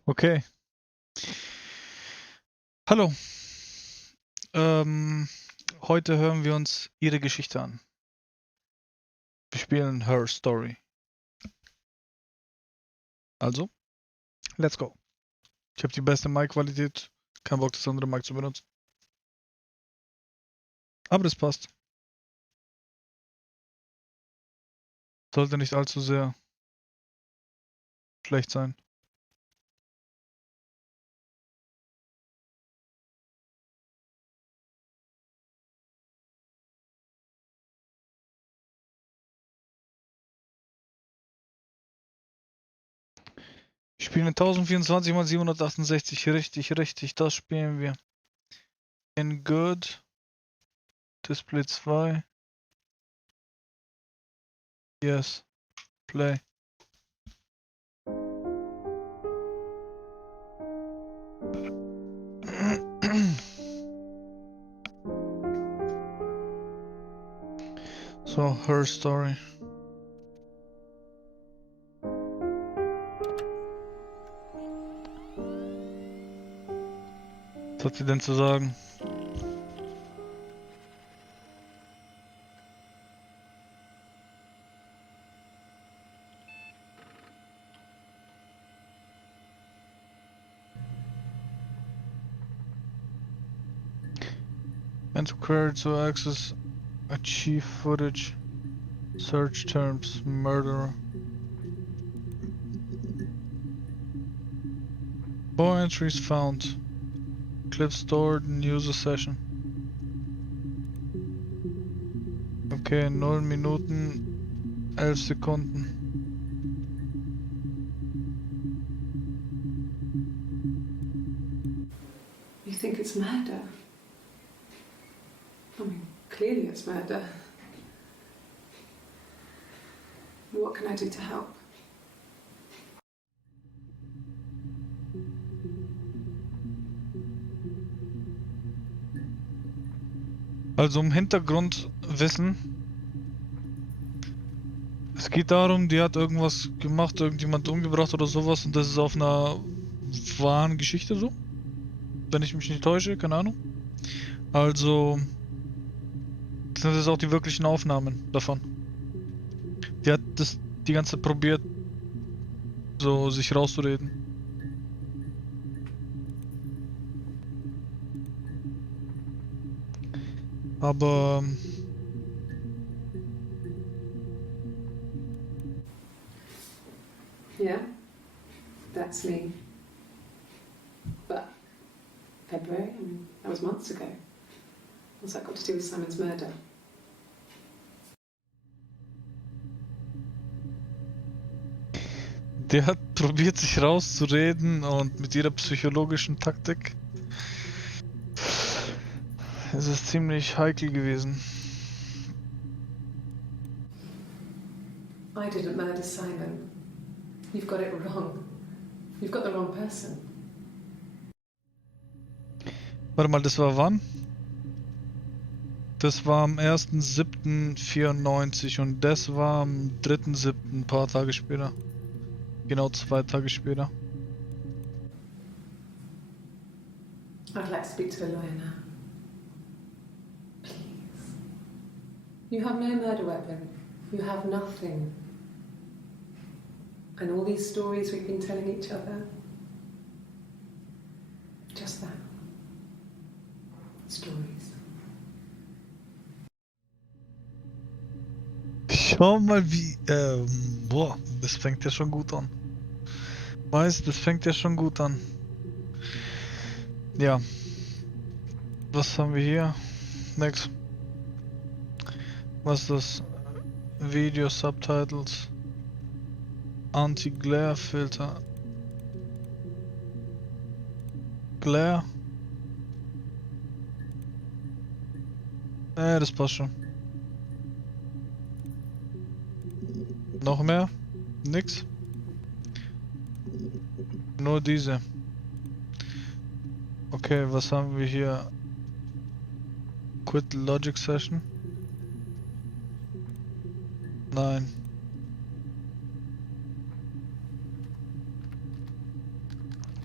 Okay. Hallo. Heute hören wir uns ihre Geschichte an. Wir spielen Her Story. Also, let's go. Ich habe die beste Mic-Qualität. Kein Bock, das andere Mic zu benutzen. Aber das passt. Sollte nicht allzu sehr schlecht sein. Wir spielen in 1024 x 768. Richtig. Das spielen wir. In Good. Display 2. Yes. Play. So, Her Story. Was hat sie denn zu sagen? Enter query to access archive footage. Search terms, murderer. 4 entries found. Clip stored in user session. Okay, 0 Minuten, 11 Sekunden. You think it's murder? I mean, clearly it's murder. What can I do to help? Also um Hintergrundwissen. Es geht darum, die hat irgendwas gemacht, irgendjemand umgebracht oder sowas und das ist auf einer wahren Geschichte so. Wenn ich mich nicht täusche, keine Ahnung. Also sind das auch die wirklichen Aufnahmen davon. Die hat das die ganze Zeit probiert, so sich rauszureden. Aber Yeah, that's me. But February, I mean, that was months ago. What's that got to do with Simon's murder? der hat probiert, sich rauszureden und mit ihrer psychologischen Taktik ist es ziemlich heikel gewesen. I didn't murder Simon. You've got it wrong. You've got the wrong person. Warte mal, das war wann? Das war am 1.7.94 und das war am 3.7., ein paar Tage später. Genau 2 Tage später. I'd like to speak to a lawyer now. Please. You have no murder weapon. You have nothing. And all these stories we've been telling each other. Just that. Stories. Schau mal wie, boah, das fängt ja schon gut an. Weißt, das fängt ja schon gut an. Ja. Was haben wir hier? Nix. Was ist das? Video Subtitles. Anti-Glare Filter. Glare? Das passt schon. Noch mehr? Nix. Nur diese. Okay, was haben wir hier? Quit Logic Session? Nein.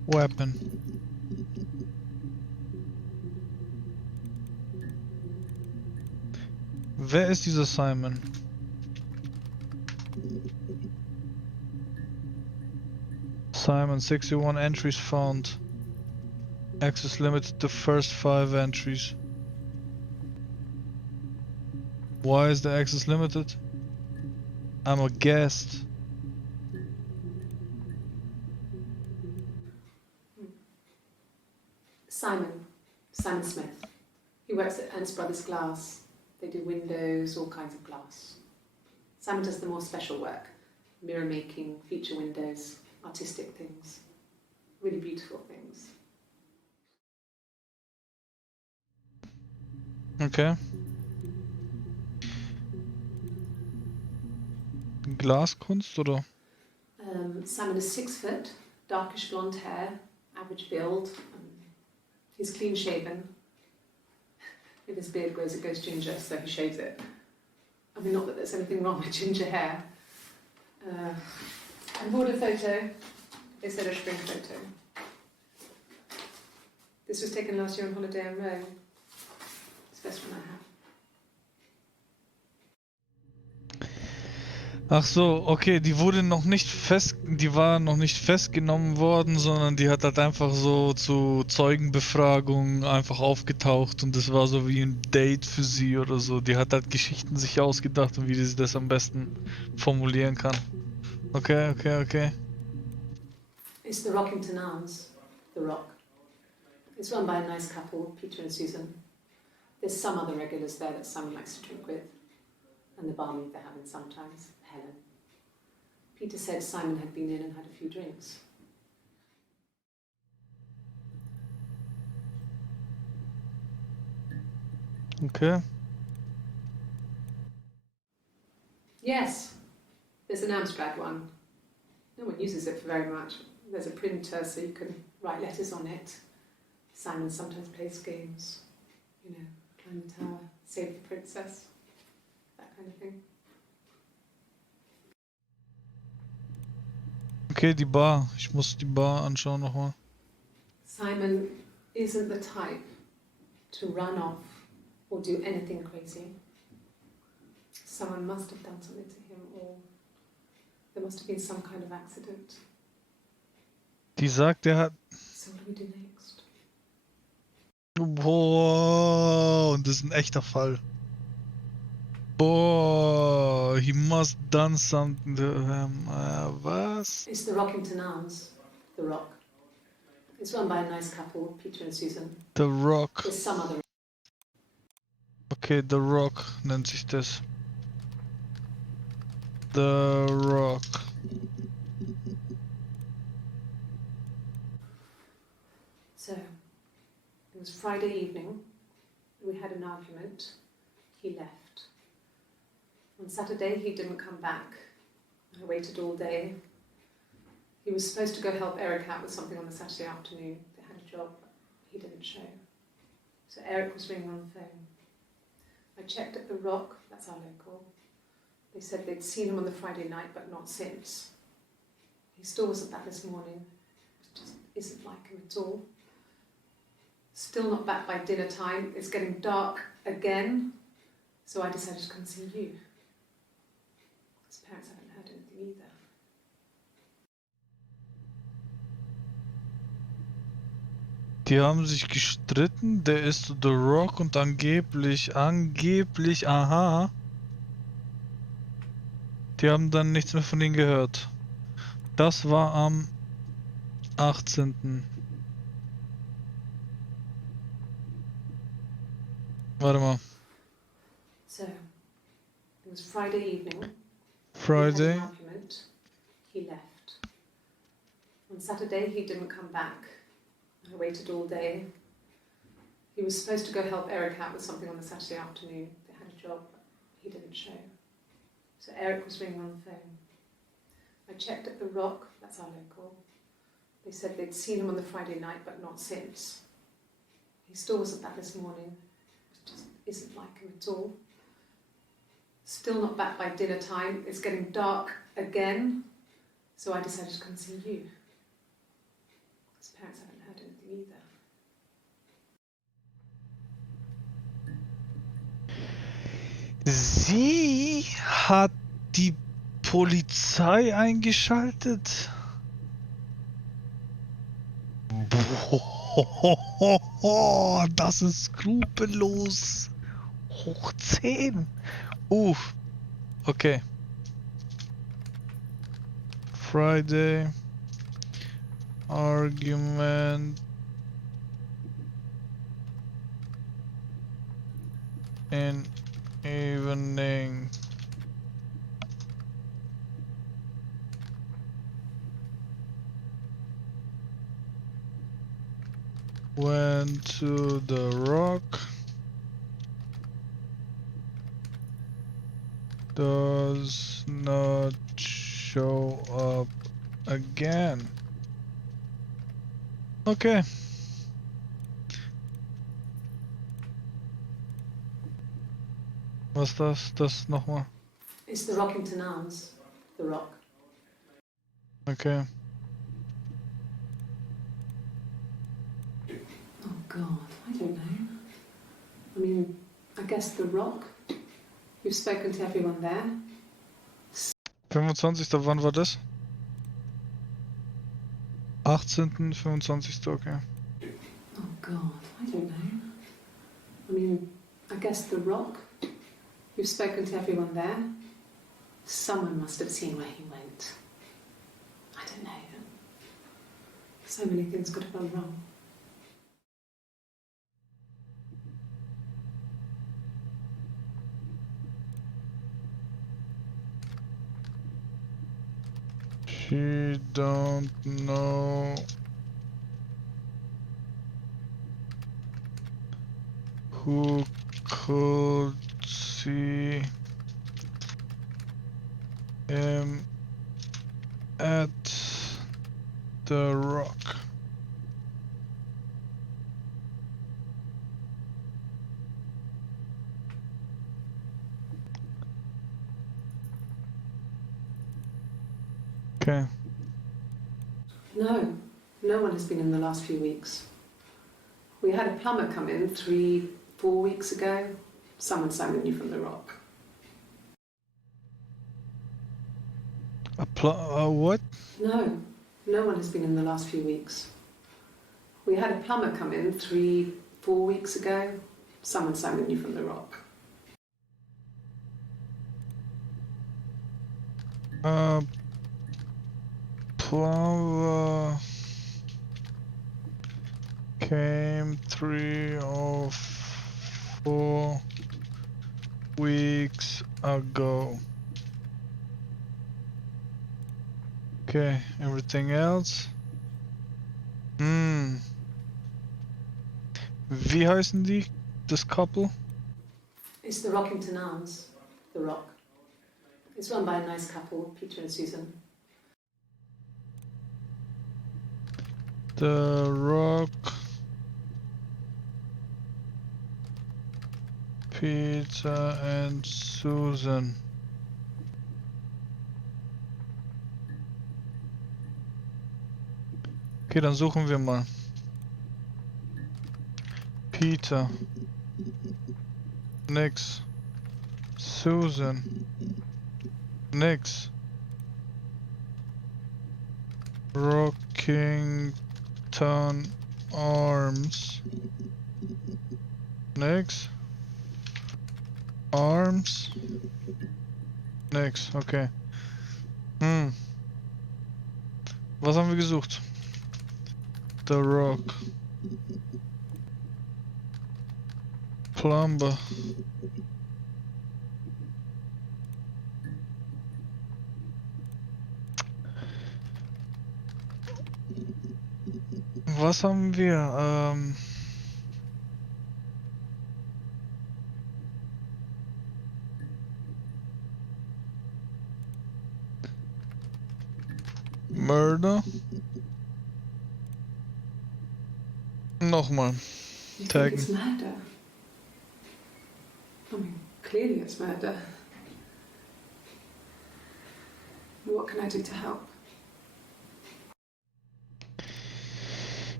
Weapon. Wer ist dieser Simon? Simon, 61 entries found. Access limited to first 5 entries. Why is the access limited? I'm a guest. Simon Smith. He works at Ernst Brothers Glass. They do windows, all kinds of glass. Simon does the more special work, mirror making, feature windows, artistic things, really beautiful things. Okay. Glaskunst oder? Simon is 6 foot, darkish blonde hair, average build. He's clean shaven. If his beard grows, it goes ginger, so he shaves it. I mean, not that there's anything wrong with ginger hair. I bought a photo. They said a spring photo. This was taken last year on holiday in Rome. It's the best one I have. Ach so, okay, die war noch nicht festgenommen worden, sondern die hat halt einfach so zu Zeugenbefragungen einfach aufgetaucht und das war so wie ein Date für sie oder so. Die hat halt Geschichten sich ausgedacht und wie sie das am besten formulieren kann. Okay, okay, okay. It's the Rockington Arms, The Rock. It's run by a nice couple, Peter and Susan. There's some other regulars there that Simon likes to drink with, and the barmaid they're having sometimes, Helen. Peter said Simon had been in and had a few drinks. Okay. Yes, there's an Amstrad one. No one uses it for very much. There's a printer so you can write letters on it. Simon sometimes plays games, you know, climb the tower, save the princess, that kind of thing. Okay, die Bar. Ich muss die Bar anschauen nochmal. Simon isn't the type to run off or do anything crazy. Someone must have done something to him, or there must have been some kind of accident. Die sagt, er hat... So what do we do next? Boah, und das ist ein echter Fall. Boah, he must done something to him. Was? It's the Rockington Arms, The Rock. It's run by a nice couple, Peter and Susan. The Rock. There's some other... Okay, The Rock nennt sich das. The Rock. So, it was Friday evening. We had an argument. He left. On Saturday, he didn't come back. I waited all day. He was supposed to go help Eric out with something on the Saturday afternoon. They had a job. He didn't show. So Eric was ringing on the phone. I checked at The Rock, that's our local. They said they'd seen him on the Friday night, but not since. He still wasn't back this morning. It just isn't like him at all. Still not back by dinner time. It's getting dark again. So I decided to come see you. His parents haven't heard anything either. Die haben sich gestritten, der ist The Rock und angeblich, aha. Die haben dann nichts mehr von ihnen gehört. Das war am 18. Warte mal. So, it was Friday evening. Friday. We had an argument. He left. On Saturday, he didn't come back. I waited all day. He was supposed to go help Eric out with something on the Saturday afternoon. They had a job. He didn't show. So Eric was ringing on the phone. I checked at The Rock, that's our local. They said they'd seen him on the Friday night, but not since. He still wasn't back this morning. It just isn't like him at all. Still not back by dinner time. It's getting dark again. So I decided to come see you. His parents haven't heard anything either. Sie hat die Polizei eingeschaltet. Boah, das ist skrupellos. Hoch 10. Okay. Friday. Argument. In evening. Went to the rock. Does not show up again. Okay. Was ist das nochmal? It's the Rockington Arms. The Rock. Okay. Oh God, I don't know. I mean, I guess the Rock. You've spoken to everyone there. 25. Wann war das? 18. 25. Okay. Oh God, I don't know. I mean, I guess the Rock. You've spoken to everyone there. Someone must have seen where he went. I don't know. So many things could have gone wrong. She don't know who could see him at the rock. Okay. No, no one has been in the last few weeks. We had a plumber come in 3-4 weeks ago. Someone summoned you from the Rock. What? No, no one has been in the last few weeks. We had a plumber come in 3-4 weeks ago. Someone summoned you from the Rock. Plumber came 3 or 4 weeks ago. Okay, everything else? Wie heißen die? Das Couple? It's the Rockington Arms, the Rock. It's run by a nice couple, Peter and Susan. The Rock. Peter and Susan. Okay, dann suchen wir mal. Peter. Nix. Susan. Nix. Rockington Arms. Nix. Arms. Nix, okay. Was haben wir gesucht? The Rock. Plumber. Was haben wir? Murder. Nochmal. You Taggen. think it's murder? I mean, clearly it's murder. What can I do to help?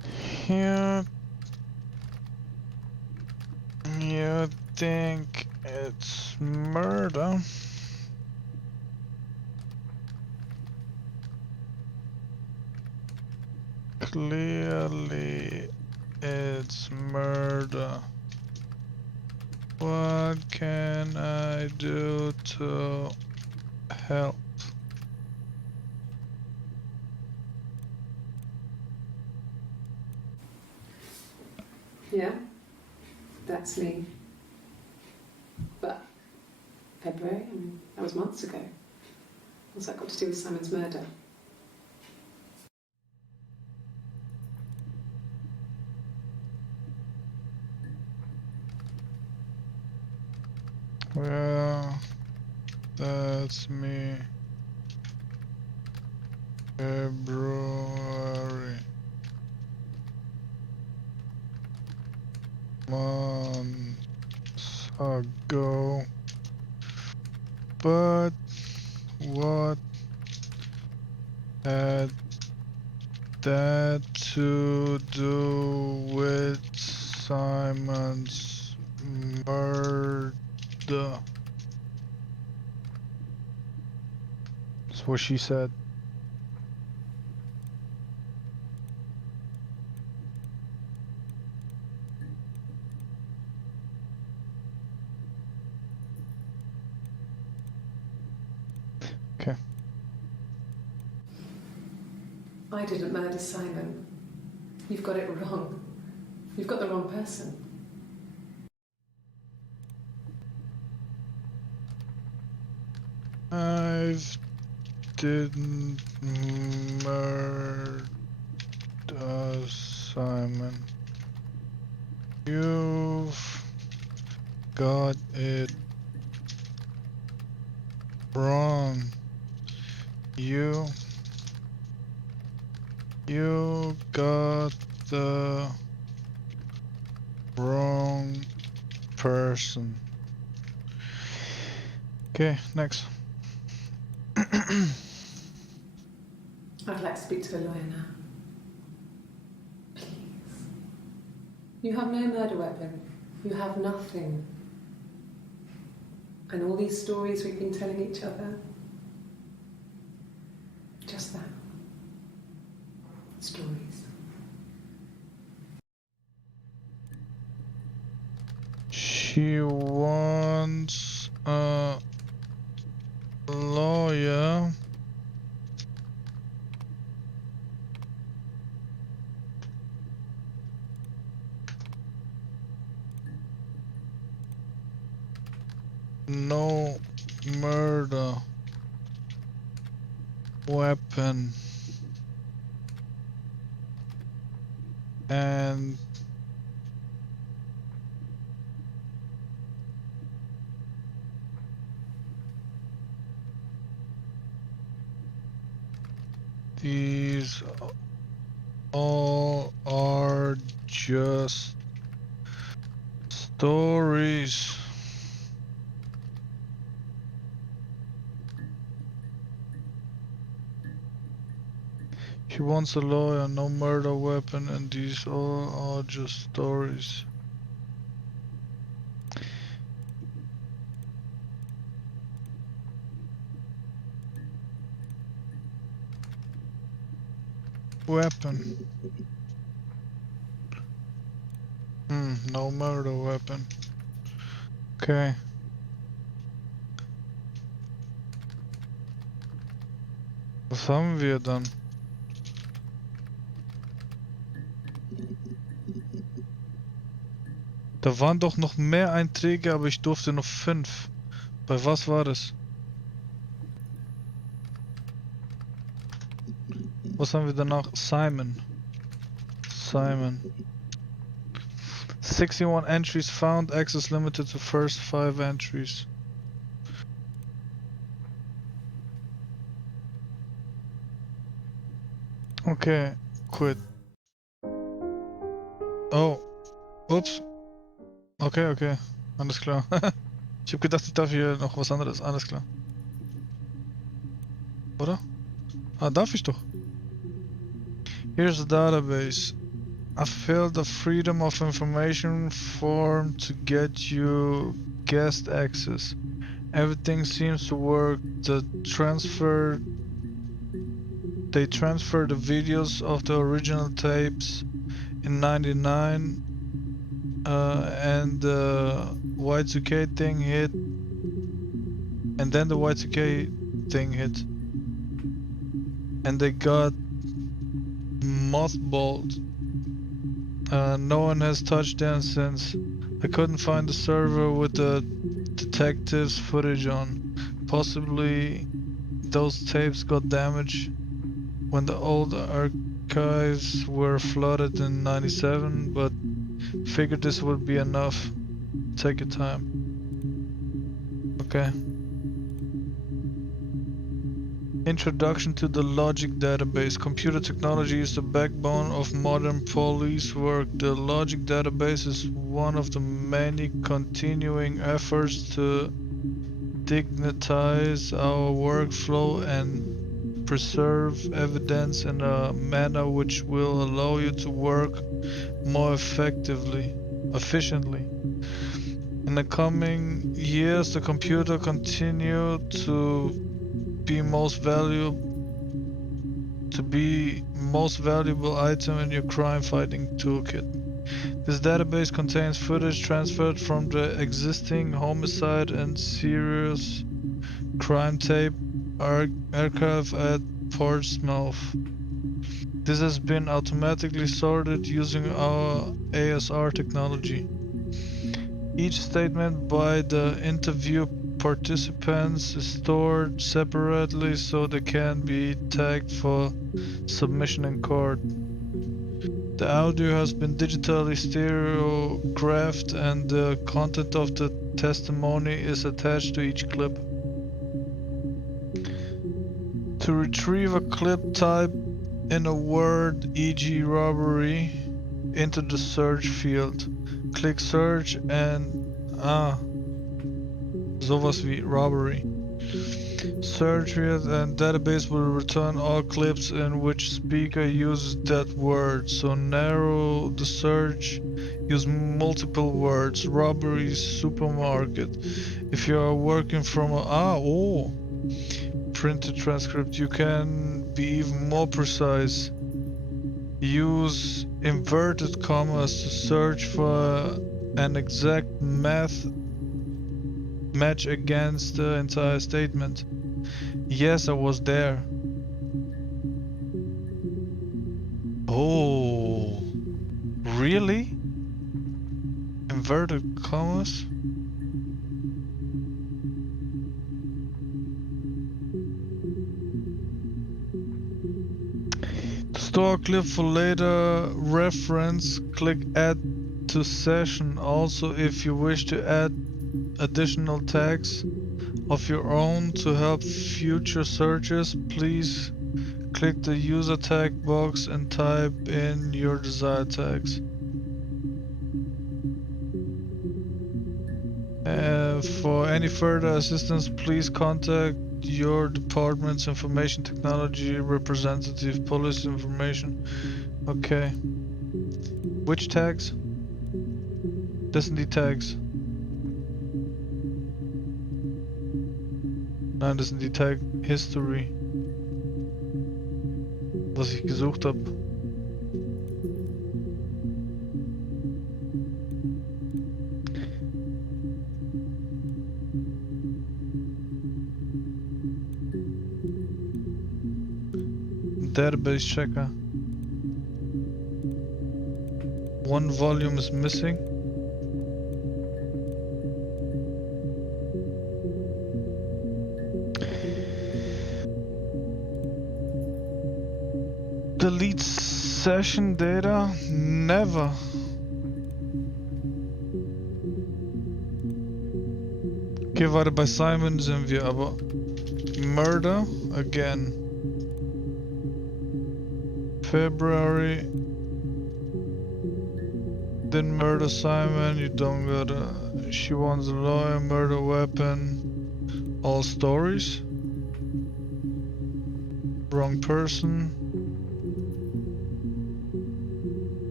You, you think it's murder? Clearly, it's murder. What can I do to help? Yeah, that's me. But February, I mean, that was months ago. What's that got to do with Simon's murder? Well, that's me. February. Months ago. But what had that to do with Simon's murder? That's what she said. Okay. I didn't murder Simon. You've got it wrong. You've got the wrong person. I've didn't murder Simon. You've got it wrong. You got the wrong person. Okay, next. I'd like to speak to the lawyer now. Please. You have no murder weapon. You have nothing. And all these stories we've been telling each other, just that. Stories. She wants a lawyer. No murder weapon. And these all are just stories. She wants a lawyer, no murder weapon, and these all are just stories. Weapon. No murder weapon. Okay. Was haben wir dann? Da waren doch noch mehr Einträge, aber ich durfte noch 5. Bei was war das? Was haben wir danach? Simon. 61 entries found, access limited to first 5 entries. Okay, quit. Oh, ups. Okay, alles klar. Ich hab gedacht, ich darf hier noch was anderes, alles klar. Oder? Ah, darf ich doch. Here's the database. I filled the Freedom of Information form to get you guest access. Everything seems to work. They transfer the videos of the original tapes in '99, and the Y2K thing hit, and then the Y2K thing hit, and they got mothballed. No one has touched them since. I couldn't find the server with the detectives footage on. Possibly those tapes got damaged when the old archives were flooded in '97, but figured this would be enough. Take your time. Okay. Introduction to the Logic Database. Computer technology is the backbone of modern police work. The Logic Database is one of the many continuing efforts to dignitize our workflow and preserve evidence in a manner which will allow you to work more efficiently. In the coming years, the computer continue to be most valuable item in your crime fighting toolkit. This database contains footage transferred from the existing homicide and serious crime tape archive at Portsmouth. This has been automatically sorted using our ASR technology. Each statement by the interview participants is stored separately so they can be tagged for submission in court. The audio has been digitally stereographed and the content of the testimony is attached to each clip. To retrieve a clip, type in a word, e.g. robbery, into the search field. Click search and sowas wie robbery. Search field and database will return all clips in which speaker uses that word. So narrow the search, use multiple words. Robbery, supermarket. If you are working from a printed transcript, you can be even more precise. Use inverted commas to search for an exact match against the entire statement. Yes, I was there. Oh, really? Inverted commas? To store a clip for later reference, click add to session. Also, if you wish to add additional tags of your own to help future searches, please click the user tag box and type in your desired tags. For any further assistance, please contact your department's information technology representative. Police information. Okay. Which tags? Das sind die Tags. Nein, das sind die Tag History. Was ich gesucht habe. Database checker. One volume is missing. Delete session data? Never. Okay, warte, bei Simon sind wir, aber Murder again. February. Didn't murder Simon, you don't gotta. She wants a lawyer, murder weapon. All stories. Wrong person.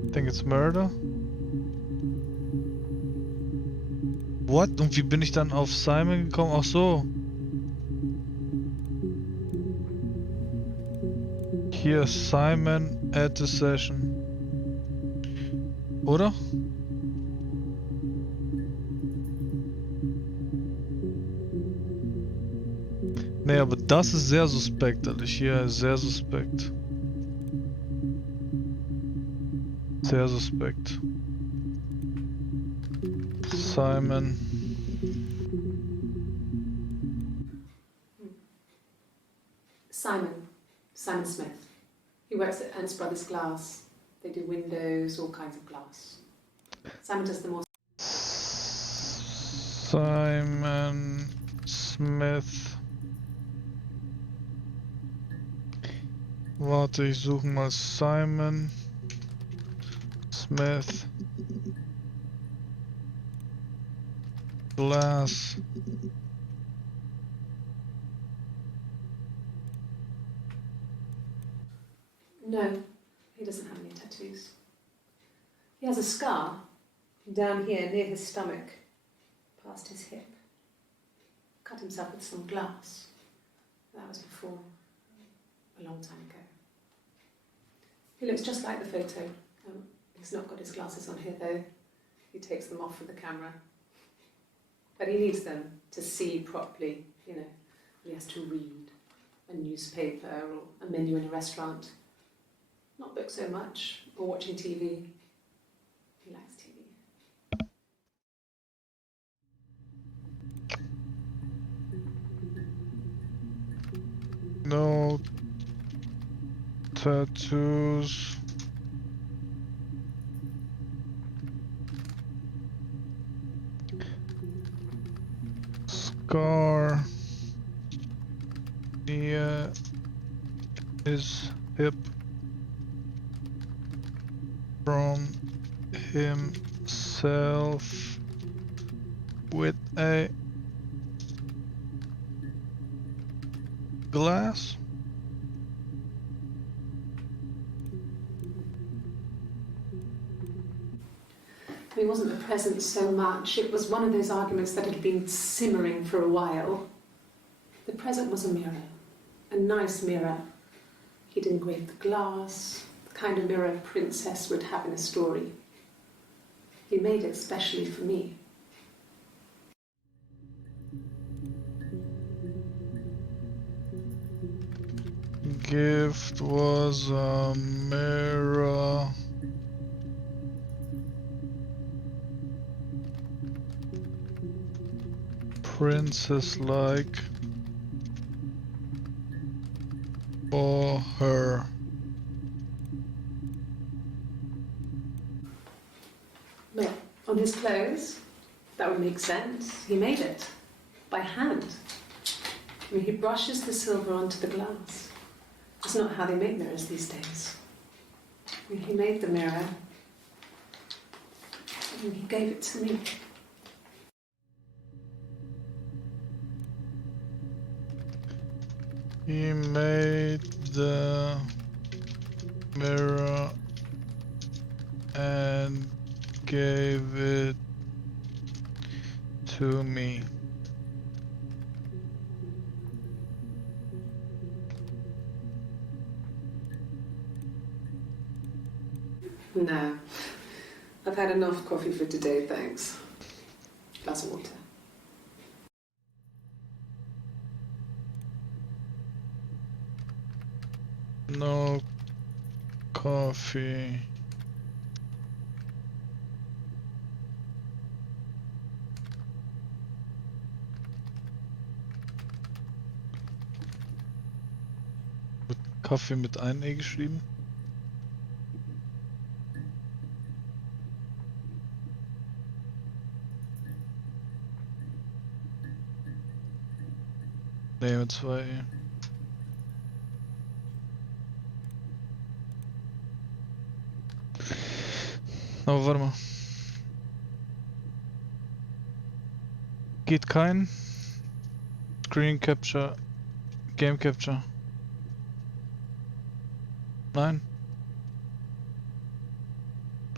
think it's murder. What? Und wie bin ich dann auf Simon gekommen? Ach so. Hier Simon at the session. Oder? Nee, aber das ist sehr suspekt, Alter. Hier sehr suspekt. Sehr suspekt. Simon. Simon Smith. He works at Ernst Brothers Glass. They do windows, all kinds of glass. Simon does the more. Simon Smith. Warte, ich suche mal Simon Smith. Glass. No, he doesn't have any tattoos. He has a scar down here near his stomach, past his hip. Cut himself with some glass. That was before, a long time ago. He looks just like the photo. He's not got his glasses on here though. He takes them off for the camera. But he needs them to see properly, you know. He has to read a newspaper or a menu in a restaurant. Not books so much, or watching TV. He likes TV. No tattoos. Scar near his hip from himself with a glass. It wasn't the present so much, it was one of those arguments that had been simmering for a while. The present was a mirror, a nice mirror. He'd engraved the glass, the kind of mirror a princess would have in a story. He made it specially for me. Gift was a mirror. Princess-like for her. Well, on his clothes, that would make sense. He made it by hand. I mean, he brushes the silver onto the glass. It's not how they make mirrors these days. I mean, he made the mirror and he gave it to me. He made the mirror and gave it to me. No, I've had enough coffee for today, thanks. Glass of water. No coffee. Wird Kaffee mit einem E geschrieben? Nee, mit zwei E. Aber warte mal. Geht kein Screen Capture, Game Capture. Nein.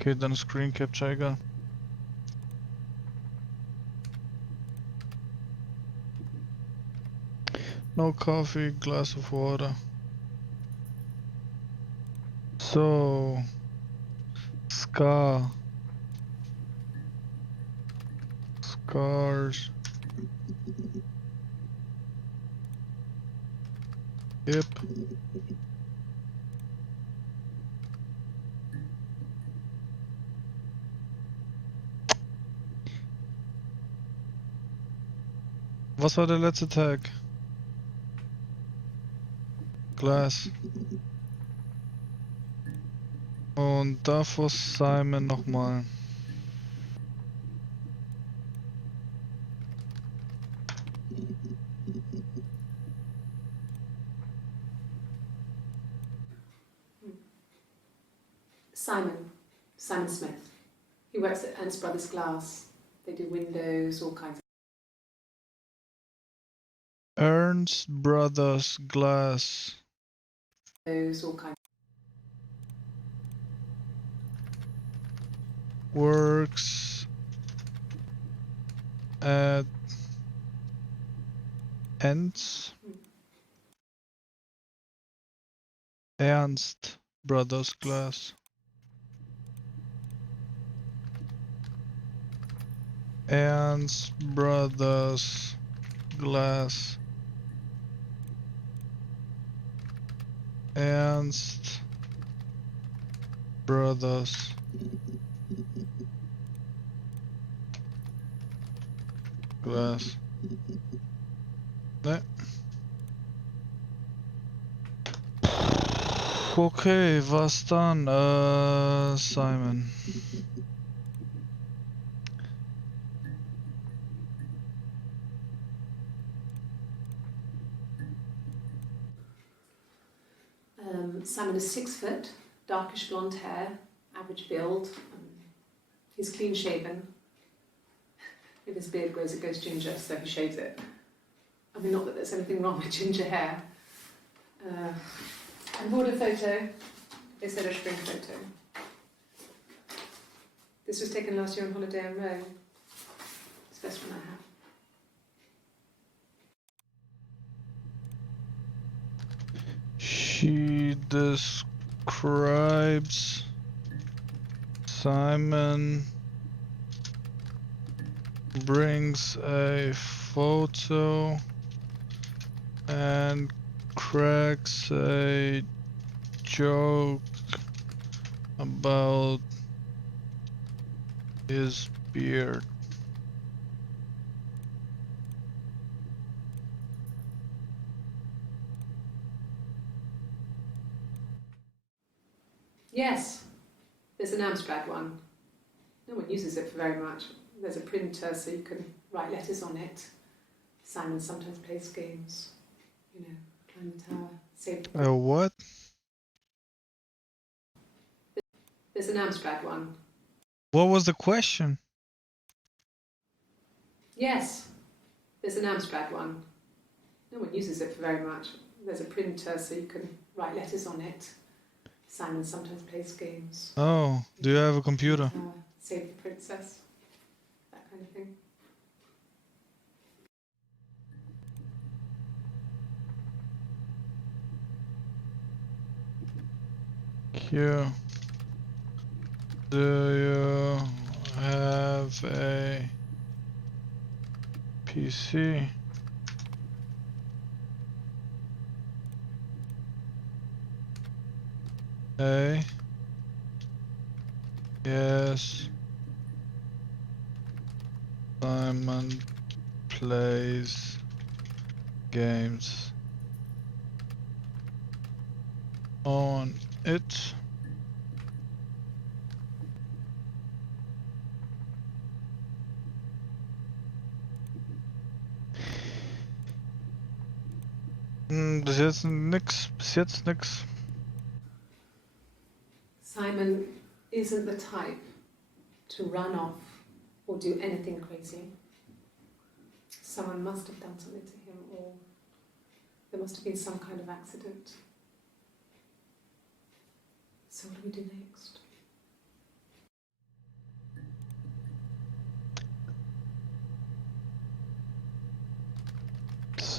Okay, dann Screen Capture, egal. No coffee, glass of water. So, scars. Yep. Was war der letzte Tag? Glass. Und davor Simon nochmal. Simon Smith. He works at Ernst Brothers Glass. They do windows, all kinds of Ernst Brothers Glass. windows, all kinds. Works at Ernst Brothers Glass. Ernst Brothers Glass. Ernst Brothers Glass. Ne. Okay, was dann? Simon. Simon is 6 foot, darkish blonde hair, average build. He's clean shaven. If his beard grows, it goes ginger, so he shaves it. I mean, not that there's anything wrong with ginger hair. And bought a photo. They said I should bring a photo. This was taken last year on holiday in Rome. It's the best one I have. She describes Simon, brings a photo and cracks a joke about his beard. Yes, there's an Amstrad one. No one uses it for very much. There's a printer so you can write letters on it. Simon sometimes plays games. You know, climb the tower, save the... What? There's an Amstrad one. What was the question? Yes, there's an Amstrad one. No one uses it for very much. There's a printer so you can write letters on it. Simon sometimes plays games. Oh, do you have a computer? Save the princess. That kind of thing. Here. Do you have a PC? Yes. Simon plays games on it. Bis jetzt nix. Simon isn't the type to run off or do anything crazy. Someone must have done something to him, or there must have been some kind of accident. So what do we do next?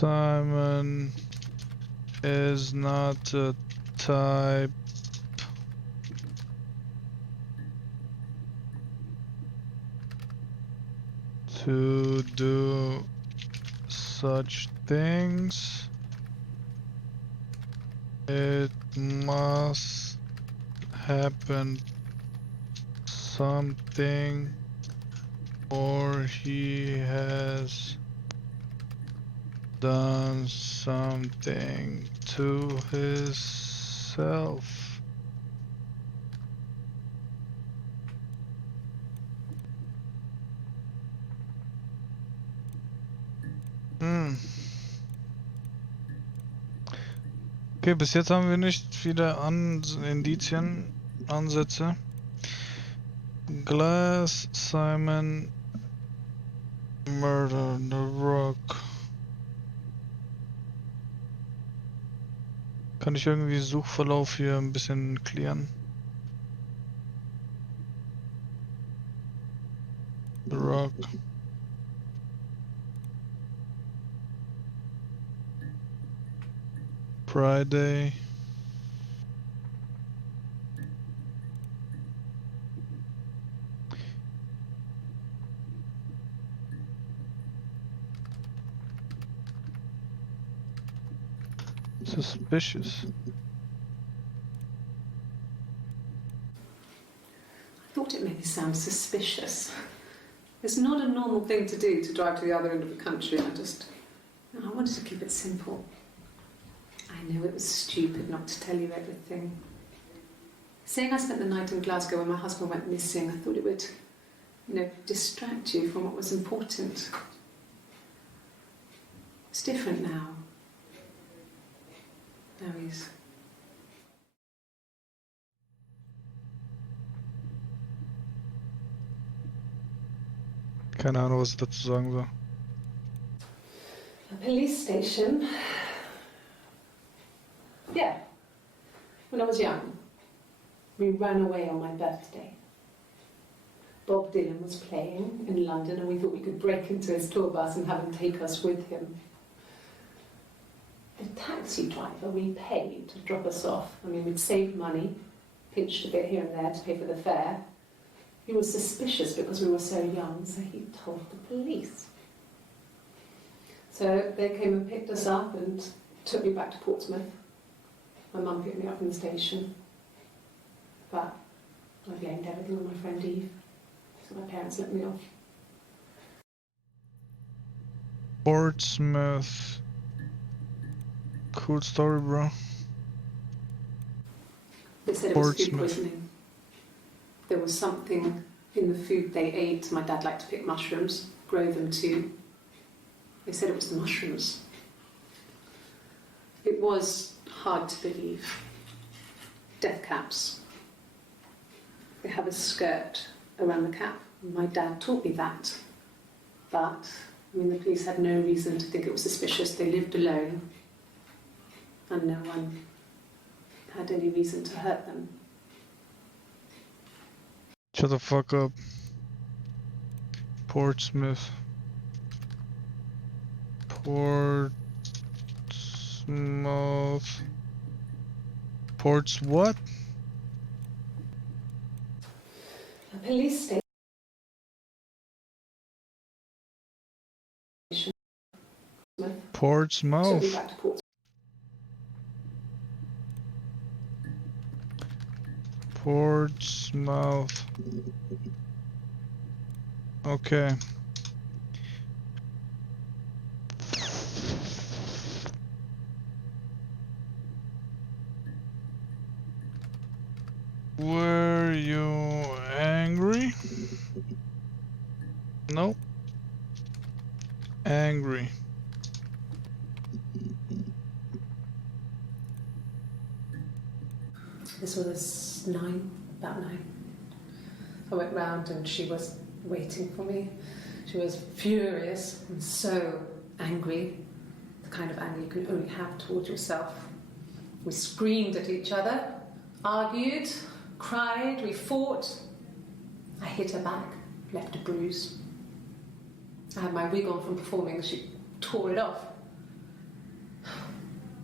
Simon is not the type to do such things. It must happen something, or he has done something to himself. Okay, bis jetzt haben wir nicht viele Indizien, Ansätze. Glass, Simon, Murder, The Rock. Kann ich irgendwie Suchverlauf hier ein bisschen klären? The Rock. Friday. Suspicious. I thought it made me sound suspicious. It's not a normal thing to do, to drive to the other end of the country. I wanted to keep it simple. I know it was stupid not to tell you everything. Saying I spent the night in Glasgow when my husband went missing, I thought it would, distract you from what was important. It's different now. Now he's... Keine Ahnung, was ich dazu sagen soll. A police station. Yeah. When I was young, we ran away on my birthday. Bob Dylan was playing in London and we thought we could break into his tour bus and have him take us with him. The taxi driver we paid to drop us off. I mean, we'd saved money, pinched a bit here and there to pay for the fare. He was suspicious because we were so young, so he told the police. So they came and picked us up and took me back to Portsmouth. My mum picked me up from the station. But I blamed everything on my friend Eve, so my parents let me off. Portsmouth. Cool story, bro. They said it was food poisoning. There was something in the food they ate. My dad liked to pick mushrooms, grow them too. They said it was the mushrooms. It was hard to believe. Death caps. They have a skirt around the cap. My dad taught me that. But, the police had no reason to think it was suspicious. They lived alone. And no one had any reason to hurt them. Shut the fuck up. Portsmouth. Portsmouth. Ports what? A police station. Portsmouth. Took me back to Portsmouth. Portsmouth. Okay. Were you angry? No. Angry. This was about 9. I went round and she was waiting for me. She was furious and so angry, the kind of anger you can only have towards yourself. We screamed at each other, argued, cried, we fought. I hit her back, left a bruise. I had my wig on from performing, she tore it off.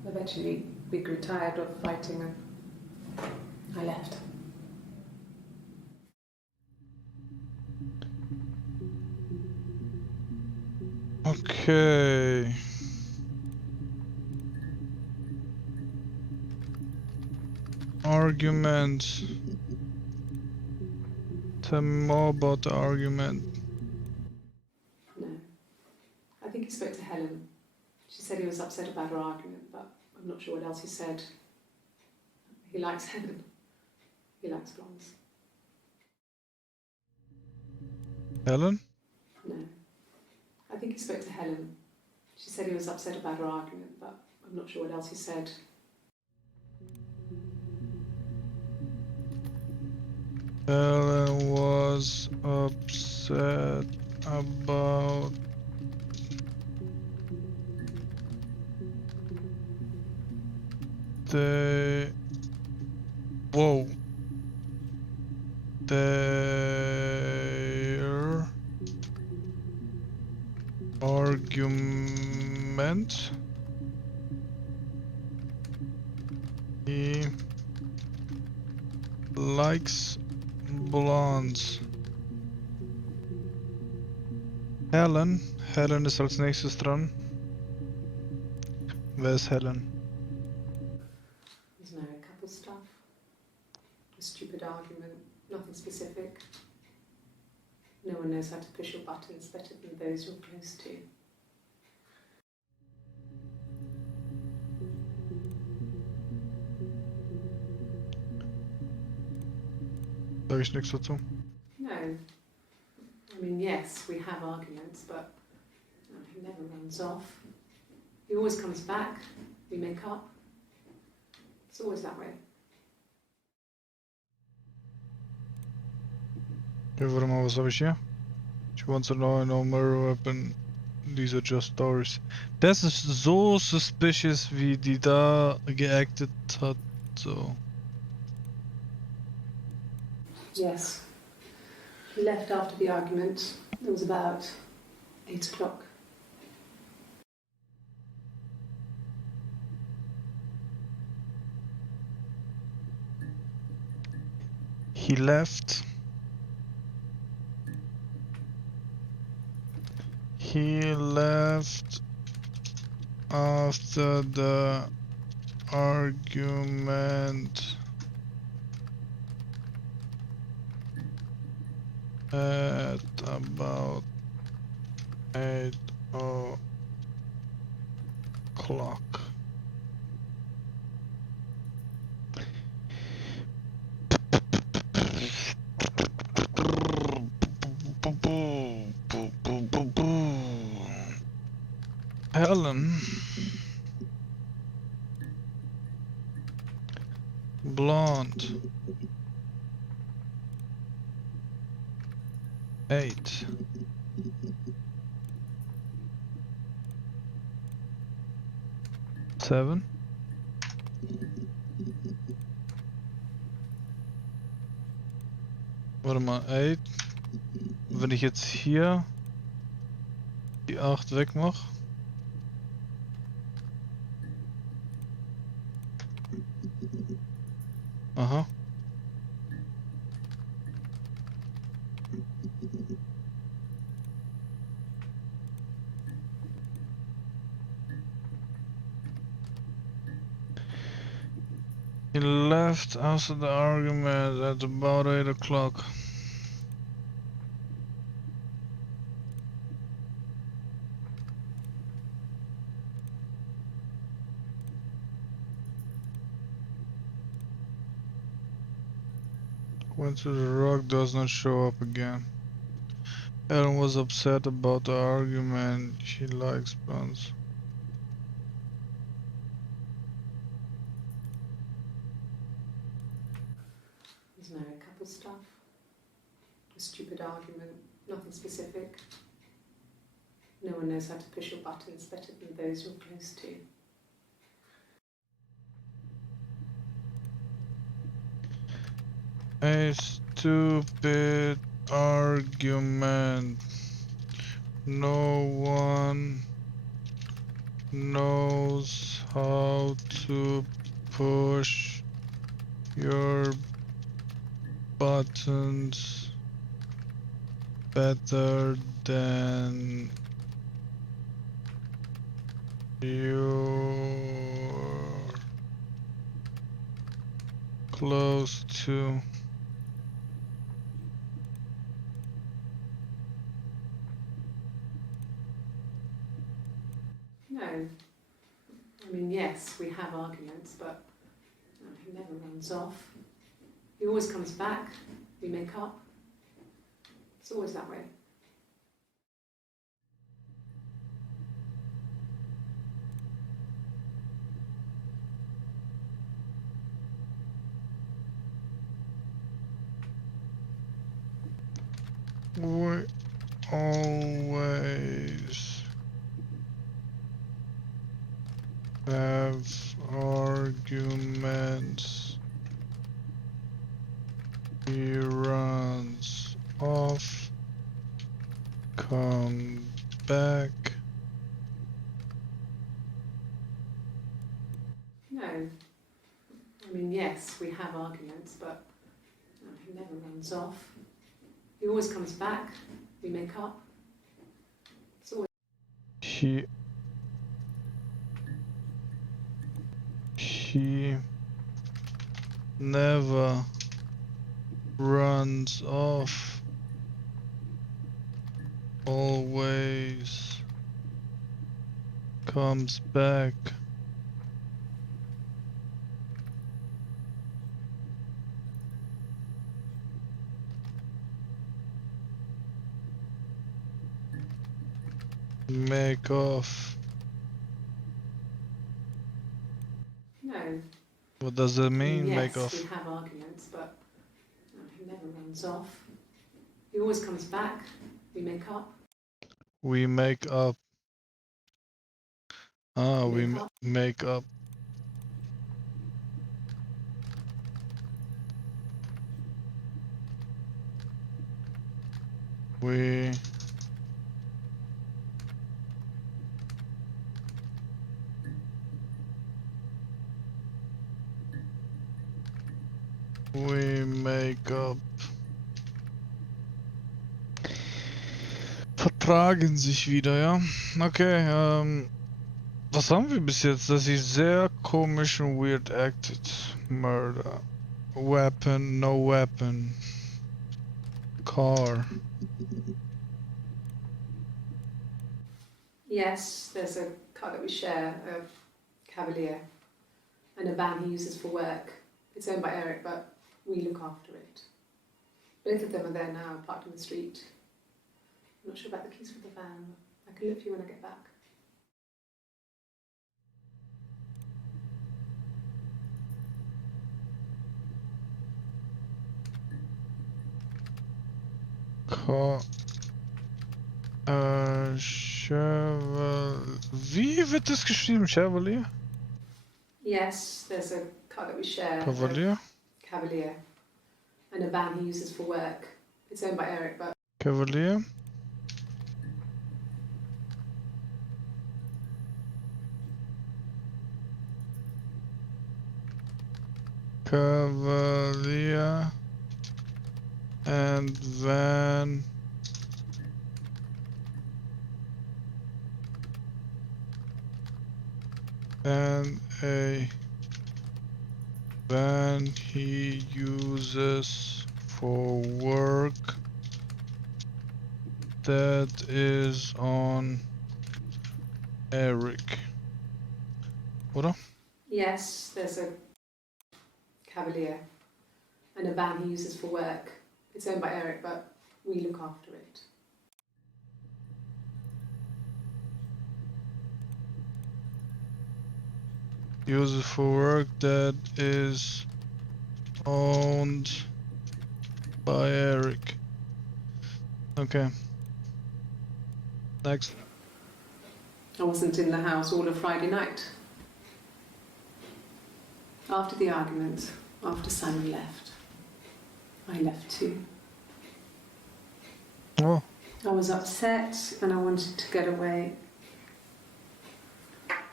Eventually, we grew tired of fighting and I left. Okay. Argument. Tell me more about the argument. No. I think he spoke to Helen. She said he was upset about her argument, but I'm not sure what else he said. He likes Helen. He likes blondes. Helen? No. I think he spoke to Helen. She said he was upset about her argument, but I'm not sure what else he said. Helen was upset about the... Whoa. Their argument. He likes blondes. Helen. Helen ist als nächstes dran. Wer ist Helen? There's married couple stuff. A stupid argument. Nothing specific. No one knows how to push your buttons better than those you're close to. Sag ich nichts dazu. No. I mean, yes, we have arguments, but he never runs off. He always comes back. We make up. It's always that way. Okay, warte mal, was habe ich hier? She wants to know no mirror weapon. These are just stories. Das ist so suspicious, wie die da geactet hat. So. Yes. He left after the argument. It was about 8 o'clock. He left. He left after the argument at about 8 o'clock. Helen. Blonde. 8. Seven. Warte mal, 8. Wenn ich jetzt hier die 8 wegmache. Aha. He left after the argument at about 8 o'clock. Went to the rock, does not show up again. Ellen was upset about the argument. She likes blondes. There's married couple stuff. A stupid argument. Nothing specific. No one knows how to push your buttons better than those you're close to. A stupid argument. No one knows how to push your buttons better than you're close to. No. I mean, yes, we have arguments, but he never runs off. He always comes back. We make up. It's always that way. We always have arguments. He runs off, come back. No. I mean, yes, we have arguments, but he never runs off. He always comes back. We make up. It's always. He never runs off. Always comes back. Make off. No. What does that mean, Yes, make off? we have arguments, but he never runs off. He always comes back. We make up. We make up. Ah, we Make up. make up. We make up. Vertragen sich wieder, ja? Okay, was haben wir bis jetzt? Das ist sehr komisch und weird acted. Murder. Weapon, no weapon. Car. Yes, there's a car that we share, a Cavalier, and a van he uses for work. It's owned by Eric, but we look after it. Both of them are there now, parked in the street. I'm not sure about the keys for the van. I can look for you when I get back. Wie wird das geschrieben? Chevalier? Yes, there's a car that we share, Cavalier? a Cavalier, and a van he uses for work. It's owned by Eric, but Cavalier? Cavalier and van and a van he uses for work that is on Eric. Oder? yes, there's a Cavalier, and a van he uses for work. It's owned by Eric, but we look after it. Uses for work that is owned by Eric. Okay. Next. I wasn't in the house all of Friday night. After the argument, after Simon left, I left too. Oh. I was upset and I wanted to get away.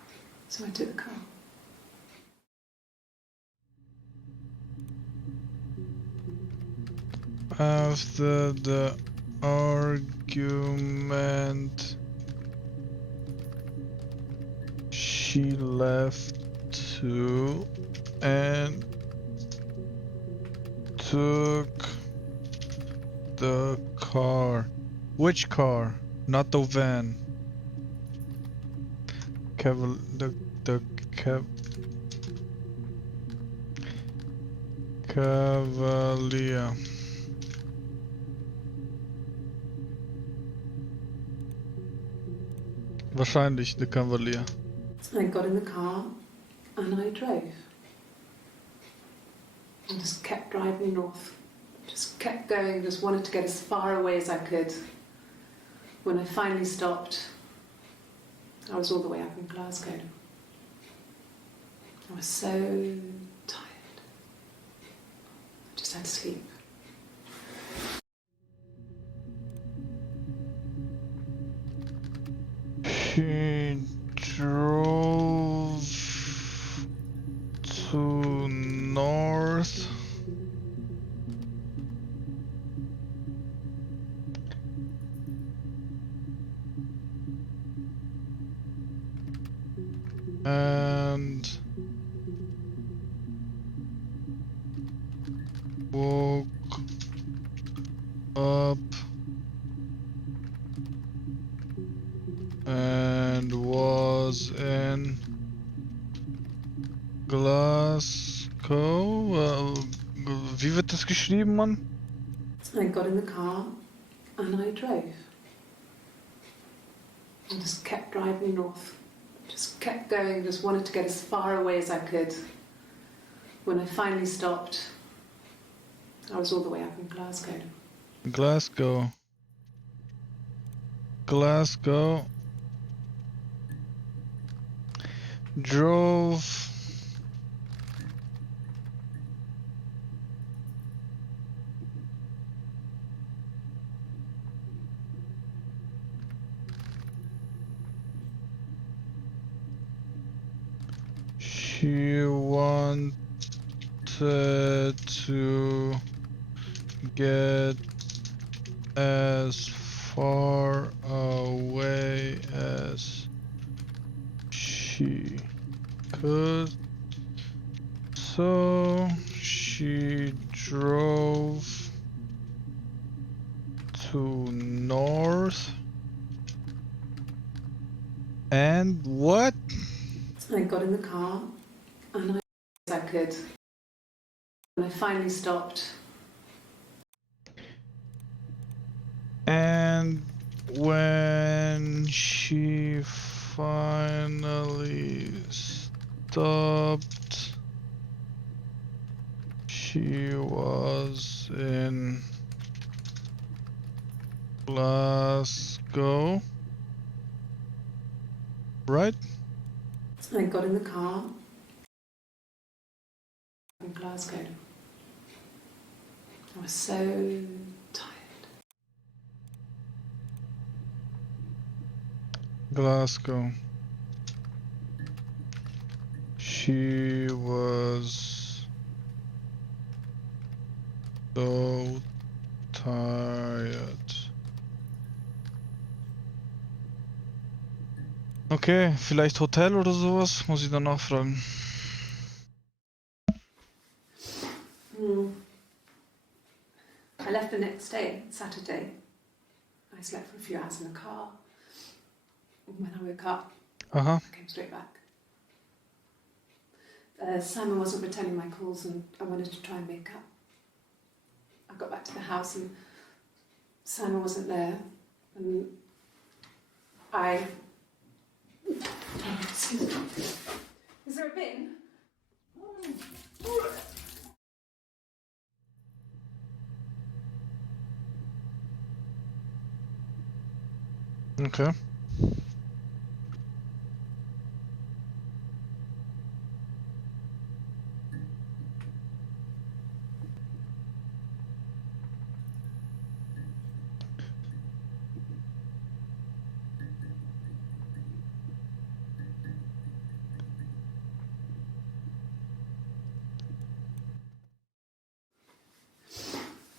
So I took the car. After the argument, she left too and took the car. Which car? Not the van. Cavalier. Wahrscheinlich the Cavalier. I got in the car and I drove. I just kept driving north. Just kept going, just wanted to get as far away as I could. When I finally stopped, I was all the way up in Glasgow. I was so tired. I just had to sleep. She drove to north. And woke up and was in Glasgow. Wie wird das geschrieben, Mann? I got in the car and I drove. I just kept driving north. Just kept going, just wanted to get as far away as I could. When I finally stopped, I was all the way up in Glasgow. Glasgow. Glasgow. Drove she wanted to get as far away as she could, so she drove to north. And what? I got in the car and I could. When I finally stopped. And when she finally stopped, she was in Glasgow, right? I got in the car in Glasgow. I was so tired. Glasgow. She was so tired. Okay, vielleicht Hotel oder sowas? Muss ich dann nachfragen. I left the next day, Saturday. I slept for a few hours in the car. When I woke up, Aha. I came straight back. Simon wasn't returning my calls and I wanted to try and make up. I got back to the house and Simon wasn't there. And I... Excuse me. Is there a bin? Okay.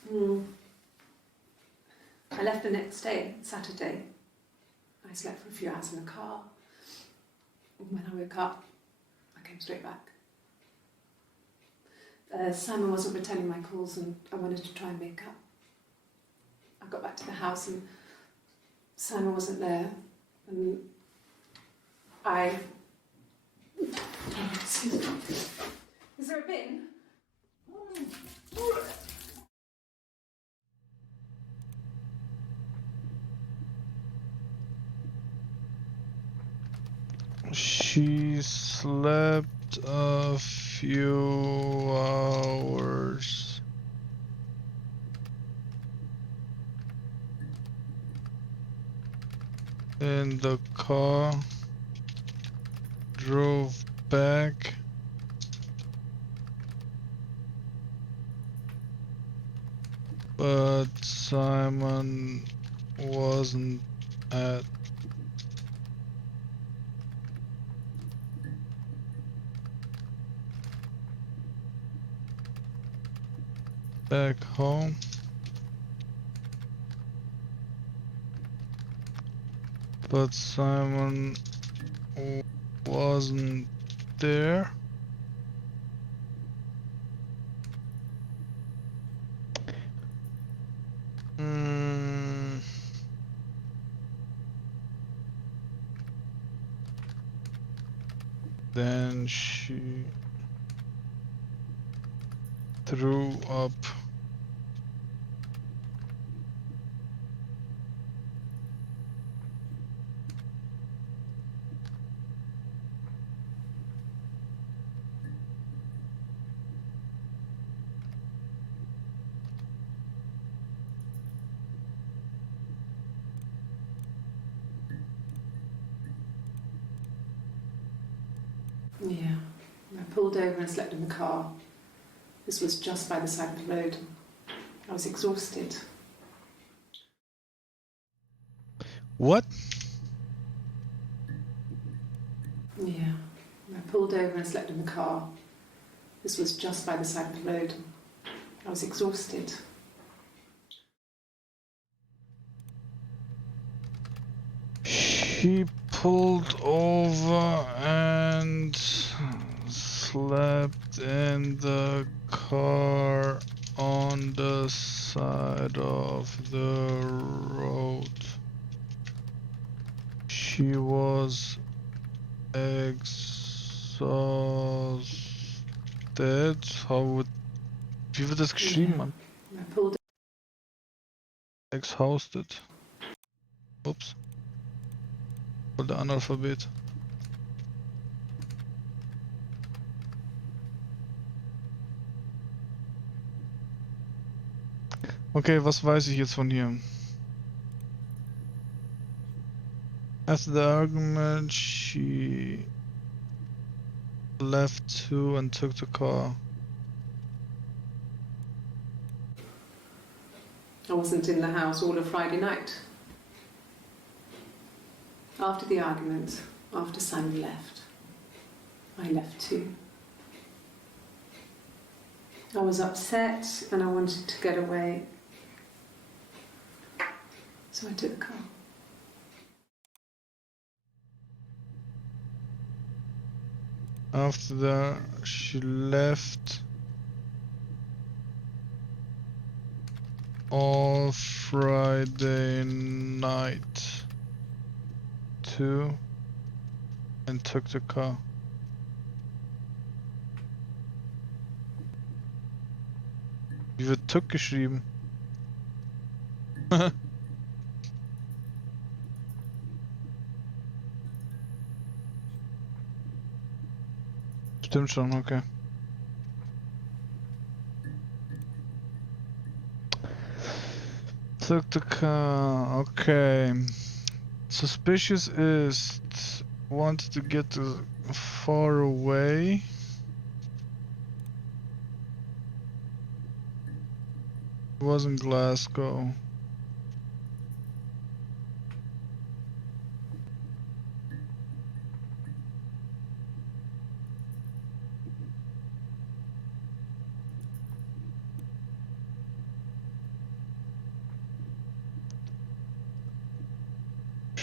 I left the next day, Saturday. I slept for a few hours in the car. When I woke up, I came straight back. Simon wasn't returning my calls and I wanted to try and make up. I got back to the house and Simon wasn't there. And excuse me. Is there a bin? She slept a few hours. In the car, drove back, but Simon wasn't at back home. But Simon wasn't there. Then she threw up. Yeah, I pulled over and slept in the car. This was just by the side of the road. I was exhausted. What? Yeah, I pulled over and slept in the car. This was just by the side of the road. I was exhausted. She pulled over and slept in the car on the side of the road. She was exhausted. Wie wird das geschrieben, Mann? I pulled Exhausted. Ups. Voll der Analphabet. Okay, was weiß ich jetzt von hier? After the argument, she left too and took the car. I wasn't in the house all of Friday night. After the argument, after Simon left, I left too. I was upset and I wanted to get away. So I took the car. After that, she left all Friday night too and took the car. Wie wird took geschrieben? Stimmt schon, okay. Took the car, okay. Suspicious is wanted to get far away. It was in Glasgow.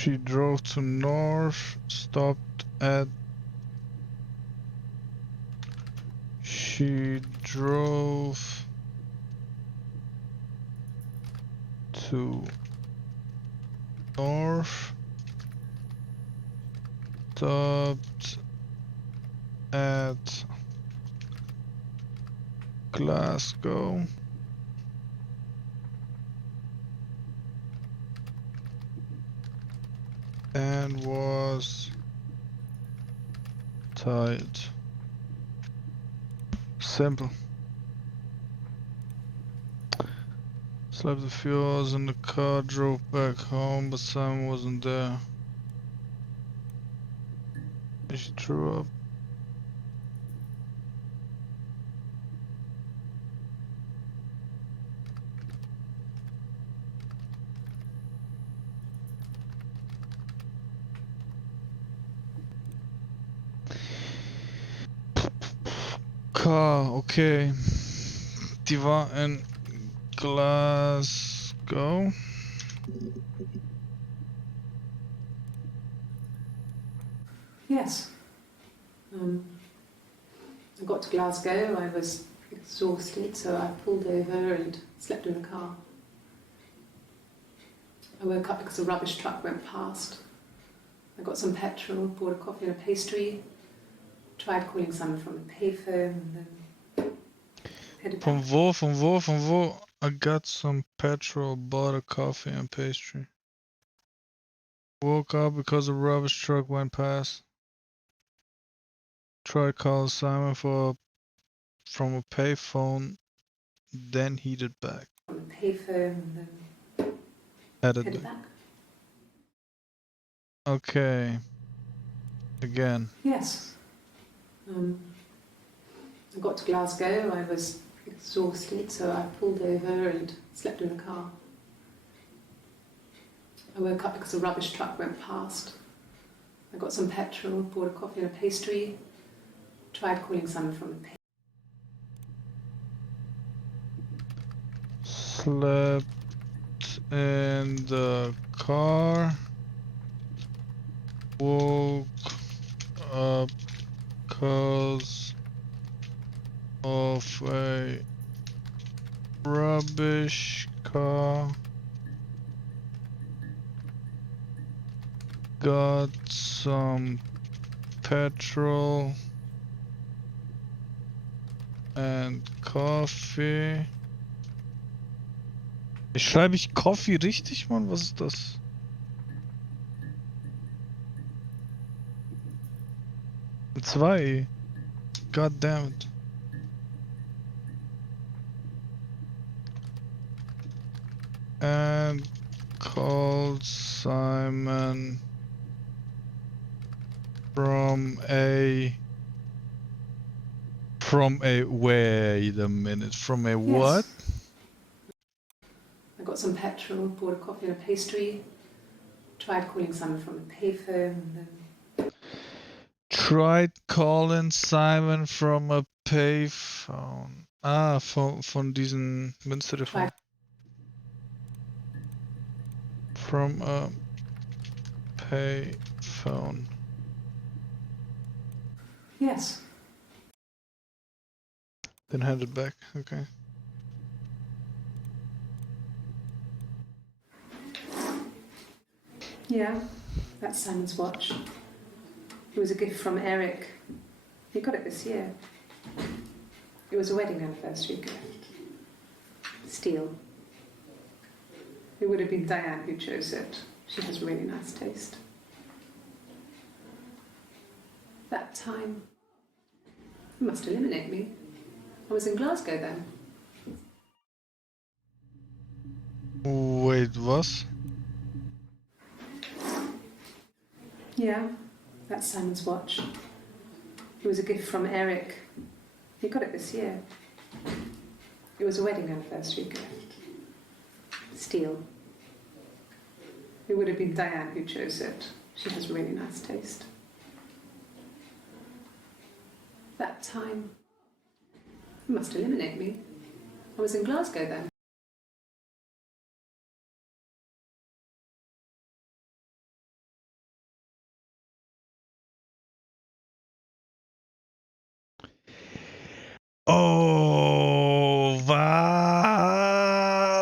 She drove to north, stopped at... She drove to north, stopped at Glasgow. And was tired. Simple. Slept a few hours in the car, drove back home, but Simon wasn't there. She threw up. Car, okay. Die war in Glasgow. Yes. I got to Glasgow, I was exhausted, so I pulled over and slept in the car. I woke up because a rubbish truck went past. I got some petrol, bought a coffee and a pastry, tried calling someone from the payphone, and then headed back. From wo? I got some petrol, bought a coffee and pastry. Woke up because a rubbish truck went past. Tried calling Simon from a payphone, then headed back. From the payphone, and then Headed back. Okay. Again. Yes. I got to Glasgow, I was exhausted, so I pulled over and slept in the car. I woke up because a rubbish truck went past. I got some petrol, bought a coffee and a pastry, tried calling someone from the pay. Slept in the car. Woke up cause of a rubbish car. Got some petrol and coffee. Schreibe ich Coffee richtig, Mann? Was ist das? Mit 2. God damn it. And called Simon from a wait a minute, from a what? I got some petrol, bought a coffee and a pastry, tried calling someone from the payphone, and then Tried calling Simon from a payphone. Ah, von diesen Münztelefon. From a payphone. yes. Then handed back, okay. Yeah, that's Simon's watch. It was a gift from Eric. He got it this year. It was a wedding anniversary gift. Steel. It would have been Diane who chose it. She has really nice taste. That time, it must eliminate me. I was in Glasgow then. Wait, was? Yeah, that's Simon's watch. It was a gift from Eric. He got it this year. It was a wedding anniversary gift. Steel. It would have been Diane who chose it. She has really nice taste. That time, it must eliminate me. I was in Glasgow then.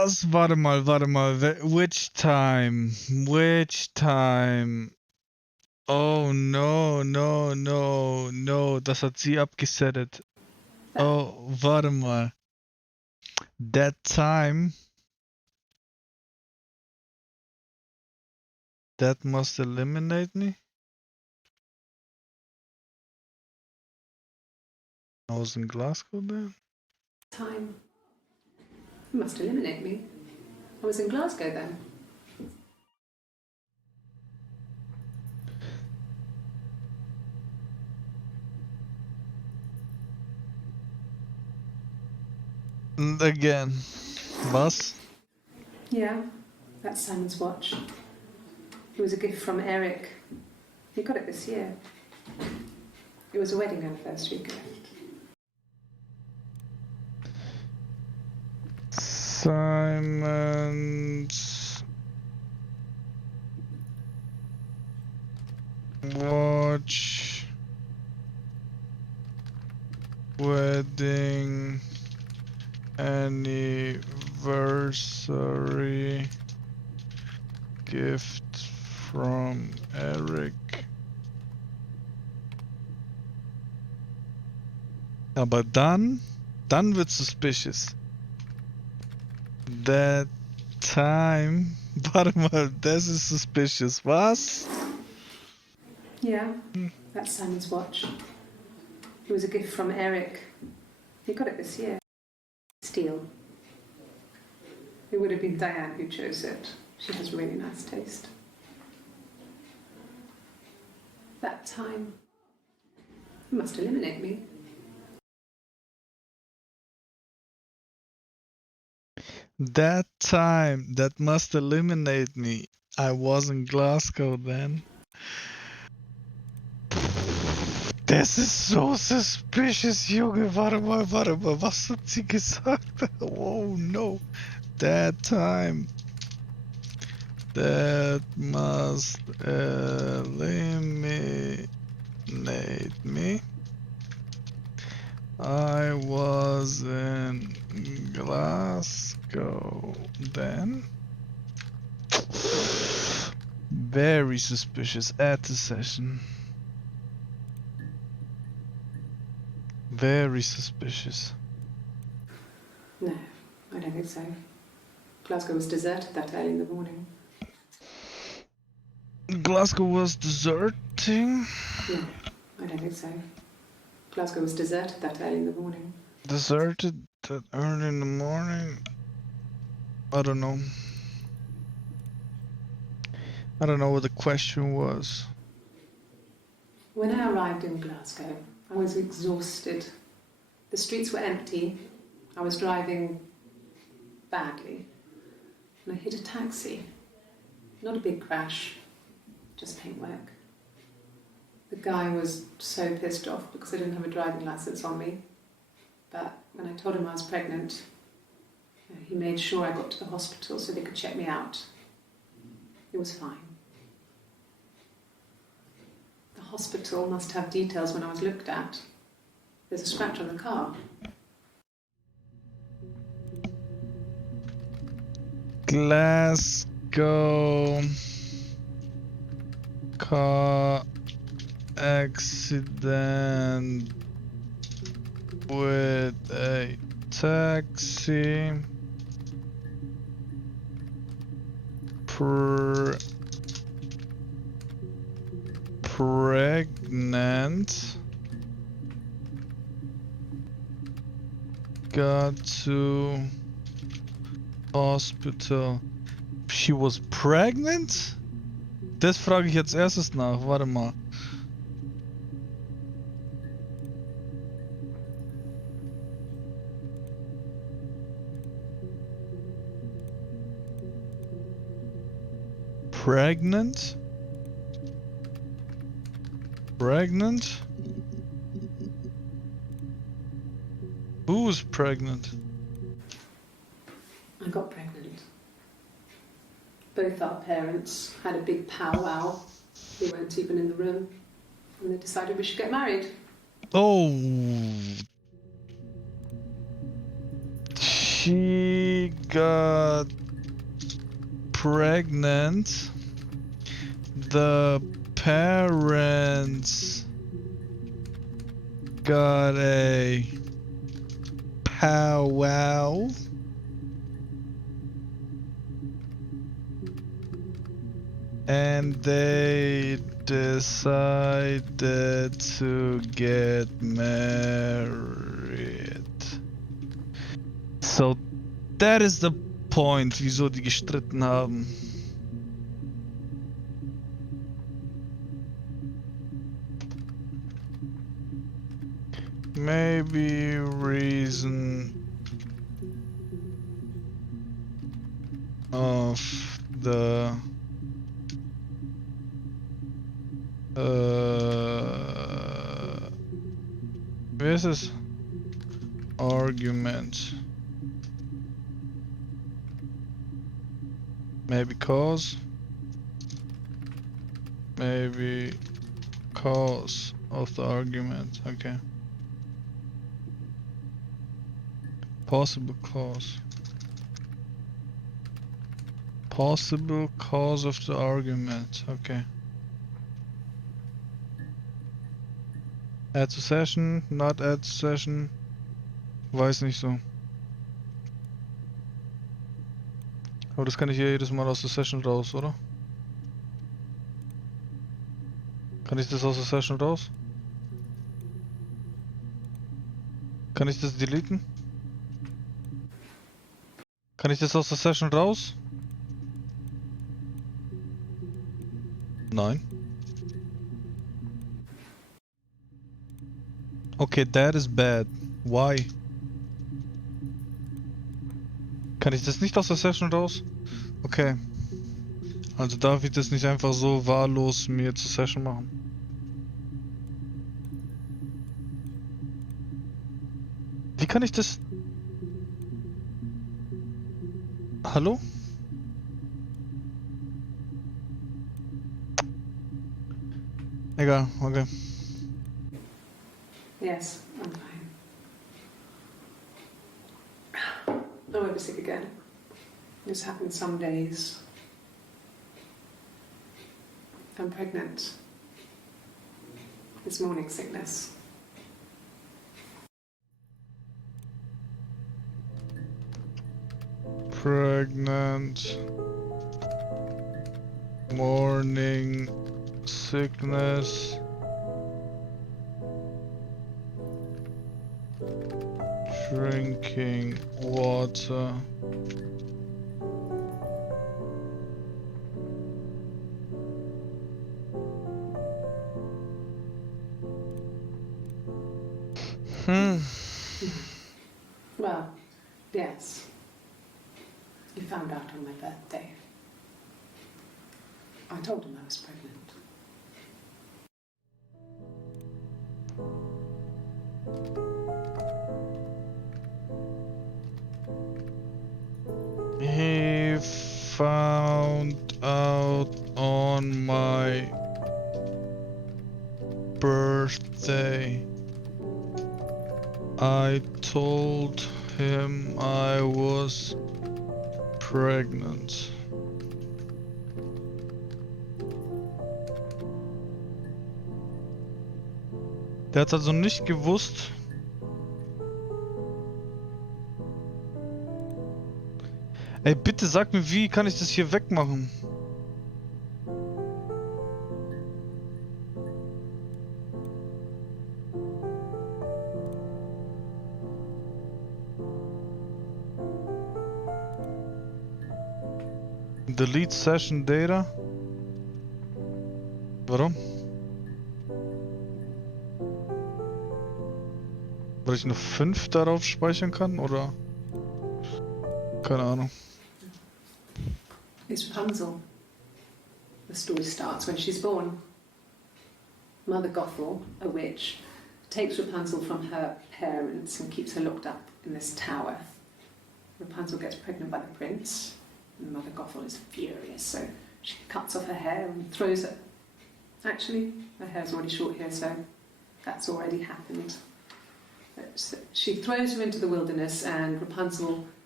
Was? Warte mal. Which time? Oh no. Das hat sie abgesettet. Oh, warte mal. That time. That must eliminate me. I was in Glasgow then. Time. You must eliminate me. I was in Glasgow then. And again. Was? Yeah, that's Simon's watch. It was a gift from Eric. He got it this year. It was a wedding anniversary gift. Simon's watch wedding anniversary gift from Eric. Aber dann wird's suspicious. That time. Warte mal, das ist suspicious. Was? Yeah, that's Simon's watch. It was a gift from Eric. He got it this year. Steel. It would have been Diane who chose it. She has really nice taste. That time. You must eliminate me. That time, that must eliminate me. I was in Glasgow then. Das ist so suspicious, Junge. Warte mal, was hat sie gesagt? Oh no. That time. That must eliminate me. I was in Glasgow then. Very suspicious. Add to session. Very suspicious. No, I don't think so. Glasgow was deserted that early in the morning. Glasgow was deserting? No, I don't think so. Glasgow was deserted that early in the morning. Deserted that early in the morning? I don't know. I don't know what the question was. When I arrived in Glasgow, I was exhausted. The streets were empty. I was driving badly. And I hit a taxi. Not a big crash, just paintwork. The guy was so pissed off because I didn't have a driving license on me. But when I told him I was pregnant, he made sure I got to the hospital so they could check me out. It was fine. The hospital must have details when I was looked at. There's a scratch on the car. Glasgow car accident with a taxi. Pregnant. Got to hospital. She was pregnant? Das frage ich jetzt erstes nach. Warte mal. Pregnant? Pregnant? Who's pregnant? I got pregnant. Both our parents had a big powwow. We weren't even in the room. And they decided we should get married. Oh. She she got pregnant, the parents got a powwow. And they decided to get married. So that is the point, wieso die gestritten haben. Maybe reason of the wie ist es? Argument. Maybe cause. Maybe cause of the argument. Okay. Possible cause. Possible cause of the argument. Okay. Add to session, not add to session. Weiß nicht so. Aber das kann ich ja jedes Mal aus der Session raus, oder? Kann ich das aus der Session raus? Kann ich das deleten? Kann ich das aus der Session raus? Nein. Okay, that is bad. Why? Kann ich das nicht aus der Session raus? Okay. Also darf ich das nicht einfach so wahllos mir zur Session machen? Wie kann ich das... Hallo? Egal, okay. Yes, I'm fine. I won't be sick again. This happens some days. I'm pregnant. It's morning sickness. Pregnant. Morning sickness. Drinking water. Well, yes. He found out on my birthday. I told him I was pregnant. He found out on my birthday. I told him I was pregnant. Der hat also nicht gewusst. Ey, bitte sag mir, wie kann ich das hier wegmachen? Delete Session Data. Warum? Weil ich nur 5 darauf speichern kann, oder? Keine Ahnung. It's Rapunzel. The story starts when she's born. Mother Gothel, a witch, takes Rapunzel from her parents and keeps her locked up in this tower. Rapunzel gets pregnant by the prince, and Mother Gothel is furious, so she cuts off her hair and throws it. Actually, her hair's already short here, so that's already happened. She throws her into the wilderness, and Rapunzel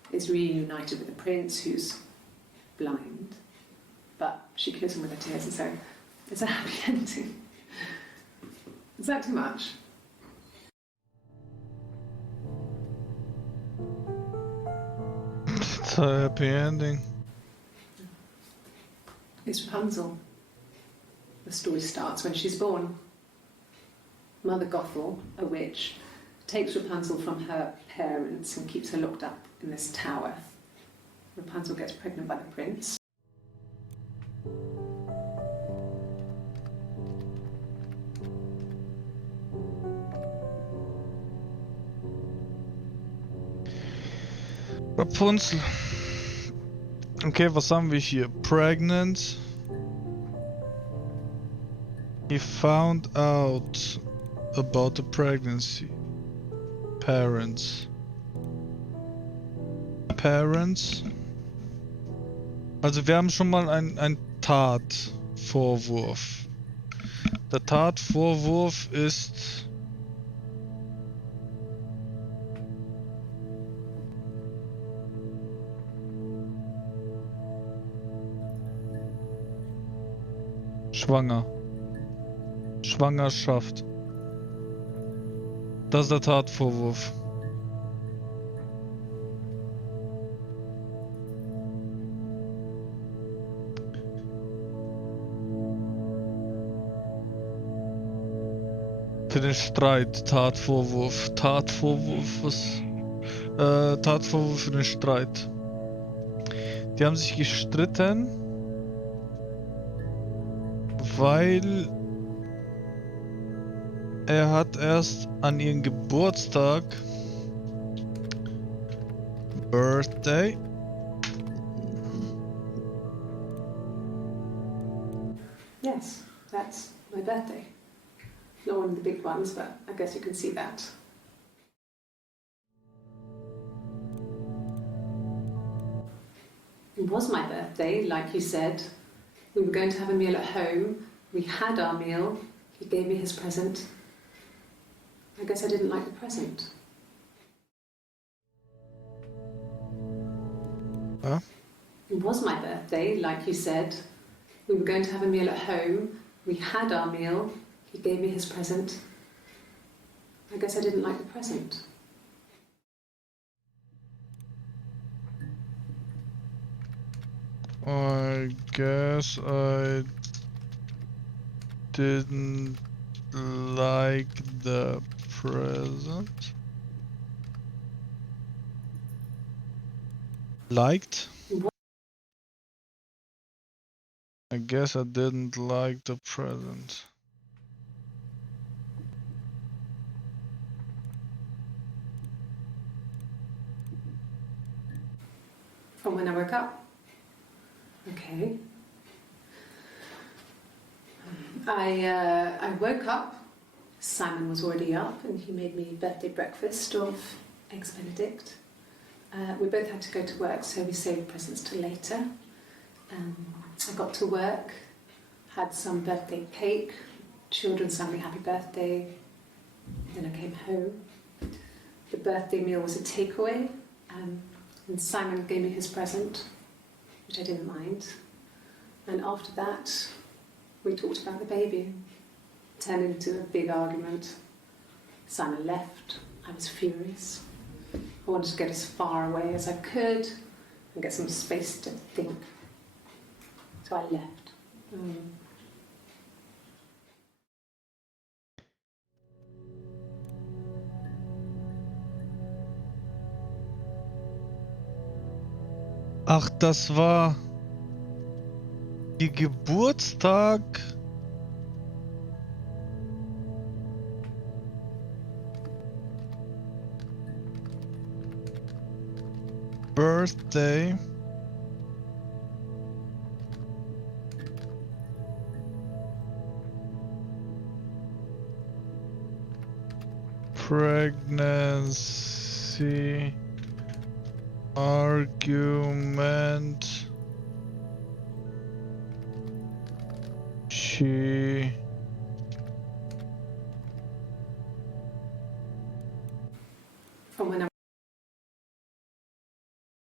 is reunited with the prince who's blind, but she kills him with her tears, and so it's a happy ending. Is that too much? It's a happy ending. It's Rapunzel. The story starts when she's born. Mother Gothel, a witch, takes Rapunzel from her parents and keeps her locked up in this tower. Rapunzel gets pregnant by the prince. Rapunzel. Okay, was haben wir hier? Pregnant. He found out about the pregnancy. Parents. Parents. Also wir haben schon mal ein Tatvorwurf. Der Tatvorwurf ist schwanger. Schwangerschaft. Das ist der Tatvorwurf. Für den Streit, Tatvorwurf. Tatvorwurf, was? Tatvorwurf für den Streit. Die haben sich gestritten, weil er hat erst an ihren Geburtstag, Birthday, Yes, that's my birthday. Not one of the big ones, but I guess you can see that. It was my birthday, like you said. We were going to have a meal at home. We had our meal. He gave me his present. I guess I didn't like the present. Huh? It was my birthday, like you said. We were going to have a meal at home. We had our meal. He gave me his present. I guess I didn't like the present. I guess I didn't like the present. Liked? I guess I didn't like the present. From when I woke up. Okay. I woke up. Simon was already up, and he made me birthday breakfast of eggs Benedict. We both had to go to work, so we saved presents till later. I got to work, had some birthday cake. Children sang me happy birthday. Then I came home. The birthday meal was a takeaway, and Simon gave me his present, which I didn't mind. And after that, we talked about the baby. It turned into a big argument. Simon left. I was furious. I wanted to get as far away as I could and get some space to think. So I left. Ach, das war ihr Geburtstag. Birthday. Pregnancy. Argument. She. From when I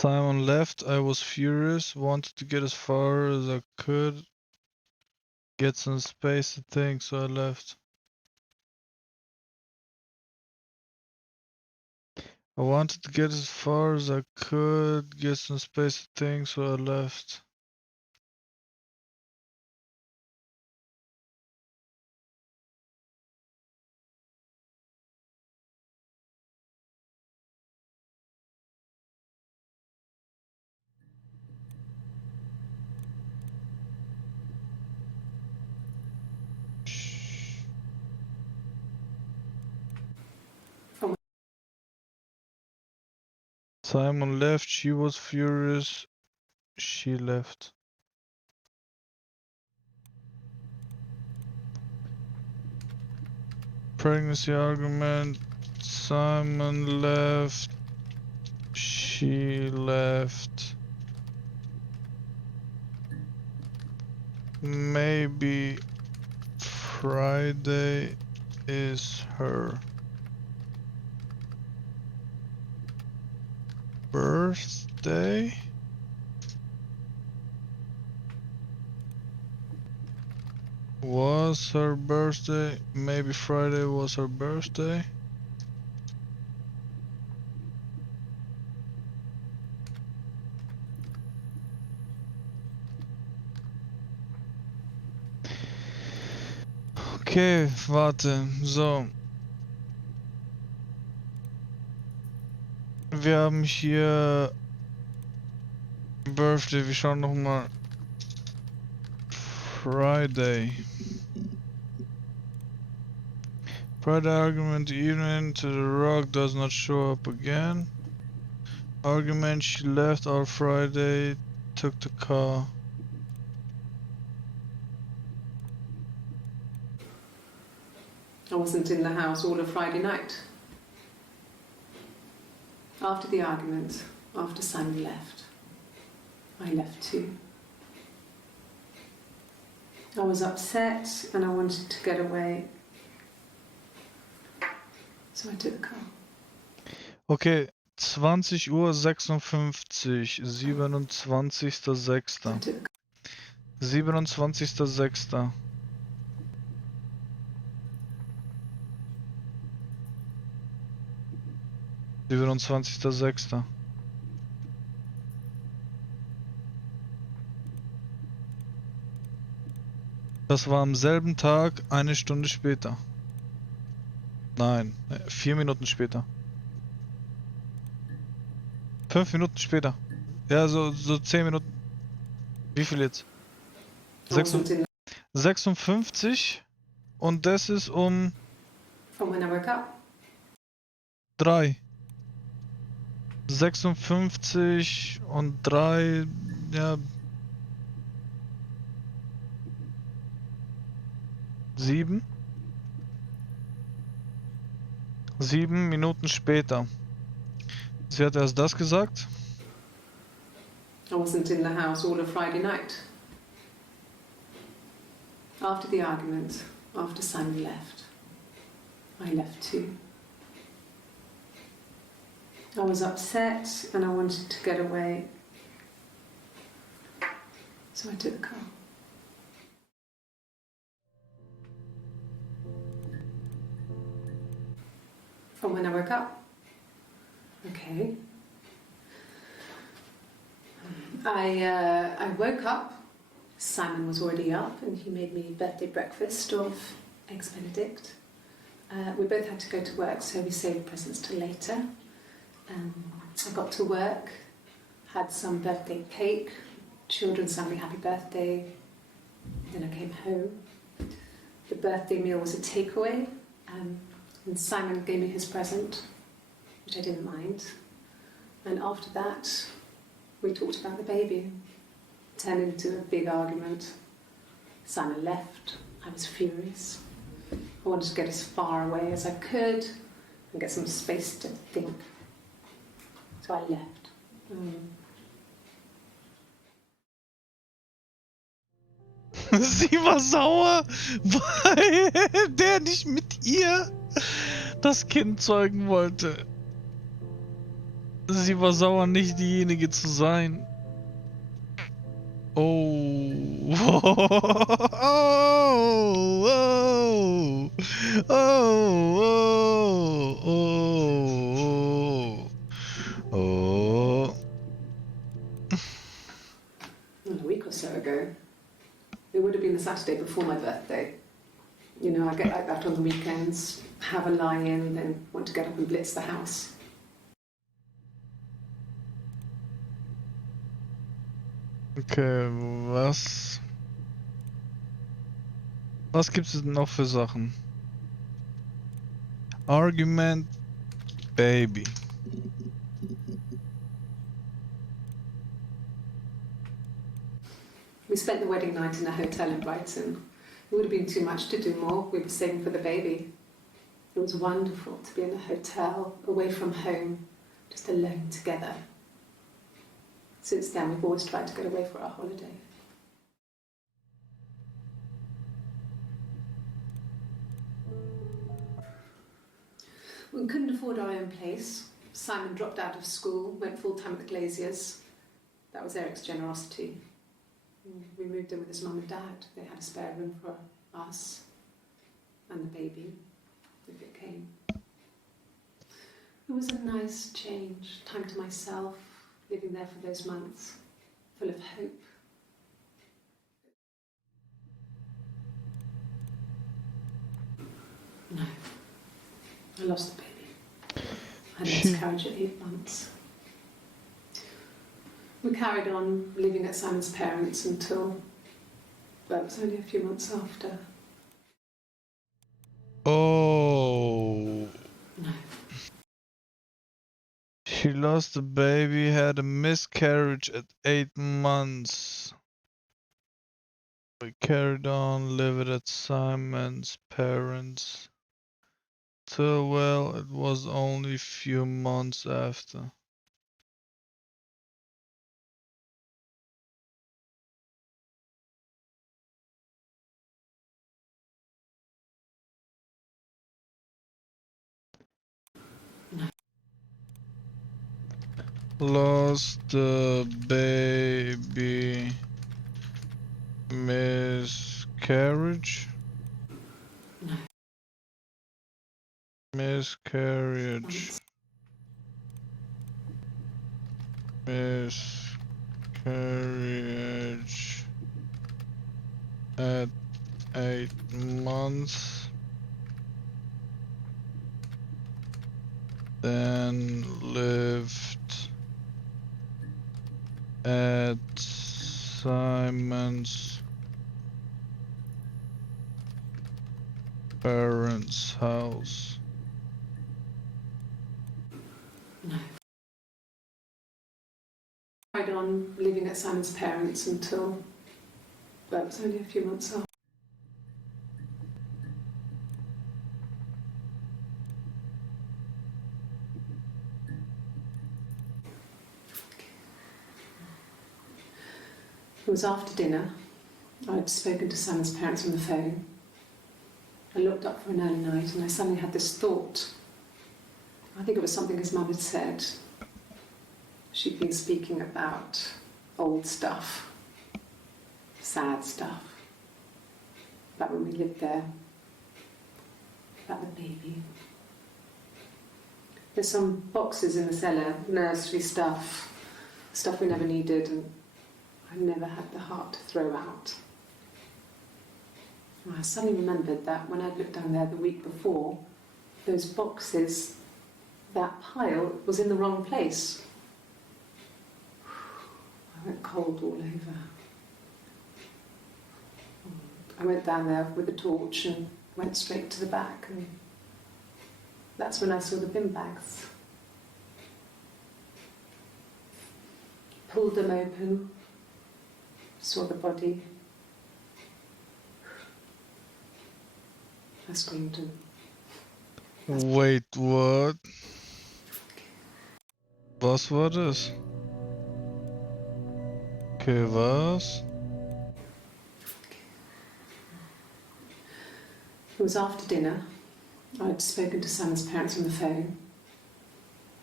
Simon left. I was furious. Wanted to get as far as I could. Get some space to think, so I left. I wanted to get as far as I could. Get some space to think, so I left. Simon left. She was furious. She left. Pregnancy argument. Simon left. She left. Maybe Friday is her birthday? Was her birthday? Maybe Friday was her birthday? Okay, warte, so. Wir haben hier Birthday, wir schauen nochmal. Friday. Friday argument evening to the rock does not show up again. Argument she left on Friday, took the car. I wasn't in the house all of Friday night. After the argument, after Simon left, I left too. I was upset and I wanted to get away. So I took the car. Okay, 20 Uhr 56, 27.06. 27.06. Das war am selben Tag, eine Stunde später. Nein, 4 Minuten später. 5 Minuten später. Ja, so 10 Minuten. Wie viel jetzt? 56 und das ist um From when I woke up. 3. 56 und 3, ja. 7 Minuten später. Sie hat erst das gesagt. I wasn't in the house all of Friday night. After the argument, after Simon left, I left too. I was upset and I wanted to get away. So I took the car. From when I woke up. Okay. I woke up. Simon was already up and he made me birthday breakfast of eggs Benedict. We both had to go to work, so we saved presents till later. I got to work, had some birthday cake, children sang me happy birthday. Then I came home. The birthday meal was a takeaway. And Simon gave me his present, which I didn't mind. And after that, we talked about the baby. It turned into a big argument. Simon left. I was furious. I wanted to get as far away as I could and get some space to think. So I left. Sie war sauer, weil der nicht mit ihr das Kind zeugen wollte. Sie war sauer, nicht diejenige zu sein. Oh. Oh. Oh. Oh. Oh. Oh. Well, a week or so ago. It would have been the Saturday before my birthday. You know, I get like that on the weekends, have a lie-in, then want to get up and blitz the house. Okay, was gibt es noch für Sachen? Argument Baby. We spent the wedding night in a hotel in Brighton. It would have been too much to do more. We were saving for the baby. It was wonderful to be in a hotel, away from home, just alone together. Since then, we've always tried to get away for our holiday. We couldn't afford our own place. Simon dropped out of school, went full-time at the Glaziers. That was Eric's generosity. We moved in with his mum and dad. They had a spare room for us and the baby, if it came. It was a nice change, time to myself, living there for those months, full of hope. No, I lost the baby. I had a miscarriage at 8 months. We carried on living at Simon's parents until, well, it was only a few months after. Oh. No. She lost the baby, had a miscarriage at 8 months. We carried on living at Simon's parents. Till, well, it was only a few months after. No. Lost the baby. Miscarriage? No. Miscarriage. Miscarriage at 8 months. Then lived at Simon's parents' house. No. Carried on living at Simon's parents until, well, it was only a few months after. It was after dinner. I'd spoken to Simon's parents on the phone. I looked up for an early night and I suddenly had this thought. I think it was something his mum had said. She'd been speaking about old stuff, sad stuff, about when we lived there, about the baby. There's some boxes in the cellar, nursery stuff we never needed and I never had the heart to throw out. And I suddenly remembered that when I'd looked down there the week before, those boxes, that pile was in the wrong place. I went cold all over. I went down there with a torch and went straight to the back, and that's when I saw the bin bags. Pulled them open, saw the body. I screamed and... Wait, what? Was war das? Okay, was? It was after dinner. I'd spoken to Simon's parents on the phone. I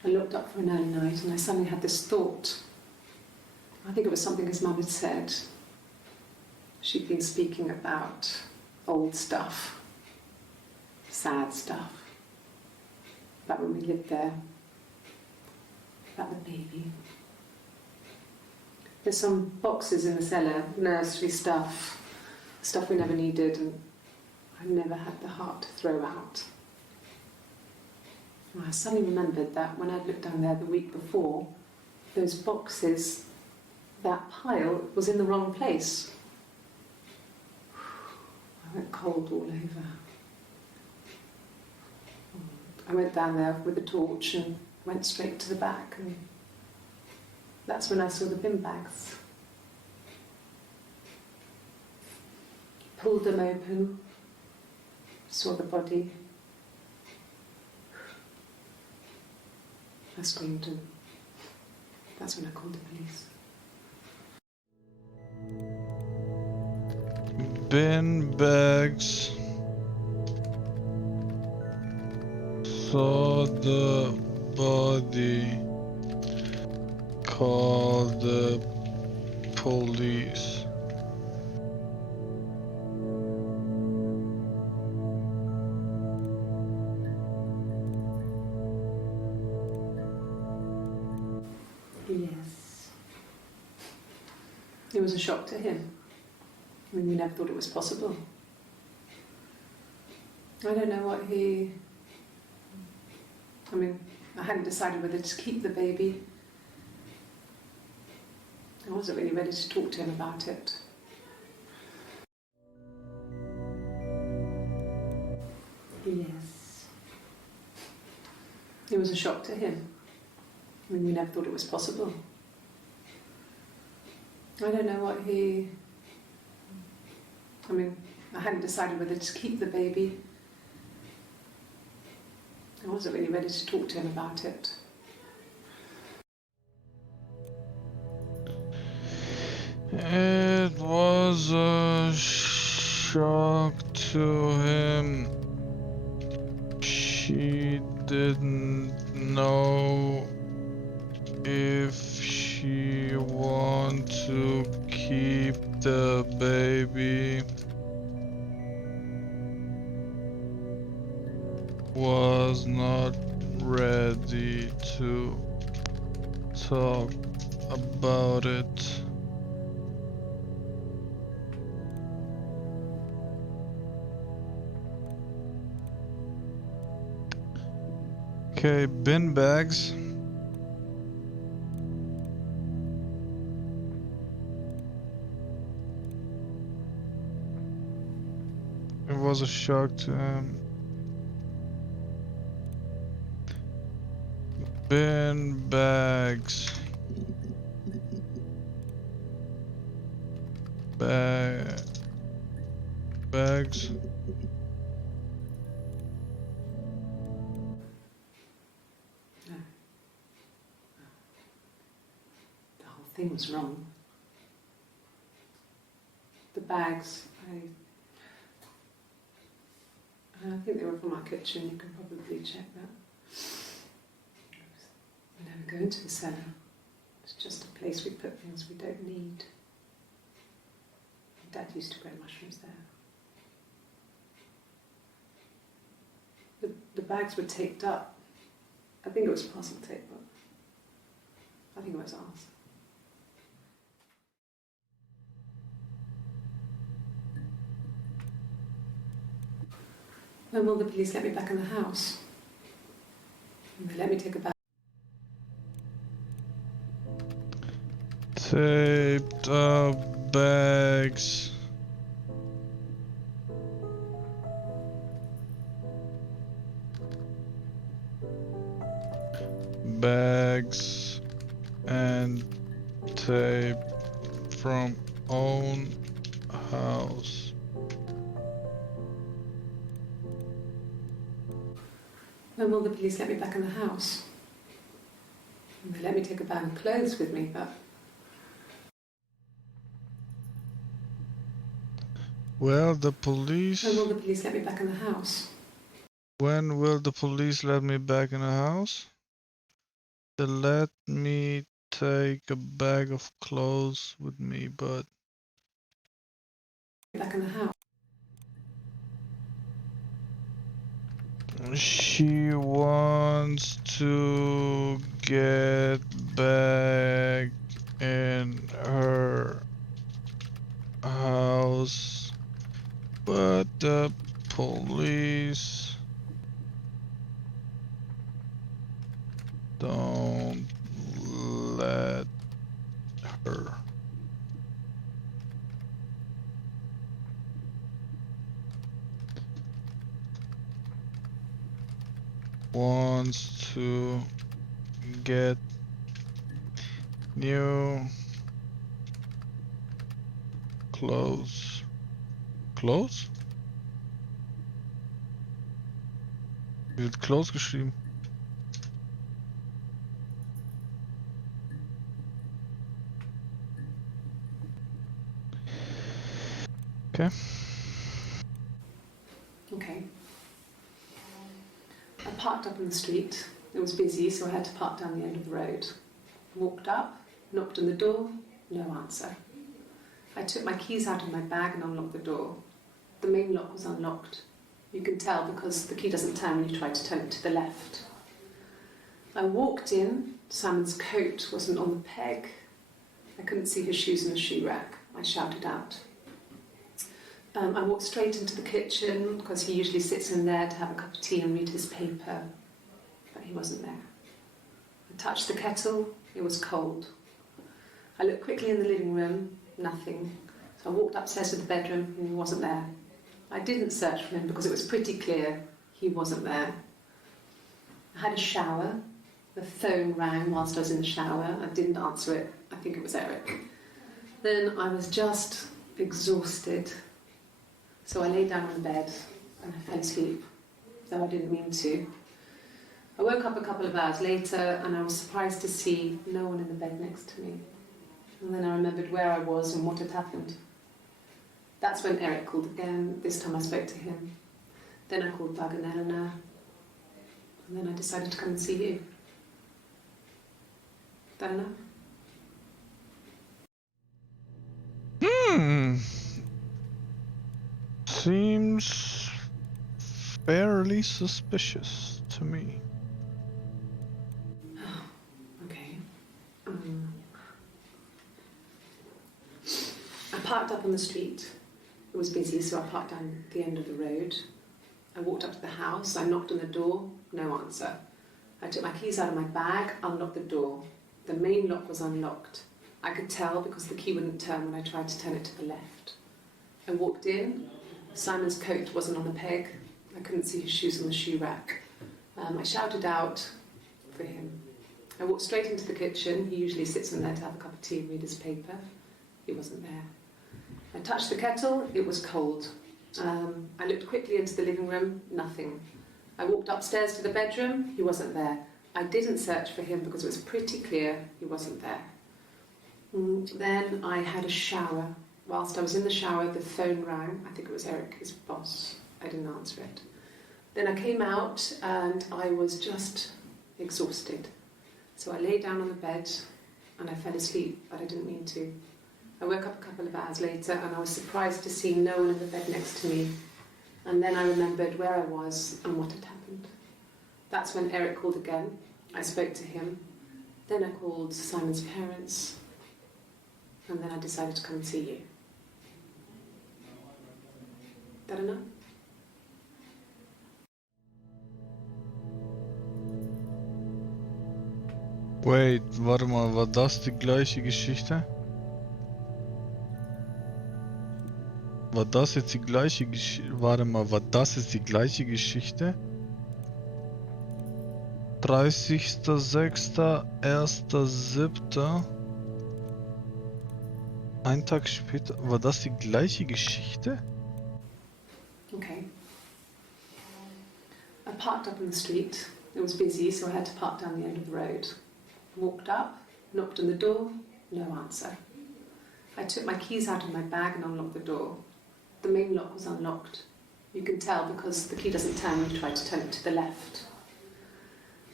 I looked up for an early night and I suddenly had this thought. I think it was something his mum had said. She'd been speaking about old stuff, sad stuff, about when we lived there, about the baby. There's some boxes in the cellar, nursery stuff, stuff we never needed and I never had the heart to throw out. And I suddenly remembered that when I'd looked down there the week before, those boxes, that pile was in the wrong place. I went cold all over. I went down there with the torch and went straight to the back, and that's when I saw the bin bags. Pulled them open, saw the body. I screamed, and that's when I called the police. Bin bags. Saw the body. Called the police. Yes. It was a shock to him. I mean, we never thought it was possible. I don't know what he... I mean, I hadn't decided whether to keep the baby. I wasn't really ready to talk to him about it. Yes. It was a shock to him. I mean, we never thought it was possible. I don't know what he... I mean, I hadn't decided whether to keep the baby. I wasn't really ready to talk to him about it. It was a shock to him. She didn't know if she wanted to keep the baby. Was not ready to talk about it. Okay, bin bags. It was a shock to him. Bin bags. Bags. The whole thing was wrong. The bags, I think they were from our kitchen, you can probably check that. We never go into the cellar. It's just a place we put things we don't need. Dad used to grow mushrooms there. The bags were taped up. I think it was parcel tape, but I think it was ours. When will the police let me back in the house? And they let me take a bag. Taped up bags. Bags and tape from own house. When will the police let me back in the house? And they let me take a bag of clothes with me, but... Well, the police... When will the police let me back in the house? When will the police let me back in the house? They let me take a bag of clothes with me, but Back in the house. she wants to get back in her house, but the police don't let her. Wants to get new clothes. Clothes? Wie wird Clothes geschrieben? Okay. Okay. I parked up in the street. It was busy, so I had to park down the end of the road. Walked up, knocked on the door, no answer. I took my keys out of my bag and unlocked the door. The main lock was unlocked. You can tell because the key doesn't turn when you try to turn it to the left. I walked in. Simon's coat wasn't on the peg. I couldn't see his shoes in the shoe rack. I shouted out. I walked straight into the kitchen because he usually sits in there to have a cup of tea and read his paper, but he wasn't there. I touched the kettle, it was cold. I looked quickly in the living room, nothing. So I walked upstairs to the bedroom and he wasn't there. I didn't search for him because it was pretty clear he wasn't there. I had a shower. The phone rang whilst I was in the shower. I didn't answer it. I think it was Eric. Then I was just exhausted. So I lay down on the bed and I fell asleep, though I didn't mean to. I woke up a couple of hours later and I was surprised to see no one in the bed next to me. And then I remembered where I was and what had happened. That's when Eric called again. This time I spoke to him. Then I called Doug and Eleanor. And then I decided to come and see you. That enough? Seems fairly suspicious to me. Okay. I parked up on the street. It was busy, so I parked down the end of the road. I walked up to the house. I knocked on the door. No answer. I took my keys out of my bag, unlocked the door. The main lock was unlocked. I could tell because the key wouldn't turn when I tried to turn it to the left. I walked in. Simon's coat wasn't on the peg. I couldn't see his shoes on the shoe rack. I shouted out for him. I walked straight into the kitchen. He usually sits in there to have a cup of tea and read his paper. He wasn't there. I touched the kettle. It was cold. I looked quickly into the living room. Nothing. I walked upstairs to the bedroom. He wasn't there. I didn't search for him because it was pretty clear he wasn't there. Then I had a shower. Whilst I was in the shower, the phone rang. I think it was Eric, his boss. I didn't answer it. Then I came out and I was just exhausted. So I lay down on the bed and I fell asleep, but I didn't mean to. I woke up a couple of hours later and I was surprised to see no one in the bed next to me. And then I remembered where I was and what had happened. That's when Eric called again. I spoke to him. Then I called Simon's parents. And then I decided to come and see you. That enough? Wait, warte mal, war das die gleiche Geschichte? War das jetzt die gleiche Geschichte? Warte mal, war das jetzt die gleiche Geschichte? 30.06., 1.07. Ein Tag später. War das die gleiche Geschichte? Okay. I parked up in the street. It was busy, so I had to park down the end of the road. Walked up, knocked on the door, no answer. I took my keys out of my bag and unlocked the door. The main lock was unlocked. You can tell because the key doesn't turn when you try to turn it to the left.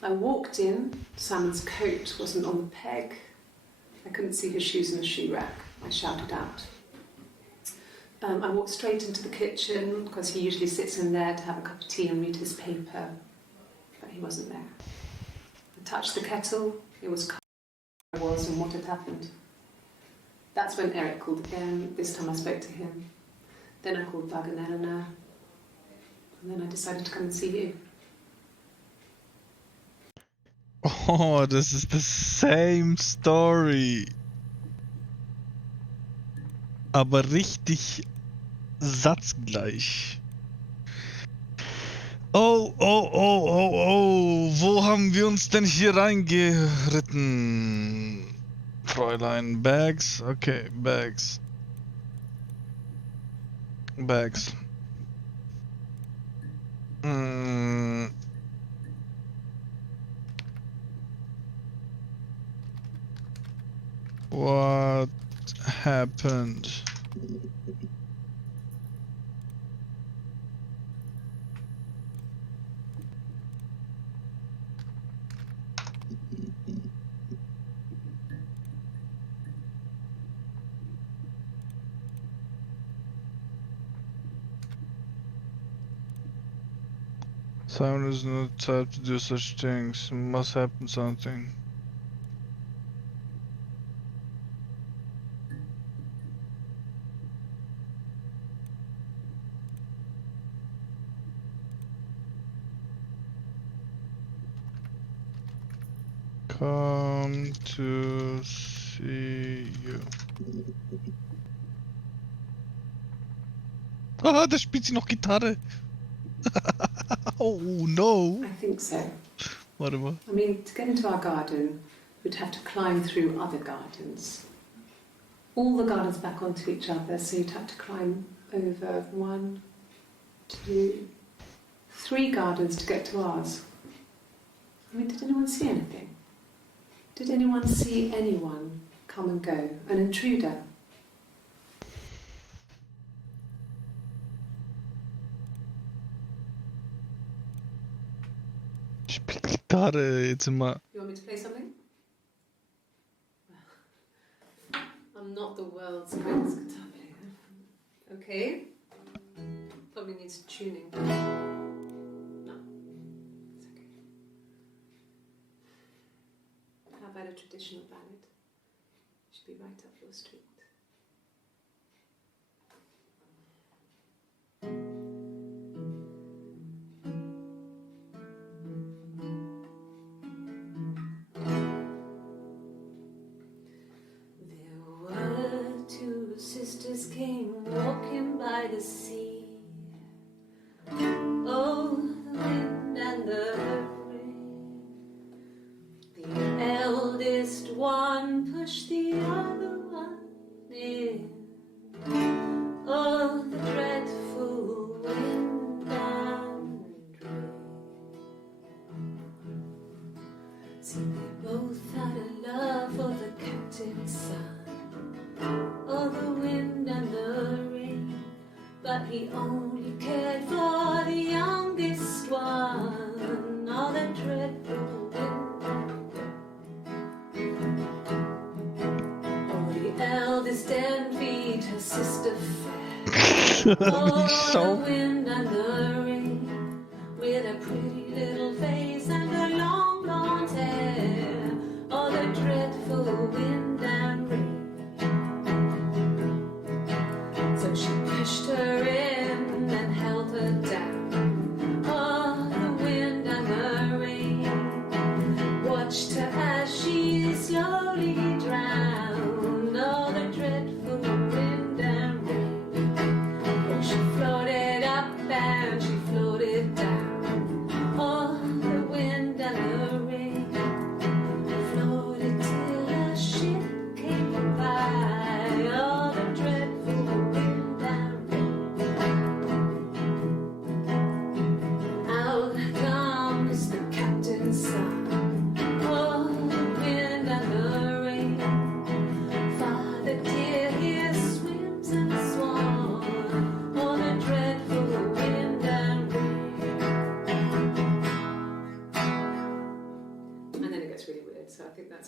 I walked in, Simon's coat wasn't on the peg. I couldn't see his shoes in the shoe rack. I shouted out. I walked straight into the kitchen because he usually sits in there to have a cup of tea and read his paper, but he wasn't there. I touched the kettle, it was cold where I was and what had happened. That's when Eric called again. This time I spoke to him. Then I called Doug and Eleanor, and then I decided to come and see you. Oh, this is the same story. Aber richtig satzgleich. Oh, oh, oh, oh, oh. Wo haben wir uns denn hier reingeritten? Fräulein, Bags? Okay, Bags. Bags. What happened? Simon is not the type to do such things. Must happen something. Come to see you. Ah, da spielt sie noch Gitarre. Oh no. I think so. Warte mal. I mean, to get into our garden, we'd have to climb through other gardens. All the gardens back onto each other, so you'd have to climb over 1, 2, 3 gardens to get to ours. I mean, did anyone see anything? Did anyone see anyone come and go? An intruder? Spielt Gitarre jetzt immer. You want me to play something? I'm not the world's greatest guitar player. Okay. Probably needs tuning. No. It's okay. How about a traditional ballad? Should be right up your street. Sisters came walking by the sea. Oh, the wind and the rain. The eldest one pushed the other one in. Oh, the dreadful wind and rain. See, they both had a love for the captain's son. Oh, the wind and the rain, but he only cared for the youngest one. Oh, the dreadful wind. Oh, the eldest envied her sister fair. Oh, the wind and the rain, with a pretty little face and her long blonde hair. Oh, the dreadful wind and rain. She pushed her in and held her down. Oh, the wind and the rain watched her as she slowly drowned. Oh, the dreadful wind and rain. Oh, she floated up and she floated down. Oh, the wind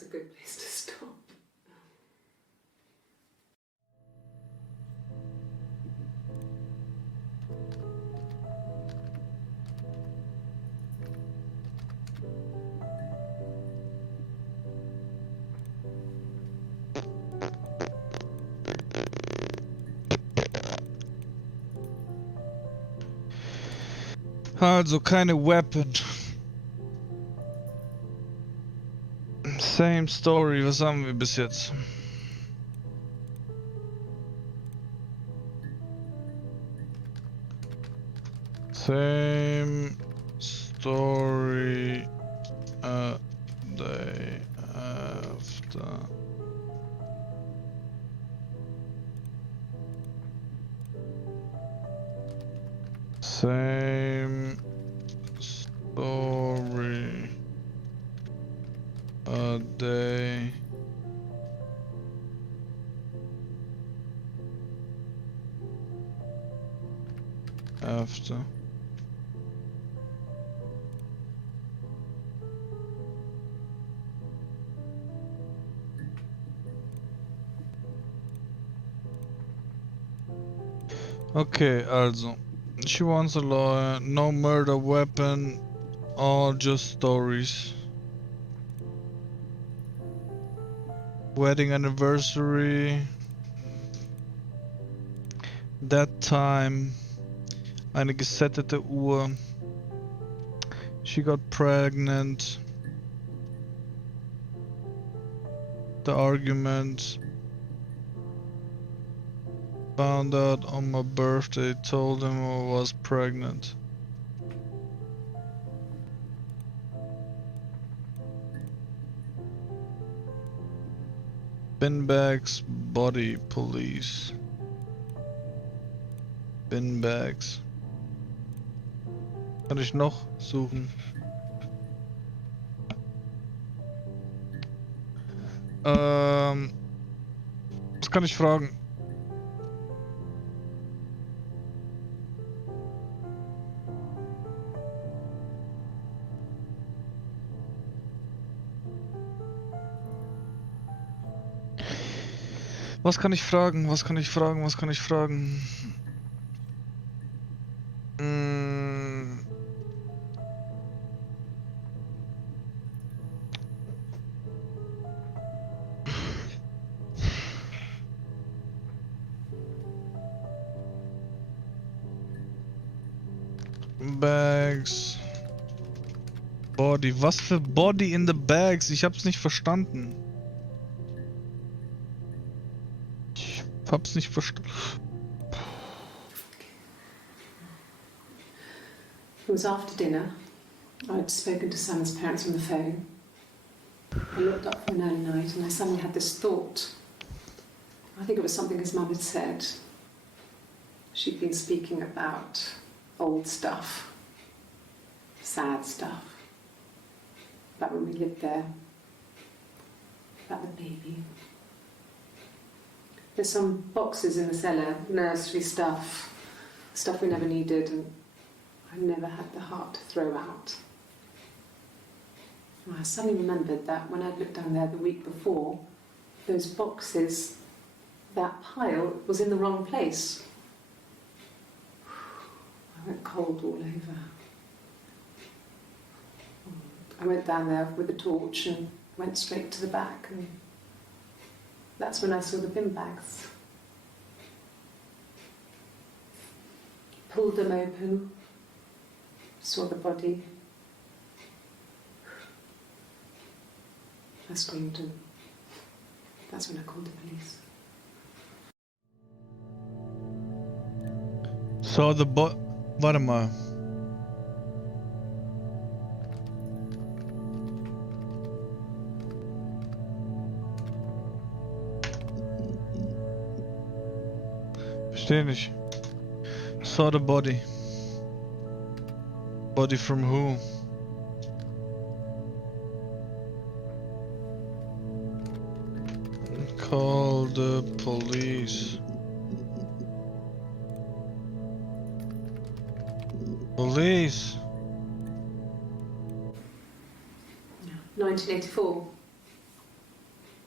a good place to stop. Also keine Weapon. Same story, was haben wir bis jetzt? Same story a day after. Same story a day after. Okay, also. She wants a lawyer, no murder weapon, all just stories. Wedding anniversary. That time. Eine gesettete Uhr. She got pregnant. The argument. Found out on my birthday, told him I was pregnant. Bin bags, body police. Bin bags. Kann ich noch suchen? Was kann ich fragen? Was kann ich fragen? Was kann ich fragen? Was kann ich fragen? Bags. Body. Was für Body in the bags? Ich hab's nicht verstanden. Ich hab's nicht verstanden. It was after dinner. I'd spoken to Sam's parents on the phone. I looked up for an early night and I suddenly had this thought. I think it was something his mum had said. She'd been speaking about old stuff, sad stuff, about when we lived there, about the baby. There's some boxes in the cellar, nursery stuff, stuff we never needed and I never had the heart to throw out. And I suddenly remembered that when I'd looked down there the week before, those boxes, that pile was in the wrong place. I went cold all over. I went down there with a torch and went straight to the back, and that's when I saw the bin bags. Pulled them open, saw the body. I screamed and that's when I called the police. So warte mal. Verstehe nicht. Saw the body. Body from who? Call the police. Police. 1984.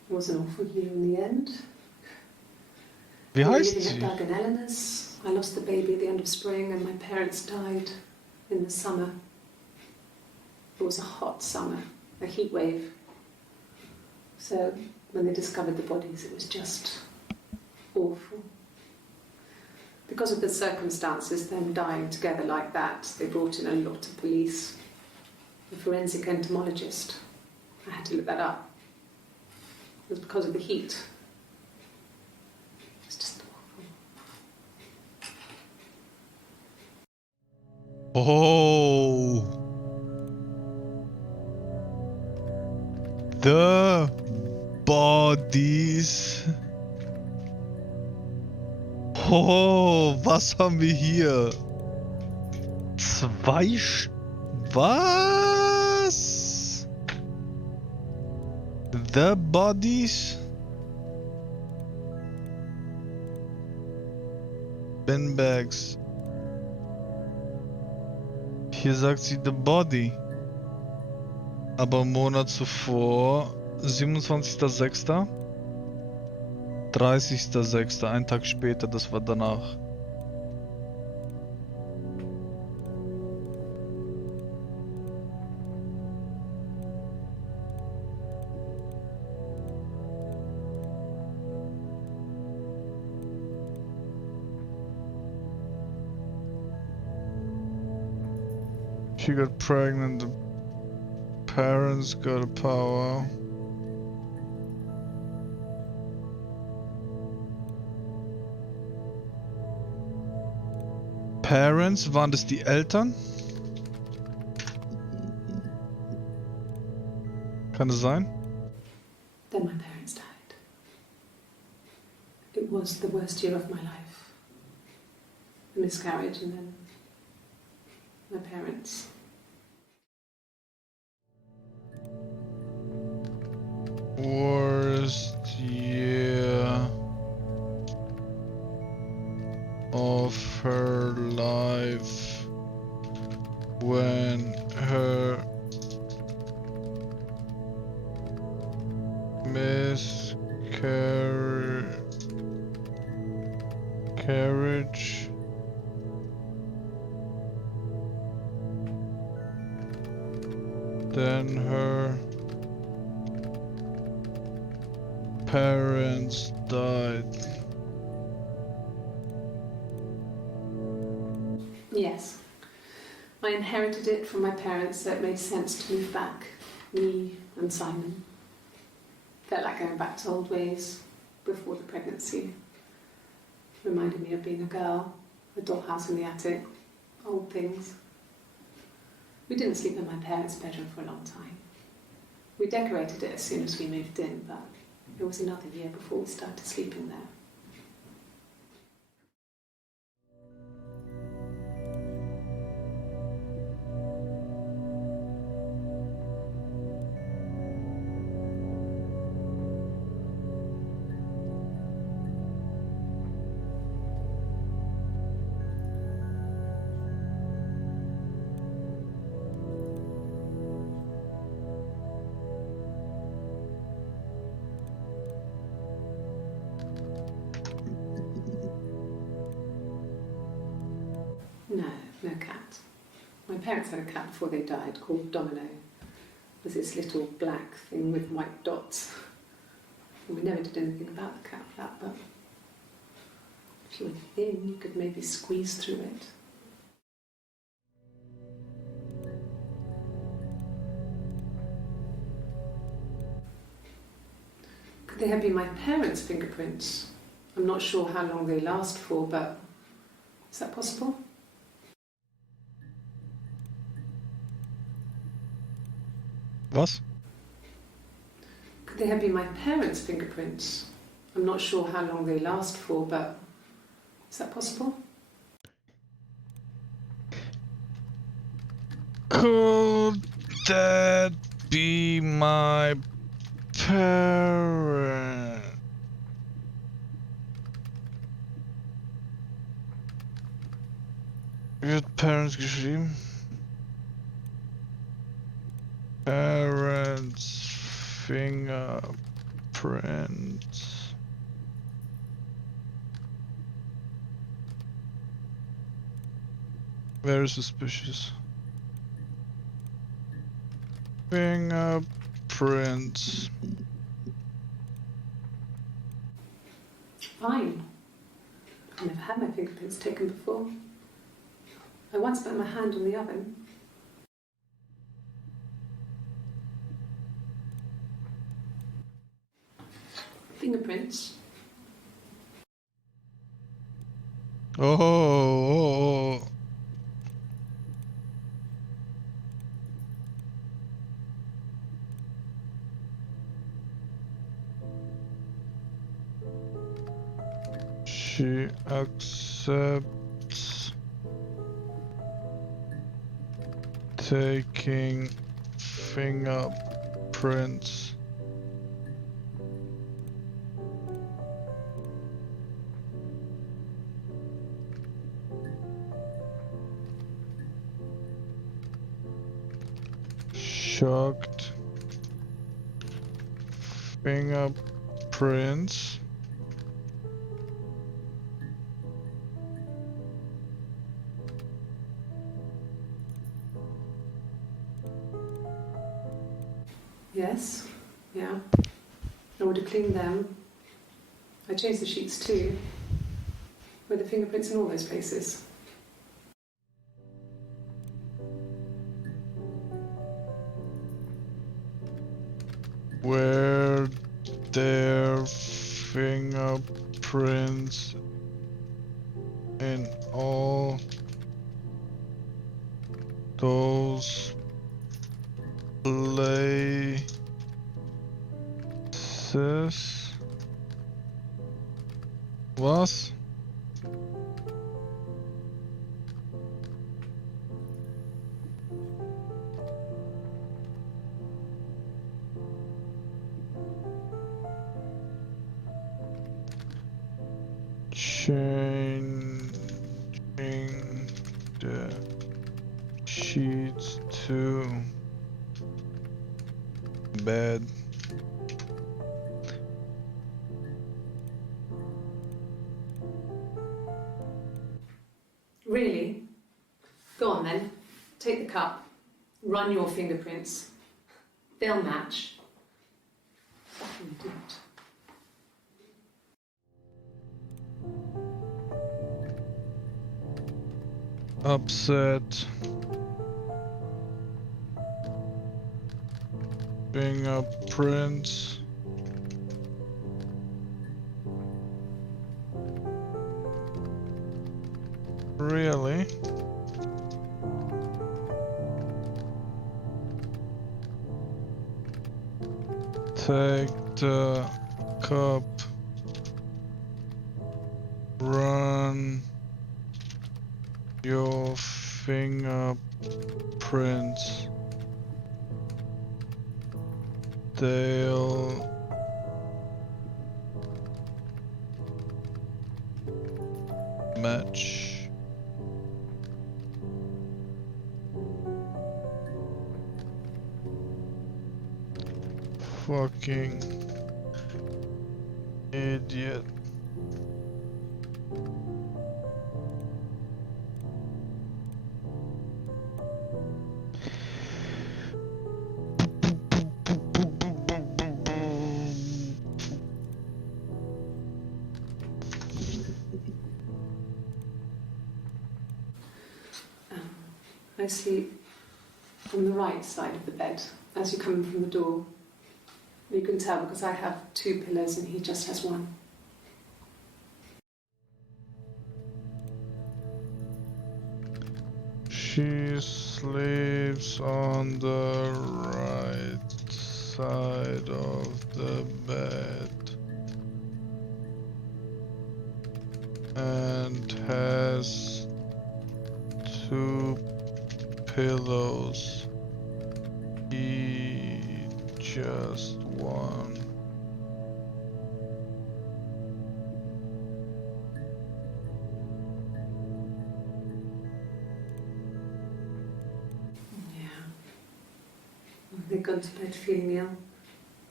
wasn't all for you in the end. Wie We were heißt living at sie? Doug and Eleanor's. I lost the baby at the end of spring and my parents died in the summer. It was a hot summer, a heat wave. So when they discovered the bodies, it was just awful. Because of the circumstances, them dying together like that, they brought in a lot of police. A forensic entomologist. I had to look that up. It was because of the heat. It's just awful. Oh. The Bodies. Oh, was haben wir hier? Was? The Bodies? Bin Bags. Hier sagt sie The Body. Aber einen Monat zuvor, 27.06., 30.06., einen Tag später, das war danach. She got pregnant, the parents got a power. Parents, waren das die Eltern? Kann es sein? Then my parents died. It was the worst year of my life. A miscarriage and then my parents. Worst year of her life when her miscarriage then her parents died. Yes. I inherited it from my parents, so it made sense to move back. Me and Simon. Felt like going back to old ways before the pregnancy. Reminded me of being a girl, a dollhouse in the attic, old things. We didn't sleep in my parents' bedroom for a long time. We decorated it as soon as we moved in, but it was another year before we started sleeping there. No cat. My parents had a cat before they died called Domino. It was this little black thing with white dots. And we never did anything about the cat flap, but if you were thin, you could maybe squeeze through it. Could they have been my parents' fingerprints? I'm not sure how long they last for, but is that possible? Was? Could they have been my parents' fingerprints? I'm not sure how long they last for, but is that possible? Could that be my parent? Wie wird Parents geschrieben? Parents Fingerprint. prints. Very suspicious. Fingerprints. Fine. I've never had my fingerprints taken before. I once put my hand on the oven. Fingerprints. Oh. She accepts taking fingerprints. Shocked. Fingerprints. Yes. Yeah. I would have cleaned them. I changed the sheets too. With the fingerprints in all those places. Were there fingerprints in all those places? Was? Changing the sheets to bed. Really? Go on then. Take the cup. Run your fingerprints. They'll match. Fucking idiot. Upset. Fingerprints. Really? Take the cup. Run your fingerprints. They'll match. Fucking idiot. I sleep on the right side of the bed as you come in from the door. You can tell because I have 2 pillows and he just has 1. She sleeps on the right side of the bed and has 2 pillows, he just 1. They've gone to bed feeling ill. They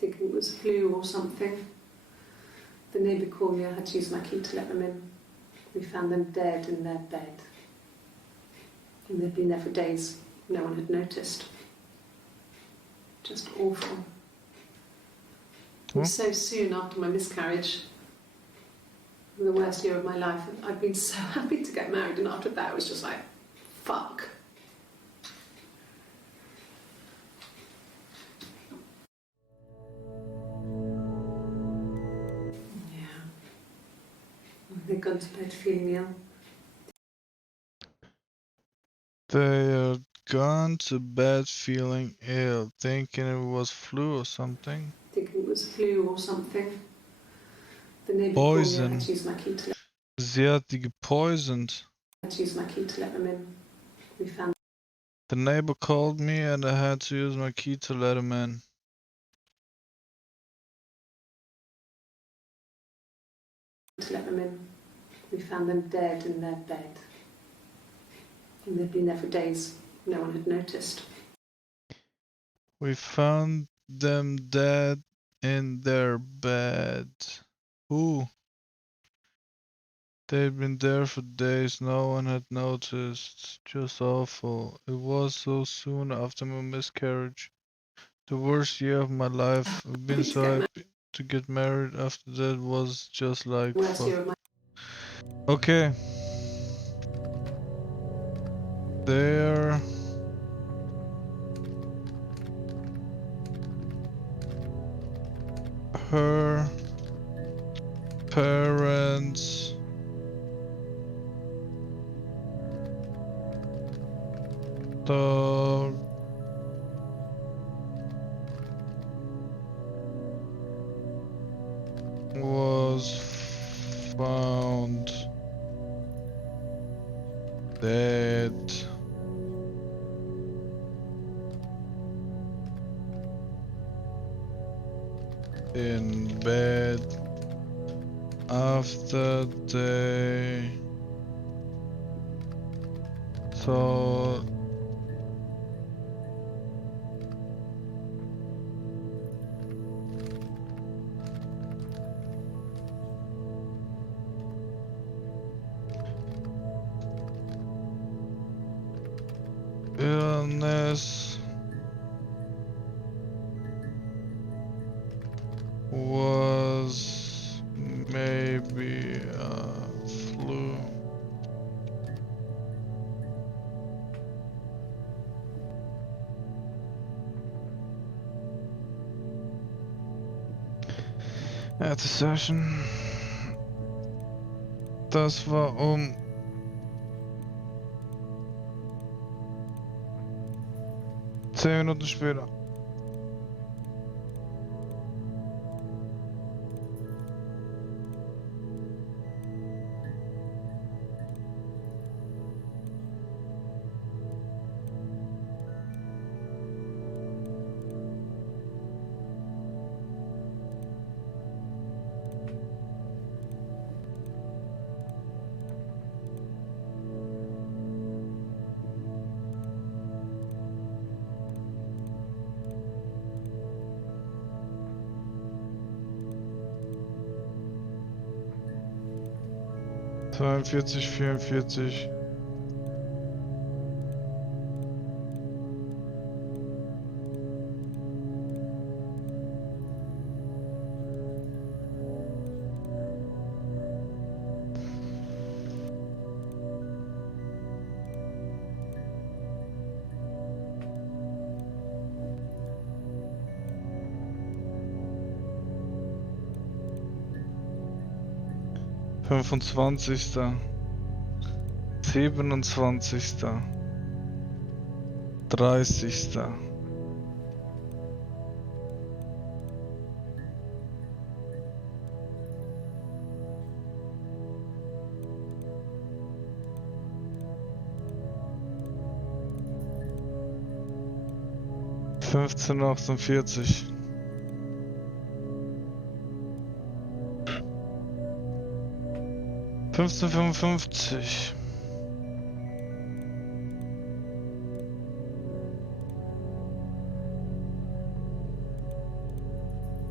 thinking it was flu or something. The neighbour called me, I had to use my key to let them in. We found them dead in their bed. And they'd been there for days. No one had noticed. Just awful. It was so soon after my miscarriage. The worst year of my life. I'd been so happy to get married, and after that it was just like, fuck. Yeah. They'd gone to bed feeling ill. They had gone to bed feeling ill, thinking it was flu or something. Thinking it was flu or something. The neighbour called me, I had to use my key to Sie hat die gepoisoned. let them in. We found The neighbor called me and I had to use my key to let him in. We found them dead in their bed. And they'd been there for days. No one had noticed. We found them dead in their bed. Who? They'd been there for days, no one had noticed. Just awful. It was so soon after my miscarriage. The worst year of my life. I've been so happy to get married. After that was just like fuck. Okay. There. Her parents dog was found dead in bed after they saw illness was maybe a flu. At the session. Das war 10 Minuten später. Zweiundvierzig, 44. Fünfundzwanzigster. 27. 30. Fünfzehn 48. 15:55.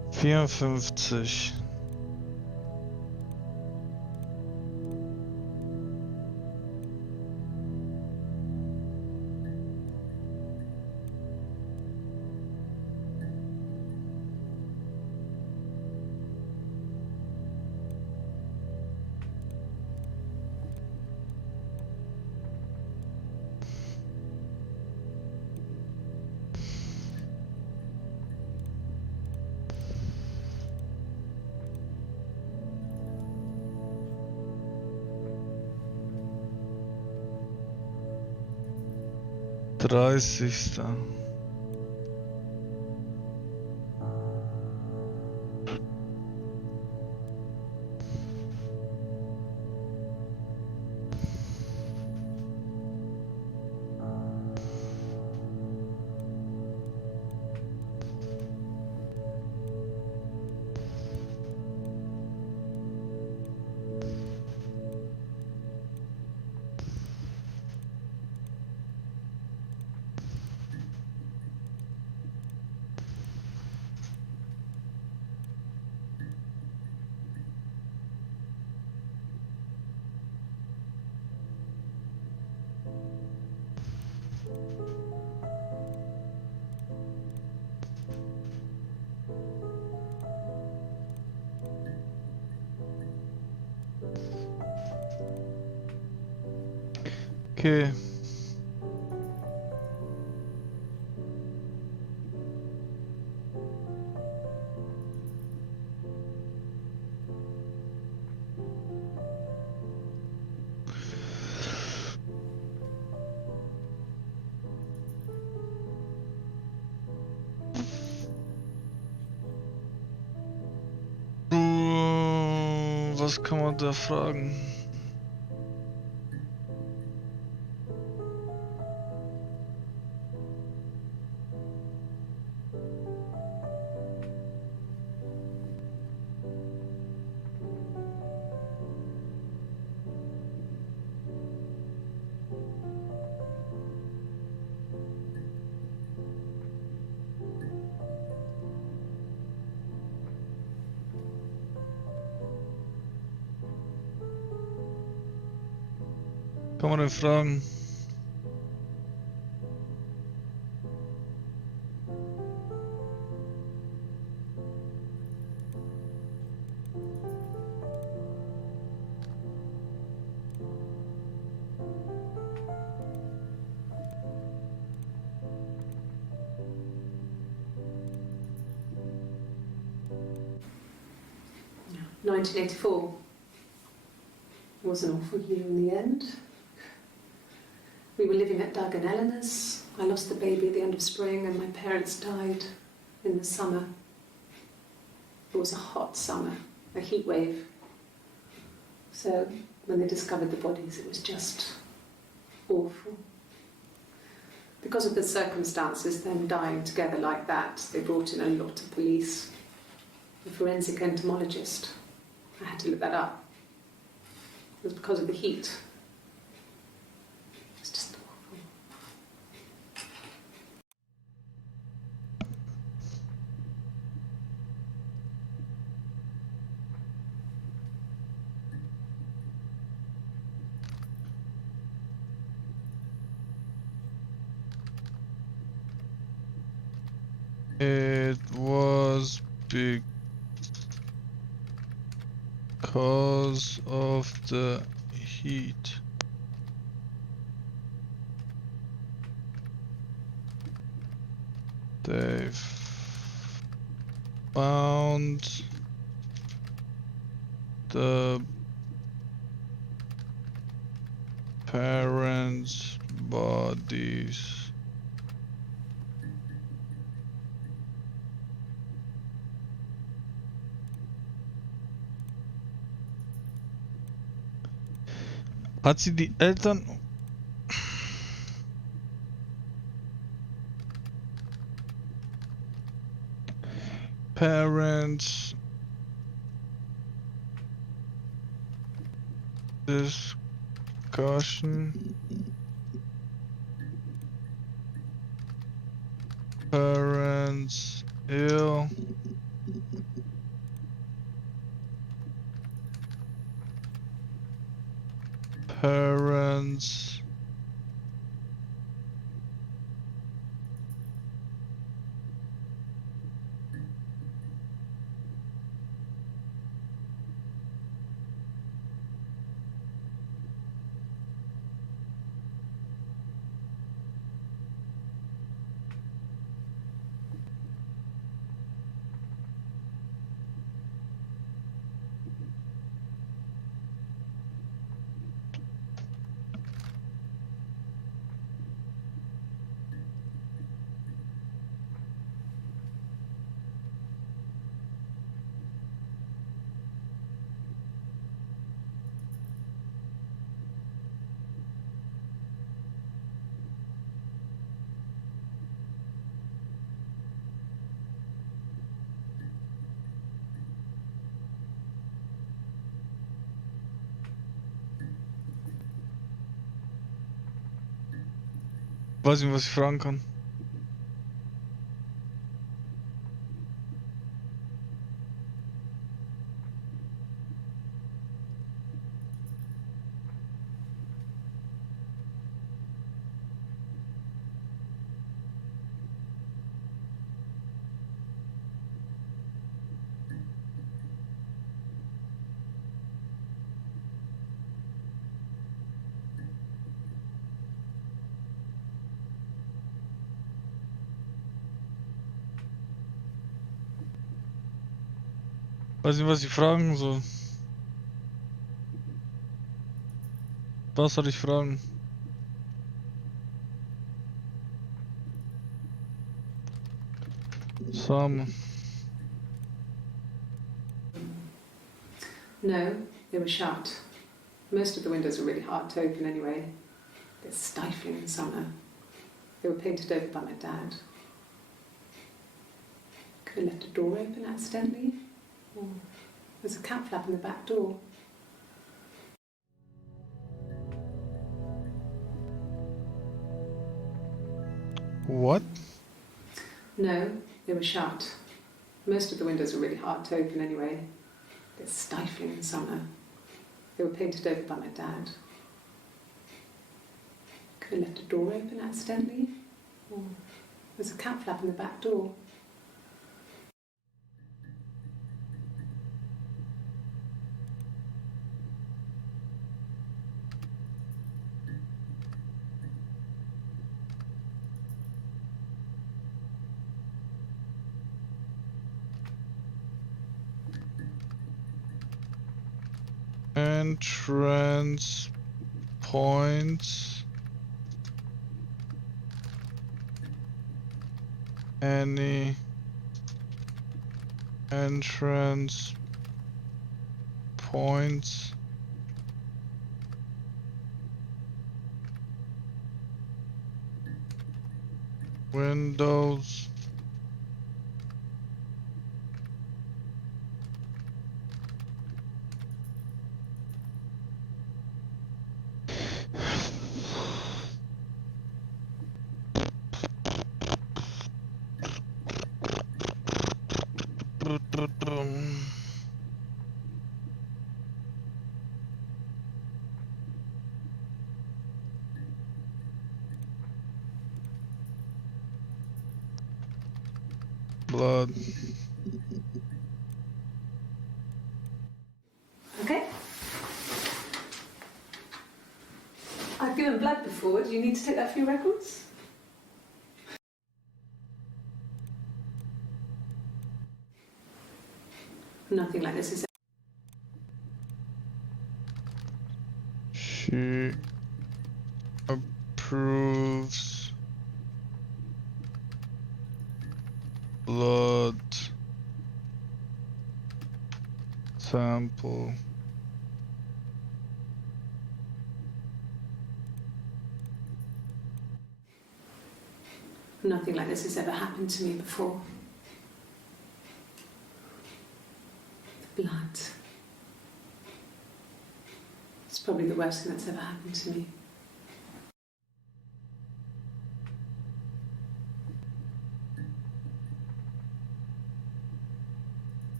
54. Dreißigster. Okay. Was kann man da fragen? Kann man denn fragen? Yeah. 1984 was an awful year in the end. We were living at Doug and Eleanor's. I lost the baby at the end of spring and my parents died in the summer. It was a hot summer, a heat wave. So when they discovered the bodies, it was just awful. Because of the circumstances, them dying together like that, they brought in a lot of police. The forensic entomologist. I had to look that up. It was because of the heat. It's just awful. It was because of the heat. They found the parents' bodies. Hat sie die Eltern... Parents... Discussion... Parents... ill... Parents. Weiß nicht, was ich fragen kann. Weiß nicht, was ich fragen soll. Was soll ich fragen? Same. No, they were shut. Most of the windows are really hard to open anyway. They're stifling in summer. They were painted over by my dad. Could have left a door open accidentally. Or there's a cat flap in the back door. What? No, they were shut. Most of the windows are really hard to open anyway. They're stifling in summer. They were painted over by my dad. Could have left a door open accidentally. Or there's a cat flap in the back door. Entrance points. Any entrance points. Windows. Blood. Okay. I've given blood before. Do you need to take that for your records? Nothing like this is. She approves blood sample. Nothing like this has ever happened to me before. The blood. It's probably the worst thing that's ever happened to me.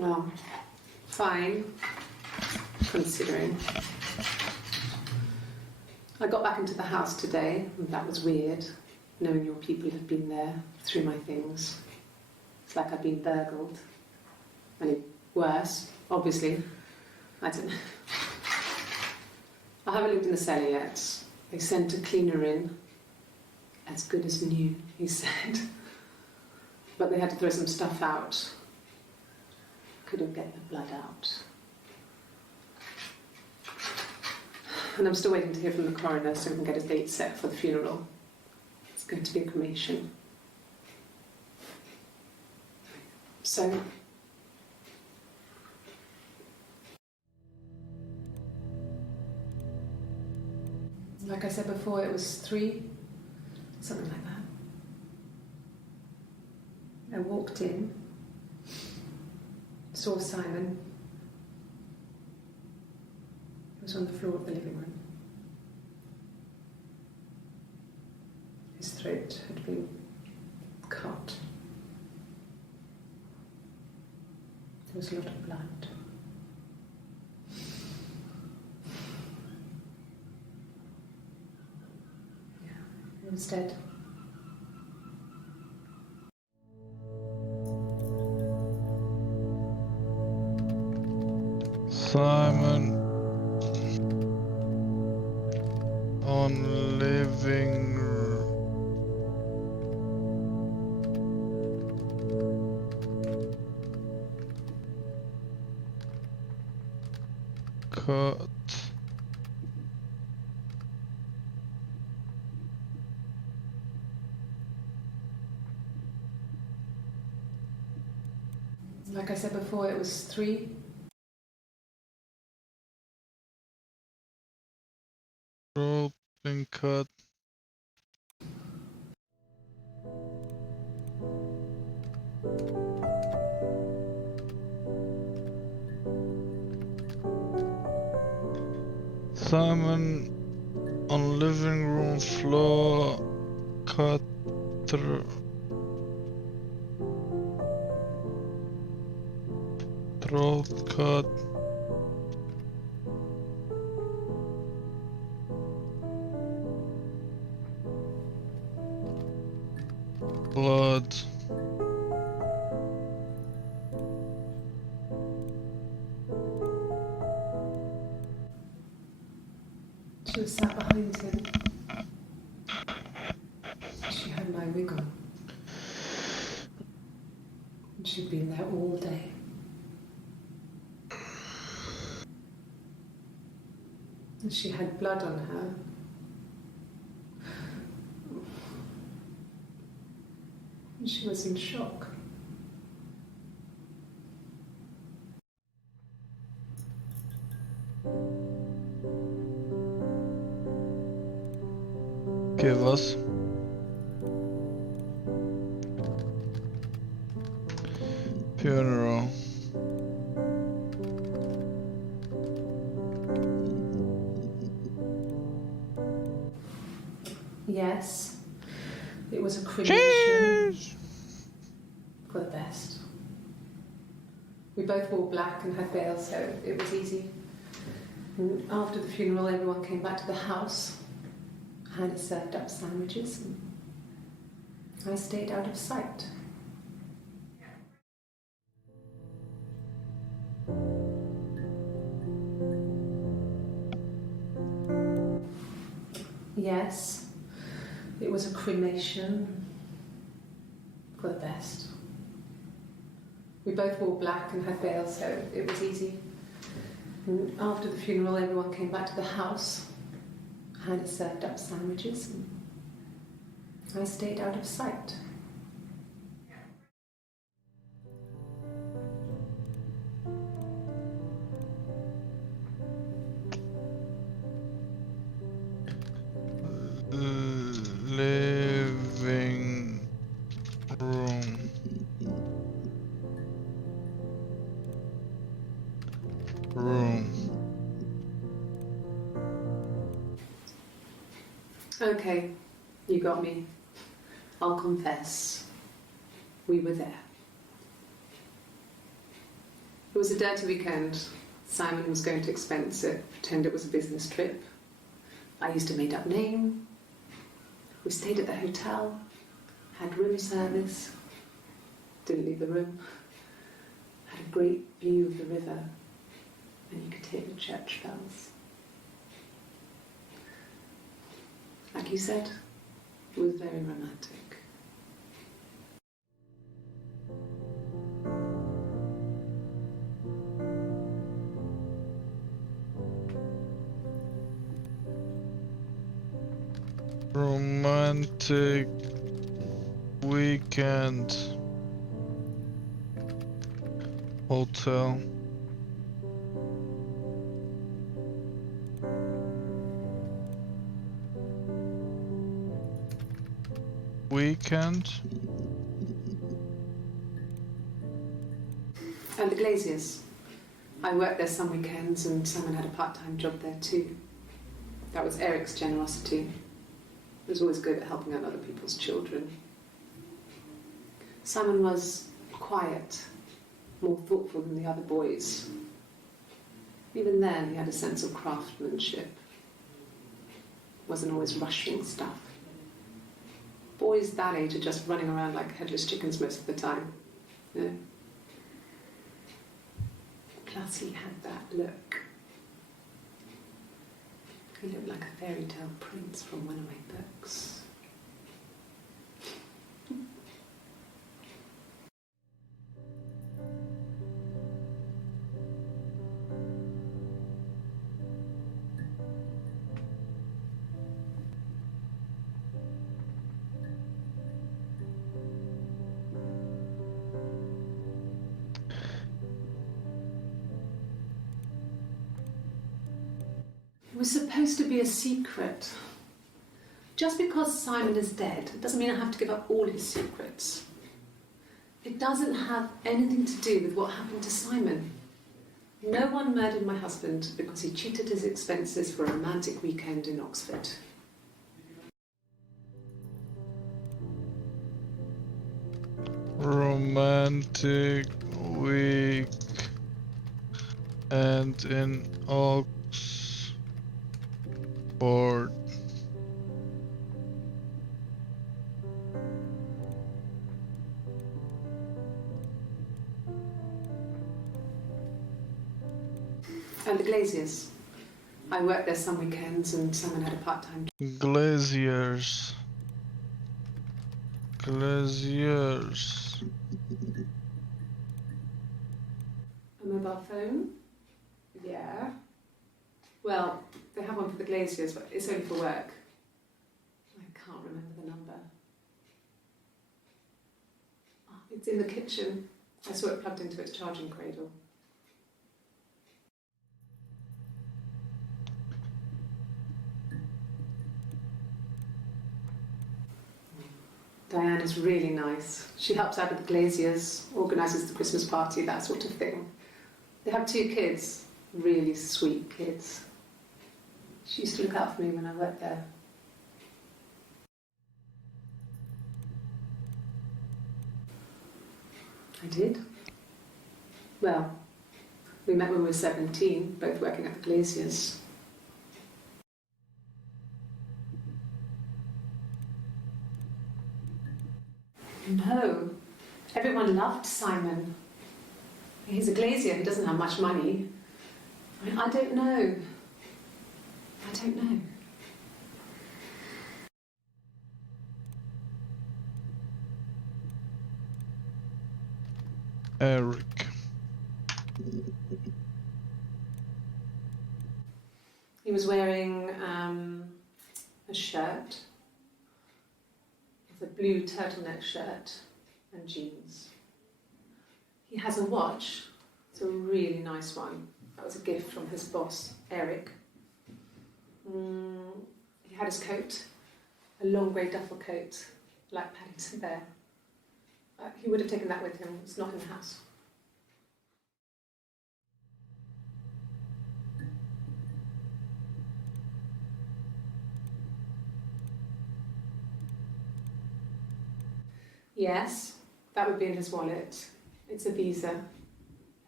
Well, fine, considering. I got back into the house today, and that was weird, knowing your people have been there through my things. It's like I've been burgled. I mean, worse, obviously. I don't know. I haven't lived in the cellar yet. They sent a cleaner in. As good as new, he said. But they had to throw some stuff out. Couldn't get the blood out. And I'm still waiting to hear from the coroner so we can get a date set for the funeral. It's going to be a cremation. So, like I said before, it was 3, something like that. I walked in, saw Simon. He was on the floor of the living room. His throat had been cut. There was a lot of blood. Yeah, he was dead. Simon on living cut. Like I said before, it was 3. Throat been cut. Simon on living room floor cut through. Throat cut. Blood. She was sat behind him. She had my wig on. And she'd been there all day. And she had blood on her. And she was in shock. Okay, was? Funeral. Yes, it was a cremation. Cheers! For the best. We both wore black and had veils, so it was easy. And after the funeral, everyone came back to the house. Hannah served up sandwiches, and I stayed out of sight. Yes, it was a cremation. For the best. We both wore black and had veils, so it was easy. And after the funeral, everyone came back to the house. Hannah served up sandwiches, and I stayed out of sight. Living room. Okay, you got me. I'll confess. We were there. It was a dirty weekend. Simon was going to expense it, pretend it was a business trip. I used a made-up name. We stayed at the hotel, had room service, didn't leave the room, had a great view of the river, and you could hear the church bells. Like you said, it was very romantic. Romantic weekend hotel. Weekend. And the Glaziers. I worked there some weekends and Simon had a part-time job there too. That was Eric's generosity. He was always good at helping out other people's children. Simon was quiet, more thoughtful than the other boys. Even then, he had a sense of craftsmanship. Wasn't always rushing stuff. Boys that age are just running around like headless chickens most of the time. You know? Plus, he had that look. He looked like a fairy tale prince from one of my books. It was supposed to be a secret. Just because Simon is dead doesn't mean I have to give up all his secrets. It doesn't have anything to do with what happened to Simon. No one murdered my husband because he cheated his expenses for a romantic weekend in Oxford. Romantic week and in Oxford. And the Glaziers. I worked there some weekends and Simon had a part-time job. Glaziers. Glaziers. A mobile phone? Yeah. Well, they have one for the Glaziers, but it's only for work. I can't remember the number. Oh, it's in the kitchen. I saw it plugged into its charging cradle. Diane is really nice. She helps out with the Glaziers, organises the Christmas party, that sort of thing. They have 2 kids, really sweet kids. She used to look out for me when I worked there. I did. Well, we met when we were 17, both working at the Glaziers. No, everyone loved Simon. He's a Glazier, he doesn't have much money. I don't know. I don't know. Eric. He was wearing a shirt. A blue turtleneck shirt and jeans. He has a watch. It's a really nice one. That was a gift from his boss, Eric. He had his coat, a long grey duffel coat, like Paddington Bear. He would have taken that with him. It's not in the house. Yes, that would be in his wallet. It's a Visa,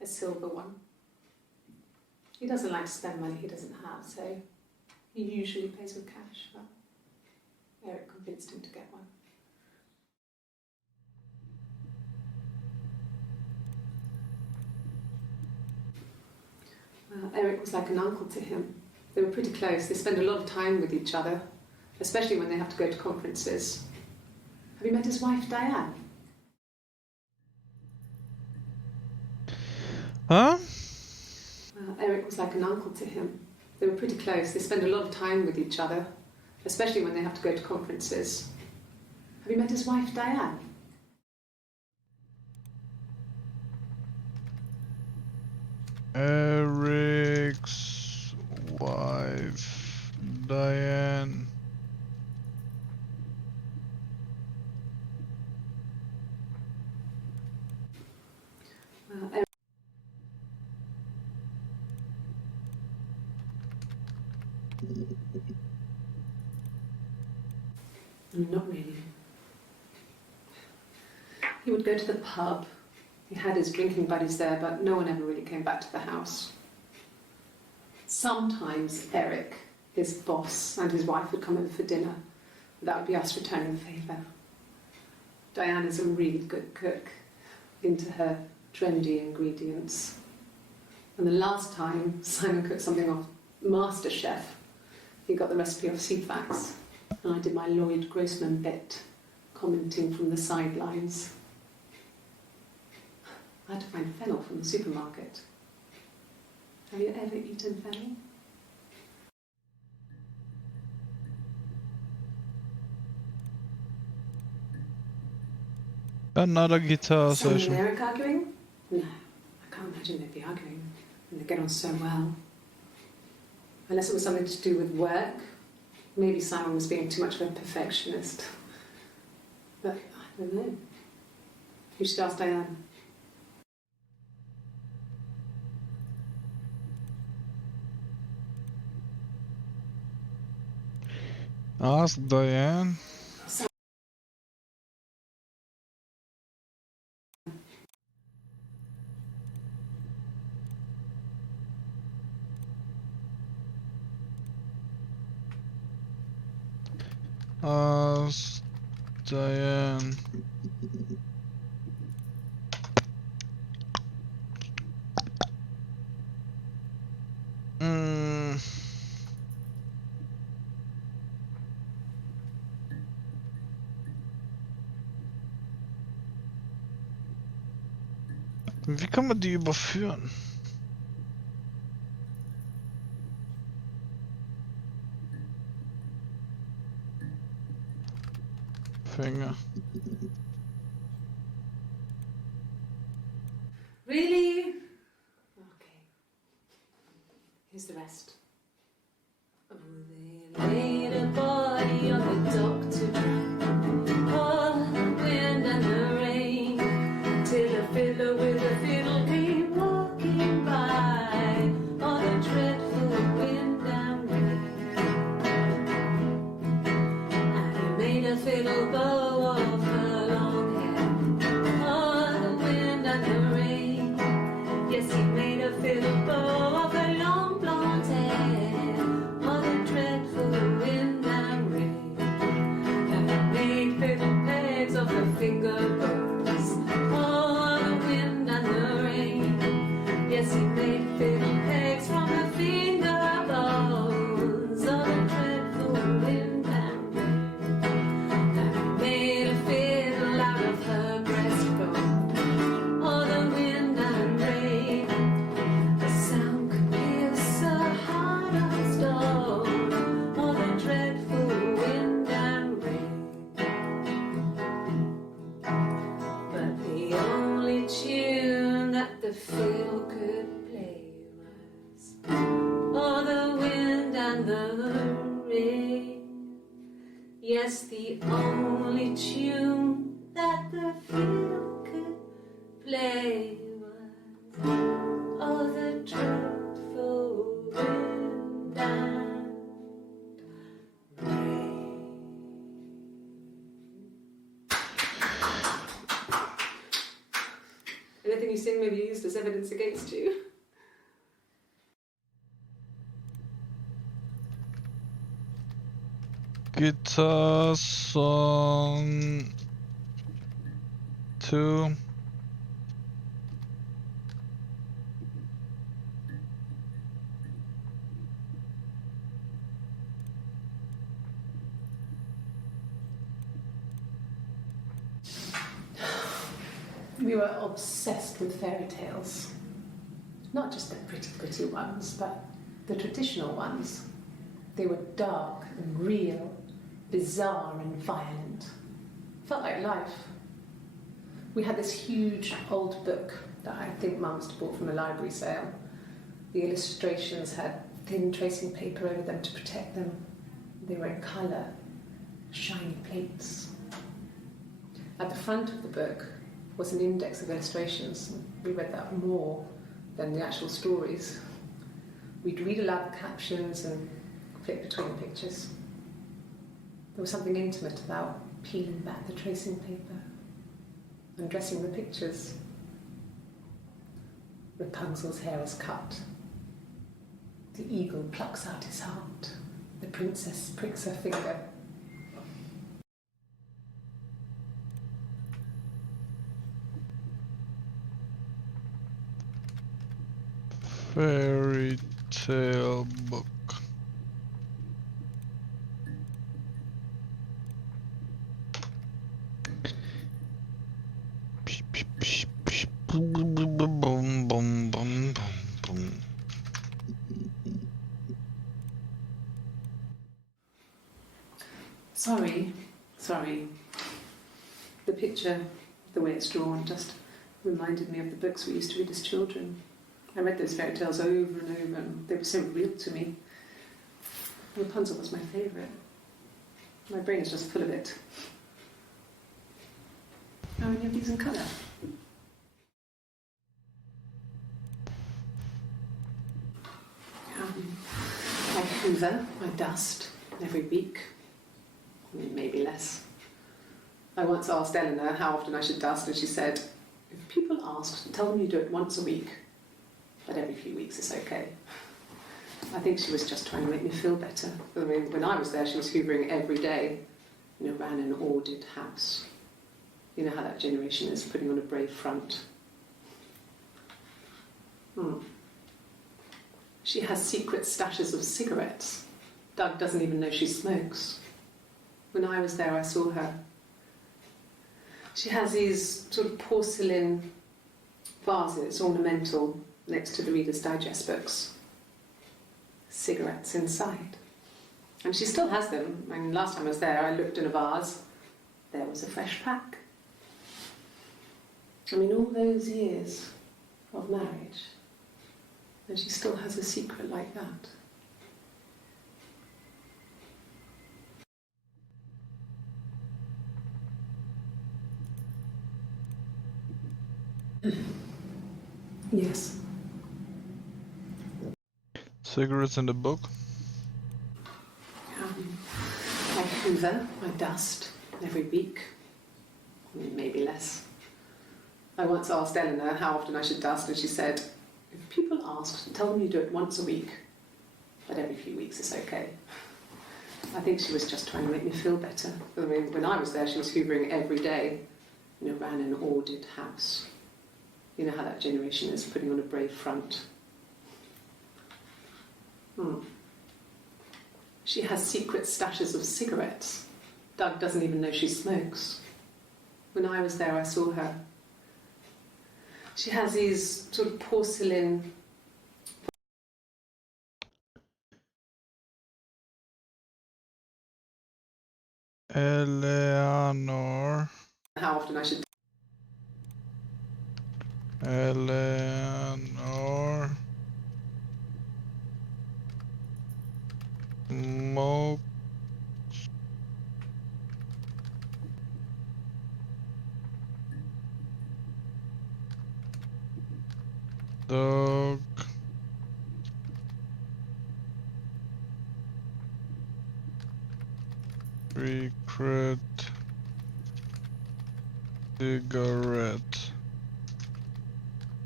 a silver one. He doesn't like to spend money he doesn't have, so he usually pays with cash, but Eric convinced him to get one. Eric was like an uncle to him. They were pretty close. They spend a lot of time with each other, especially when they have to go to conferences. Have you met his wife, Diane? Huh? Eric was like an uncle to him. They were pretty close. They spend a lot of time with each other, especially when they have to go to conferences. Have you met his wife, Diane? Eric's wife, Diane. Eric Not really. He would go to the pub. He had his drinking buddies there, but no one ever really came back to the house. Sometimes Eric, his boss, and his wife would come over for dinner. That would be us returning the favour. Diane is a really good cook, into her trendy ingredients. And the last time Simon cooked something off MasterChef, he got the recipe off CFAX, and I did my Lloyd Grossman bit, commenting from the sidelines. I had to find fennel from the supermarket. Have you ever eaten fennel? Another guitar Simon and session. Eric arguing? No, I can't imagine they'd be arguing. And they get on so well. Unless it was something to do with work. Maybe Simon was being too much of a perfectionist. But I don't know. You should ask Diane. Ask Diane. Ask Diane. Wie kann man die überführen? Finger. Really? Okay. Here's the rest. Oh, they laid a body on the dock to all the wind and the rain, till a fiddler with a fiddle came walking by on a dreadful wind and rain. And he made a fiddle bow of her long hair on the wind and the rain. Yes, he made a fiddle bow of her long blonde hair on a dreadful wind and rain. And he made fiddle pegs of her finger bows on the wind and the rain. Yes, he made fiddle pegs from her finger bows on a dreadful wind and rain. And he made a fiddle out of her breastbone on the wind and rain. The sound could pierce a heart of stone on a dreadful wind and rain. But the only tune that the fiddle could play was oh, the wind and the rain. Yes, the only tune that the fiddle could play was oh, the dreadful wind and rain. Anything you think may be used as evidence against you. Guitar song 2. We were obsessed with fairy tales. Not just the pretty, pretty ones, but the traditional ones. They were dark and real, bizarre and violent. Felt like life. We had this huge old book that I think Mum must have bought from a library sale. The illustrations had thin tracing paper over them to protect them. They were in colour, shiny plates. At the front of the book was an index of illustrations. We read that more than the actual stories. We'd read aloud the captions and flip between the pictures. There was something intimate about peeling back the tracing paper, undressing the pictures. Rapunzel's hair is cut. The eagle plucks out his heart. The princess pricks her finger. Fairy tale book. Boom, boom, boom, boom, boom, boom, boom. Sorry. The picture, the way it's drawn, just reminded me of the books we used to read as children. I read those fairy tales over and over, and they were so real to me. Rapunzel was my favourite. My brain is just full of it. How many of these in colour? I hoover, I dust every week. Maybe less. I once asked Eleanor how often I should dust, and she said, if people asked, tell them you do it once a week, but every few weeks is okay. I think she was just trying to make me feel better. I mean, when I was there, she was hoovering every day. Ran an ordered house. You know how that generation is, putting on a brave front. She has secret stashes of cigarettes. Doug doesn't even know she smokes. When I was there, I saw her. She has these sort of porcelain vases, ornamental, next to the Reader's Digest books. Cigarettes inside. And she still has them. I mean, last time I was there, I looked in a vase. There was a fresh pack. I mean, all those years of marriage, and she still has a secret like that. Yes. Cigarettes in the book. I hoover, I dust every week. Maybe less. I once asked Eleanor how often I should dust, and she said, if people asked, tell them you do it once a week, but every few weeks is okay. I think she was just trying to make me feel better. I mean, when I was there, she was hoovering every day. Ran an ordered house. You know how that generation is, putting on a brave front. She has secret stashes of cigarettes. Doug doesn't even know she smokes. When I was there, I saw her. She has these sort of porcelain... Eleanor. How often I should... Eleanor. Smoke. Dog. Secret cigarette.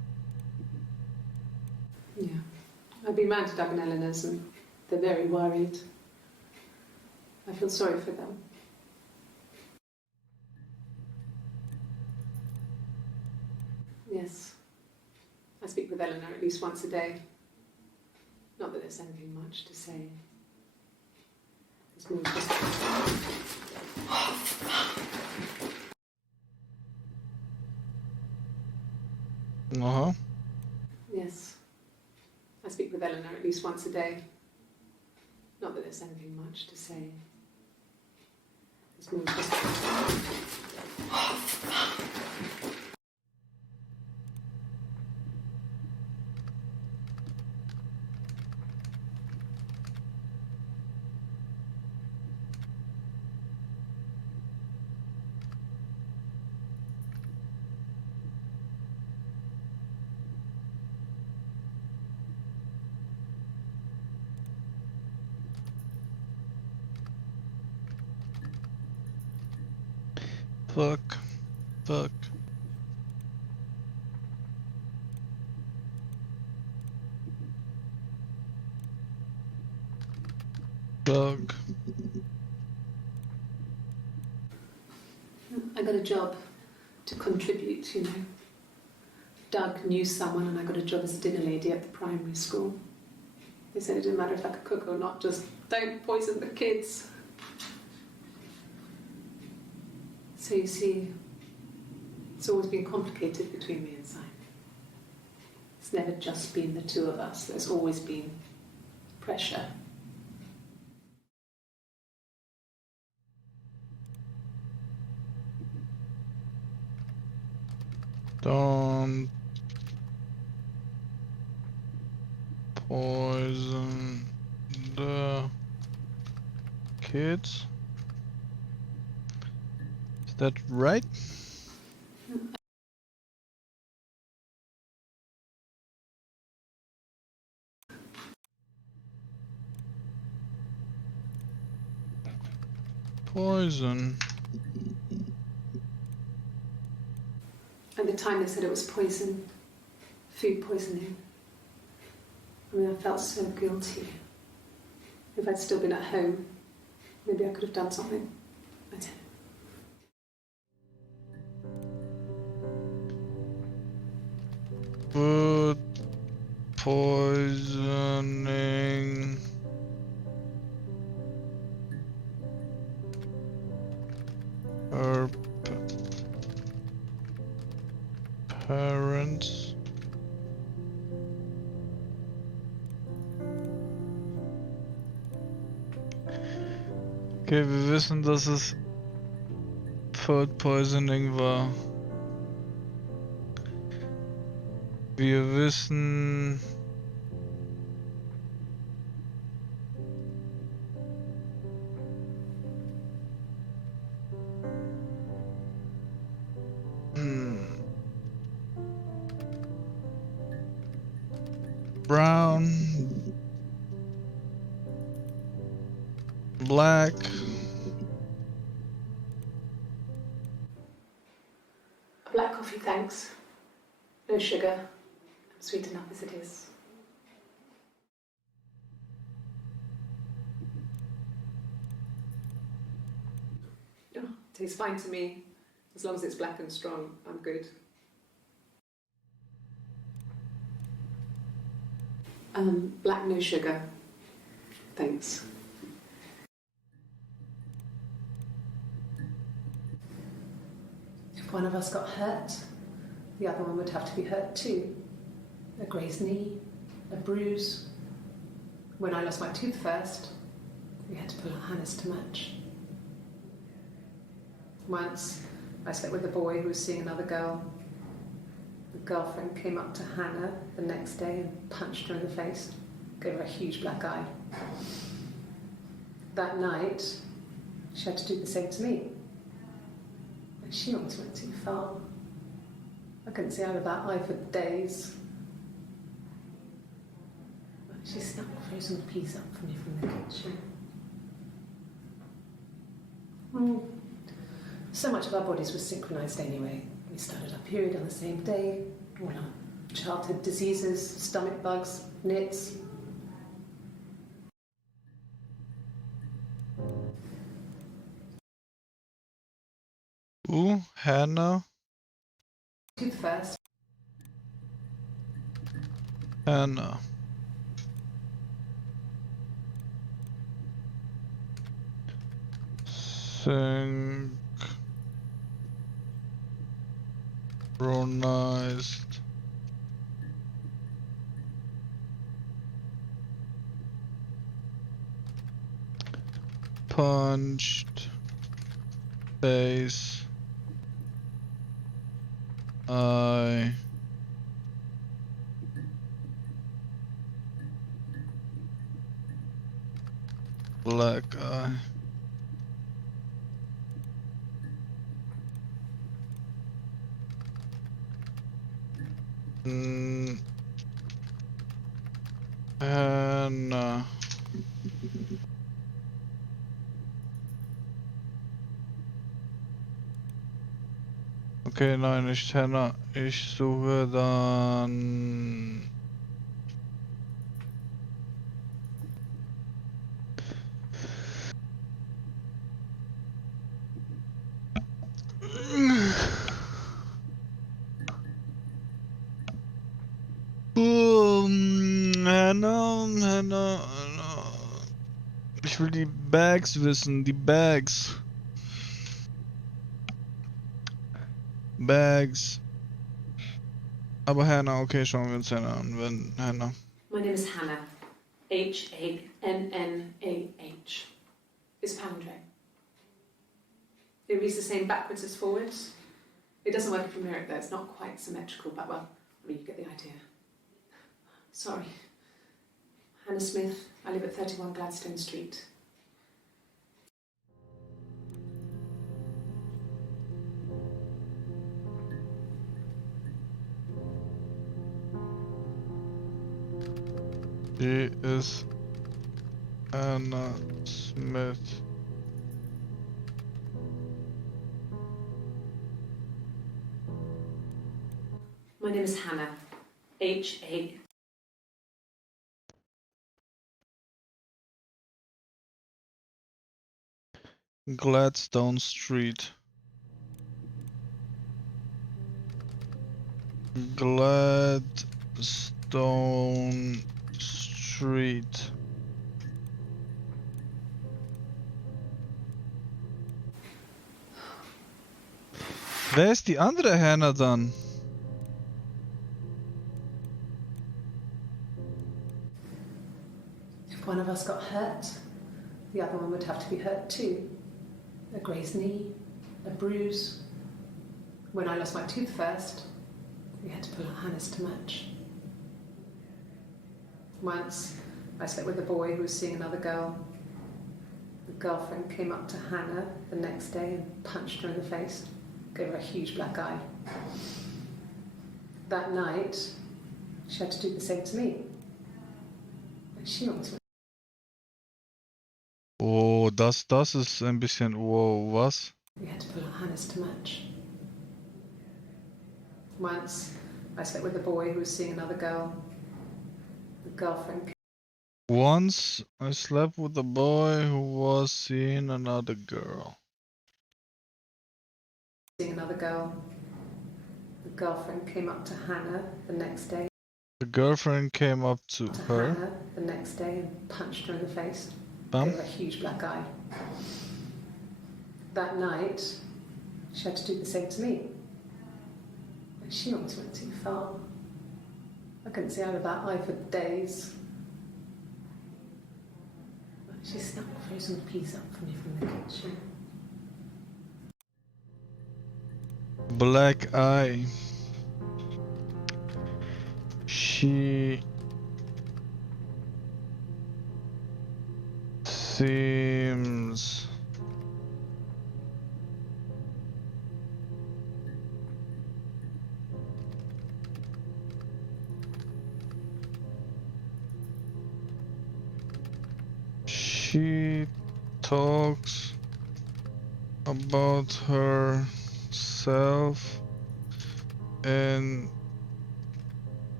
Yeah. I've been round to Doug and Eleanor's and they're very worried. I feel sorry for them. Yes. I speak with Eleanor at least once a day. Not that there's anything much to say. It's more just... Uh-huh. Yes. I speak with Eleanor at least once a day. Not that there's anything much to say. It's more just... Fuck. Fuck. Fuck. I got a job to contribute, you know. Doug knew someone and I got a job as a dinner lady at the primary school. They said it didn't matter if I could cook or not, just don't poison the kids. So you see, it's always been complicated between me and Simon. It's never just been the two of us. There's always been pressure. Don't poison the kids. Is that right? Poison. At the time they said it was poison, food poisoning. I mean, I felt so guilty. If I'd still been at home, maybe I could have done something. I don't know. Food poisoning. Her parents. Okay, wir wissen, dass es Food Poisoning war. Wir wissen... Brown... Black... Black coffee, thanks. No sugar. Sweet enough as it is. Oh, tastes fine to me. As long as it's black and strong, I'm good. Black, no sugar. Thanks. If one of us got hurt, the other one would have to be hurt too. A grazed knee, a bruise. When I lost my tooth first, we had to pull our harness to match. Once, I slept with a boy who was seeing another girl. The girlfriend came up to Hannah the next day and punched her in the face, gave her a huge black eye. That night, she had to do the same to me. And she almost went too far. I couldn't see out of that eye for days. She snuck frozen peas up for me from the kitchen. So much of our bodies was synchronised anyway. We started our period on the same day. Well, childhood diseases, stomach bugs, nits. Hannah. Tooth first. Hannah. Synchronized. Punched. Face. Eye. Black eye. Hannah. Okay, nein, nicht Hannah. Ich suche dann... Hannah. Ich will die Bags wissen, die Bags. Aber Hannah, okay, schauen wir uns Hannah an, wenn Hannah. My name is Hannah. H-A-N-N-A-H. It's palindrome. It reads the same backwards as forwards. It doesn't work if you mirror it though, it's not quite symmetrical, but well, I mean, you get the idea. Sorry. Hannah Smith, I live at 31 Gladstone Street. She is Hannah Smith. My name is Hannah. H-A... Gladstone Street. Gladstone Street. Wer ist die andere Hannah dann? If one of us got hurt, the other one would have to be hurt too. A grazed knee, a bruise. When I lost my tooth first, we had to pull our Hannah's to match. Once, I slept with a boy who was seeing another girl. The girlfriend came up to Hannah the next day and punched her in the face, gave her a huge black eye. That night, she had to do the same to me. And she almost went. Oh, das ist ein bisschen... Wow, was? We had to pull our Hannah's to match. Once, I slept with a boy who was seeing another girl. The girlfriend. Once I slept with a boy who was seeing another girl. Seeing another girl. The girlfriend came up to Hannah the next day. The girlfriend came up to her. Hannah the next day and punched her in the face. Bam. Gave her a huge black eye. That night, she had to do the same to me. And she almost went too far. I couldn't see out of that eye for days. She snuck frozen peas up for me from the kitchen. Black eye. She seems she talks about herself in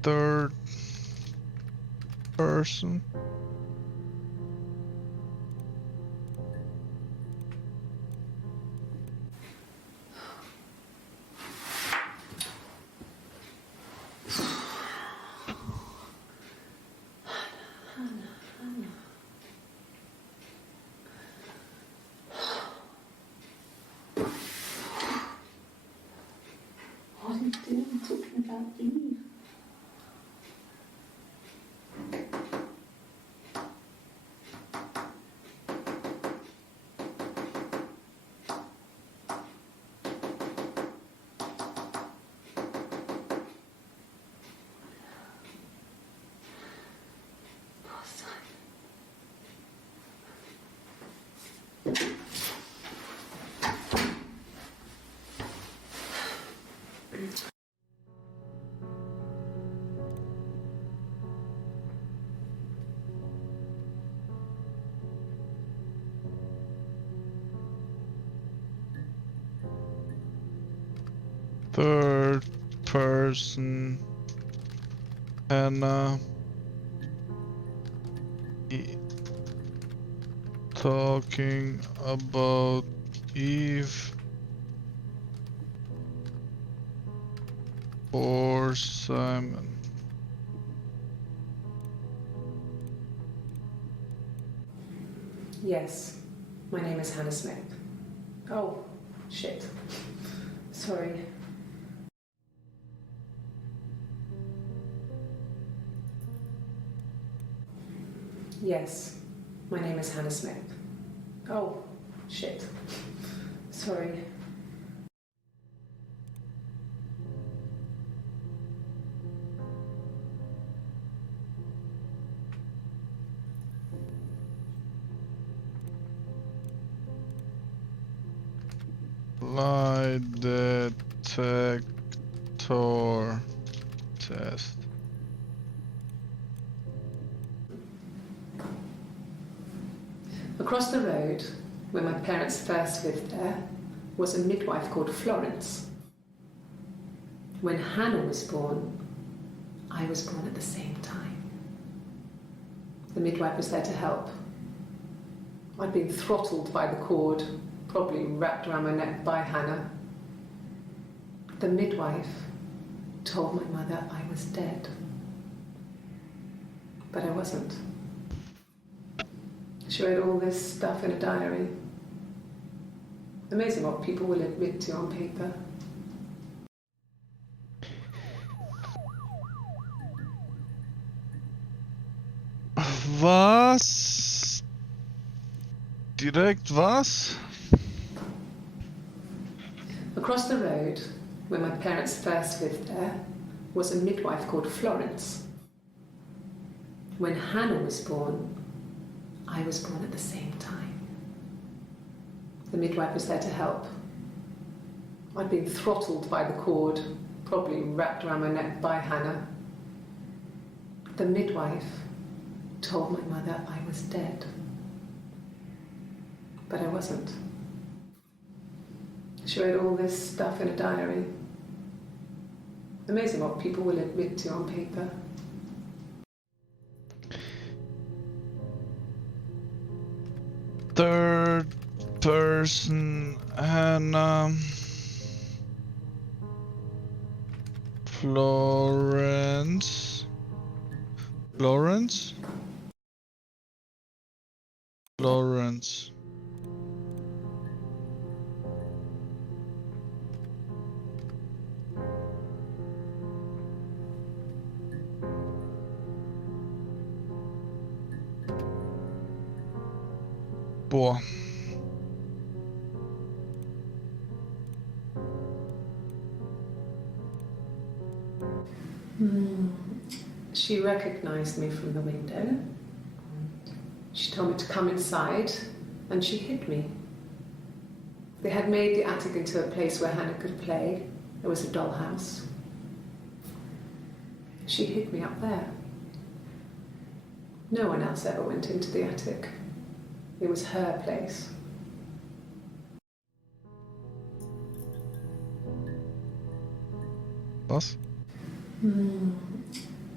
third person. What are you doing talking about Eve? Third person. Hannah. Talking about Eve. Or Simon. Yes, my name is Hannah Smith. Oh, shit. Sorry. Yes, my name is Hannah Smith. Oh, shit. Sorry. Lie detector test. Across the road, where my parents first lived there, was a midwife called Florence. When Hannah was born, I was born at the same time. The midwife was there to help. I'd been throttled by the cord, probably wrapped around my neck by Hannah. The midwife told my mother I was dead. But I wasn't. She wrote all this stuff in a diary. Amazing what people will admit to on paper. Was? Direkt was? Across the road, where my parents first lived there, was a midwife called Florence. When Hannah was born, I was born at the same time. The midwife was there to help. I'd been throttled by the cord, probably wrapped around my neck by Hannah. The midwife told my mother I was dead. But I wasn't. She wrote all this stuff in a diary. Amazing what people will admit to on paper. Third person, Hannah. Florence. Florence? Florence. Boah. She recognized me from the window. She told me to come inside, and she hid me. They had made the attic into a place where Hannah could play. There was a dollhouse. She hid me up there. No one else ever went into the attic. It was her place. Was?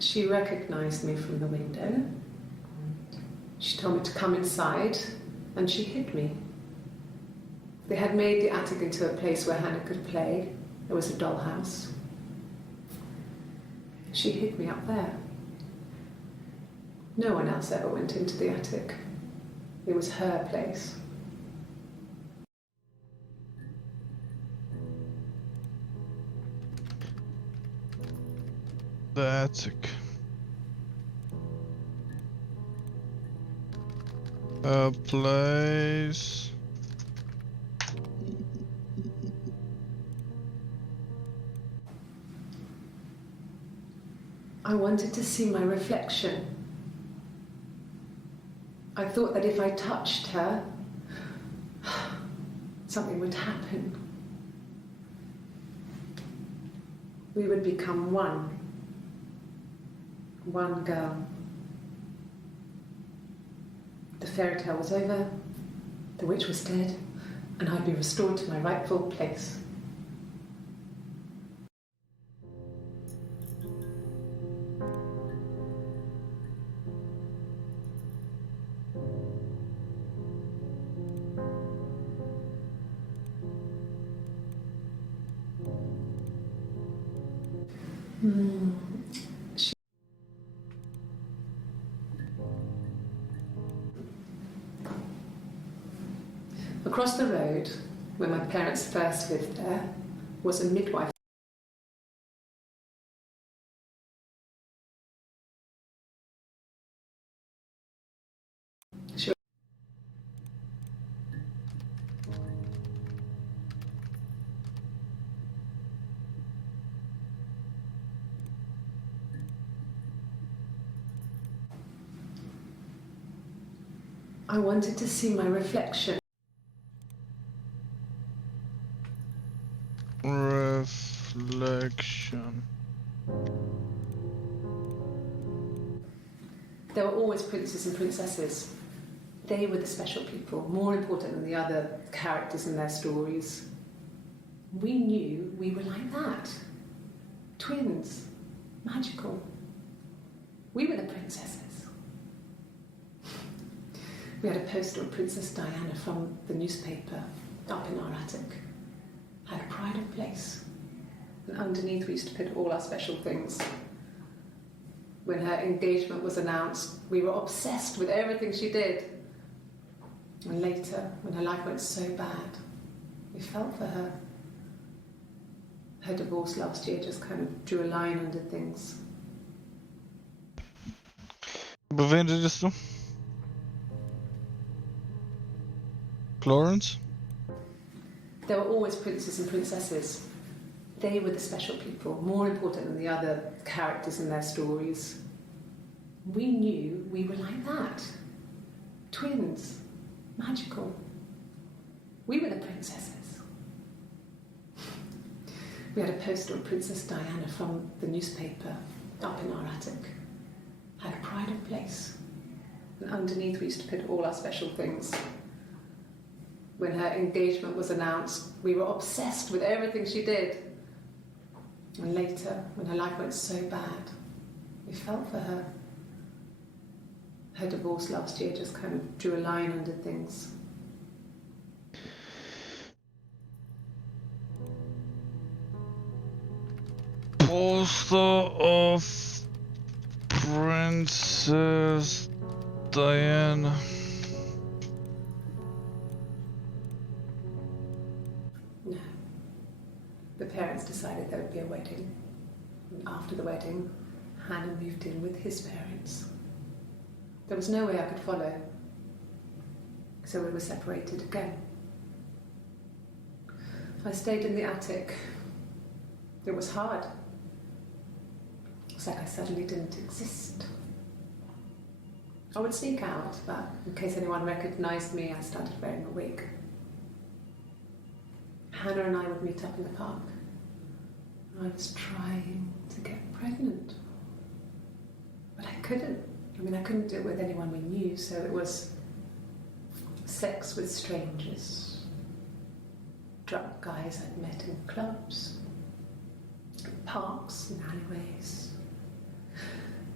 She recognized me from the window. She told me to come inside, and she hid me. They had made the attic into a place where Hannah could play. There was a dollhouse. She hid me up there. No one else ever went into the attic. It was her place. The attic. A place. I wanted to see my reflection. I thought that if I touched her, something would happen. We would become one. One girl. The fairy tale was over, the witch was dead, and I'd be restored to my rightful place. Across the road, where my parents first lived there, was a midwife. I wanted to see my reflection. Reflection. There were always princes and princesses. They were the special people, more important than the other characters in their stories. We knew we were like that. Twins. Magical. We were the princesses. We had a poster of Princess Diana from the newspaper up in our attic. Had a pride of place. And underneath we used to put all our special things. When her engagement was announced, we were obsessed with everything she did. And later, when her life went so bad, we felt for her. Her divorce last year just kind of drew a line under things. Über wen redest du? Florence? There were always princes and princesses. They were the special people, more important than the other characters in their stories. We knew we were like that. Twins. Magical. We were the princesses. We had a poster of Princess Diana from the newspaper up in our attic. Had a pride of place. And underneath we used to put all our special things. When her engagement was announced, we were obsessed with everything she did. And later, when her life went so bad, we felt for her. Her divorce last year just kind of drew a line under things. Poster of Princess Diana. No. The parents decided there would be a wedding. And after the wedding, Hannah moved in with his parents. There was no way I could follow. So we were separated again. I stayed in the attic. It was hard. It's like I suddenly didn't exist. I would sneak out, but in case anyone recognized me, I started wearing a wig. Hannah and I would meet up in the park. I was trying to get pregnant. But I couldn't. I couldn't do it with anyone we knew, so it was sex with strangers. Drunk guys I'd met in clubs, parks and alleyways.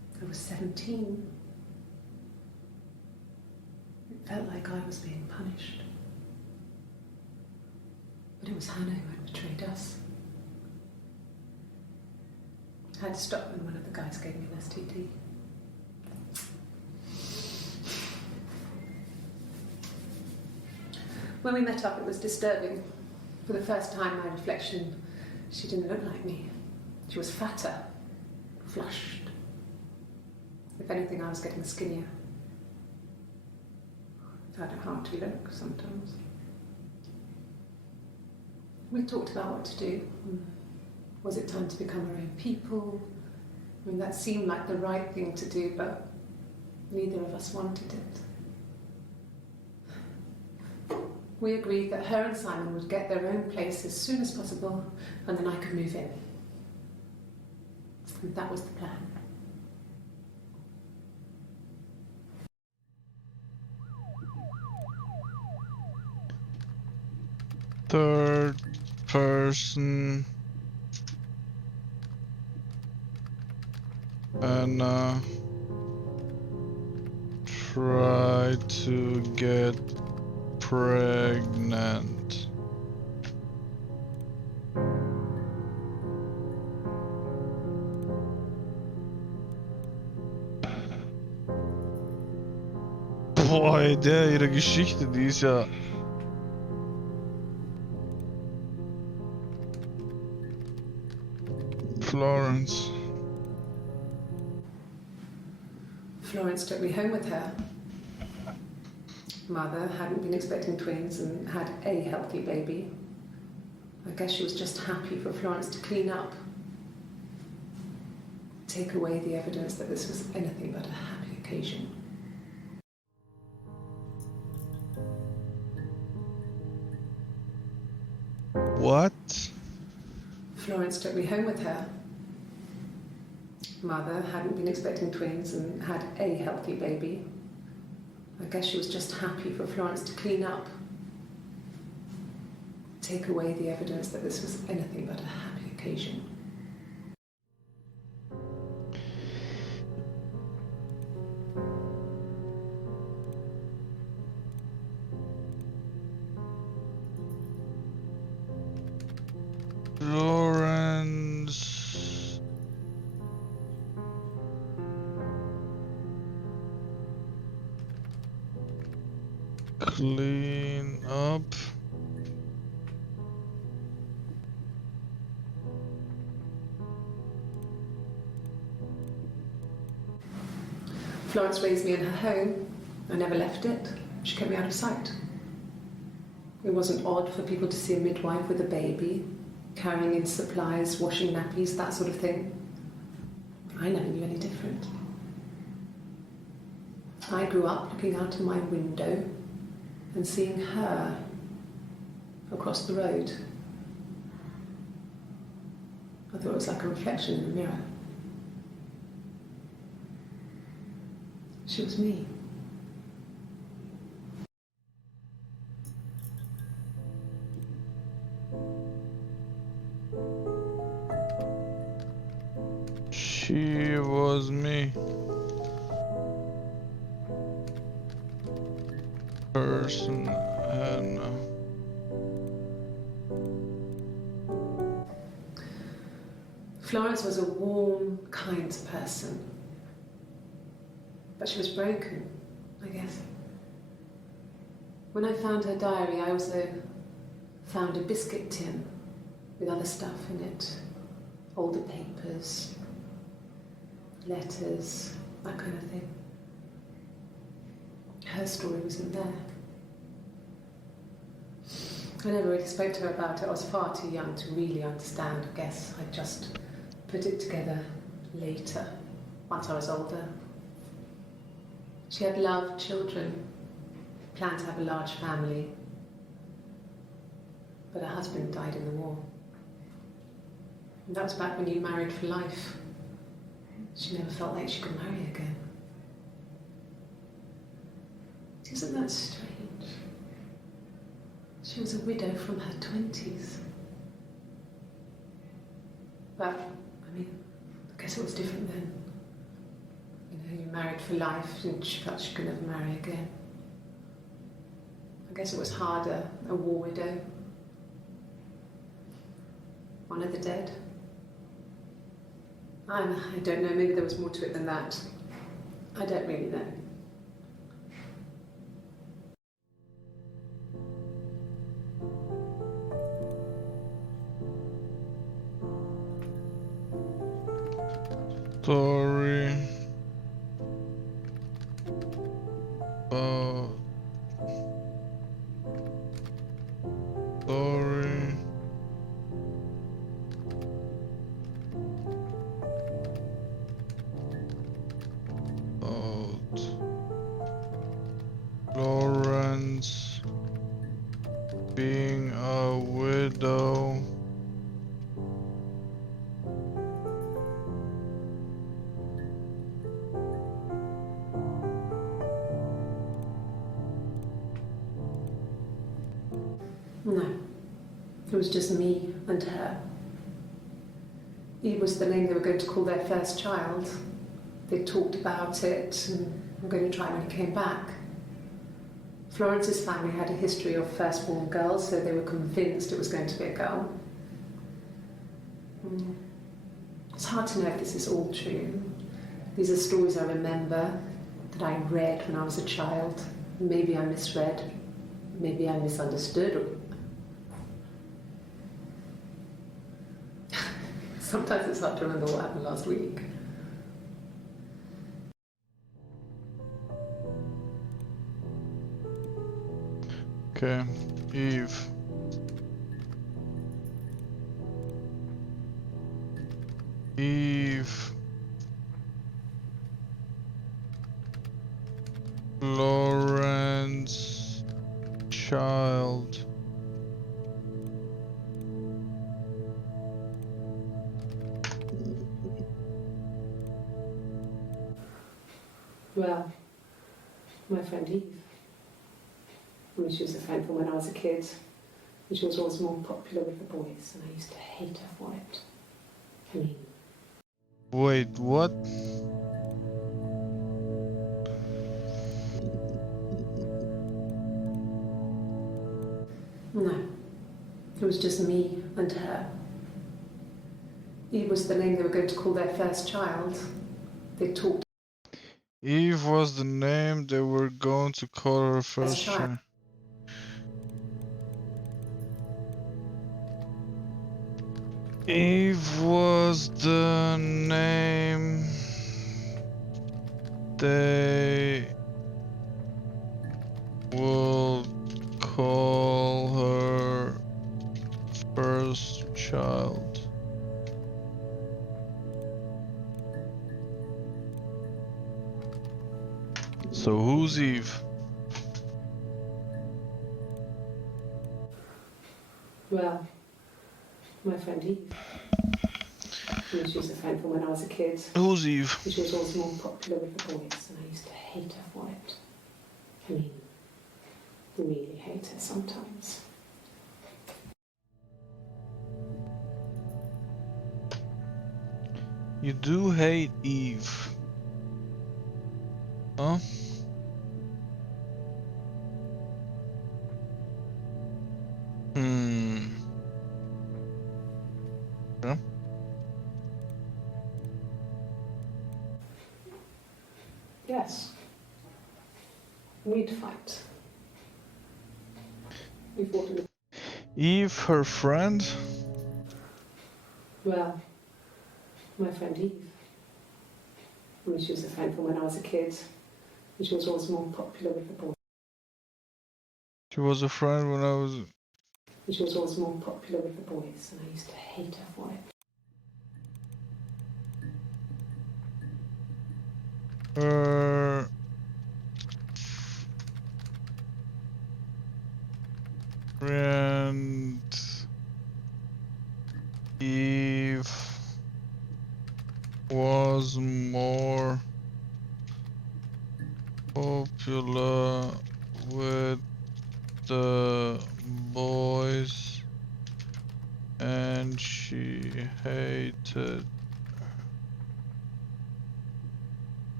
17. It felt like I was being punished. But it was Hannah who had betrayed us. I had to stop when one of the guys gave me an STD. When we met up, it was disturbing. For the first time, my reflection, she didn't look like me. She was fatter, flushed. If anything, I was getting skinnier. I found it hard to look sometimes. We talked about what to do. Was it time to become our own people? I mean, that seemed like the right thing to do, but neither of us wanted it. We agreed that her and Simon would get their own place as soon as possible, and then I could move in. And that was the plan. Third person. Anna tried to get pregnant. Boah, ey, ihre Geschichte, die ist ja... Florence. Florence took me home with her. Mother hadn't been expecting twins and had a healthy baby. I guess she was just happy for Florence to clean up. Take away the evidence that this was anything but a happy occasion. What? Florence took me home with her. Mother hadn't been expecting twins and had a healthy baby. I guess she was just happy for Florence to clean up. Take away the evidence that this was anything but a happy occasion. Florence. Clean up. Florence raised me in her home. I never left it. She kept me out of sight. It wasn't odd for people to see a midwife with a baby, carrying in supplies, washing nappies, that sort of thing. I never knew any different. I grew up looking out of my window and seeing her across the road. I thought it was like a reflection in the mirror. She was me. She was me. Person Hannah. Florence was a warm, kind person. But she was broken, I guess. When I found her diary, I also found a biscuit tin with other stuff in it. Older papers, letters, that kind of thing. Her story wasn't there. I never really spoke to her about it. I was far too young to really understand. I guess I just put it together later, once I was older. She had loved children, planned to have a large family, but her husband died in the war. And that was back when you married for life. She never felt like she could marry again. Isn't that strange? She was a widow from her 20s. But, I mean, I guess it was different then. You know, You married for life and she felt she could never marry again. I guess it was harder, a war widow. One of the dead. I don't know, maybe there was more to it than that. I don't really know. Story about story about Lawrence being a widow. No, it was just me and her. Eve was the name they were going to call their first child. They talked about it and were going to try when he came back. Florence's family had a history of firstborn girls, so they were convinced it was going to be a girl. It's hard to know if this is all true. These are stories I remember, that I read when I was a child. Maybe I misread, maybe I misunderstood. Sometimes it's hard to remember what happened last week. Okay, Eve. Eve. Lawrence. Child. Well, my friend Eve. I mean, she was a friend from when I was a kid. And she was always more popular with the boys, and I used to hate her for it. I mean... Wait, what? No, it was just me and her. Eve was the name they were going to call their first child. They talked... Eve was the name they were going to call her first child. Eve was the name they would call her first child. So who's Eve? Well, my friend Eve. I mean, she was a friend from when I was a kid. Who's Eve? And she was always more popular with the boys, and I used to hate her for it. I mean, really hate her sometimes. You do hate Eve. Huh? Yeah. Yes. We'd fight. We fought in the... Eve, her friend? Well, my friend Eve. I mean, she was a friend from when I was a kid. And she was always more popular with the boys. She was a friend when I was... And she was always more popular with the boys, and I used to hate her for it. Her... friend... Eve... was more popular with the boys, and she hated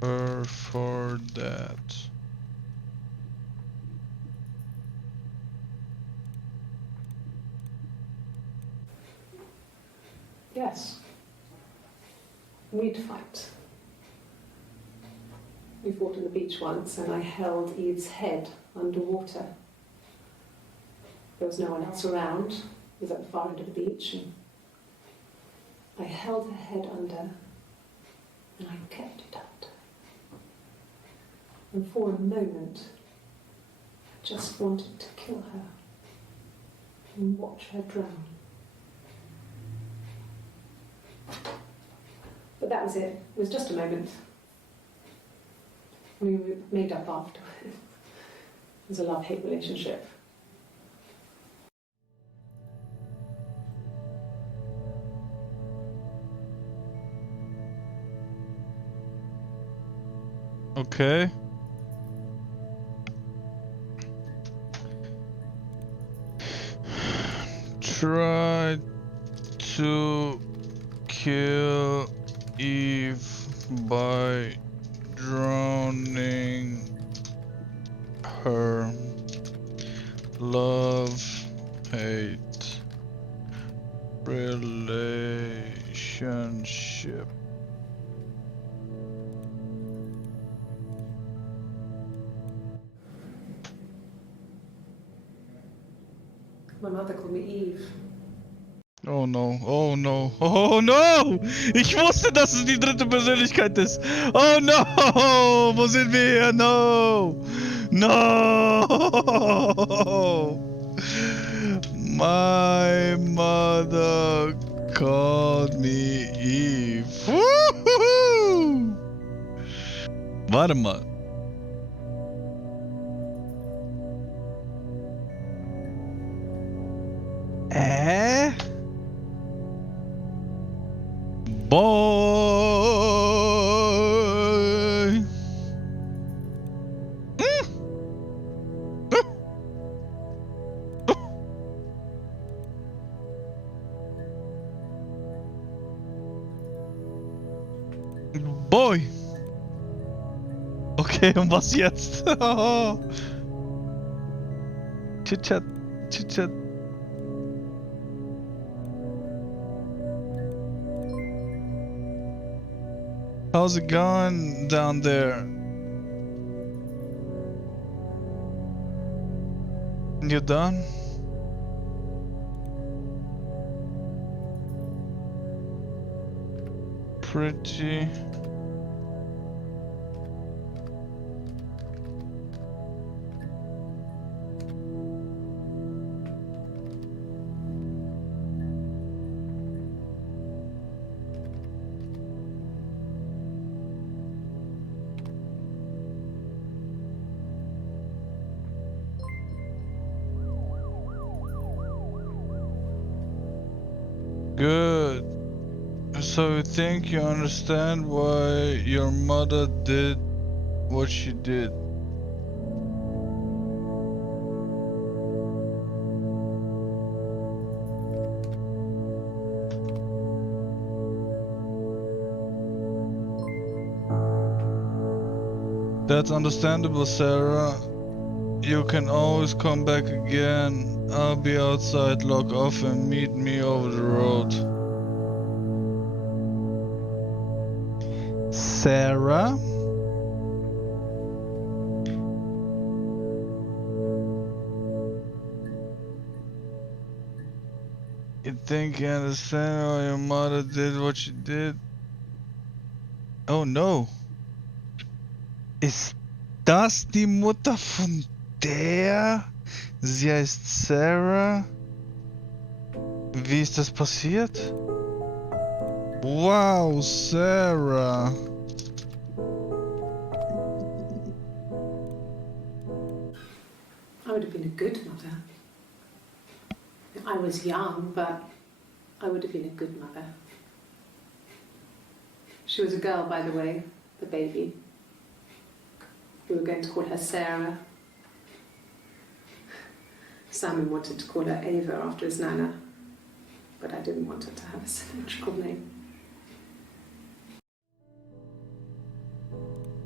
her for that. Yes. We'd fight. We fought on the beach once, and I held Eve's head underwater. There was no one else around. It was at the far end of the beach, and I held her head under, and I kept it under. And for a moment, I just wanted to kill her and watch her drown. But that was it. It was just a moment. We made up after. It was a love-hate relationship. Okay. Try to kill Eve by drowning her. Love, hate, relationship. My mother called me Eve. Oh no, oh no, oh no! Ich wusste, dass es die dritte Persönlichkeit ist! Oh no! Wo sind wir hier? No! No! My mother called me Eve. Woohoo! Warte mal. Boy. Boy. Okay, und was jetzt? Chit-chat, chit-chat. How's it going down there? You done? Pretty. Good. So you think you understand why your mother did what she did? That's understandable, Sarah. You can always come back again. I'll be outside, log off and meet me over the road. Sarah? You think you understand why your mother did what she did? Oh no. Ist das die Mutter von der? Sie heißt Sarah? Wie ist das passiert? Wow, Sarah. I would have been a good mother. I was young, but I would have been a good mother. She was a girl, by the way, the baby. We were going to call her Sarah. Simon wanted to call her Ava after his nana, but I didn't want her to have a symmetrical name.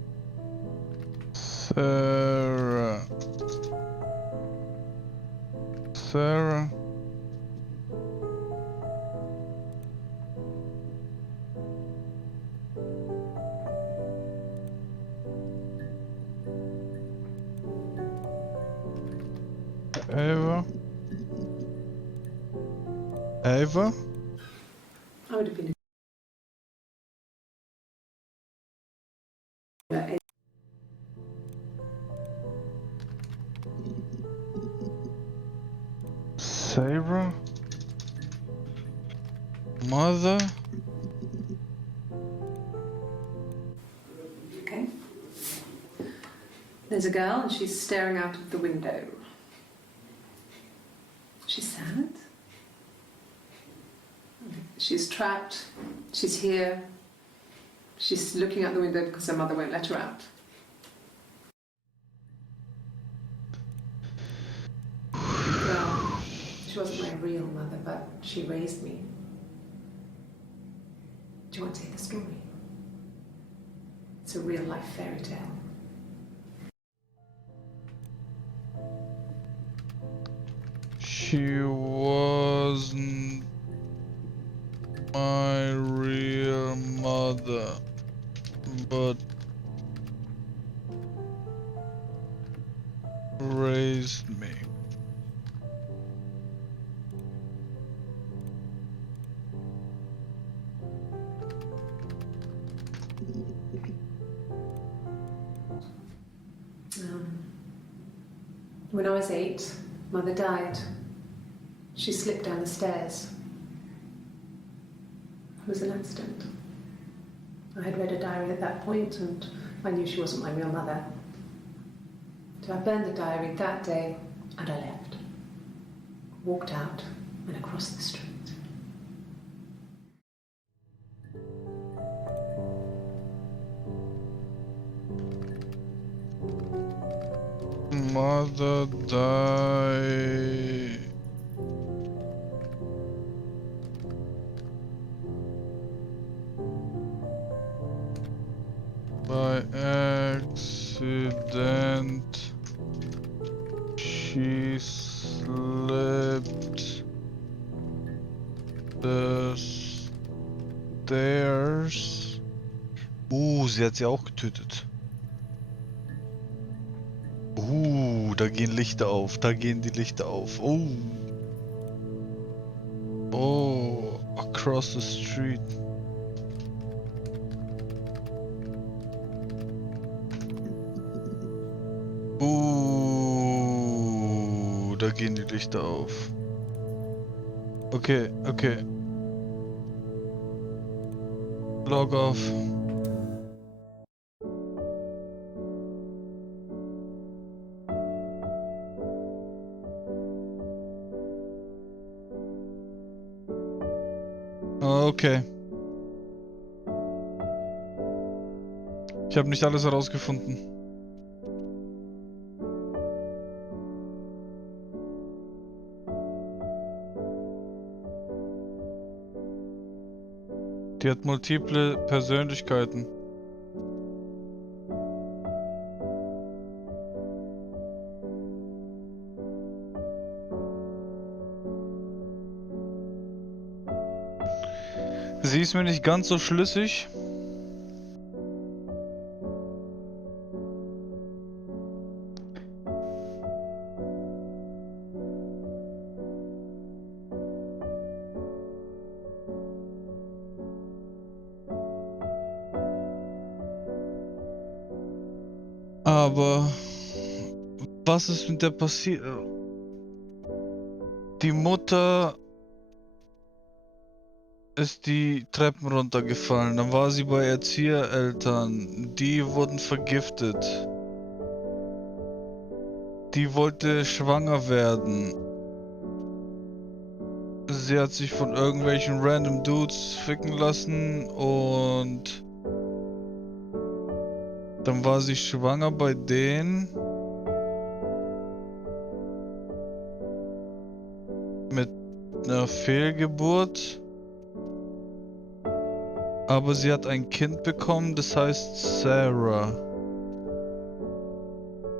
Sarah. Sarah. Ava. Ava. I would have been a Sarah. Mother. okay. There's a girl and she's staring out of the window. She's sad. She's trapped. She's here. She's looking out the window because her mother won't let her out. Well, she wasn't my real mother, but she raised me. Do you want to hear the story? It's a real life fairy tale. She wasn't my real mother, but raised me. When I was 8, Mother died. She slipped down the stairs. It was an accident. I had read a diary at that point and I knew she wasn't my real mother. So I burned the diary that day and I left. Walked out and across the street. Mother died by accident. She slipped the stairs. Sie hat sie auch getötet. Da gehen Lichter auf. Da gehen die Lichter auf. Oh, across the street. Da gehen die Lichter auf. Okay, okay. Log off. Okay. Ich habe nicht alles herausgefunden. Die hat multiple Persönlichkeiten. Sie ist mir nicht ganz so schlüssig. Aber was ist mit der passiert? Die Mutter ist die Treppen runtergefallen. Dann war sie bei Erziehereltern. Die wurden vergiftet. Die wollte schwanger werden. Sie hat sich von irgendwelchen random Dudes ficken lassen und dann war sie schwanger bei denen. Mit einer Fehlgeburt. Aber sie hat ein Kind bekommen, das heißt Sarah.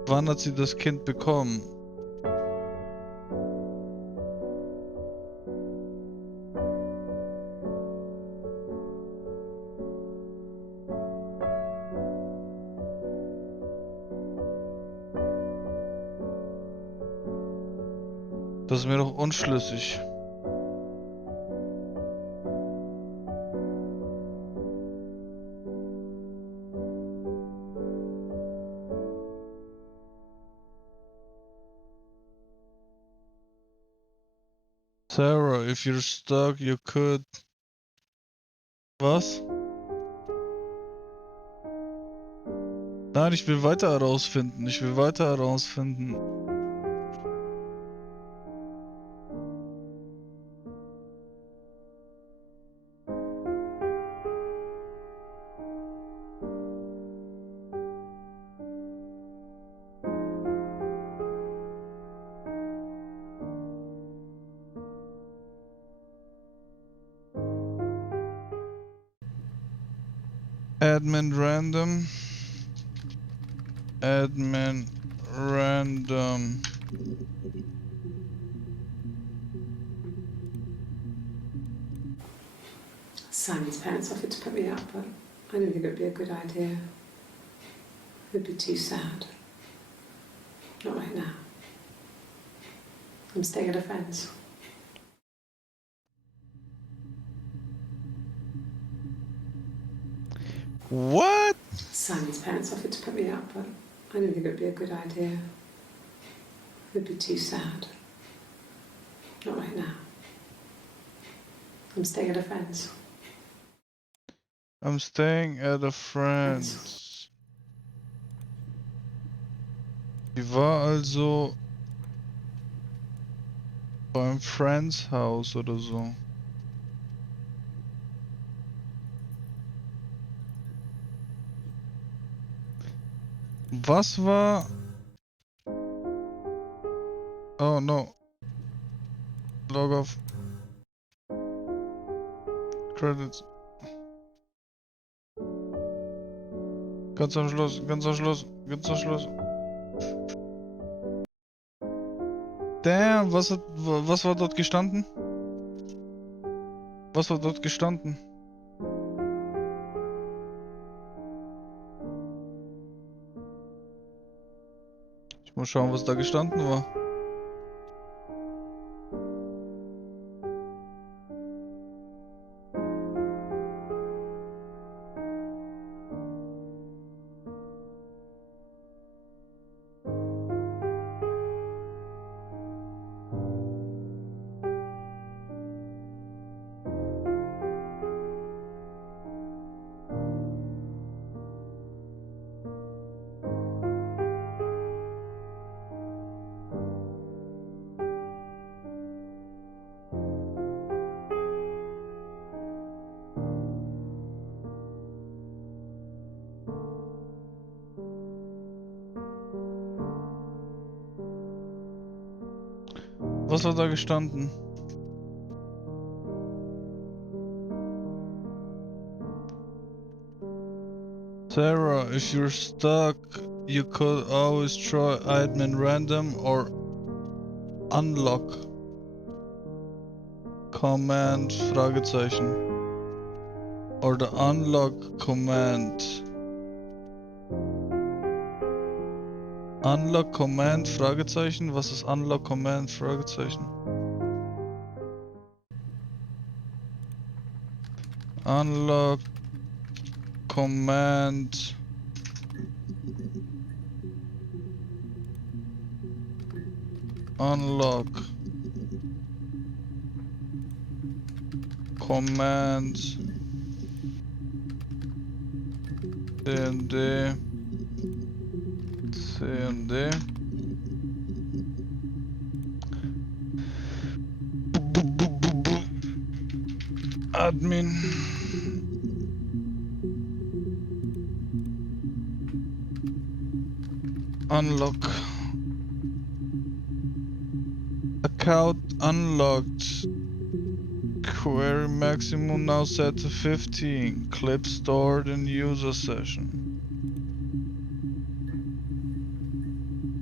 Wann hat sie das Kind bekommen? Das ist mir doch unschlüssig. Sarah, if you're stuck, you could... Was? Nein, ich will weiter herausfinden. Ich will weiter herausfinden. Admin random. Admin random. Simon's parents offered to put me up, but I didn't think it would be a good idea. It would be too sad. Not right now. I'm staying at a friend's. What? Simon's parents offered to put me up, but I didn't think it would be a good idea. It would be too sad. Not right now. I'm staying at a friend's. I'm staying at a friend's. Die war also beim Friends Haus oder so. Was war... Oh no. Log off. Credits. Ganz am Schluss, ganz am Schluss, ganz am Schluss. Damn, was war dort gestanden? Was war dort gestanden? Ich muss schauen, was da gestanden war. Was war da gestanden? Sarah, if you're stuck, you could always try admin random or unlock command Fragezeichen. Or the unlock command. Unlock command Fragezeichen? Was ist unlock command Fragezeichen? Unlock command unlock command cmd admin unlock account unlocked, query maximum now set to 15, clip stored in user session.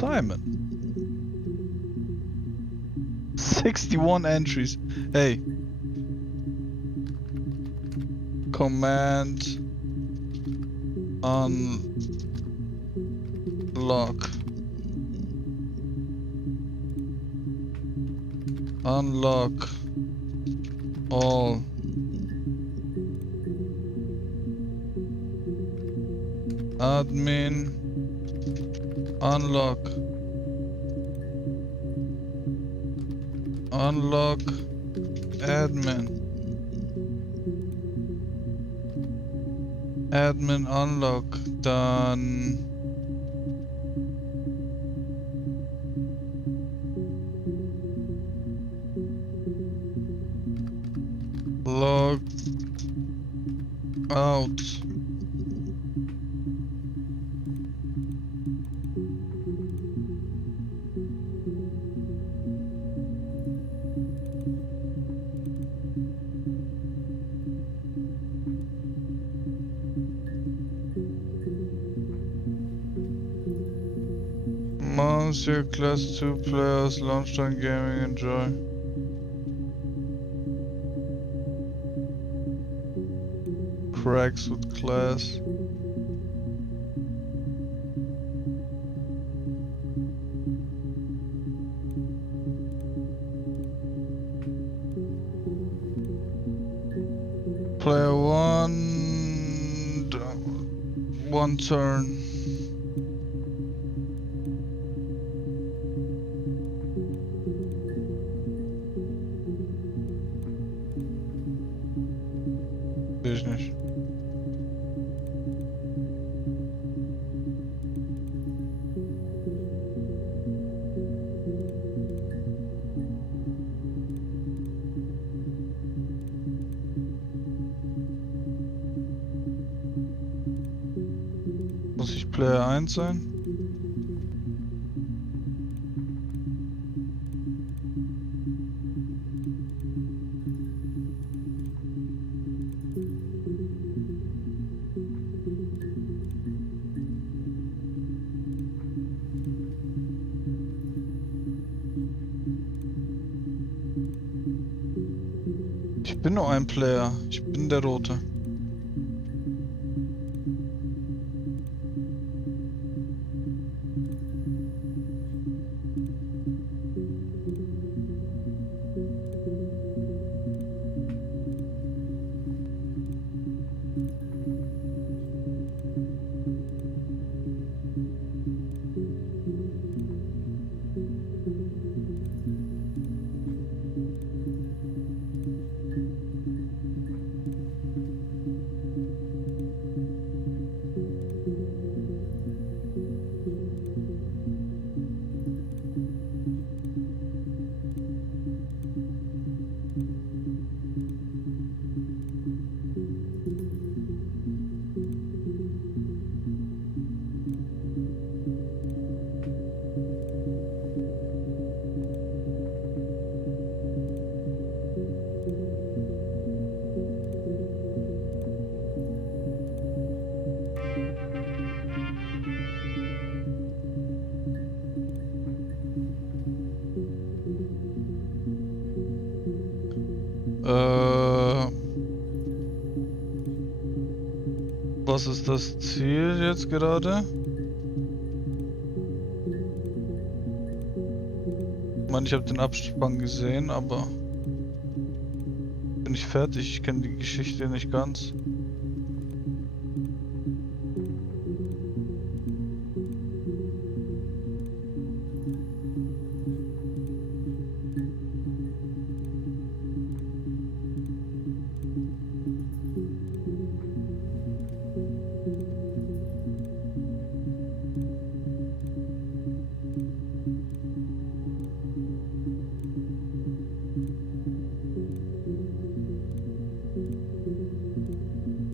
Simon. 61 entries. Hey. Command unlock. Unlock all. Admin. Unlock. Unlock. Admin. Admin unlock. Dann log out. Mouse your class 2 players, lunchtime gaming, enjoy. Cracks with class. Player 1 turn. Will ich nicht. Muss ich Player 1 sein? Ich bin nur ein Player. Ich bin der Rote. Was ist das Ziel jetzt gerade? Ich meine, ich habe den Abspann gesehen, aber bin ich fertig? Ich kenne die Geschichte nicht ganz.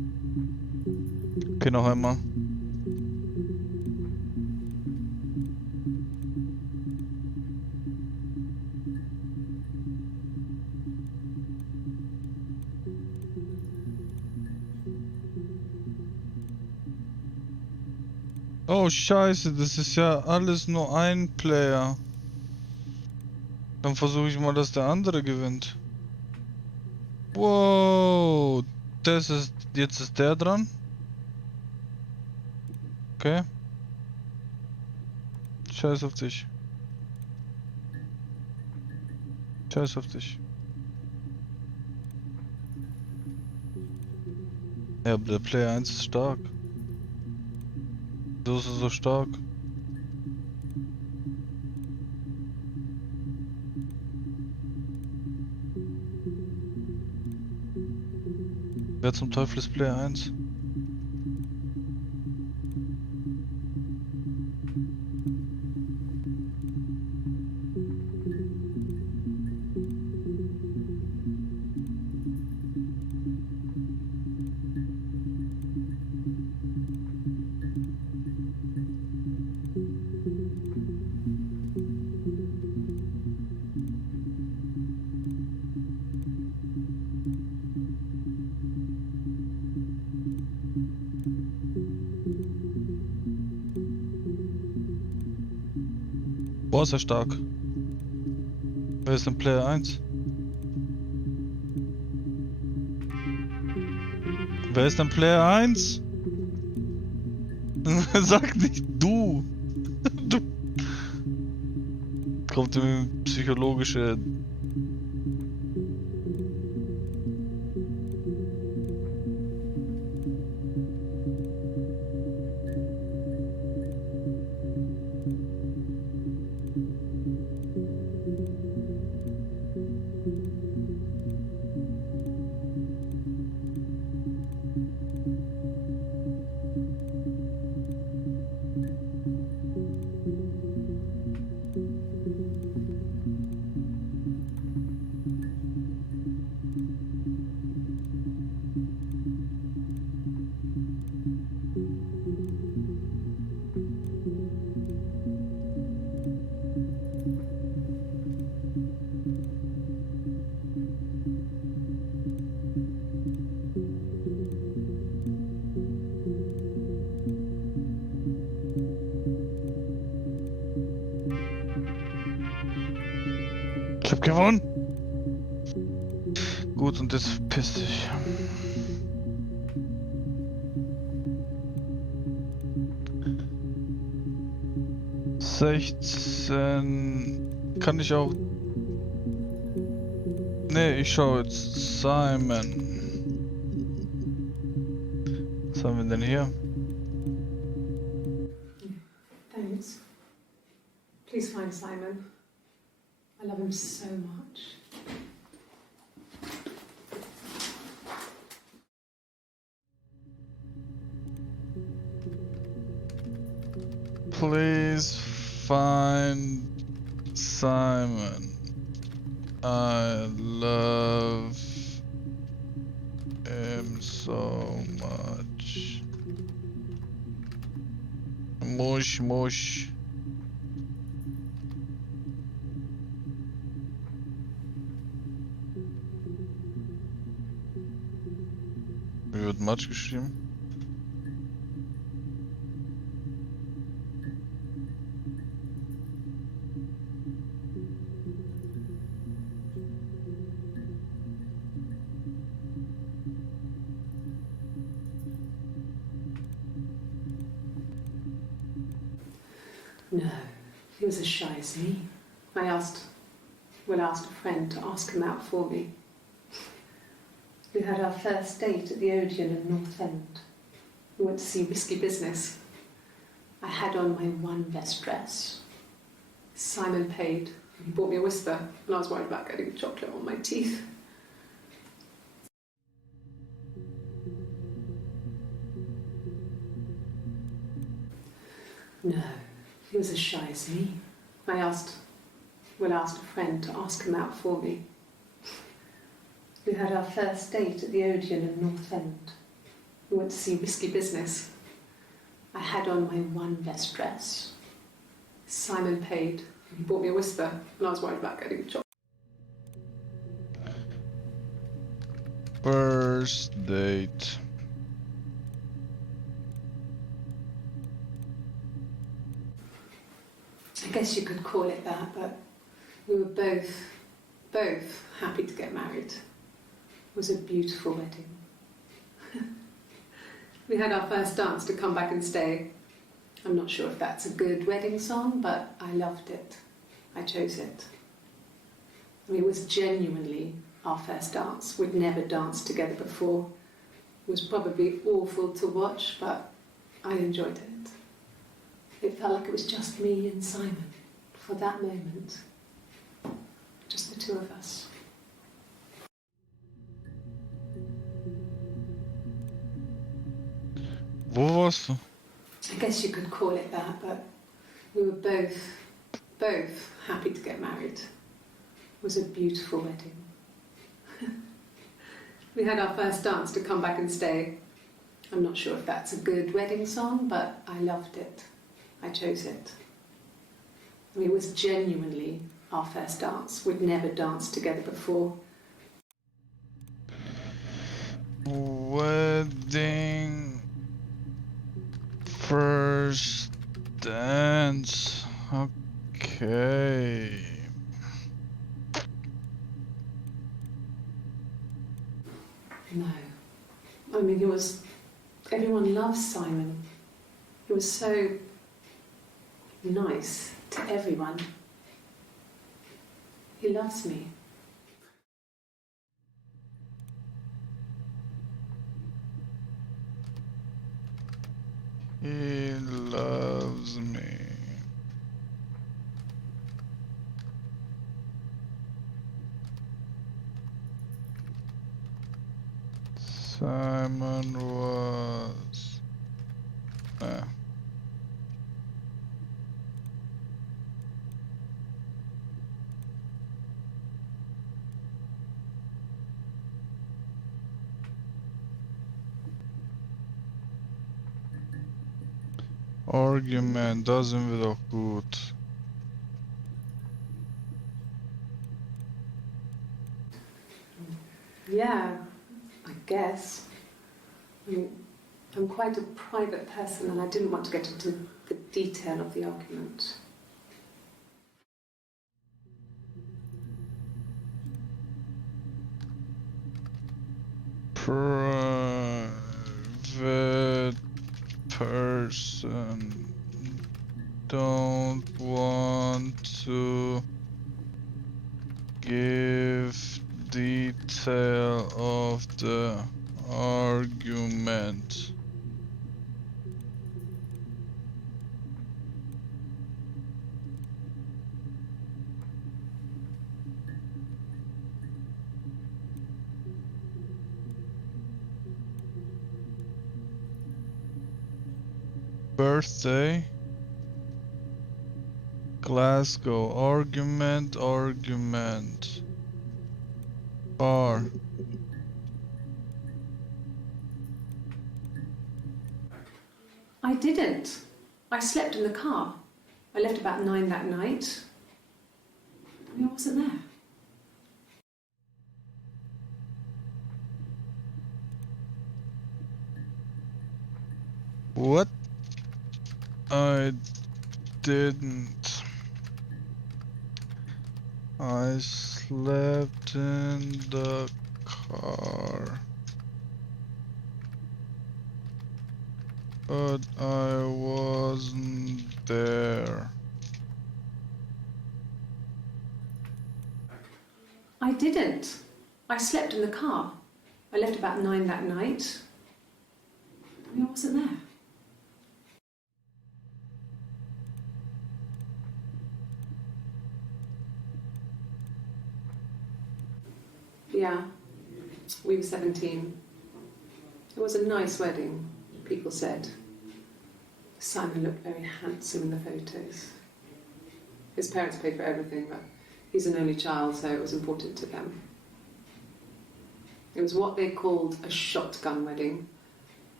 Okay, noch einmal. Oh Scheiße, das ist ja alles nur ein Player. Dann versuche ich mal, dass der andere gewinnt. Wow, jetzt ist der dran. Okay. Scheiß auf dich. Scheiß auf dich. Ja, aber der Player 1 ist stark. So ist er so stark. Wer zum Teufel ist Player 1? Boah, ist er stark. Wer ist denn Player 1? Wer ist denn Player 1? Sag nicht du. Du. Kommt im psychologische. Ich hab gewonnen. Gut, und jetzt verpiss dich. Kann ich auch. Nee, ich schau jetzt Simon. Was haben wir denn hier? Thanks. Please find Simon. I love him so much. Please find Simon. I love him so much. Mush, mush. Wie wird Matsch geschrieben? No, he was as shy as me. I asked a friend to ask him out for me. We had our first date at the Odeon in North End. We went to see Risky Business. I had on my one best dress. Simon paid. He bought me a Whisper, and I was worried about getting chocolate on my teeth. No, he was as shy as me. I asked a friend to ask him out for me. We had our first date at the Odeon in North End. We went to see Risky Business. I had on my one best dress. Simon paid. He bought me a whisper, and I was worried about getting a job. First date. I guess you could call it that, but we were both happy to get married. It was a beautiful wedding. We had our first dance to Come Back and Stay. I'm not sure if that's a good wedding song, but I loved it. I chose it. I mean, it was genuinely our first dance. We'd never danced together before. It was probably awful to watch, but I enjoyed it. It felt like it was just me and Simon for that moment. Just the two of us. Wo warst du? I guess you could call it that, but we were both happy to get married. It was a beautiful wedding. We had our first dance to Come Back and Stay. I'm not sure if that's a good wedding song, but I loved it. I chose it. I mean, it was genuinely our first dance. We'd never danced together before. Wedding. First dance. Okay. No. I mean, everyone loves Simon. He was so nice to everyone. He loves me. He loves me. Simon was... Argument, da sind wir doch gut. Yeah, I guess. I mean, I'm quite a private person and I didn't want to get into the detail of the argument. Private person. Don't want to give detail of the argument. Birthday. Glasgow. Argument. Bar. I didn't. I slept in the car. I left about 9 that night. I wasn't there. What? I didn't. I slept in the car. But I wasn't there. I didn't. I slept in the car. I left about 9 that night. I wasn't there. Yeah, we were 17. It was a nice wedding, people said. Simon looked very handsome in the photos. His parents paid for everything, but he's an only child, so it was important to them. It was what they called a shotgun wedding.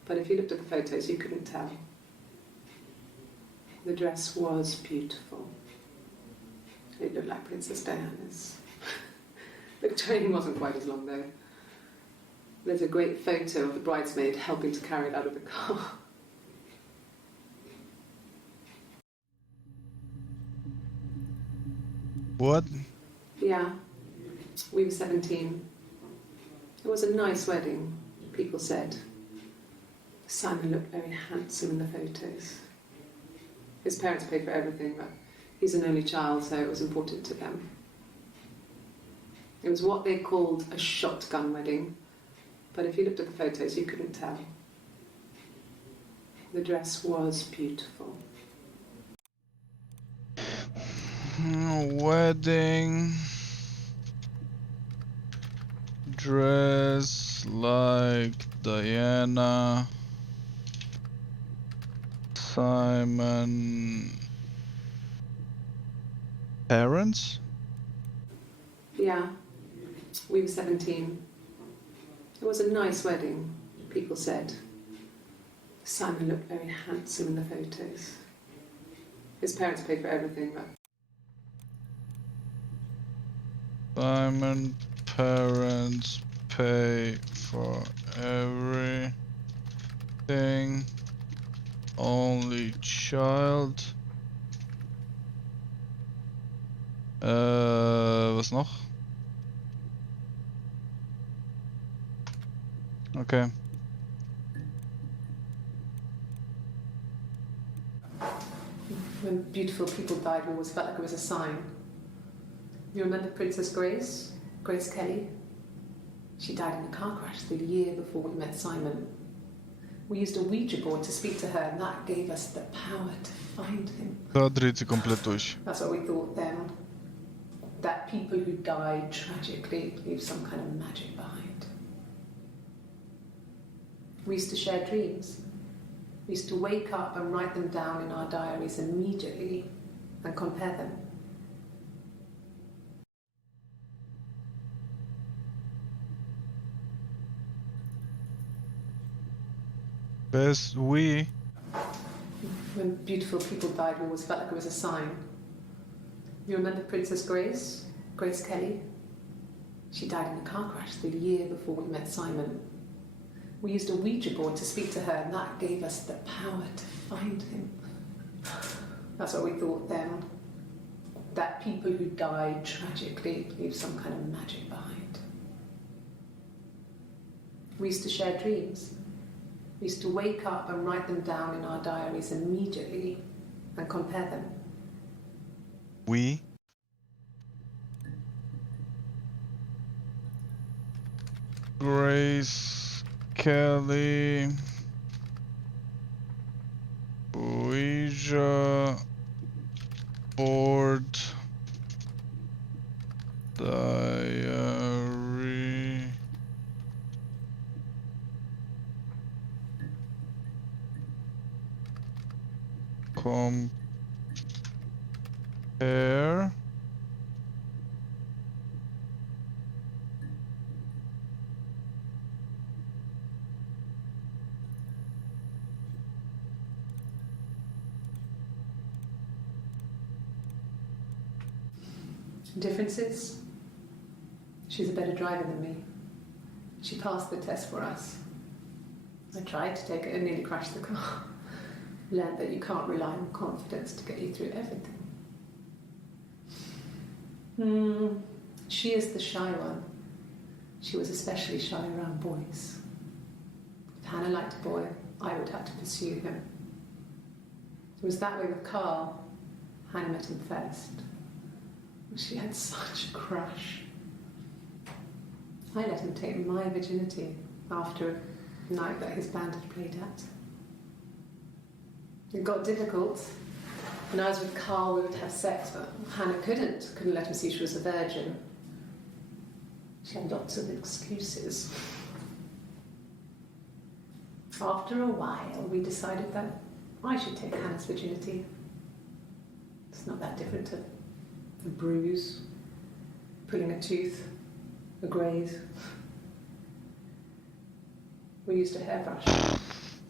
But if you looked at the photos, you couldn't tell. The dress was beautiful. It looked like Princess Diana's. The train wasn't quite as long though. There's a great photo of the bridesmaid helping to carry it out of the car. What? Yeah, we were 17. It was a nice wedding, people said. Simon looked very handsome in the photos. His parents paid for everything, but he's an only child, so it was important to them. It was what they called a shotgun wedding, but if you looked at the photos, you couldn't tell. The dress was beautiful. Wedding dress like Diana. Simon parents? Yeah, we were 17. It was a nice wedding, people said. Simon looked very handsome in the photos. His parents paid for everything, but Simon parents pay for everything. Only child. Was noch? Okay. when beautiful people died, we always felt like it was a sign. You remember Princess Grace? Grace Kelly? She died in a car crash the year before we met Simon. We used a Ouija board to speak to her, and that gave us the power to find him. That's what we thought then. That people who died tragically leave some kind of magic behind. We used to share dreams. We used to wake up and write them down in our diaries immediately and compare them. Best we. When beautiful people died, we always felt like it was a sign. You remember Princess Grace? Grace Kelly? She died in a car crash the year before we met Simon. We used a Ouija board to speak to her, and that gave us the power to find him. That's what we thought then. That people who died tragically leave some kind of magic behind. We used to share dreams. We used to wake up and write them down in our diaries immediately and compare them. We. Grace Kelly. Ouija board. Diary. Compare. Differences? She's a better driver than me. She passed the test for us. I tried to take it and nearly crashed the car. Learned that you can't rely on confidence to get you through everything. She is the shy one. She was especially shy around boys. If Hannah liked a boy, I would have to pursue him. It was that way with Carl. Hannah met him first. She had such a crush. I let him take my virginity after a night that his band had played at. It got difficult. When I was with Carl, we would have sex, but Hannah couldn't let him see she was a virgin. She had lots of excuses. After a while, we decided that I should take Hannah's virginity. It's not that different to a bruise, pulling a tooth, a graze. We used a hairbrush.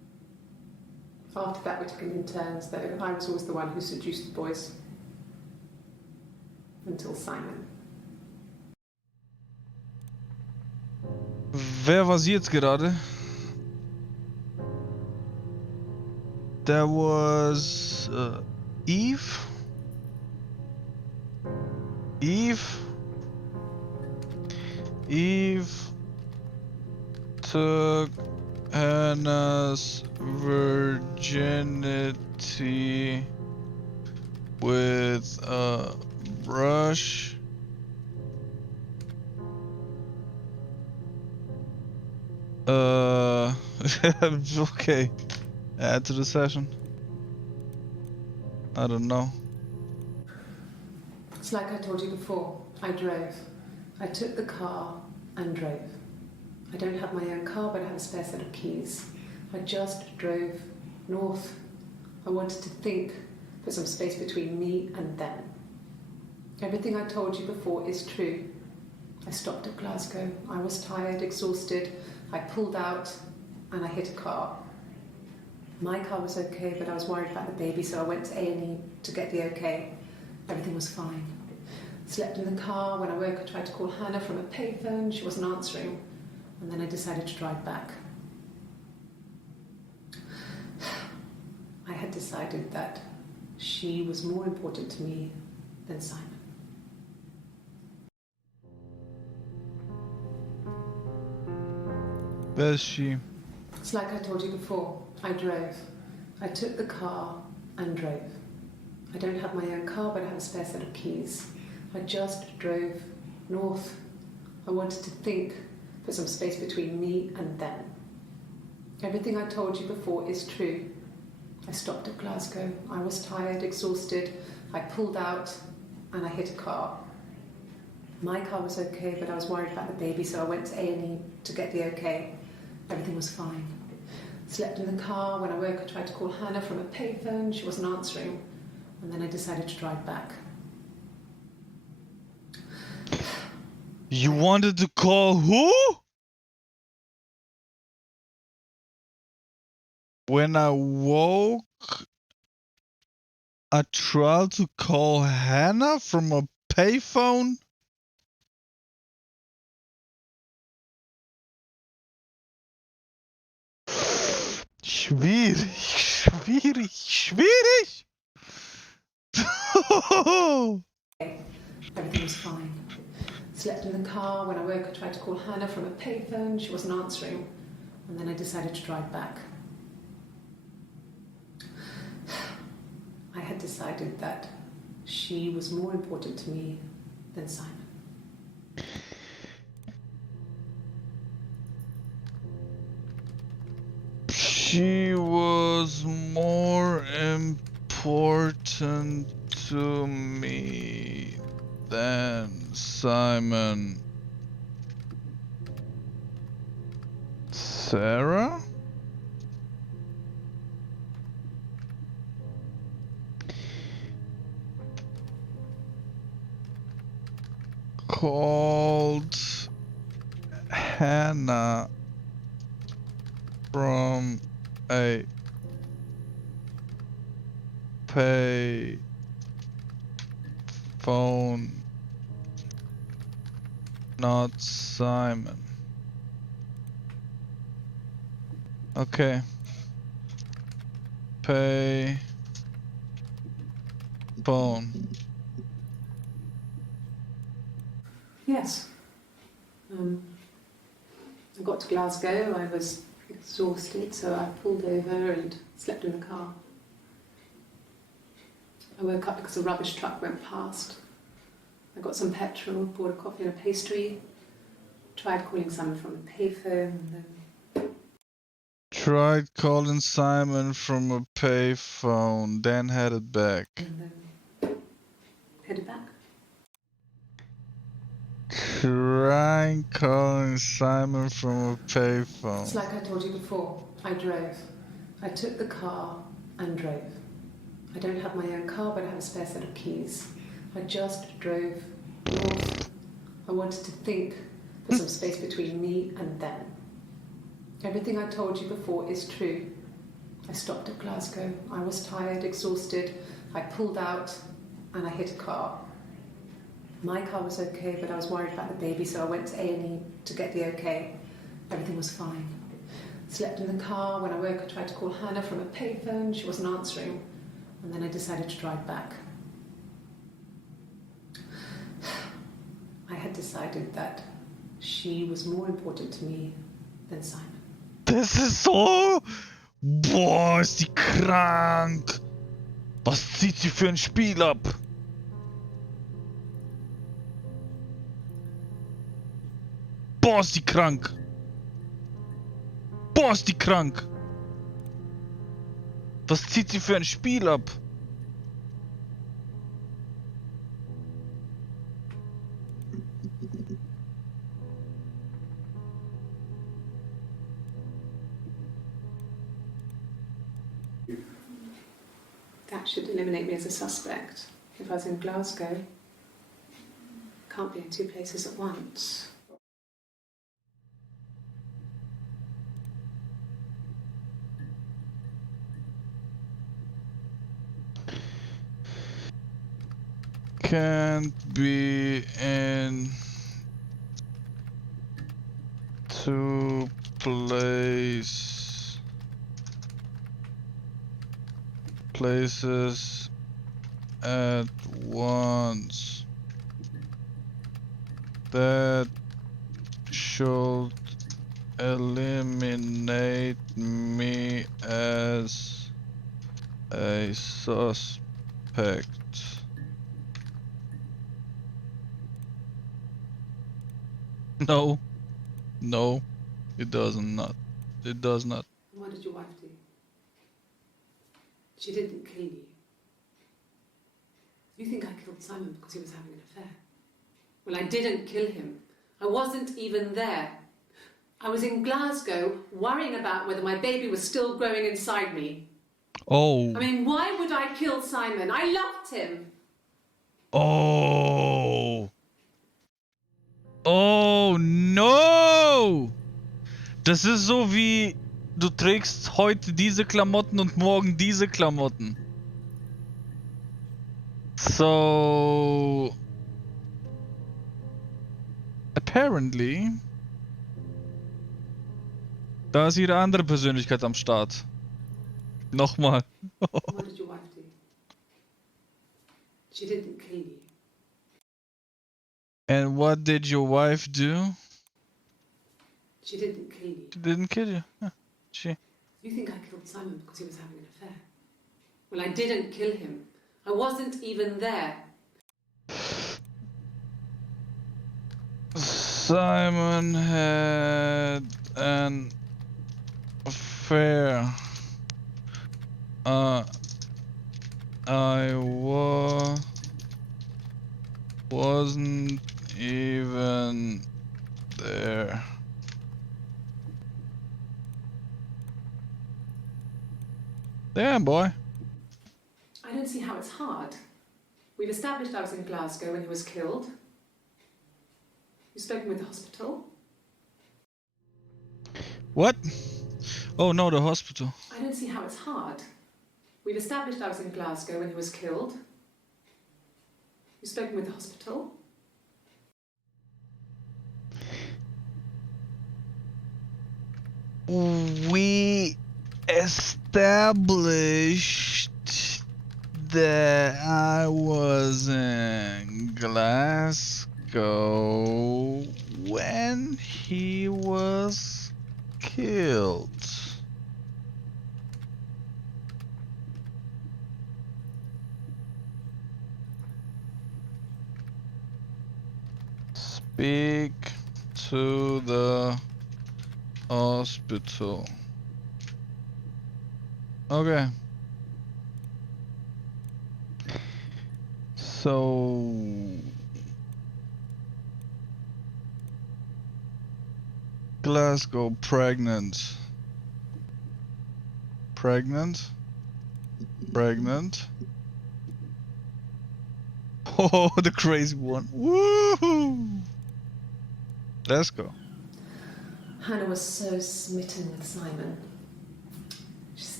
After that, we took it in turns, though. I was always the one who seduced the boys. Until Simon. Wer war sie jetzt gerade? There was Eve. Eve took Hannah's virginity with a brush. Okay. Add to the session. I don't know. It's like I told you before. I drove. I took the car and drove. I don't have my own car, but I have a spare set of keys. I just drove north. I wanted to think, put some space between me and them. Everything I told you before is true. I stopped at Glasgow. I was tired, exhausted. I pulled out and I hit a car. My car was okay, but I was worried about the baby, so I went to A&E to get the okay. Everything was fine. Slept in the car. When I woke, I tried to call Hannah from a payphone. She wasn't answering. And then I decided to drive back. I had decided that she was more important to me than Simon. Where's she? It's like I told you before. I drove. I took the car and drove. I don't have my own car, but I have a spare set of keys. I just drove north. I wanted to think, put some space between me and them. Everything I told you before is true. I stopped at Glasgow. I was tired, exhausted. I pulled out and I hit a car. My car was okay, but I was worried about the baby, so I went to A&E to get the okay. Everything was fine. Slept in the car. When I woke, I tried to call Hannah from a payphone. She wasn't answering. And then I decided to drive back. You wanted to call who? When I woke, I tried to call Hannah from a payphone? Schwierig. Everything was fine. Slept in the car. When I woke, I tried to call Hannah from a payphone. She wasn't answering. And then I decided to drive back. I had decided that she was more important to me than Simon. She was more important to me than Simon. Sarah? Called Hannah from a pay phone, not Simon. Okay. Pay phone. Yes. I got to Glasgow. I was exhausted, so I pulled over and slept in the car. I woke up because a rubbish truck went past. I got some petrol, bought a coffee and a pastry, tried calling Simon from a payphone, and then... Tried calling Simon from a payphone, then headed back. And then headed back. Trying calling Simon from a payphone. It's like I told you before. I drove. I took the car and drove. I don't have my own car, but I have a spare set of keys. I just drove north. I wanted to think, put some space between me and them. Everything I told you before is true. I stopped at Glasgow. I was tired, exhausted. I pulled out and I hit a car. My car was okay, but I was worried about the baby, so I went to A&E to get the okay. Everything was fine. Slept in the car. When I woke, I tried to call Hannah from a payphone. She wasn't answering. And then I decided to drive back. I had decided that she was more important to me than Simon. Das ist so... Boah, ist die krank. Was zieht sie für ein Spiel ab? Boah, ist die krank. Boah, ist die krank. Was zieht sie für ein Spiel ab? That should eliminate me as a suspect. If I was in Glasgow, can't be in two places at once. Can't be in two places at once. That should eliminate me as a suspect. No. No, it does not. It does not. What did your wife do? She didn't kill you. You think I killed Simon because he was having an affair? Well, I didn't kill him. I wasn't even there. I was in Glasgow worrying about whether my baby was still growing inside me. Oh. I mean, why would I kill Simon? I loved him. Oh. Oh no! Das ist so wie du trägst heute diese Klamotten und morgen diese Klamotten. So apparently da ist ihre andere Persönlichkeit am Start. Nochmal. What did your wife do? She didn't kill you. And what did your wife do? She didn't kill you. She didn't kill you. Huh. She. You think I killed Simon because he was having an affair? Well, I didn't kill him. I wasn't even there. Simon had an affair. I wasn't even there. Damn, boy. I don't see how it's hard. We've established I was in Glasgow when he was killed. You've spoken with the hospital. What? Oh no, the hospital. I don't see how it's hard. We've established I was in Glasgow when he was killed. You've spoken with the hospital. We established that I was in Glasgow when he was killed. Speak to the hospital. Okay. So Glasgow pregnant. Pregnant? Oh, the crazy one. Woohoo! Let's go. Hannah was so smitten with Simon. She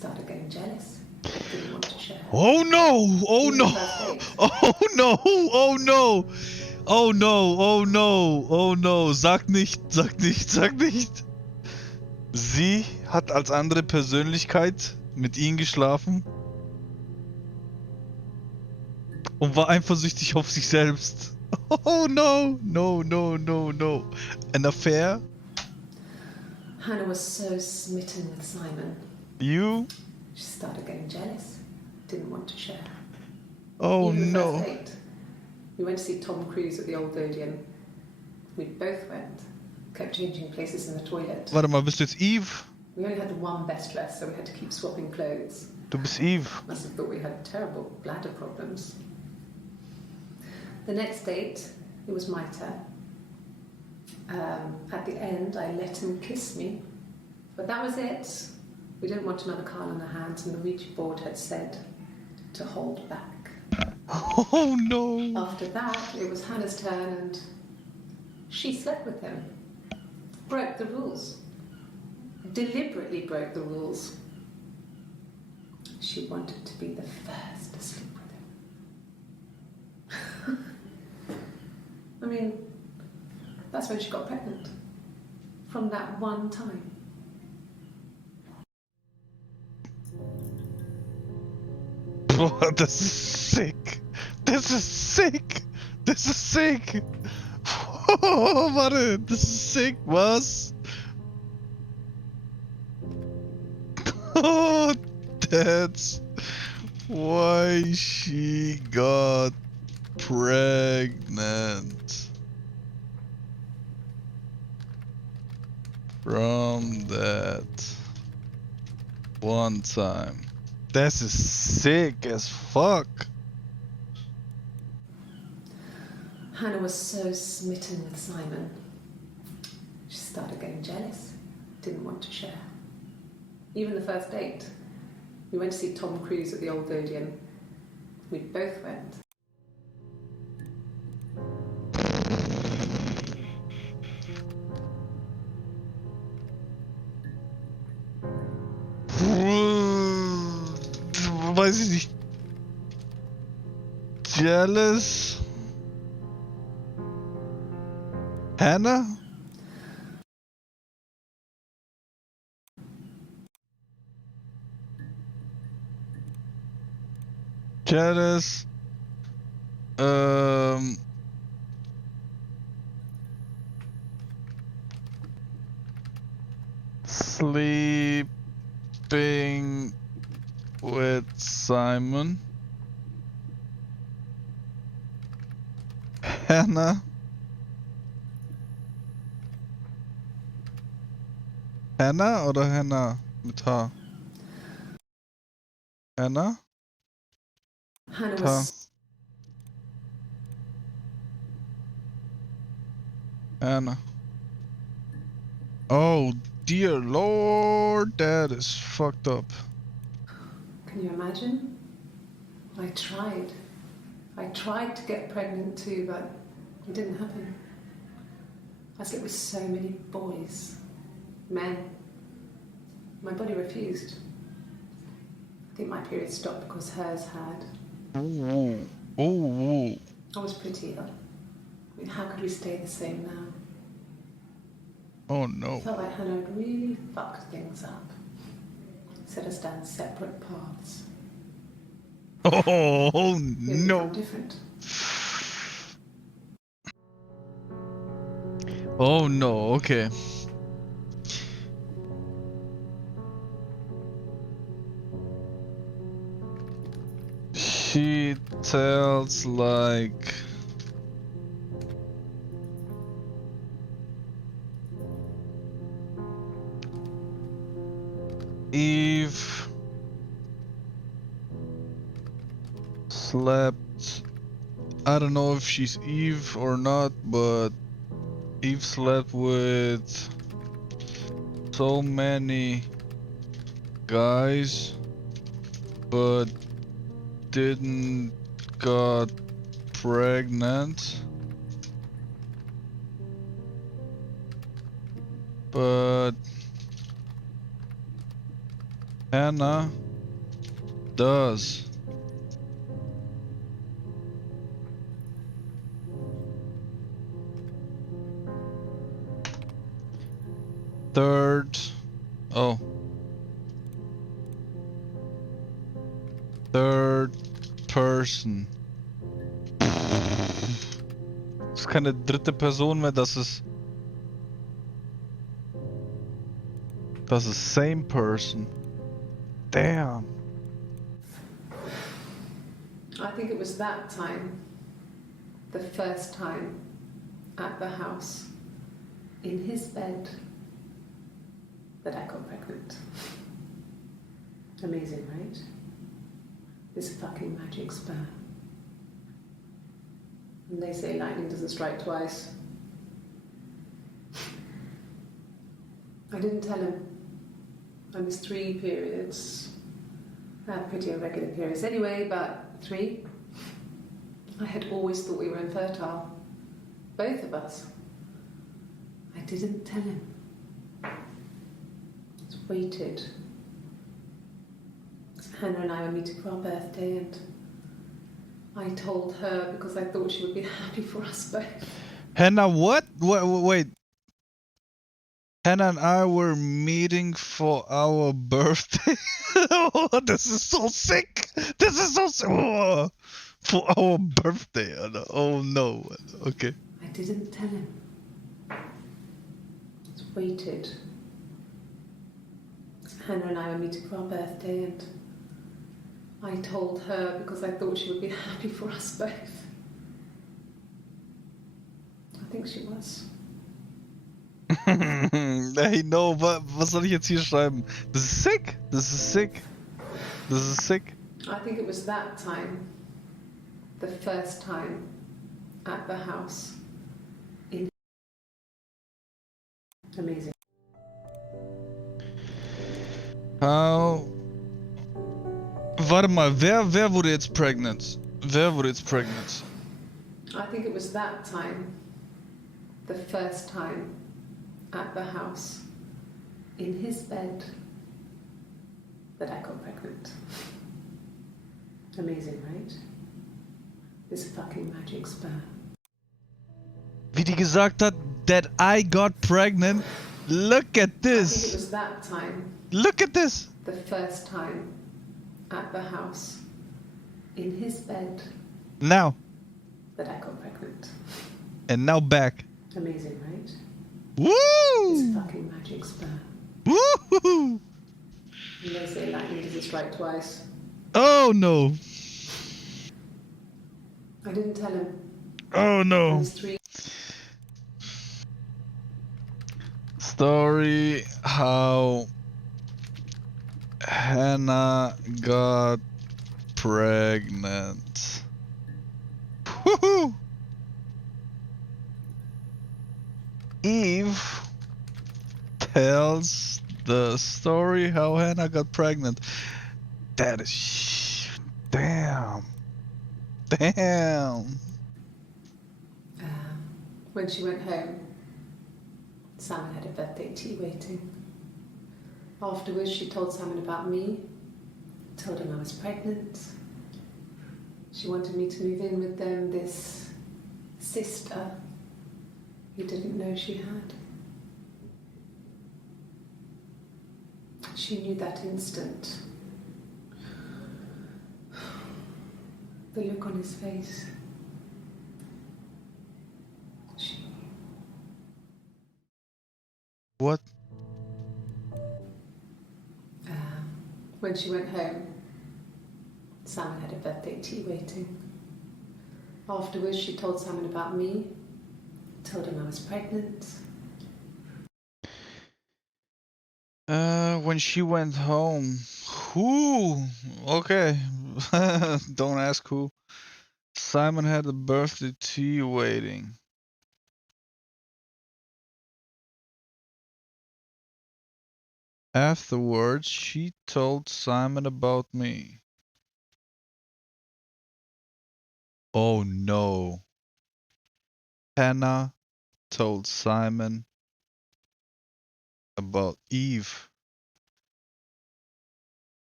started getting jealous. Didn't want to share. Oh no! Oh Even no! the first date. Oh no! Oh no! Oh no! Oh no! Oh no! Sag nicht! Sag nicht! Sag nicht! Sie hat als andere Persönlichkeit mit ihm geschlafen und war eifersüchtig auf sich selbst. Oh no! No, no, no, no. An affair? Hannah was so smitten with Simon. You? She started getting jealous. Didn't want to share. Oh Even the no. first date. We went to see Tom Cruise at the Old Odeon. We both went. Kept changing places in the toilet. Warte mal, bist du jetzt Eve? We only had the one best dress, so we had to keep swapping clothes. Du bist Eve. Must have thought we had terrible bladder problems. The next date, it was my turn. At the end, I let him kiss me. But that was it. We didn't want another card on our hands, and the Ouija board had said to hold back. Oh no. After that, it was Hannah's turn, and she slept with him. Broke the rules. Deliberately broke the rules. She wanted to be the first to sleep with him. I mean, that's when she got pregnant. From that one time. Boah, das ist sick. Das ist sick. Das ist sick. Oh, warte, das ist sick, was? Oh, that's why she got pregnant. From that one time. This is sick as fuck. Hannah was so smitten with Simon. She started getting jealous. Didn't want to share. Even the first date. We went to see Tom Cruise at the Old Odeon. We both went. Weiß ich nicht. Jealous? Hannah? Jealous? Sleeping with Simon. Hannah. Hannah oder Hannah mit H? Hannah? Hannah H. was Hannah. Oh dear lord, that is fucked up. Can you imagine? I tried. I tried to get pregnant too, but it didn't happen. I slept with so many boys, men. My body refused. I think my period stopped because hers had. Ooh. Ooh. I was pretty though. I mean, how could we stay the same now? Oh no. Felt like Hannah had really fucked things up. Set us down separate paths. Oh We had no. become different. Oh no, okay. She tells like Eve slept. I don't know if she's Eve or not, but Eve slept with so many guys, but didn't got pregnant. But Hannah does. Third. Oh. Third person. Das ist keine dritte Person mehr, das ist. Das ist same person. Damn. I think it was that time, the first time, at the house, in his bed, that I got pregnant. Amazing, right? This fucking magic sperm. And they say lightning doesn't strike twice. I didn't tell him. I missed 3 periods. I had pretty irregular periods anyway, but 3. I had always thought we were infertile. Both of us. I didn't tell him. Just waited. Hannah and I were meeting for our birthday, and I told her because I thought she would be happy for us both. Hannah, what? Wait. Hannah and I were meeting for our birthday. Oh, this is so sick. This is so sick. Oh, for our birthday. Oh no. Okay. I didn't tell him. Just waited. Hannah and I were meeting for our birthday, and I told her because I thought she would be happy for us both. I think she was. Hey, no, was soll ich jetzt hier schreiben? Das ist sick. Das ist sick. Das ist sick. I think it was that time, the first time, at the house, in. Amazing. How? Warte mal, wer wurde jetzt pregnant? Wer wurde jetzt pregnant? I think it was that time, the first time, at the house, in his bed, that I got pregnant. Amazing, right? This fucking magic sperm. Wie die gesagt hat, that I got pregnant. Look at I think it this. was that time, Look at this. the first time, at the house, in his bed, Now. that I got pregnant. And now back. Amazing, right? Woo! This fucking magic sperm. Woo! And they say lightning doesn't strike twice. Oh no. I didn't tell him. Oh no. Those 3. Story how Hannah got pregnant. Woohoo! Eve tells the story how Hannah got pregnant. That is damn. Damn. When she went home, Simon had a birthday tea waiting. Afterwards, she told Simon about me, told him I was pregnant. She wanted me to move in with them, this sister he didn't know she had. She knew that instant. The look on his face. She knew. What? When she went home, Simon had a birthday tea waiting. Afterwards, she told Simon about me, told him I was pregnant. When she went home. Who? Okay. Don't ask who. Simon had a birthday tea waiting. Afterwards, she told Simon about me. Oh no. Hannah told Simon about Eve.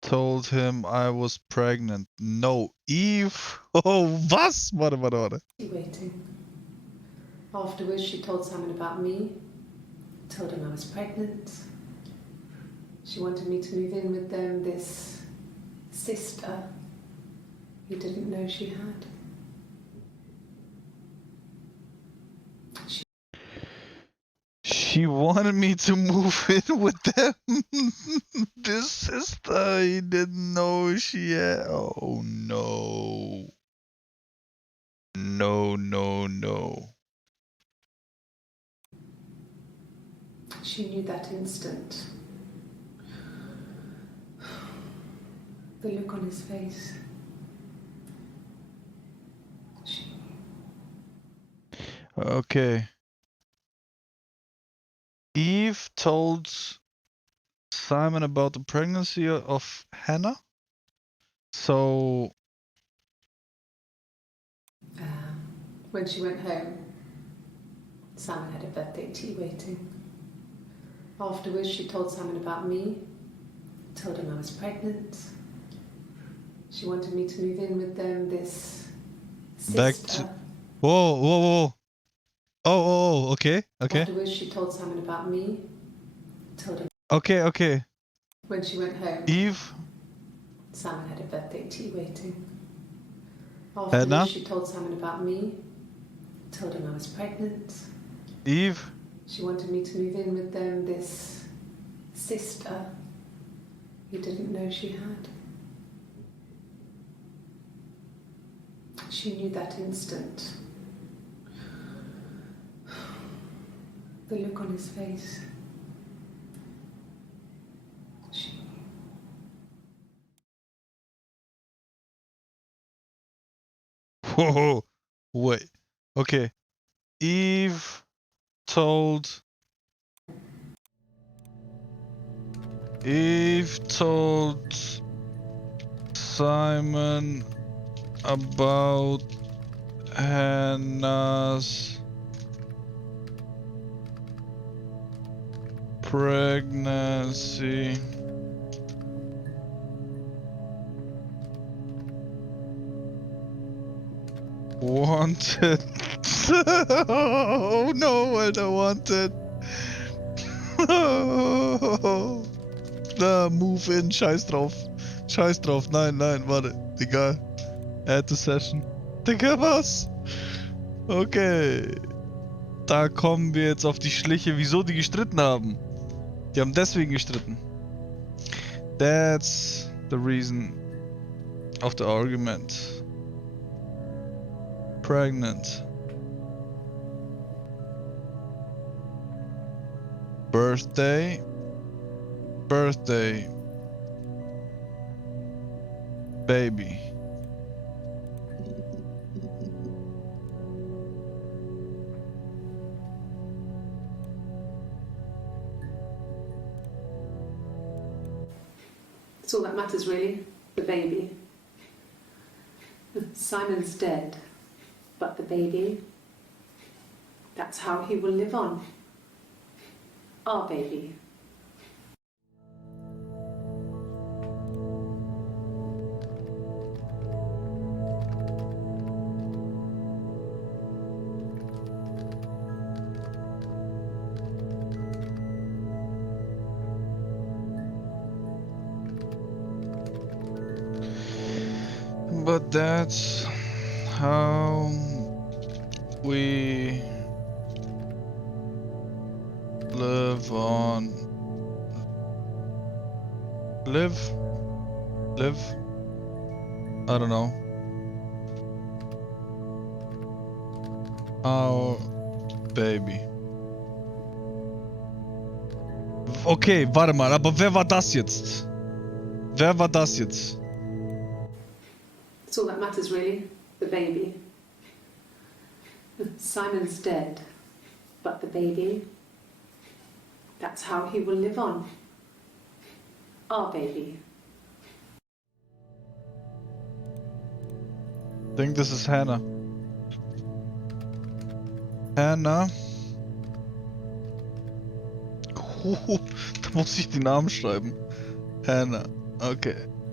told him I was pregnant. No, Eve. Oh, was? Warte. Waiting. Afterwards, she told Simon about me, told him I was pregnant. She wanted me to move in with them, this sister he didn't know she had. She wanted me to move in with them. This sister he didn't know she had. Oh no. No. She knew that instant. The look on his face. Okay. Eve told Simon about the pregnancy of Hannah. So When she went home, Simon had a birthday tea waiting. Afterwards, she told Simon about me, told him I was pregnant. She wanted me to move in with them, this sister. back to whoa. Oh, okay. Afterwards, she told Simon about me, told him. Okay. When she went home, Eve, Simon had a birthday tea waiting. Hannah? Afterwards, she told Simon about me, told him I was pregnant. Eve, She wanted me to move in with them, this sister he didn't know she had. She knew that instant. The look on his face. She knew. whoa, wait. Okay. Eve told Simon about Hannah's pregnancy. Wanted. Oh no, I don't want it. Na, move in, scheiß drauf. Nein, warte. Egal. Add to session. Digga, was? Okay. Da kommen wir jetzt auf die Schliche, wieso die gestritten haben. Die haben deswegen gestritten. That's the reason of the argument. Pregnant. Birthday. Baby. That's all that matters, really. The baby. Simon's dead, but the baby, that's how he will live on. Our baby. But that's how we live on. Live? I don't know. Our baby. Okay, warte mal, aber wer war das jetzt? That's all that matters, really. The baby. Simon's dead, but the baby, that's how he will live on. Our baby. I think this is Hannah. Da muss ich die Namen schreiben. Hannah, okay.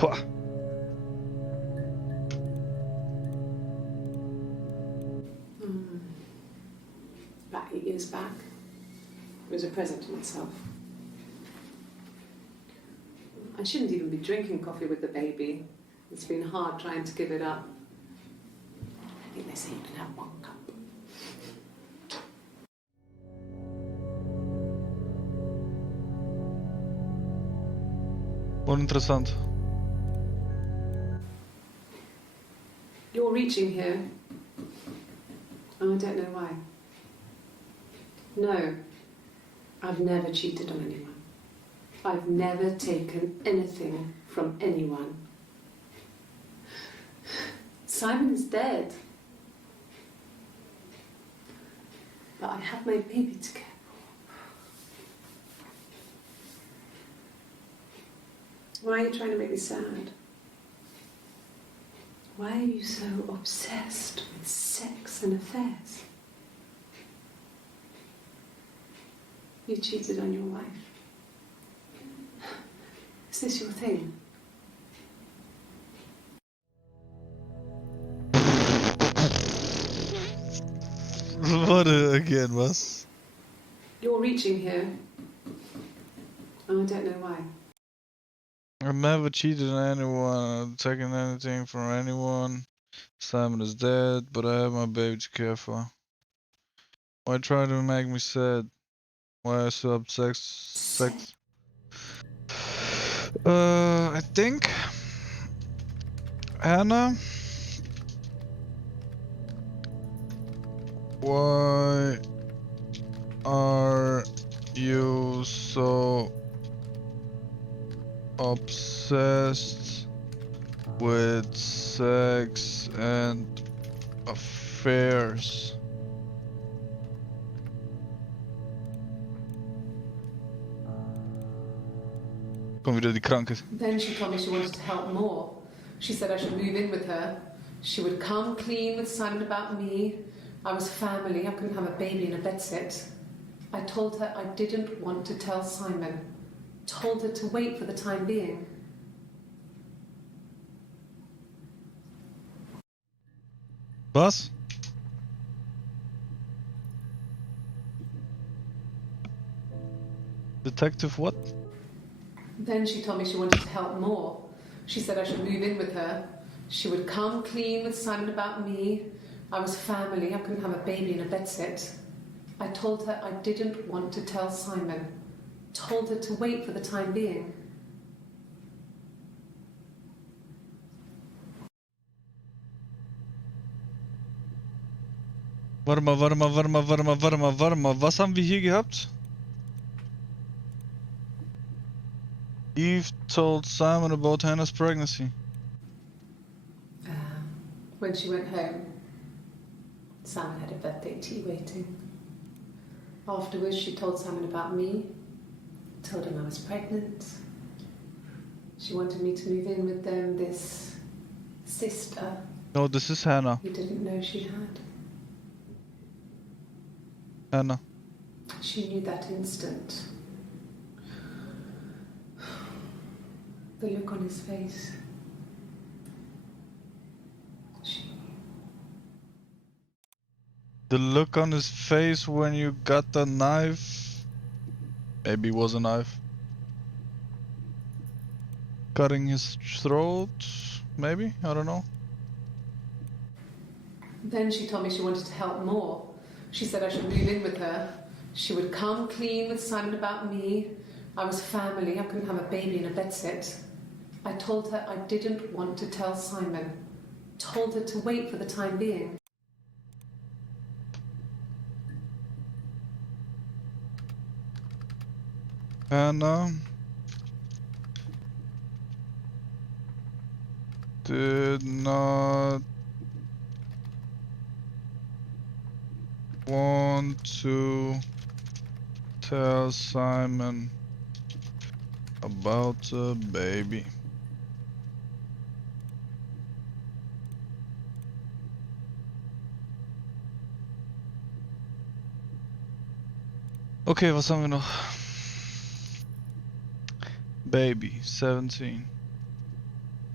Boah. About 8 years back, it was a present to myself. I shouldn't even be drinking coffee with the baby. It's been hard trying to give it up. I think they say you can have 1 cup. Uninteressant. You're reaching here. Oh, I don't know why. No, I've never cheated on anyone. I've never taken anything from anyone. Simon is dead. But I have my baby to care for. Why are you trying to make me sad? Why are you so obsessed with sex and affairs? You cheated on your wife. Is this your thing? Warte, again, was? You're reaching here. Oh, I don't know why. I've never cheated on anyone, taken anything from anyone. Simon is dead, but I have my baby to care for. Why try to make me sad? Why I still have sex? I think Hannah. Why are you so obsessed with sex and affairs? Kom wieder die Kranke. Then she told me she wanted to help more. She said I should move in with her. She would come clean with Simon about me. I was family. I couldn't have a baby in a bedsit. I told her I didn't want to tell Simon. Told her to wait for the time being. Was? Detective what? Then she told me she wanted to help more. She said I should move in with her. She would come clean with Simon about me. I was family. I couldn't have a baby in a bedsit. I told her I didn't want to tell Simon. Told her to wait for the time being. Warte mal. Was haben wir hier gehabt? Eve told Simon about Hannah's pregnancy. When she went home, Simon had a birthday tea waiting. Afterwards, she told Simon about me, told him I was pregnant. She wanted me to move in with them, this sister. No, this is Hannah. He didn't know she had. Hannah. She knew that instant. The look on his face. The look on his face when you got the knife. Maybe it was a knife. Cutting his throat. Maybe? I don't know. Then she told me she wanted to help more. She said I should move in with her. She would come clean with Simon about me. I was family. I couldn't have a baby in a bedsit. I told her I didn't want to tell Simon. Told her to wait for the time being. Hannah did not want to tell Simon about the baby. Okay, was haben wir noch? Baby, 17.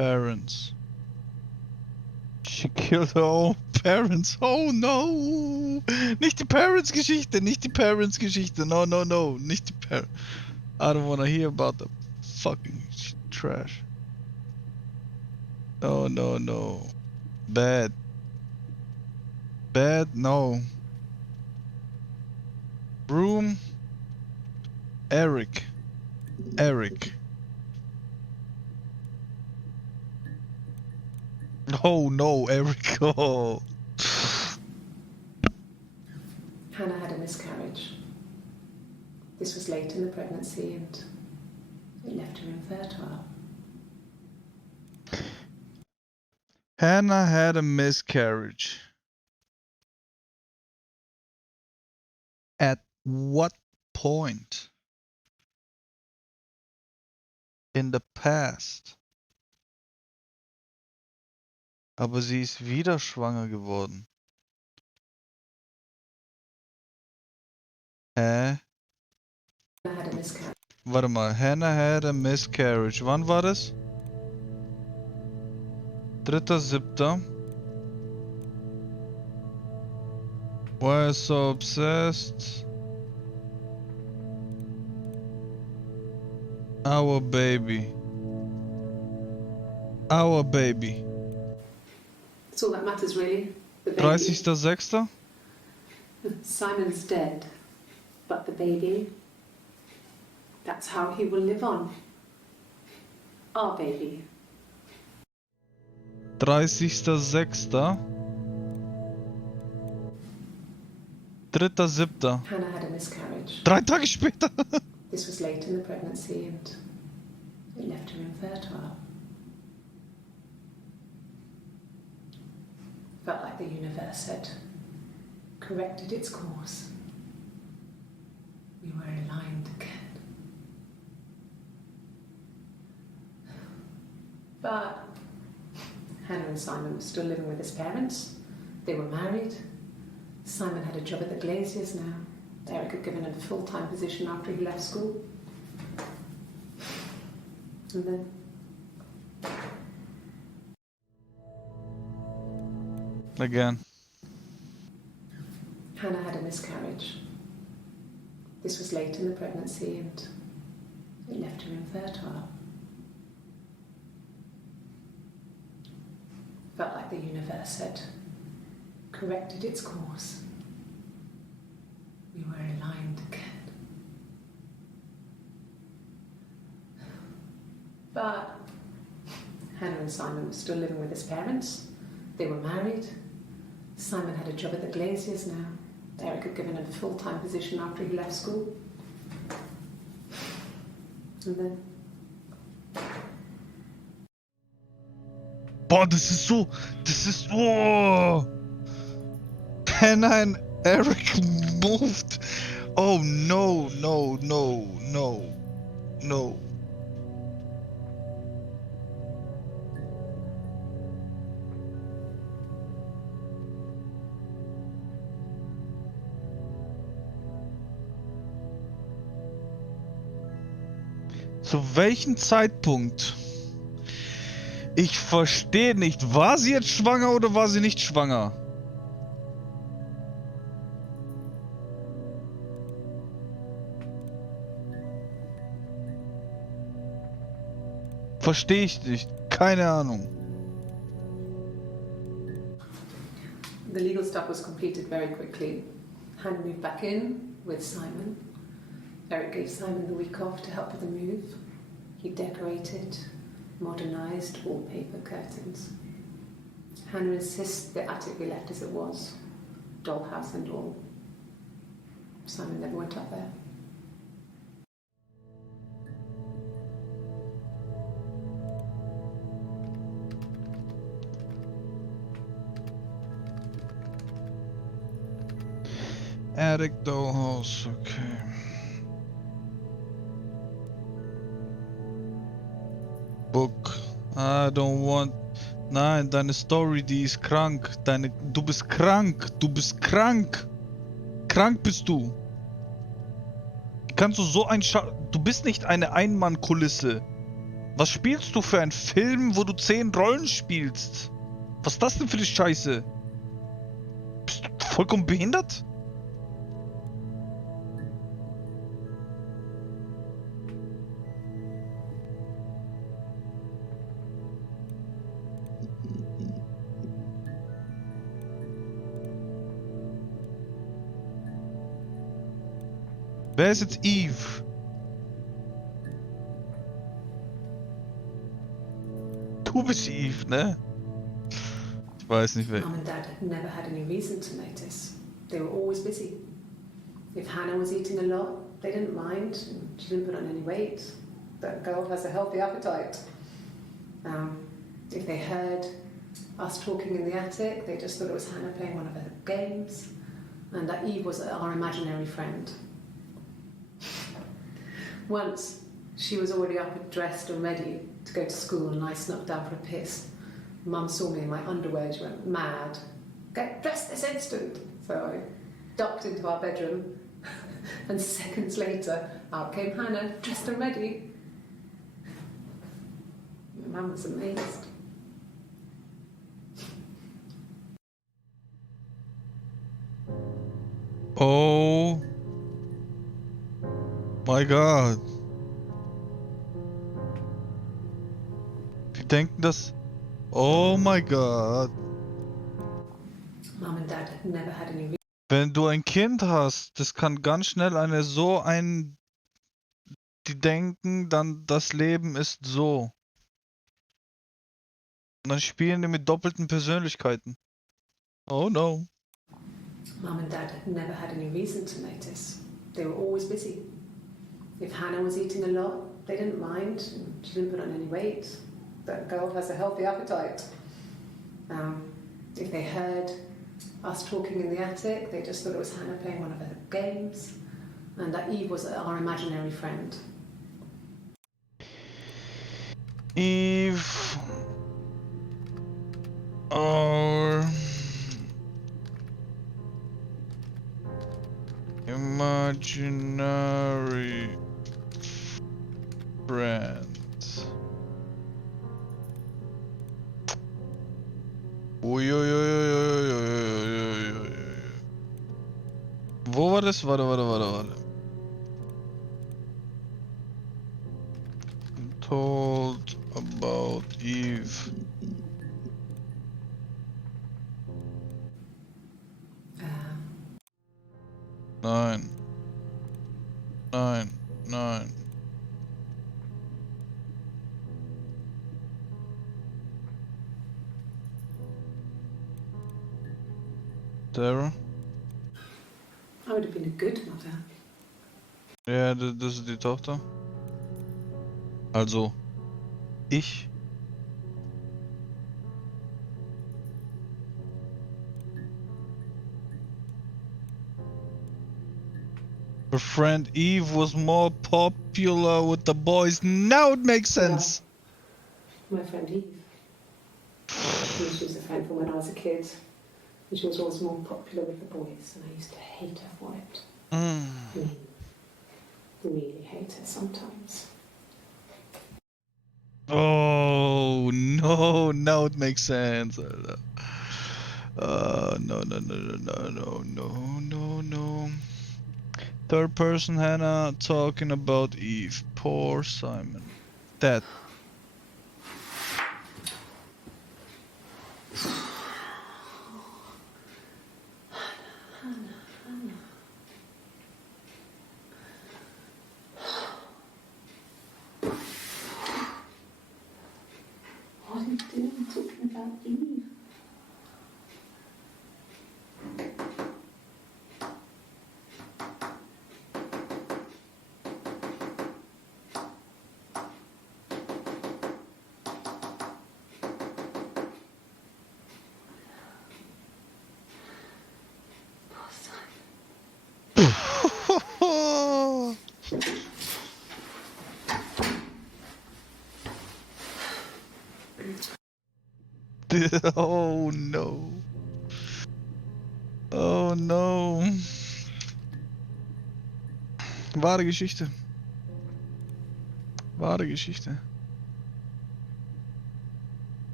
parents. She killed her own parents. Oh no! Nicht die Parents-Geschichte, nicht die Parents-Geschichte. No, no, no. Nicht die Parents. I don't wanna hear about the fucking trash. No, no, no. Bad. Bad, no. Room. Eric. Eric. Oh no, Eric. Oh. Hannah had a miscarriage. This was late in the pregnancy and it left her infertile. Hannah had a miscarriage. At what point in the past? Aber sie ist wieder schwanger geworden. Hä? Hannah had a miscarriage. Warte mal, Hannah had a miscarriage. Wann war das? 3.7. Why so obsessed? Our baby. Our baby. That's all that matters really. The baby. 30.6. Simon's dead. But the baby, that's how he will live on. Our baby. 30.6. 3.7. Hannah had a miscarriage. 3 Tage später. This was late in the pregnancy and it left her infertile. Felt like the universe had corrected its course. We were aligned again. But Hannah and Simon were still living with his parents. They were married. Simon had a job at the Glaziers now. Eric had given him a full-time position after he left school. And then... Again. Hannah had a miscarriage. This was late in the pregnancy and it left her infertile. Felt like the universe had corrected its course. We were aligned again. But Hannah and Simon were still living with his parents. They were married. Simon had a job at the Glaziers now. Eric had given him a full-time position after he left school. And then... Boah, das ist so... Oh! Hannah and Eric moved. Oh no, no, no, no, no. Zu welchem Zeitpunkt? Ich verstehe nicht. War sie jetzt schwanger oder war sie nicht schwanger? Verstehe ich nicht. Keine Ahnung. The legal stuff was completed very quickly. Hannah moved back in with Simon. Eric gave Simon the week off to help with the move. He decorated, modernised wallpaper curtains. Hannah insists the attic be left as it was, dollhouse and all. Simon never went up there. Attic dollhouse, okay. Book. I don't want... Nein, deine Story, die ist krank. Du bist krank. Du bist krank. Krank bist du. Wie kannst du so ein Du bist nicht eine Einmannkulisse. Was spielst du für einen Film, wo du 10 Rollen spielst? Was ist das denn für eine Scheiße? Bist du vollkommen behindert? Wer ist jetzt Eve? Du bist Eve, ne? Ich weiß nicht wer. Mum and Dad had never had any reason to notice. They were always busy. If Hannah was eating a lot, they didn't mind. She didn't put on any weight. That girl has a healthy appetite. If they heard us talking in the attic, they just thought it was Hannah playing one of her games, and that Eve was our imaginary friend. Once, she was already up and dressed and ready to go to school, and I snuck down for a piss. Mum saw me in my underwear, she went mad. Get dressed this instant! So I ducked into our bedroom, and seconds later, out came Hannah, dressed and ready. Mum was amazed. Oh my God. Die denken das. Oh my God. Mum and Dad had never had any. Wenn du ein Kind hast, das kann ganz schnell die denken dann, das Leben ist so. Und dann spielen die mit doppelten Persönlichkeiten. Oh no. Mum and Dad had never had any reason to notice. They were always busy. If Hannah was eating a lot, they didn't mind. She didn't put on any weight. That girl has a healthy appetite. If they heard us talking in the attic, they just thought it was Hannah playing one of her games, and that Eve was our imaginary friend. Eve, our imaginary friend. Uiuiuiuiuiuiuiui. Wo war das? Warte. Told about Eve. Nein. Sarah? I would have been a good mother. Ja, das ist die Tochter. Also, ich. Her friend Eve was more popular with the boys. Now it makes sense. Yeah. My friend Eve. She was a friend from when I was a kid. And she was always more popular with the boys, and I used to hate her for it. I mean, really hate her sometimes. Oh no, now it makes sense. No. Third person Hannah talking about Eve. Poor Simon. That. What are you doing talking about Eve? Oh no. Oh no. Wahre Geschichte.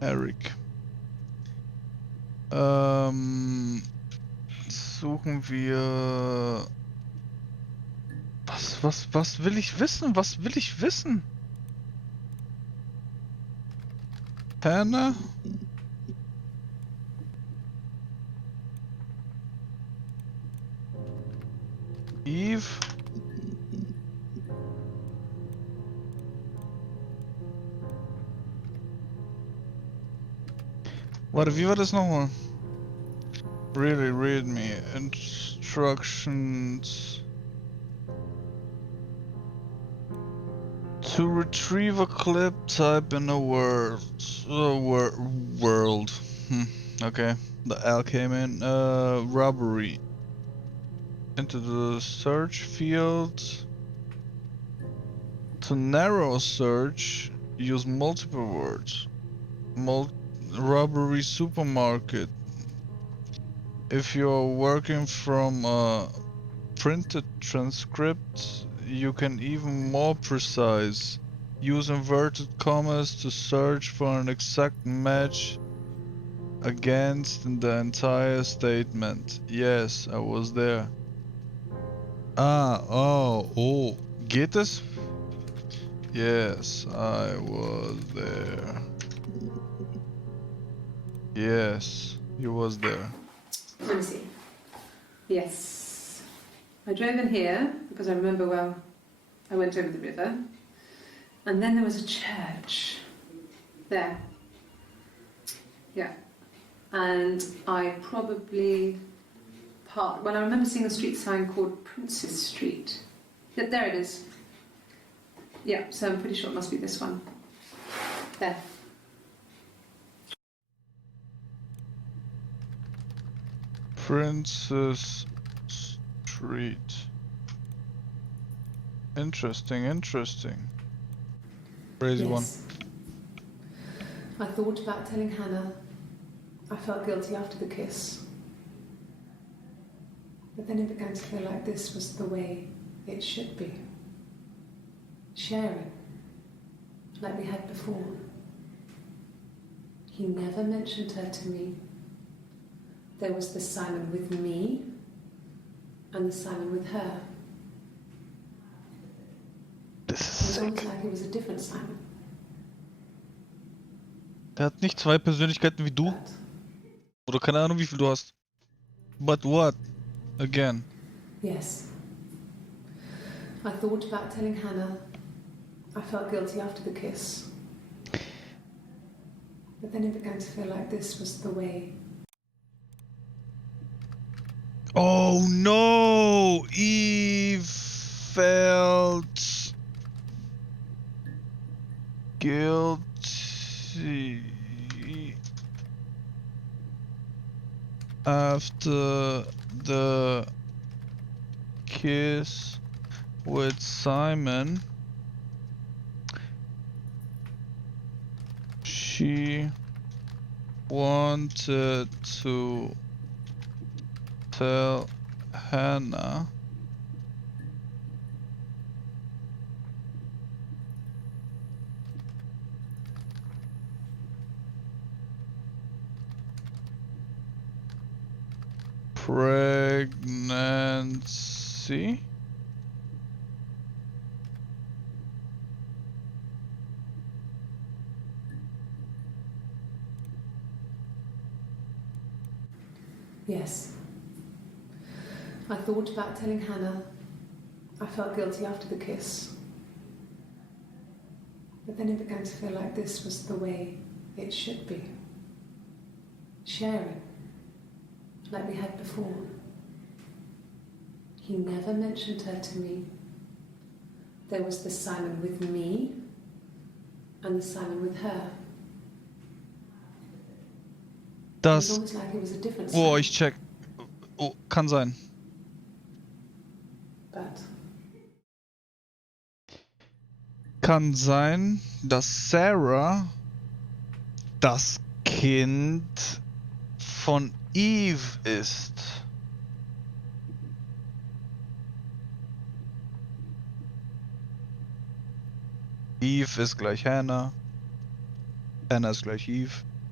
Eric. Suchen wir... Was will ich wissen? Was will ich wissen? Hannah? Eve? Warte, wie war das nochmal? Really read me. Instructions. To retrieve a clip, type in a word. World. Okay. The L came in. Robbery. Into the search field. To narrow search, use multiple words. Robbery supermarket. If you're working from a printed transcript, you can even more precise. Use inverted commas to search for an exact match against the entire statement. Yes, I was there. Oh. Geht es? Yes, I was there. Yes, you was there. Let me see. Yes. I drove in here because I remember, well, I went over the river. And then there was a church. There. Yeah. And I probably parked... Well, I remember seeing a street sign called Princess Street. Yeah, there it is. Yeah, so I'm pretty sure it must be this one. There. Princess Street. Interesting. Crazy one. I thought about telling Hannah. I felt guilty after the kiss. But then it began to feel like this was the way it should be. Sharing, like we had before. He never mentioned her to me. There was the Simon with me and the Simon with her. Das It ist was almost sick. like it was a different Simon. Der hat nicht zwei Persönlichkeiten wie du. But Oder keine Ahnung, wie viel du hast. But what? Again. yes. I thought about telling Hannah. I felt guilty after the kiss. But then it began to feel like this was the way. Oh no! Eve felt guilty after the kiss with Simon. She wanted to tell Hannah pregnancy. Yes. I thought about telling Hannah. I felt guilty after the kiss. But then it began to feel like this was the way it should be. Sharing, like we had before. He never mentioned her to me. There was the Simon with me and the Simon with her. It was Das. almost like it was a different Oh, Simon. ich check. Oh, kann sein. But Kann sein, dass Sarah das Kind von Eve ist. Eve ist gleich Hannah. Hannah ist gleich Eve.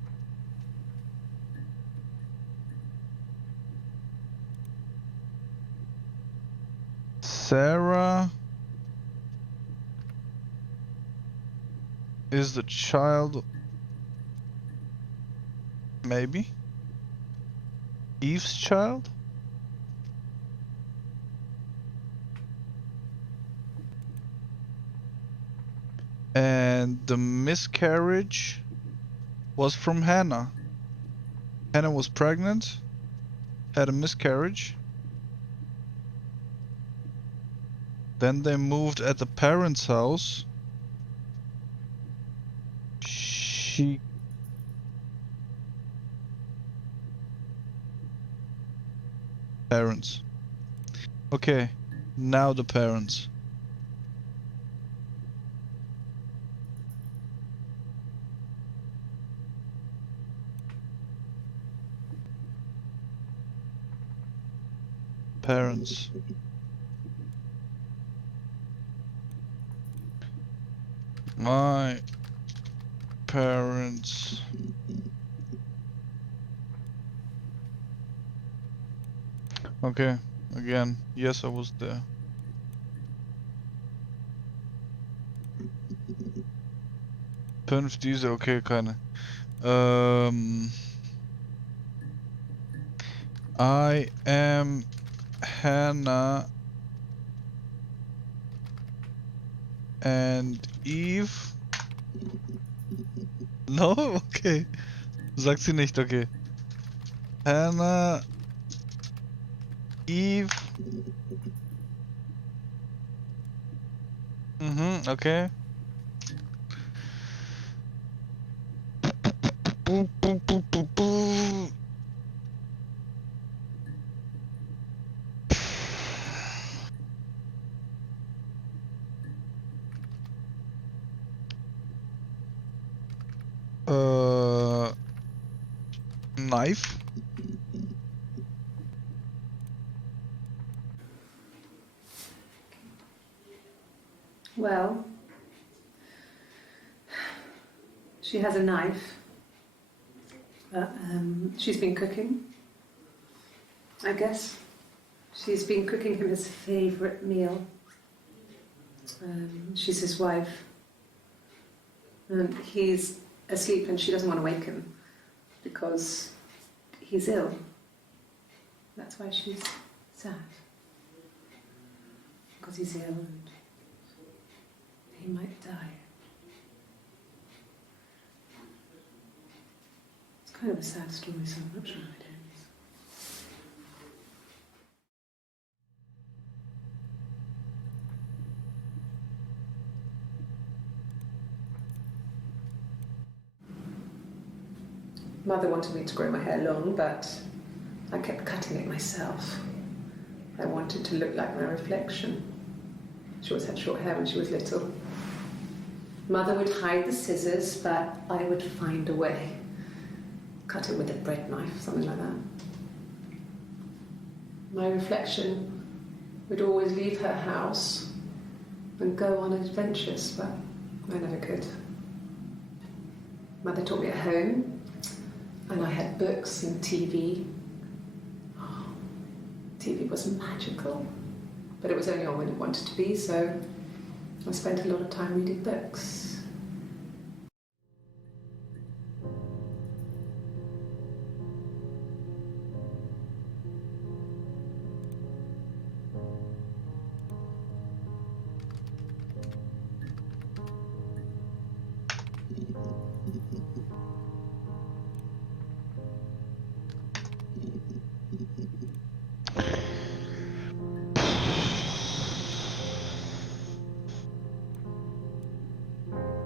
Sarah is the child, maybe? Eve's child? And the miscarriage was from Hannah. Hannah was pregnant, had a miscarriage. Then they moved at the parents' house. Parents. Okay, now the parents. Parents. My parents. Okay, again, yes, I was there. Fünf diese, okay, keine. I am Hannah and Eve. No? Okay. Sagt sie nicht, okay. Hannah, Eve. Mhm, okay. Knife. Well, she has a knife. She's been cooking, I guess. She's been cooking him his favourite meal. She's his wife. And he's asleep and she doesn't want to wake him because he's ill. That's why she's sad. Because he's ill and he might die. It's kind of a sad story, so I'm not sure how it ends. Mother wanted me to grow my hair long, but I kept cutting it myself. I wanted to look like my reflection. She always had short hair when she was little. Mother would hide the scissors, but I would find a way. Cut it with a bread knife, something like that. My reflection would always leave her house and go on adventures, but I never could. Mother taught me at home, and I had books and TV. Oh, TV was magical, but it was only on when it wanted to be, so I spent a lot of time reading books.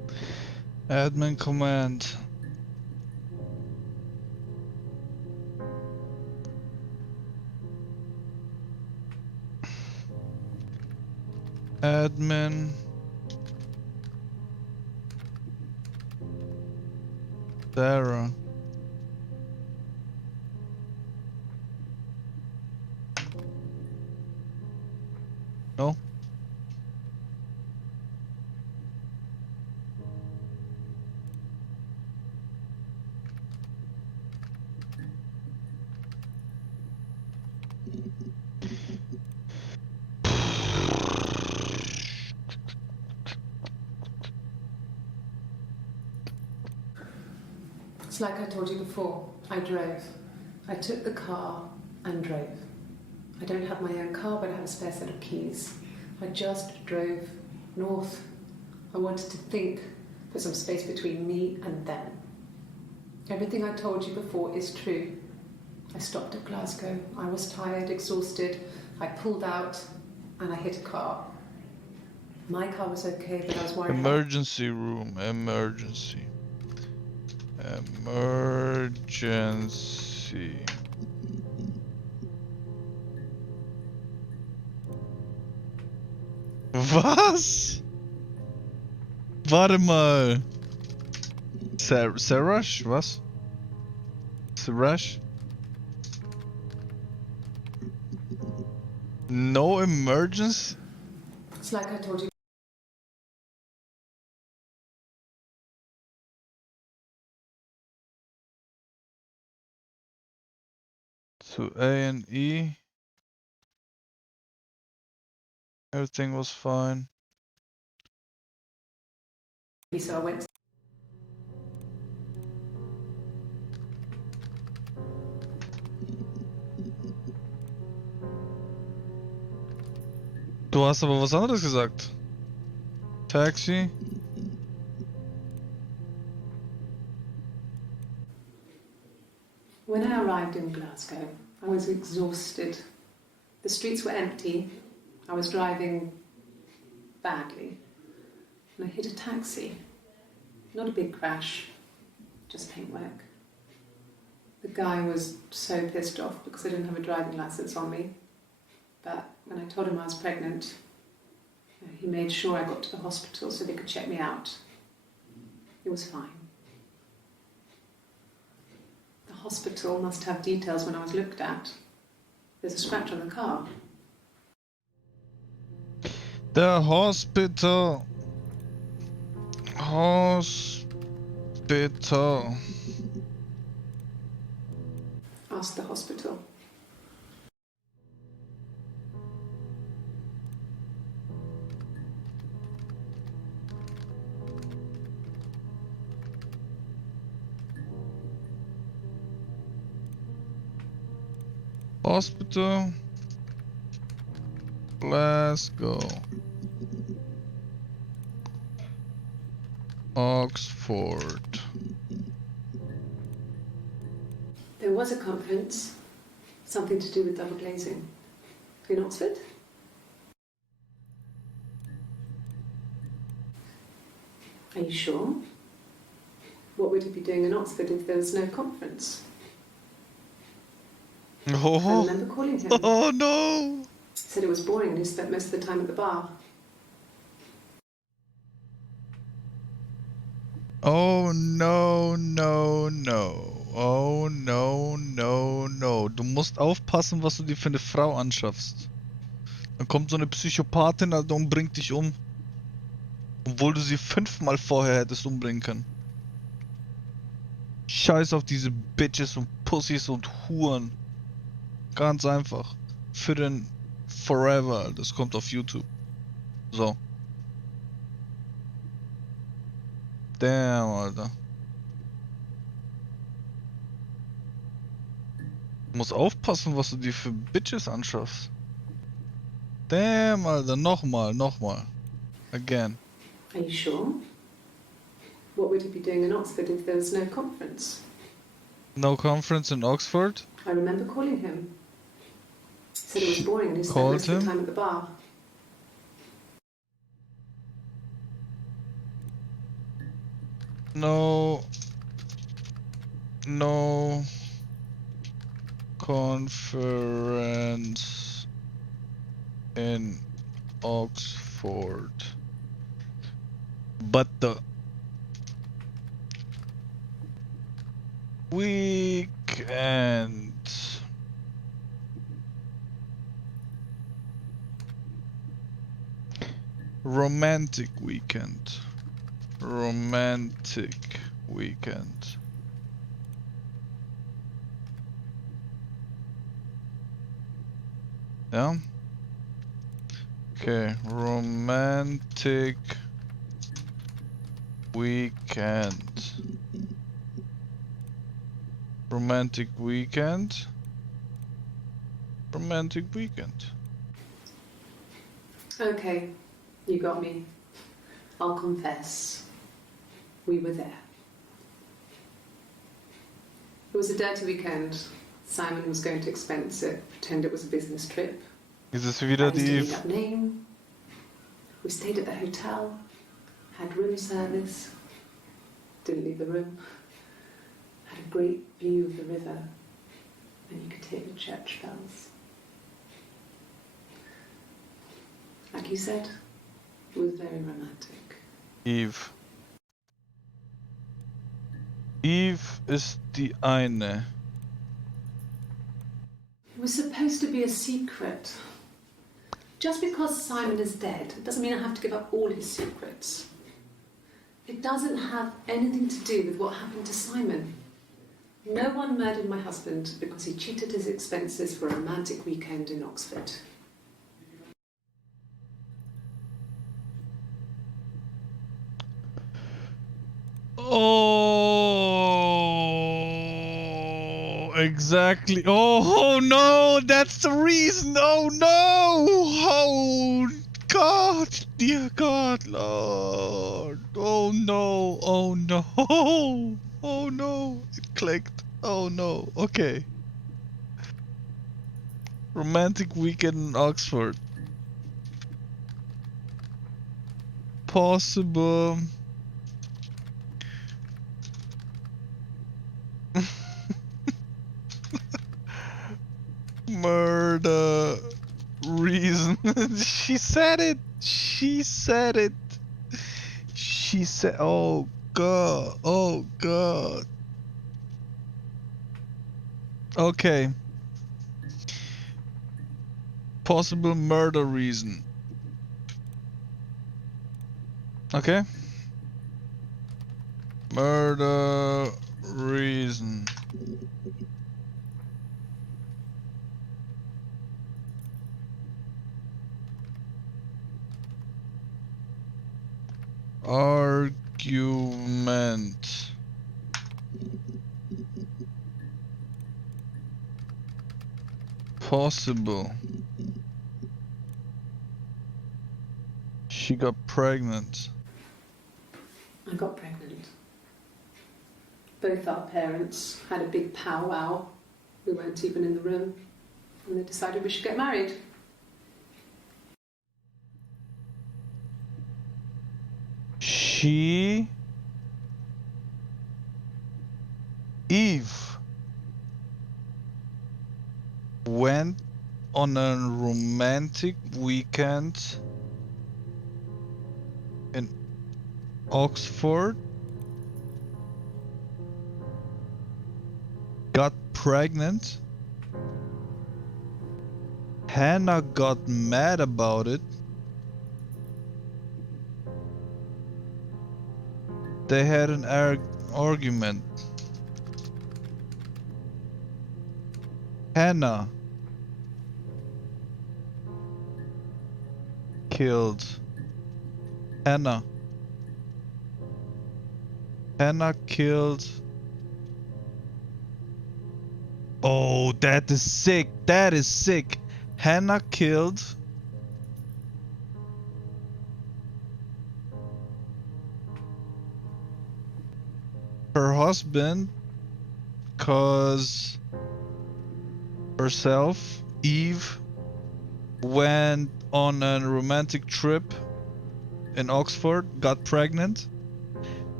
Admin command. Admin. Sarah. No? It's like I told you before. I drove. I took the car and drove. I don't have my own car, but I have a spare set of keys. I just drove north. I wanted to think, put some space between me and them. Everything I told you before is true. I stopped at Glasgow. I was tired, exhausted. I pulled out and I hit a car. My car was okay, but I was worried. Emergency room. Emergency. Emergency. Was? Warte mal. Sarash? Was? Sarash? No emergency? It's like I told you. To A and E. Everything was fine. So I went. Du hast aber was anderes gesagt. Taxi. When I arrived in Glasgow, I was exhausted. The streets were empty. I was driving badly. And I hit a taxi. Not a big crash, just paintwork. The guy was so pissed off because I didn't have a driving license on me. But when I told him I was pregnant, he made sure I got to the hospital so they could check me out. It was fine. The hospital must have details when I was looked at. There's a scratch on the car. The hospital. Hospital. Ask the hospital. Hospital. Glasgow. Oxford. There was a conference, something to do with double glazing. In Oxford? Are you sure? What would he be doing in Oxford if there was no conference? I Oh, remember calling him. oh no! He said it was boring and he spent most of the time at the bar. Oh no, no, no. Oh no, no, no. Du musst aufpassen, was du dir für eine Frau anschaffst. Dann kommt so eine Psychopathin, Alter, und bringt dich um. Obwohl du sie 5-mal vorher hättest umbringen können. Scheiß auf diese Bitches und Pussys und Huren. Ganz einfach. Für den Forever. Das kommt auf YouTube. So. Damn, Alter. Du musst aufpassen, was du dir für Bitches anschaffst. Damn, Alter. Nochmal, nochmal. Again. Are you sure? What would he be doing in Oxford if there was no conference? No conference in Oxford? I remember calling him. He said it was boring and he spent Called most of him? the time at the bar. No conference in Oxford. But the weekend. Romantic weekend. Romantic weekend. Yeah? Okay, romantic weekend. Romantic weekend. Romantic weekend. Okay, you got me. I'll confess. We were there. It was a dirty weekend. Simon was going to expense it, pretend it was a business trip. Ist es wieder Had his die... made-up name. We stayed at the hotel, had room service, didn't leave the room, had a great view of the river, and you could hear the church bells. Like you said, it was very romantic. Eve. Eve ist die eine. It was supposed to be a secret. Just because Simon is dead doesn't mean I have to give up all his secrets. It doesn't have anything to do with what happened to Simon. No one murdered my husband because he cheated his expenses for a romantic weekend in Oxford. Oh, exactly. Oh no, that's the reason. Oh no. Oh God, dear God, Lord. Oh no. Oh no. Oh no. It clicked. Oh no. Okay. Romantic weekend in Oxford. Possible. Murder reason. She said it. She said it. She said, oh God. Oh God. Okay. Possible murder reason. Okay. Murder reason. Argument. Possible. She got pregnant. I got pregnant. Both our parents had a big powwow. We weren't even in the room. And they decided we should get married. Eve went on a romantic weekend in Oxford, got pregnant. Hannah got mad about it. They had an argument. Hannah killed. Hannah killed. Oh, that is sick. That is sick. Hannah killed her husband cause herself, Eve, went on a romantic trip in Oxford, got pregnant.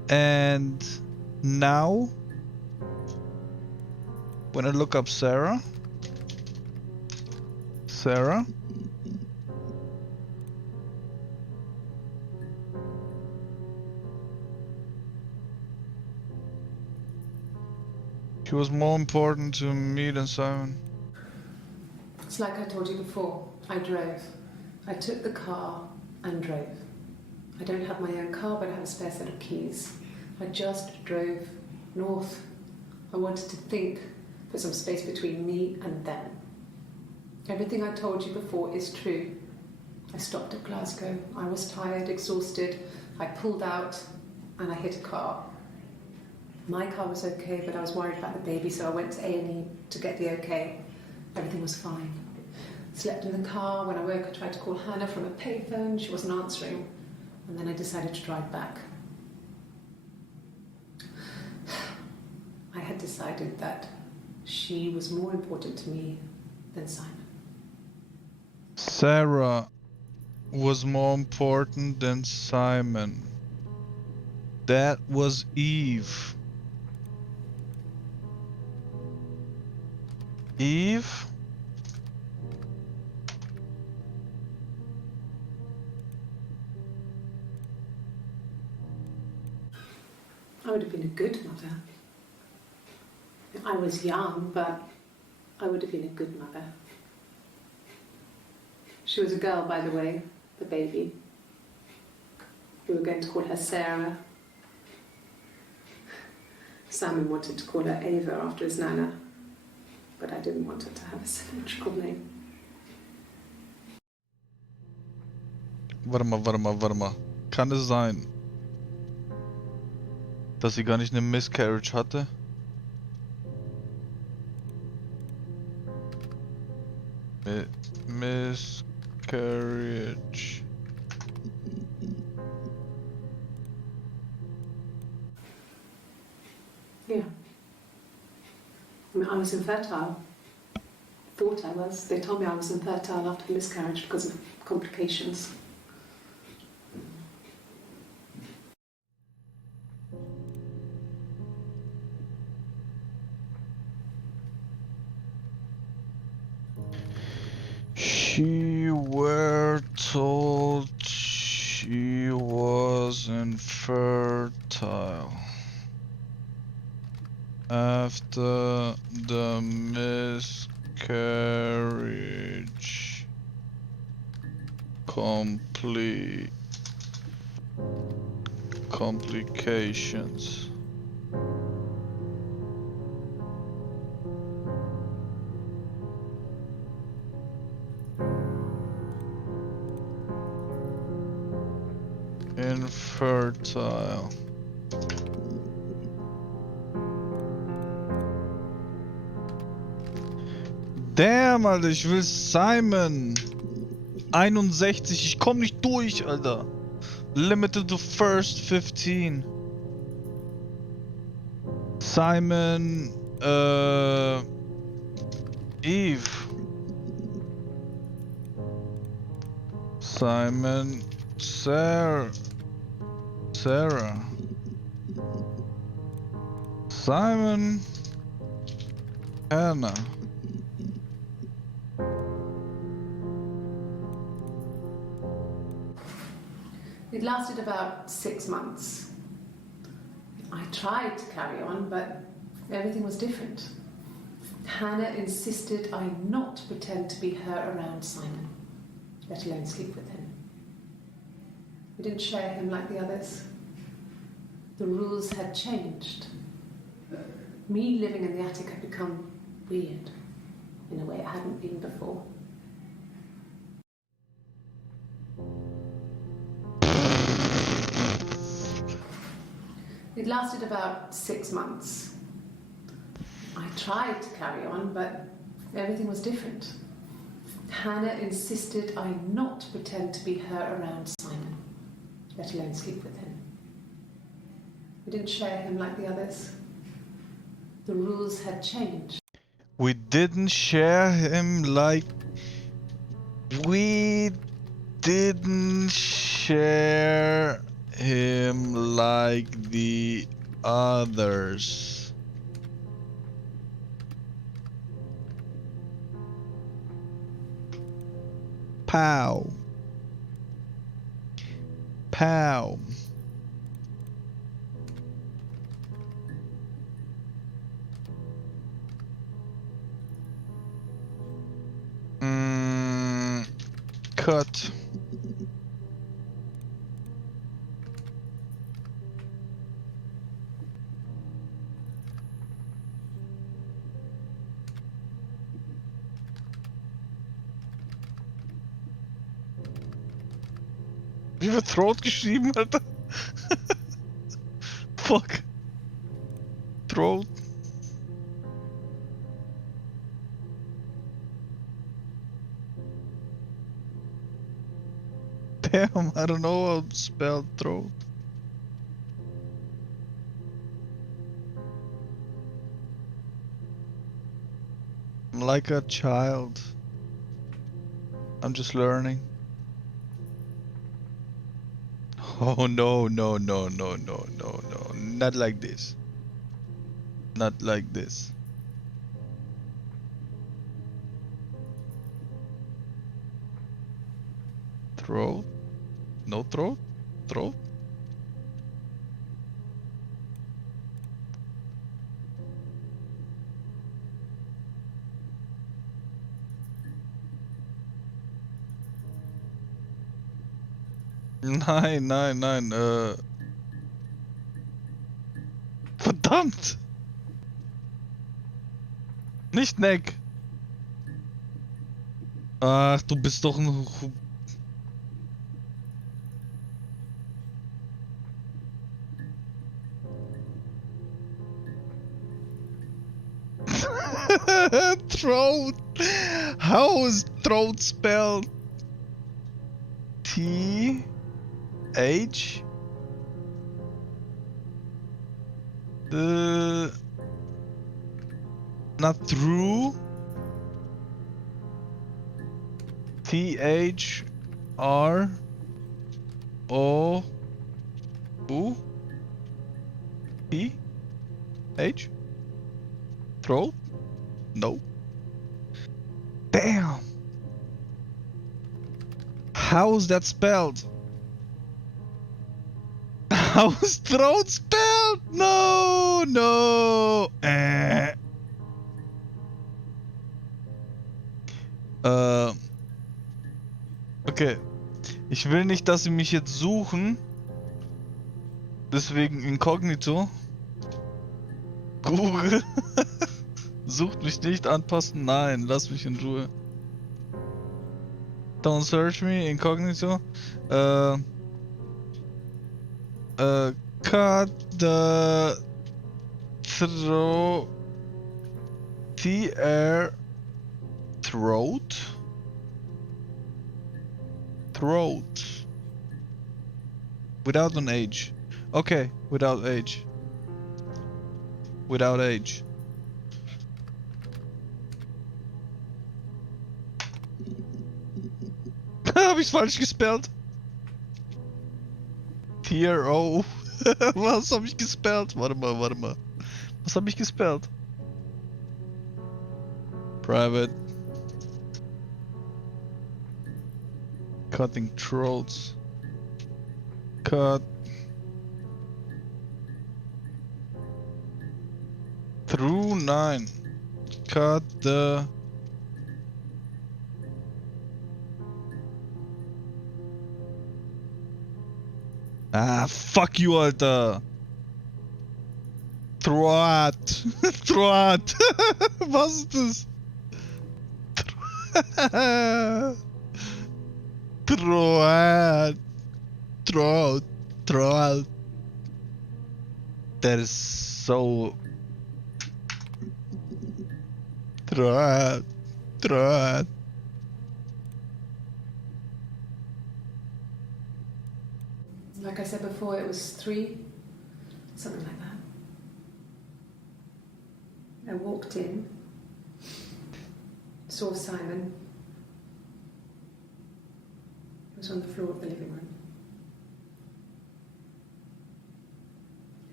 And now, when I look up Sarah, she was more important to me than Simon. It's like I told you before. I drove. I took the car and drove. I don't have my own car, but I have a spare set of keys. I just drove north. I wanted to think, put some space between me and them. Everything I told you before is true. I stopped at Glasgow. I was tired, exhausted. I pulled out and I hit a car. My car was okay, but I was worried about the baby, so I went to A&E to get the okay. Everything was fine. Slept in the car. When I woke, I tried to call Hannah from a payphone. She wasn't answering. And then I decided to drive back. I had decided that she was more important to me than Simon. Sarah was more important than Simon. That was Eve. Eve? I would have been a good mother. I was young, but I would have been a good mother. She was a girl, by the way, the baby. We were going to call her Sarah. Simon wanted to call her Ava after his nana, but I didn't want her to have a symmetrical name. Warte mal. Kann es sein, dass sie gar nicht eine Miscarriage hatte? Miscarriage. Yeah. I mean, I was infertile. Thought I was. They told me I was infertile after the miscarriage because of complications. She were told she was infertile after the miscarriage complications. Infertile. Damn, Alter, ich will Simon. 61, ich komm nicht durch, Alter. Limited to first 15. Simon, Eve. Simon, Sarah. Simon, Hannah. It lasted about 6 months. I tried to carry on, but everything was different. Hannah insisted I not pretend to be her around Simon, let alone sleep with him. We didn't share him like the others. The rules had changed. Me living in the attic had become weird in a way it hadn't been before. It lasted about 6 months. I tried to carry on, but everything was different. Hannah insisted I not pretend to be her around Simon, let alone sleep with him. We didn't share him like the others. The rules had changed. We didn't share him like... We didn't share him like the others. Pow. Pow. Cut. Wie wird Throat geschrieben, Alter? Fuck. Throat. Damn, I don't know how to spell throat. I'm like a child. I'm just learning. Oh no, no, no, no, no, no, no. Not like this. Not like this. Throat? No throat? Throat? Nein, nein, nein, verdammt! Nicht Neck! Ach, du bist doch ein... Throat! How is throat spelled? T... H... Not through. T-H-R-O-U. T-H? Throat? No. Damn. How is that spelled? How is throat spelled? No, no. Okay. Ich will nicht, dass sie mich jetzt suchen. Deswegen Inkognito. Google. Sucht mich nicht, anpassen. Nein, lass mich in Ruhe. Don't search me, Inkognito. Cut the throat. Throat? Throat. Without an H. Okay, without H. Without H. Hab ich's falsch gespellt? T-R-O. Was hab ich gespellt? Warte mal. Was hab ich gespellt? Private. Cutting throats. Cut. Through 9. Cut the... Ah, fuck you, Alter. Throat. Throat. Was ist das? Throat. Throat. That is so... Throat. Like I said before, it was 3, something like that. I walked in, saw Simon. He was on the floor of the living room.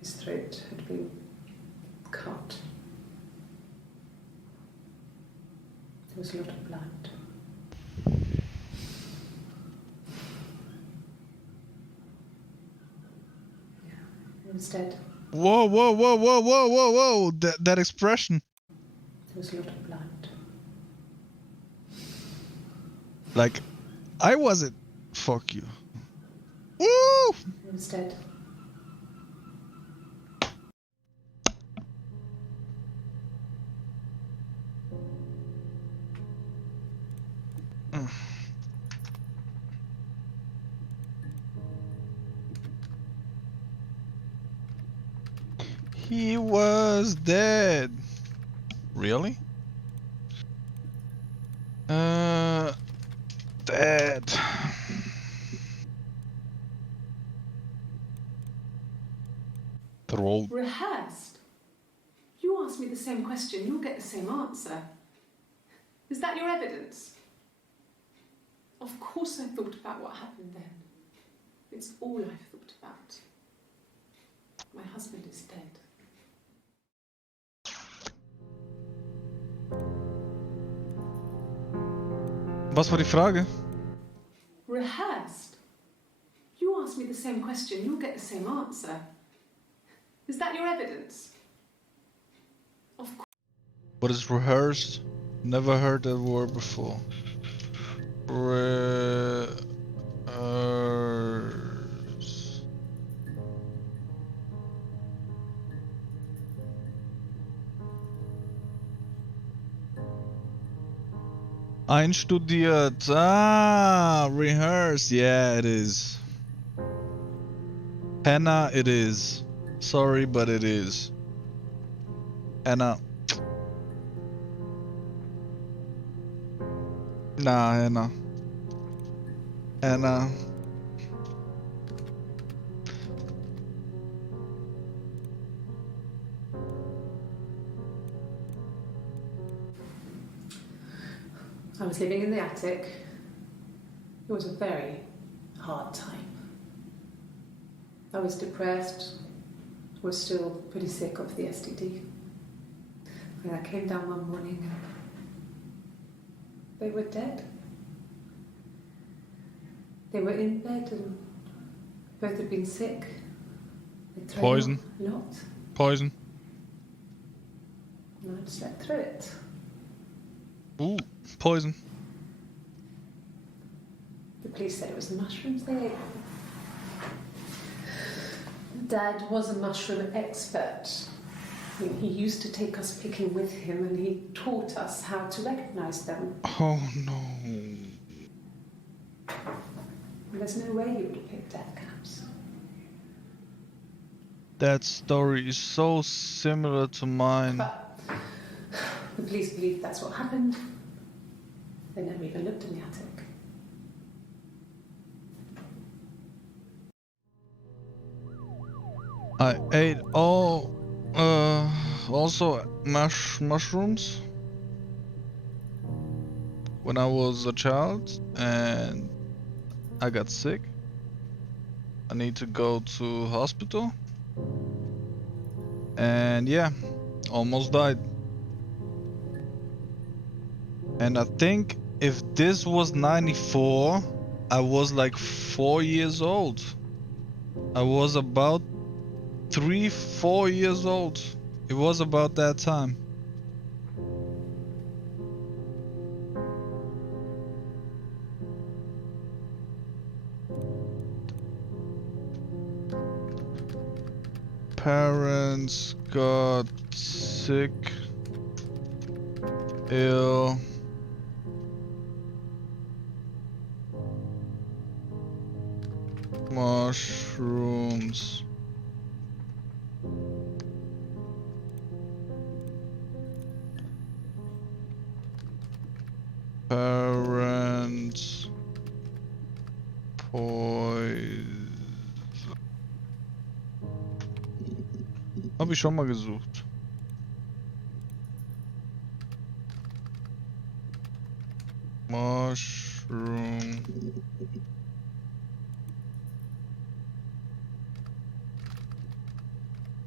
His throat had been cut. There was a lot of blood. Yeah, he was dead. Whoa, whoa, whoa, whoa, whoa, whoa, whoa! That expression. There was a lot of blood. Like, I wasn't. Fuck you. Woo! He was dead. He was dead. Really? Dead. Troll. Rehearsed? You ask me the same question, you'll get the same answer. Is that your evidence? Of course I thought about what happened then. It's all I've thought about. My husband is dead. Was war die Frage? Rehearsed? You ask me the same question, you'll get the same answer. Is that your evidence? Of course. What is rehearsed? Never heard that word before. Rehearse. Einstudiert. Ah, rehearse. Yeah, it is. Hannah, it is. Sorry, but it is. Hannah. Nah, Hannah. Hannah. I was living in the attic. It was a very hard time. I was depressed, was still pretty sick of the STD. And I came down one morning and they were dead. They were in bed and both had been sick. They'd thrown Poison. up a lot. Poison. And I'd slept through it. Ooh, poison. The police said it was the mushrooms they ate. Dad was a mushroom expert. I mean, he used to take us picking with him and he taught us how to recognize them. Oh no. There's no way you would have picked death caps. That story is so similar to mine. But the police believe that's what happened. They never even looked in the attic. I ate also mushrooms when I was a child and I got sick. I need to go to hospital and yeah, almost died. And I think if this was 94, I was like 4 years old. I was about 3-4 years old. It was about that time. Parents got sick, ill. Mushrooms. Parents poison. Hab ich schon mal gesucht. Mushroom.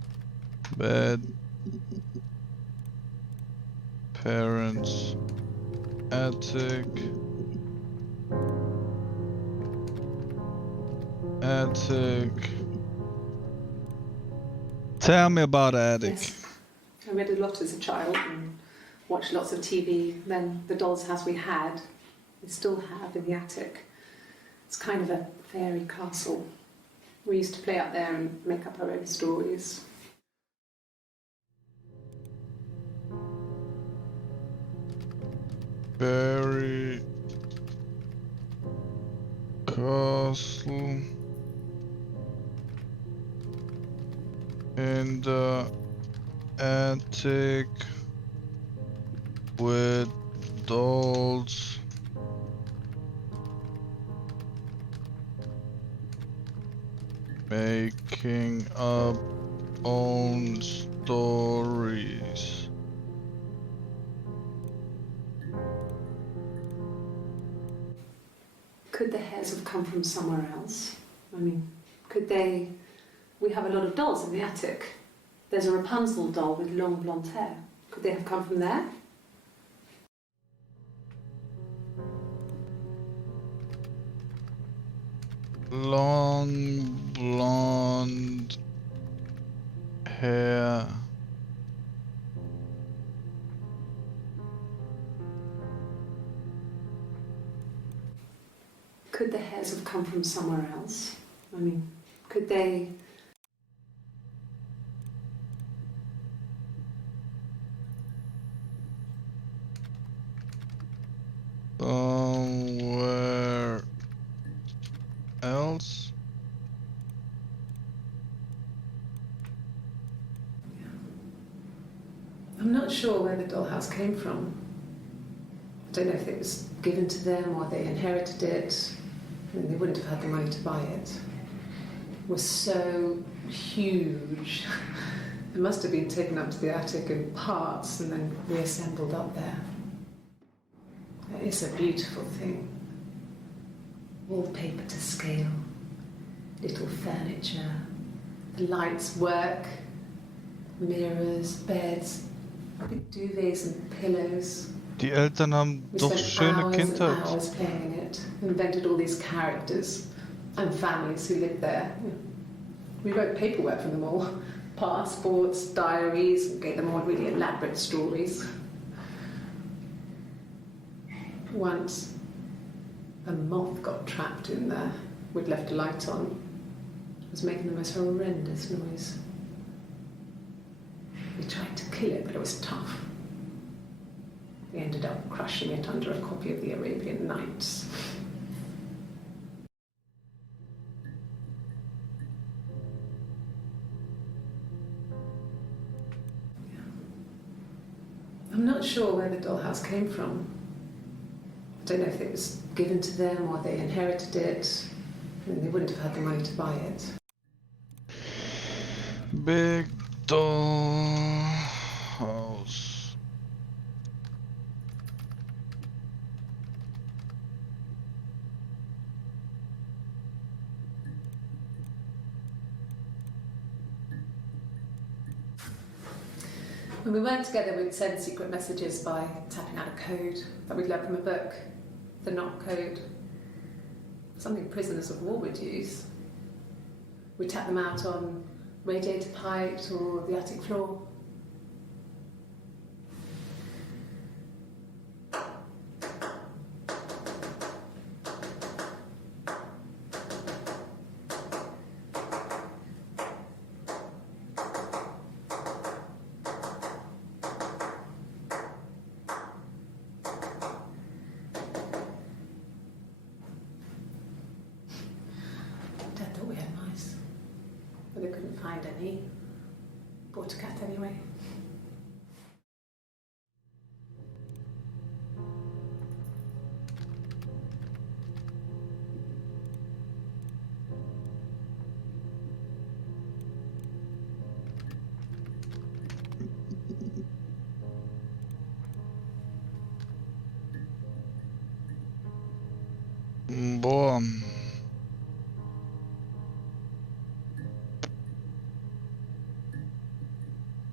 Bed. Parents. Attic. Attic. Tell me about the attic. Yes. I read a lot as a child and watched lots of TV. Then the doll's house we had, we still have in the attic. It's kind of a fairy castle. We used to play up there and make up our own stories. Fairy castle in the attic with dolls making up own stories. Could the hairs have come from somewhere else? I mean, could they... We have a lot of dolls in the attic. There's a Rapunzel doll with long blonde hair. Could they have come from there? Long blonde hair. Could the hairs have come from somewhere else? I mean, could they... Somewhere else? I'm not sure where the dollhouse came from. I don't know if it was given to them or they inherited it. I mean, they wouldn't have had the money to buy it. It was so huge. It must have been taken up to the attic in parts and then reassembled up there. It's a beautiful thing. Wallpaper to scale, little furniture, the lights work, mirrors, beds, big duvets and pillows. Die Eltern haben We doch spent schöne hours Kindheit. and hours playing in it, invented all these characters and families who lived there. We wrote paperwork for them all, passports, diaries, and gave them all really elaborate stories. Once, a moth got trapped in there. We'd left a light on. It was making the most horrendous noise. We tried to kill it, but it was tough. We ended up crushing it under a copy of the Arabian Nights. I'm not sure where the dollhouse came from. I don't know if it was given to them or they inherited it. I mean, they wouldn't have had the money to buy it. Big doll house. When we weren't together, we'd send secret messages by tapping out a code that we'd learned from a book, the knock code. Something prisoners of war would use. We'd tap them out on radiator pipes or the attic floor. Dad thought we had mice, but they couldn't find any. Bought a cat anyway. Boah.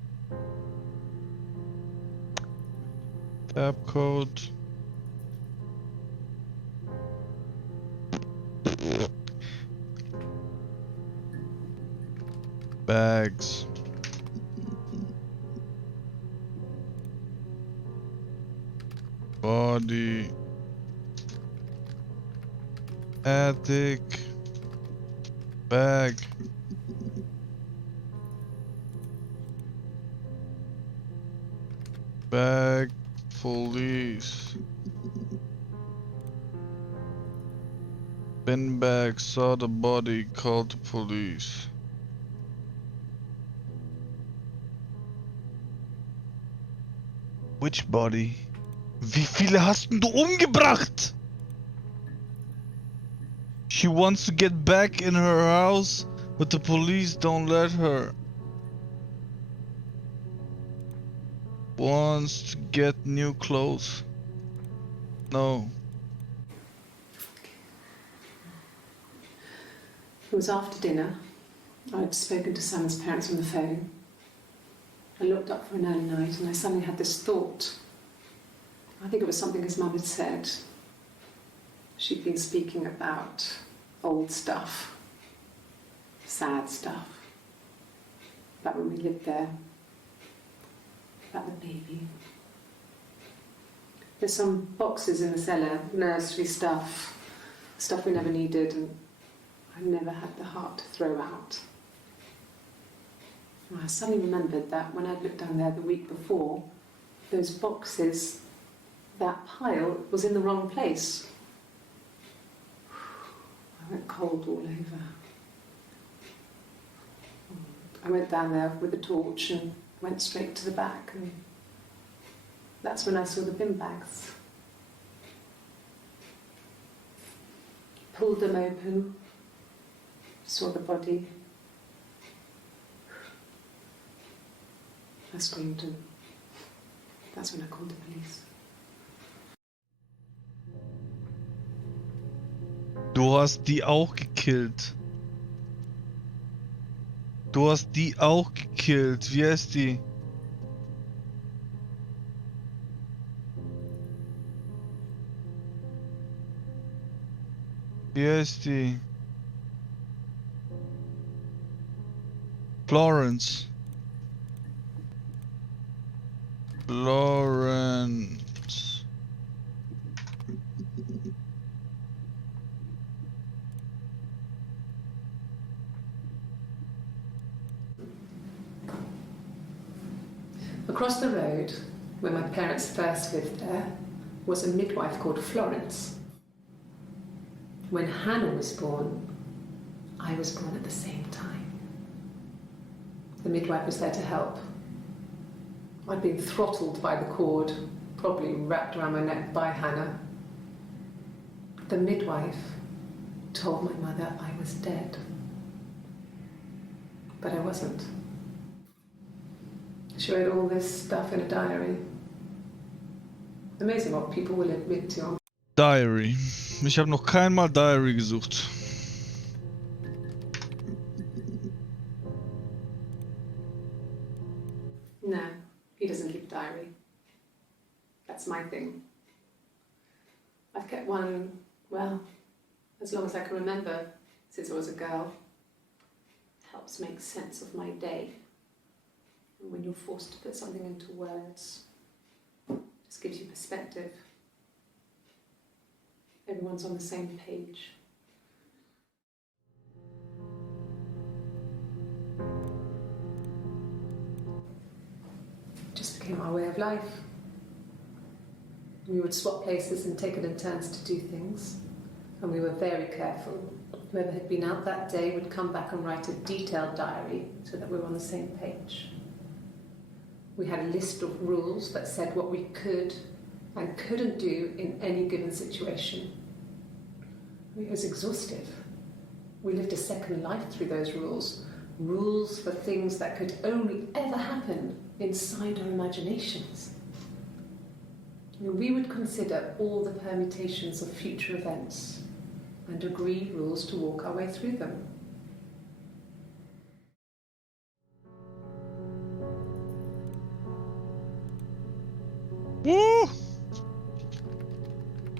Tab code. Bags. Body. Attic. Bag. Bag. Police. Bin bag. Saw the body. Called the police. Which body? Wie viele hast denn du umgebracht? She wants to get back in her house, but the police don't let her. Wants to get new clothes. No. It was after dinner. I'd spoken to Sam's parents on the phone. I looked up for an early night and I suddenly had this thought. I think it was something his mum had said. She'd been speaking about old stuff, sad stuff, about when we lived there, about the baby. There's some boxes in the cellar, nursery stuff, stuff we never needed and I never had the heart to throw out. And I suddenly remembered that when I'd looked down there the week before, those boxes, that pile was in the wrong place. I went cold all over. I went down there with the torch and went straight to the back, and that's when I saw the bin bags. Pulled them open, saw the body. I screamed and that's when I called the police. Du hast die auch gekillt. Du hast die auch gekillt. Wie heißt die? Wie heißt die? Florence. Florence. Across the road, where my parents first lived there, was a midwife called Florence. When Hannah was born, I was born at the same time. The midwife was there to help. I'd been throttled by the cord, probably wrapped around my neck by Hannah. The midwife told my mother I was dead. But I wasn't. She wrote all this stuff in a diary. Amazing what people will admit to. Diary. Ich habe noch keinmal Diary gesucht. No, he doesn't keep a diary. That's my thing. I've kept one, well, as long as I can remember, since I was a girl. It helps make sense of my day. And when you're forced to put something into words, it just gives you perspective. Everyone's on the same page. It just became our way of life. We would swap places and take it in turns to do things, and we were very careful. Whoever had been out that day would come back and write a detailed diary so that we were on the same page. We had a list of rules that said what we could and couldn't do in any given situation. It was exhaustive. We lived a second life through those rules. Rules for things that could only ever happen inside our imaginations. We would consider all the permutations of future events and agree rules to walk our way through them. Woo!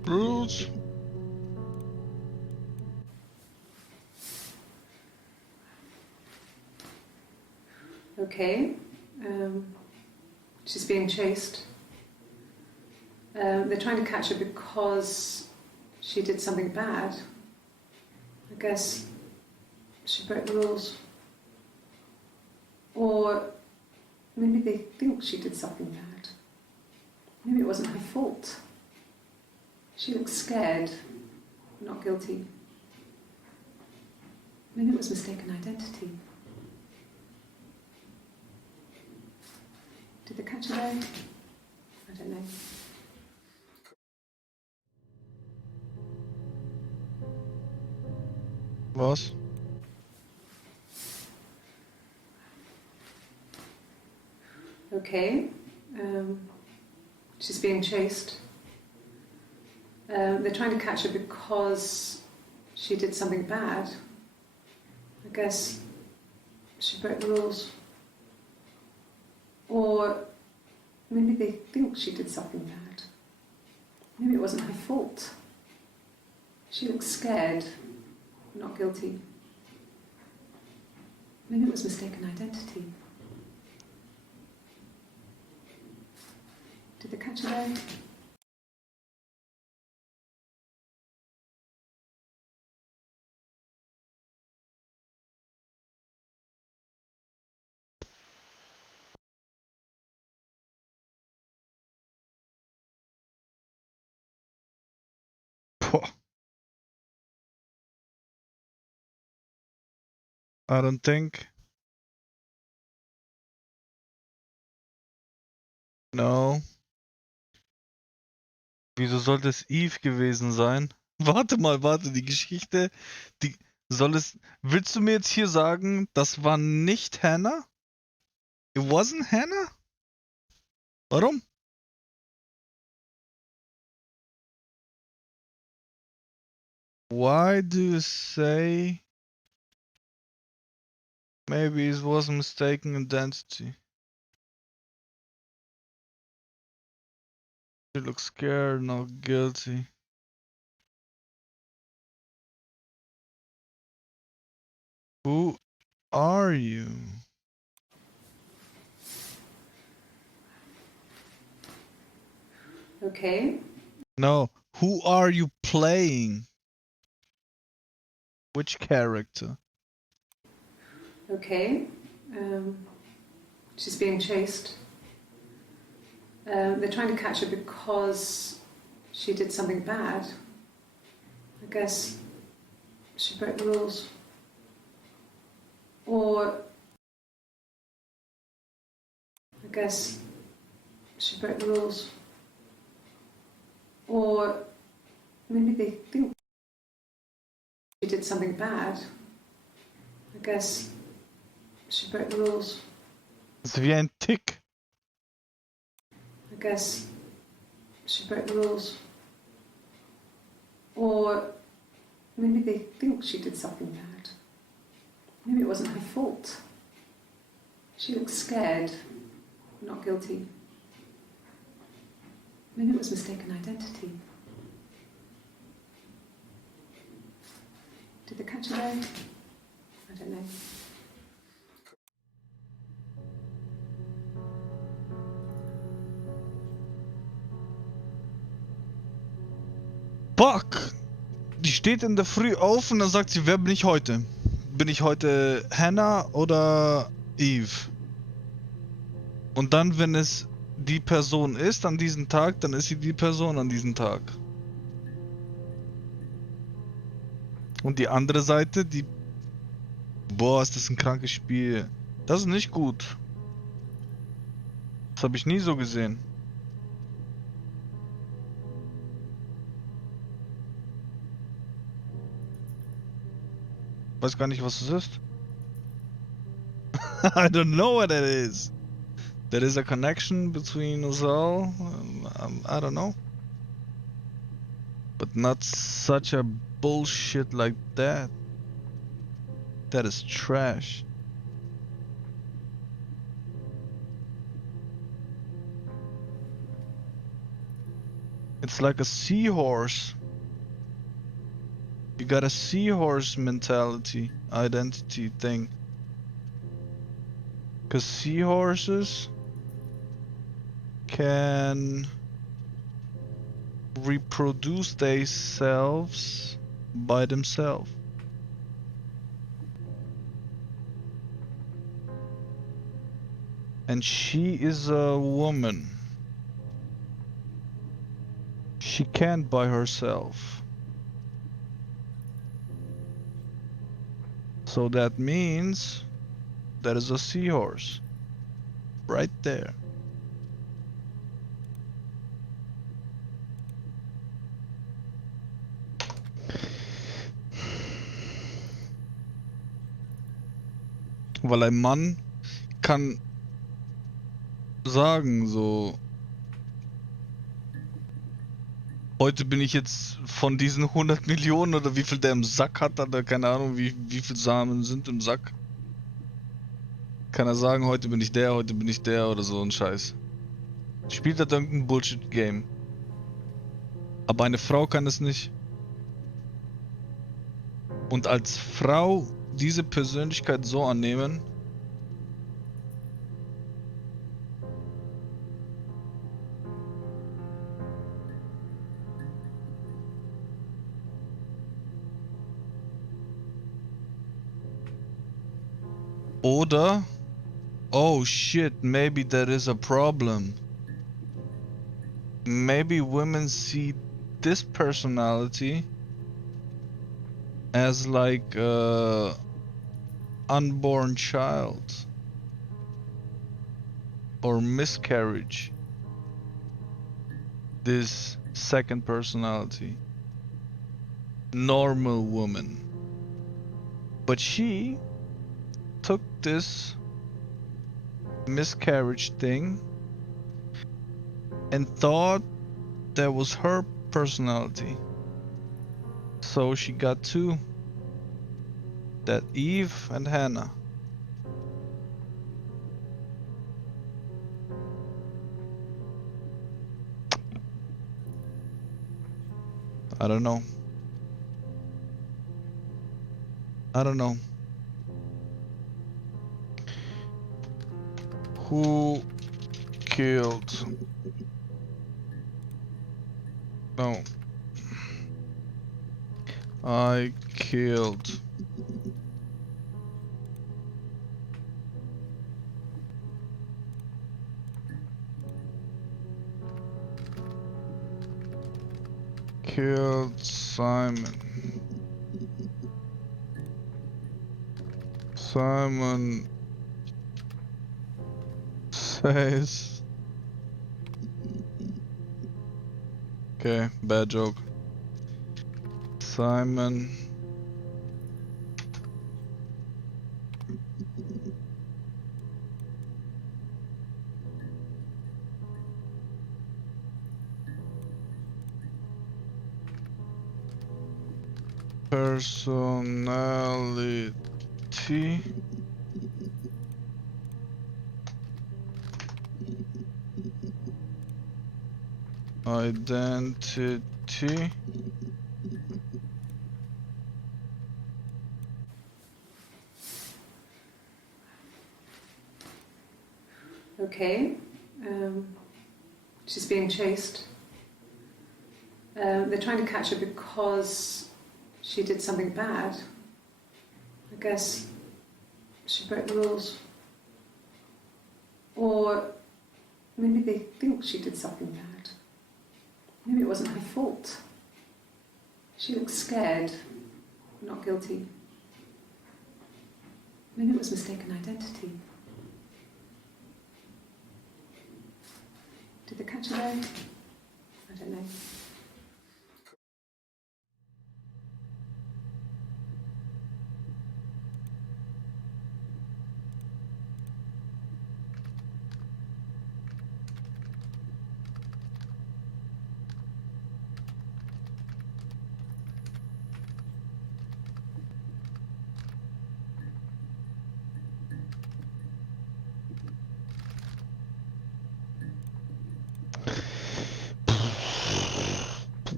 Rules. Okay. She's being chased. They're trying to catch her because she did something bad. I guess she broke the rules. Or maybe they think she did something bad. Maybe it wasn't her fault. She looks scared, not guilty. Maybe it was mistaken identity. Did they catch her there? I don't know. Was? Okay. She's being chased. They're trying to catch her because she did something bad. I guess she broke the rules. Or maybe they think she did something bad. Maybe it wasn't her fault. She looks scared, not guilty. Maybe it was mistaken identity. Did they catch her there? Boah. I don't think. No. Wieso sollte es Eve gewesen sein? Warte, die Geschichte, die soll es. Willst du mir jetzt hier sagen, das war nicht Hannah? It wasn't Hannah? Warum? Why do you say maybe it was a mistaken identity? She looks scared, not guilty. Who are you? Okay. No, who are you playing? Which character? Okay. She's being chased. They're trying to catch her because she did something bad. I guess she broke the rules. Or I guess she broke the rules. Or maybe they think she did something bad. I guess she broke the rules. Das ist wie ein Tick. I guess she broke the rules. Or maybe they think she did something bad. Maybe it wasn't her fault. She looks scared, not guilty. Maybe it was mistaken identity. Did they catch her there? I don't know. Fuck! Die steht in der Früh auf und dann sagt sie, wer bin ich heute? Bin ich heute Hannah oder Eve? Und dann, wenn es die Person ist an diesem Tag, dann ist sie die Person an diesem Tag. Und die andere Seite, die... Boah, ist das ein krankes Spiel. Das ist nicht gut. Das habe ich nie so gesehen. Weiß gar nicht, was es ist. I don't know what that is. There is a connection between us all. I don't know. But not such a bullshit like that. That is trash. It's like a seahorse. You got a seahorse mentality, identity thing. Because seahorses can reproduce themselves by themselves. And she is a woman. She can't by herself. So that means that is a seahorse. Right there. Weil ein Mann kann sagen so, heute bin ich jetzt von diesen 100 Millionen oder wie viel der im Sack hat, oder keine Ahnung, wie viel Samen sind im Sack. Kann er sagen, heute bin ich der oder so ein Scheiß. Spielt er irgendein Bullshit-Game. Aber eine Frau kann es nicht. Und als Frau diese Persönlichkeit so annehmen, oder, oh shit, maybe there is a problem. Maybe women see this personality as like a unborn child or miscarriage. This second personality. Normal woman. But she took this miscarriage thing and thought that was her personality. So she got two. That Eve and Hannah. I don't know. I don't know. Who killed? No. I killed. Killed Simon. Simon says. Okay, bad joke. Simon personality identity Okay. She's being chased. They're trying to catch her because she did something bad. I guess she broke the rules. Or maybe they think she did something bad. Maybe it wasn't her fault. She looks scared, not guilty. Maybe it was mistaken identity. Did they catch her there? I don't know.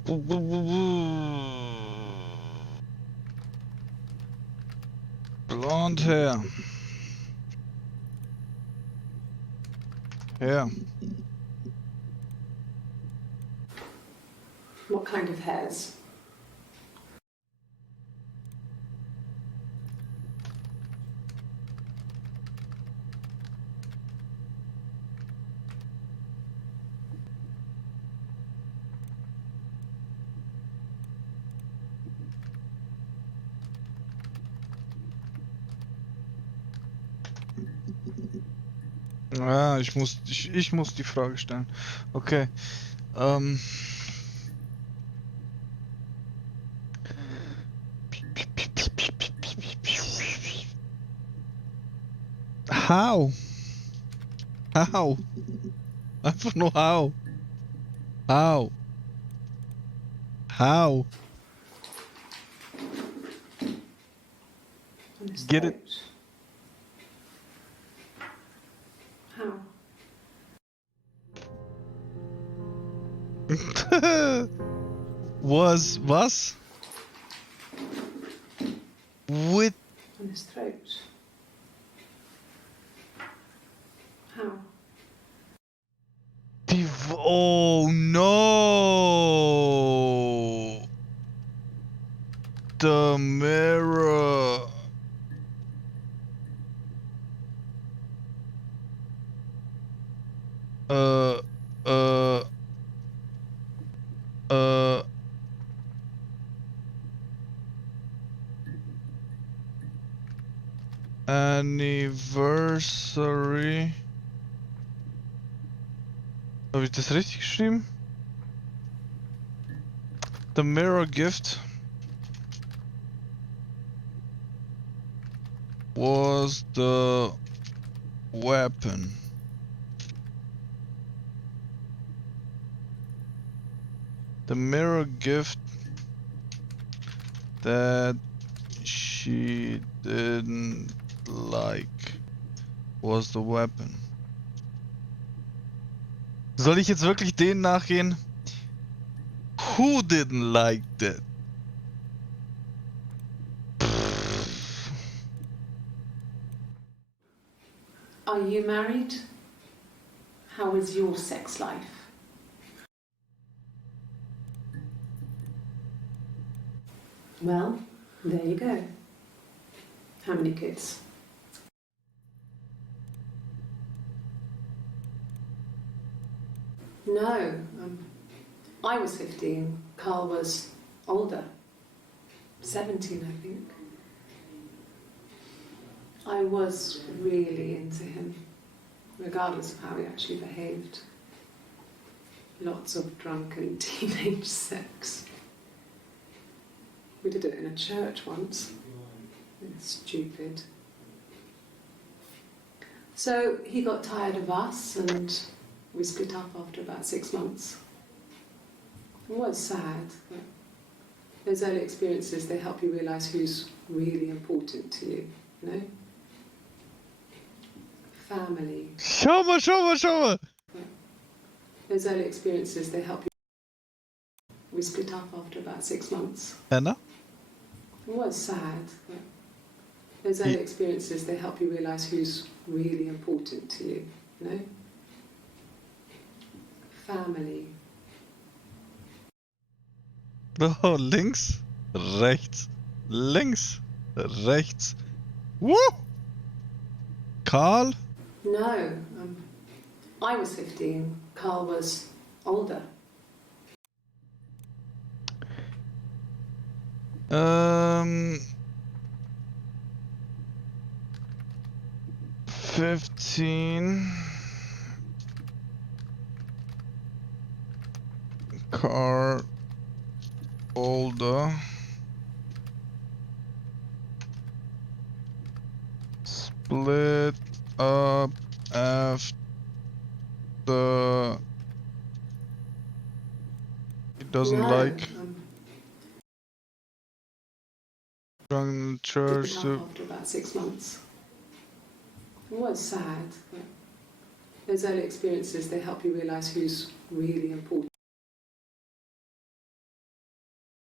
Blond hair. Hair. What kind of hairs? Ah, ich muss die Frage stellen. Okay. How? How? Einfach nur how? How? How? On his Get it? throat. How? Was with On his throat. How? oh no, the mirror. Uh, uh, uh. Anniversary. Habe ich das richtig geschrieben? The mirror gift was the weapon. The mirror gift that she didn't like was the weapon. Soll ich jetzt wirklich denen nachgehen? Who didn't like that? Are you married? How is your sex life? Well, there you go. How many kids? No, I was 15. Carl was older. 17, I think. I was really into him, regardless of how he actually behaved. Lots of drunken teenage sex. We did it in a church once. It's stupid. So he got tired of us and we split up after about 6 months. It was sad, but those early experiences, they help you realise who's really important to you, you know? Family. Schau mal. Those early experiences, they help you. We split up after about 6 months. Anna? It was sad, but those early experiences, they help you realise who's really important to you, you know? Family. Oh, links, rechts, links, rechts. Woo! Carl? No, I was 15. Carl was older. 15. Carl older. Split up after he doesn't like drunk church. Split up after about 6 months. It was sad, but those early experiences, they help you realise who's really important.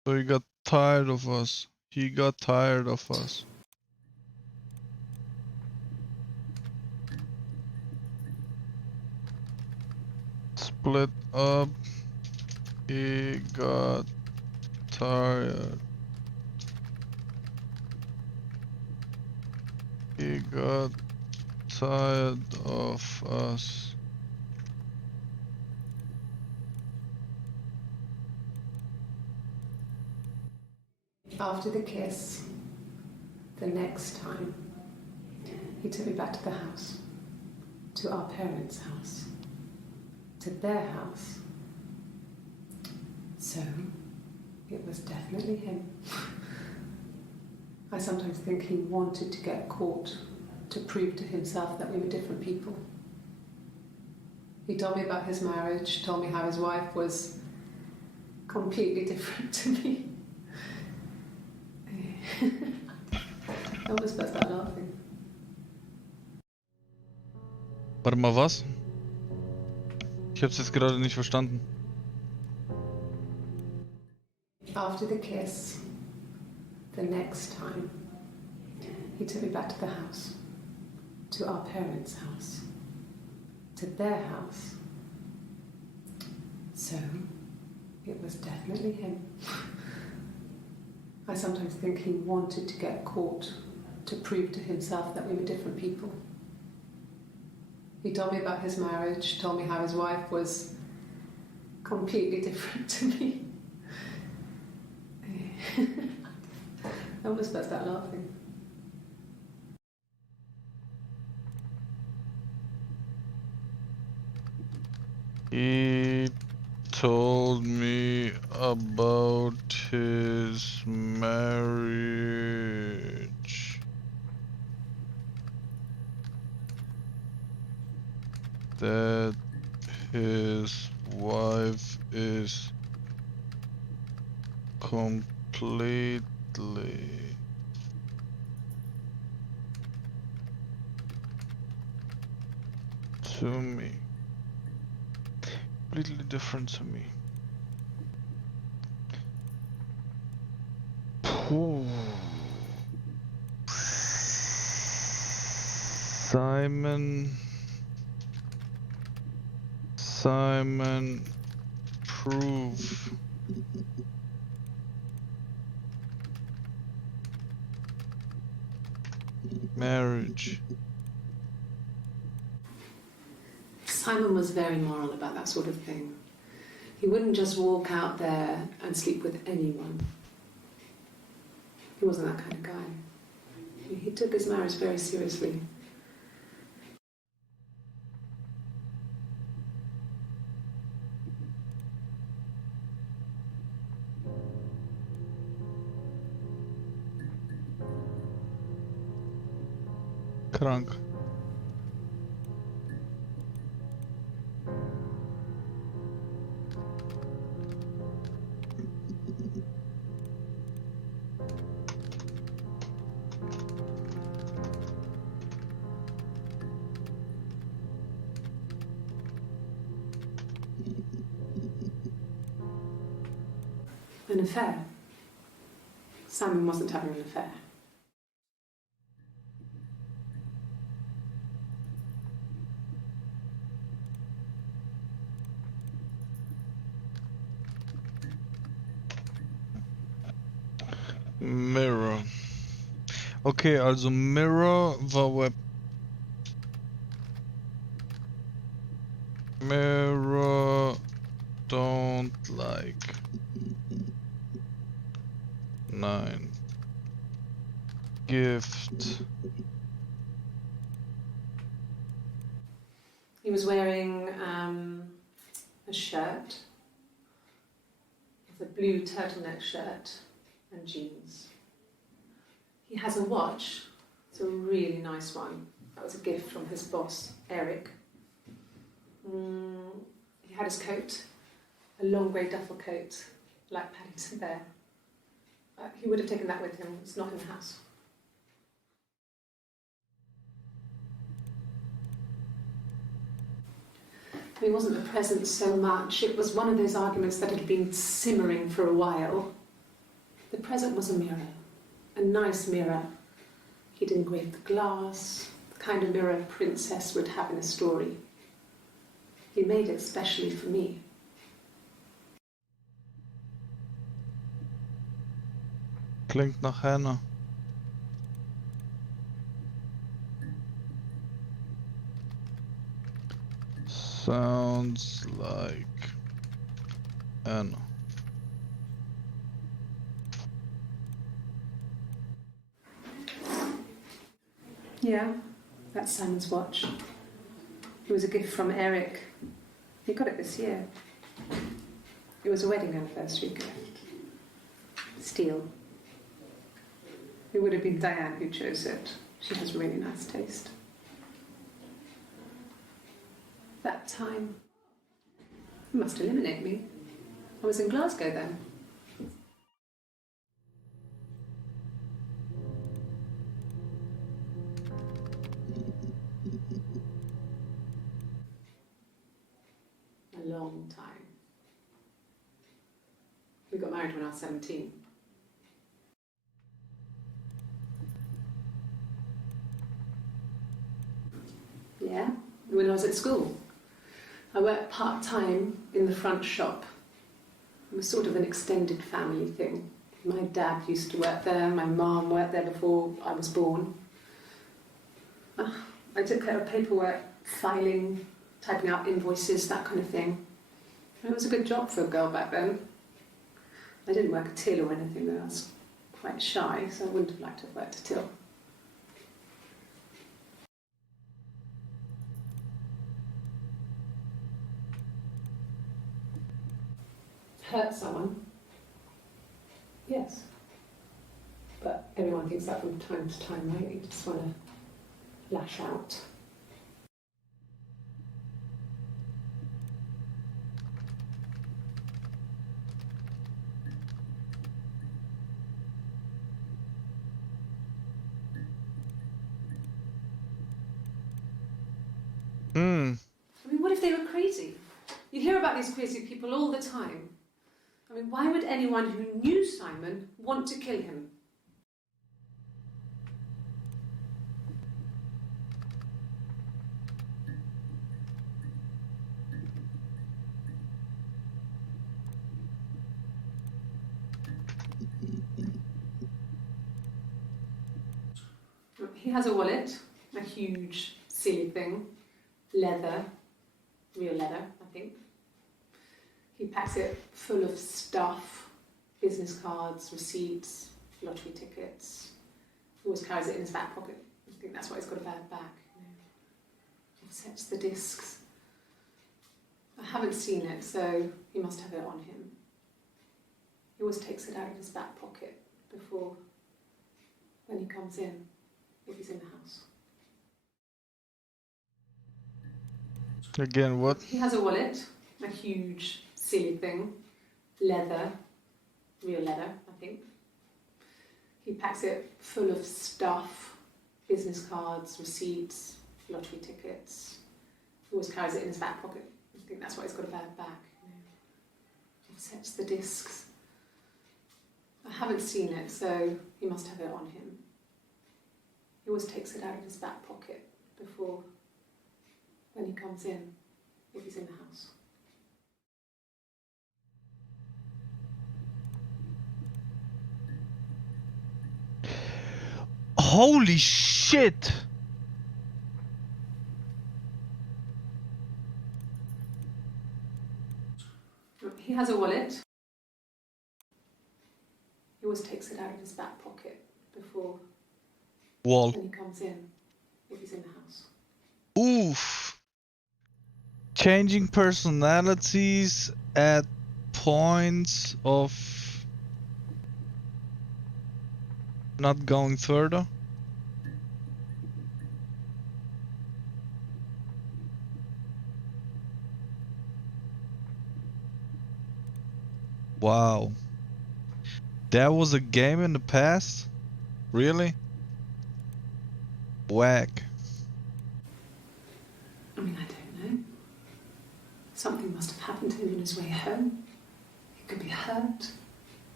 So he got tired of us. He got tired of us. Split up. He got tired. He got tired of us. After the kiss, the next time, he took me back to the house, to our parents' house, to their house. So, it was definitely him. I sometimes think he wanted to get caught to prove to himself that we were different people. He told me about his marriage, told me how his wife was completely different to me. I almost burst out laughing. Warte mal, was? Ich hab's jetzt gerade nicht verstanden. After the kiss, the next time, he took me back to the house, to our parents' house, to their house. So, it was definitely him. I sometimes think he wanted to get caught to prove to himself that we were different people. He told me about his marriage, told me how his wife was completely different to me. I almost burst out laughing. He told me about his marriage. That his wife is completely to me. Completely different to me. Puh. Simon prove marriage. Simon was very moral about that sort of thing. He wouldn't just walk out there and sleep with anyone. He wasn't that kind of guy. He took his marriage very seriously. Krank. An affair. Simon wasn't having an affair. Mirror. Okay, also Mirror war Web. Mirror don't like. Nein. Gift. He was wearing a shirt, with a blue turtleneck shirt and jeans. He has a watch. It's a really nice one. That was a gift from his boss, Eric. He had his coat, a long grey duffel coat, like Paddington Bear. He would have taken that with him. It's not in the house. He wasn't present so much. It was one of those arguments that had been simmering for a while. The present was a mirror, a nice mirror. He'd engraved the glass, the kind of mirror a princess would have in a story. He made it specially for me. Klingt nach Hannah. Sounds like Hannah. Yeah, that's Simon's watch. It was a gift from Eric. He got it this year. It was a wedding anniversary gift. Steel. It would have been Diane who chose it. She has really nice taste. That time, it must eliminate me. I was in Glasgow then. A long time. We got married when I was 17. Yeah, when I was at school. I worked part-time in the front shop. It was sort of an extended family thing. My dad used to work there, my mum worked there before I was born. I took care of paperwork, filing, typing out invoices, that kind of thing. And it was a good job for a girl back then. I didn't work a till or anything though, I was quite shy, so I wouldn't have liked to have worked a till. Hurt someone? Yes. But everyone thinks that from time to time, right? You just want to lash out. I mean, what if they were crazy? You hear about these crazy people all the time. I mean, why would anyone who knew Simon want to kill him? He has a wallet, a huge, silly thing, leather, real leather, I think. He packs it full of stuff, business cards, receipts, lottery tickets. He always carries it in his back pocket. I think that's why he's got a bad back. He sets the discs. I haven't seen it, so he must have it on him. He always takes it out of his back pocket before, when he comes in, if he's in the house. Again, what? He has a wallet, a huge, silly thing, leather, real leather, I think. He packs it full of stuff, business cards, receipts, lottery tickets. He always carries it in his back pocket. I think that's why he's got a bad back. He sets the discs. I haven't seen it, so he must have it on him. He always takes it out of his back pocket before, when he comes in, if he's in the house. Holy shit! He has a wallet. He always takes it out of his back pocket before, Wall. when he comes in, if he's in the house. Oof. Changing personalities at points of not going further. Wow. There was a game in the past? Really? Whack. I mean, I don't know. Something must have happened to him on his way home. He could be hurt,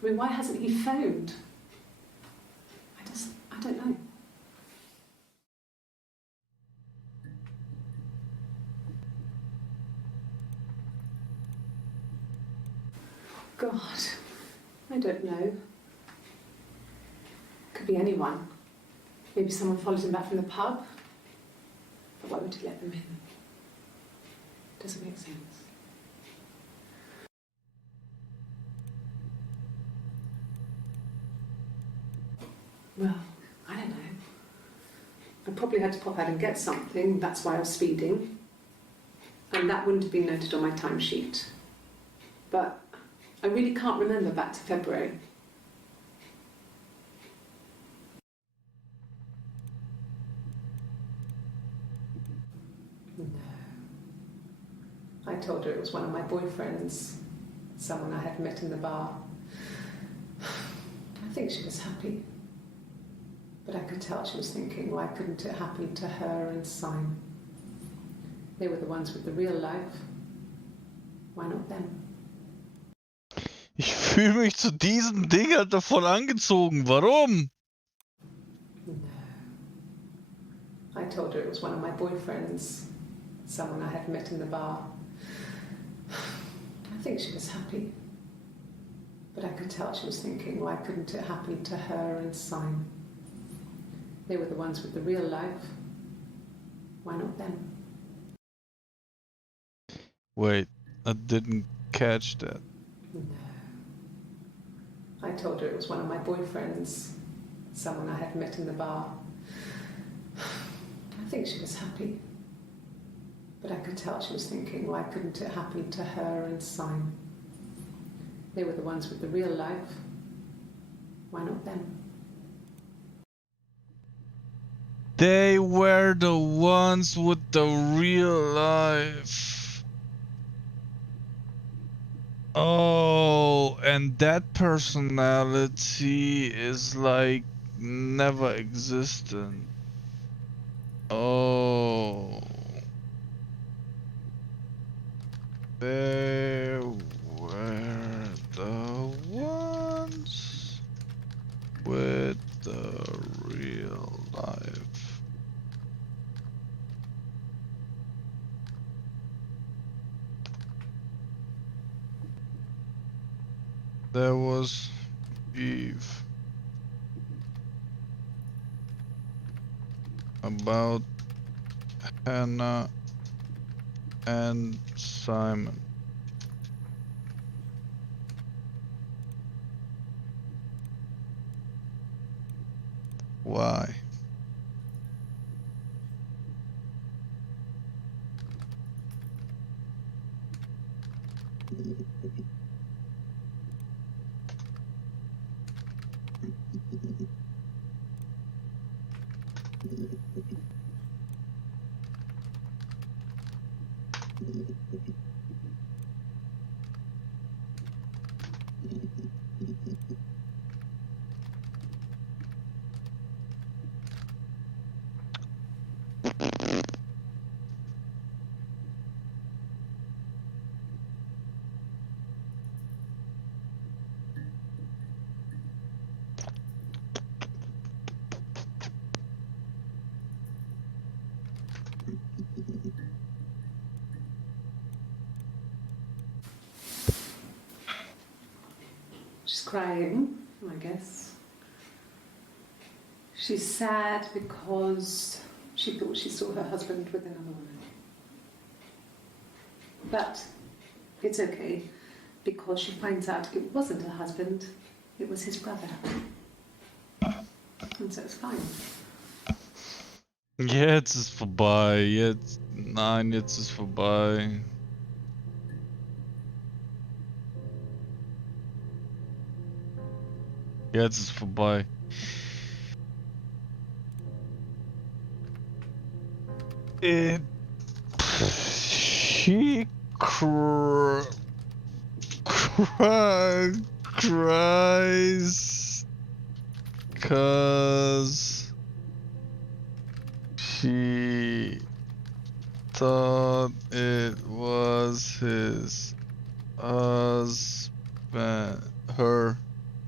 I mean, why hasn't he phoned? I don't know. God, I don't know. Could be anyone. Maybe someone followed him back from the pub. But why would he let them in? Doesn't make sense. Well, I don't know. I probably had to pop out and get something, that's why I was speeding. And that wouldn't have been noted on my timesheet. But I really can't remember back to February. No. I told her it was one of my boyfriends, someone I had met in the bar. I think she was happy. But I could tell she was thinking, why couldn't it happen to her and Simon? They were the ones with the real life. Why not them? Ich fühle mich zu diesem Ding halt davon angezogen. Warum? No. I told her it was one of my boyfriends, someone I had met in the bar. I think she was happy. But I could tell she was thinking, why couldn't it happen to her and Simon? They were the ones with the real life. Why not them? Wait, I didn't catch that. No. I told her it was one of my boyfriends, someone I had met in the bar. I think she was happy. But I could tell she was thinking, why couldn't it happen to her and Simon? They were the ones with the real life. Why not them? They were the ones with the real life. Oh, and that personality is like never existent. Oh. They were the ones with the real life. There was Eve. About Hannah and Simon. Why? She's crying, I guess. She's sad because she thought she saw her husband with another woman. But it's okay, because she finds out it wasn't her husband, it was his brother. And so it's fine. Jetzt ist vorbei. Nein, jetzt ist vorbei. Jetzt ist vorbei. She cries 'cause she thought it was his husband, her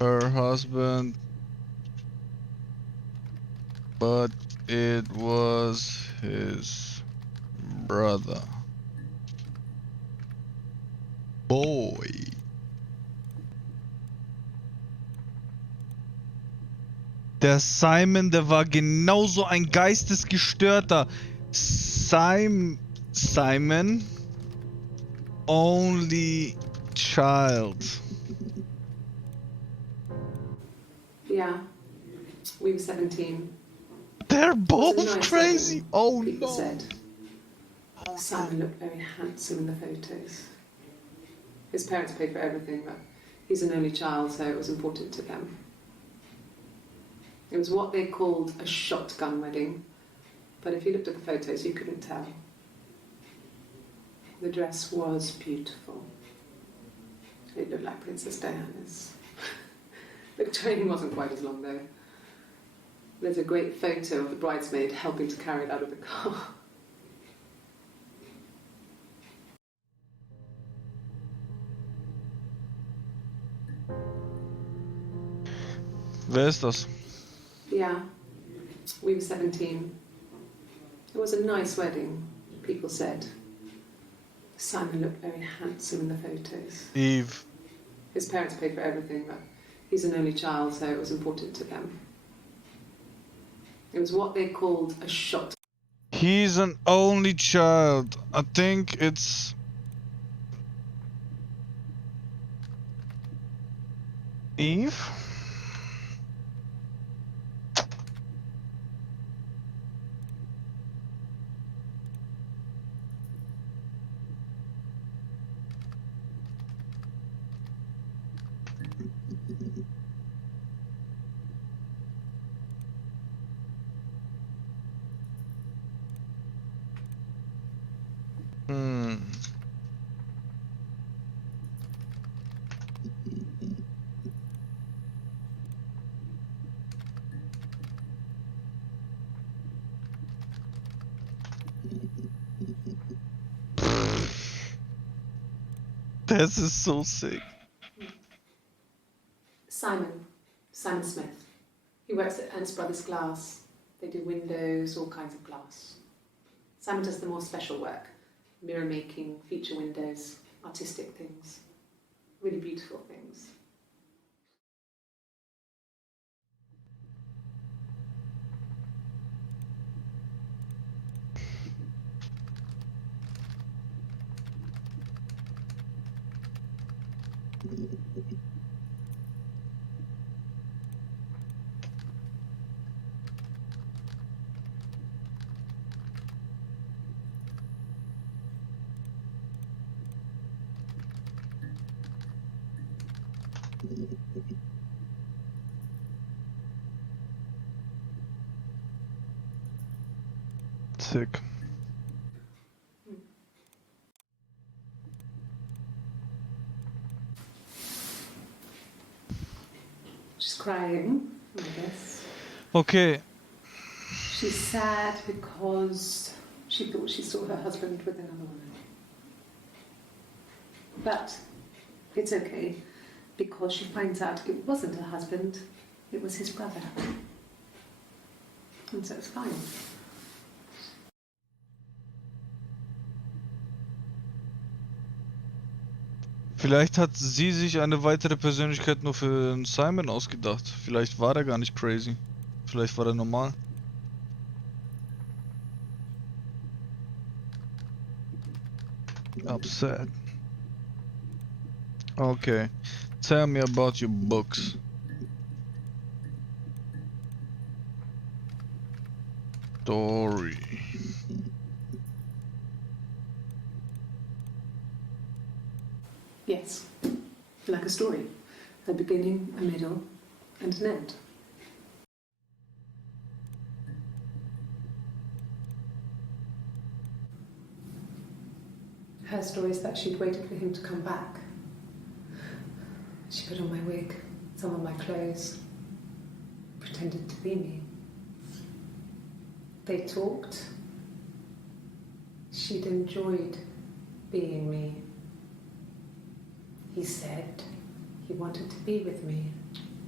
her husband, but it was his brother. Boy. Der Simon, der war genauso ein geistesgestörter. Simon, only child. Yeah, we were 17. They're It was both a nice crazy. wedding, Oh people no. said. Simon looked very handsome in the photos. His parents paid for everything, but he's an only child, so it was important to them. It was what they called a shotgun wedding, but if you looked at the photos, you couldn't tell. The dress was beautiful. It looked like Princess Diana's. The train wasn't quite as long, though. There's a great photo of the bridesmaid helping to carry it out of the car. Wer ist das? Yeah, we were 17. It was a nice wedding, people said. Simon looked very handsome in the photos. Eve. His parents paid for everything, but he's an only child, so it was important to them. It was what they called a shot. He's an only child. I think it's Eve. Hmm. This is so sick. Simon Smith. He works at Ernst Brothers Glass. They do windows, all kinds of glass. Simon does the more special work, mirror making, feature windows, artistic things, really beautiful things. Sick. She's crying, I guess. Okay. She's sad because she thought she saw her husband with another woman. But it's okay, because she finds out it wasn't her husband, it was his brother. And so it's fine. Vielleicht hat sie sich eine weitere Persönlichkeit nur für den Simon ausgedacht. Vielleicht war der gar nicht crazy. Vielleicht war der normal. Upset. Okay. Tell me about your books. Story. Yes, like a story. A beginning, a middle, and an end. Her story is that she'd waited for him to come back. She put on my wig, some of my clothes, pretended to be me. They talked. She'd enjoyed being me. He said he wanted to be with me.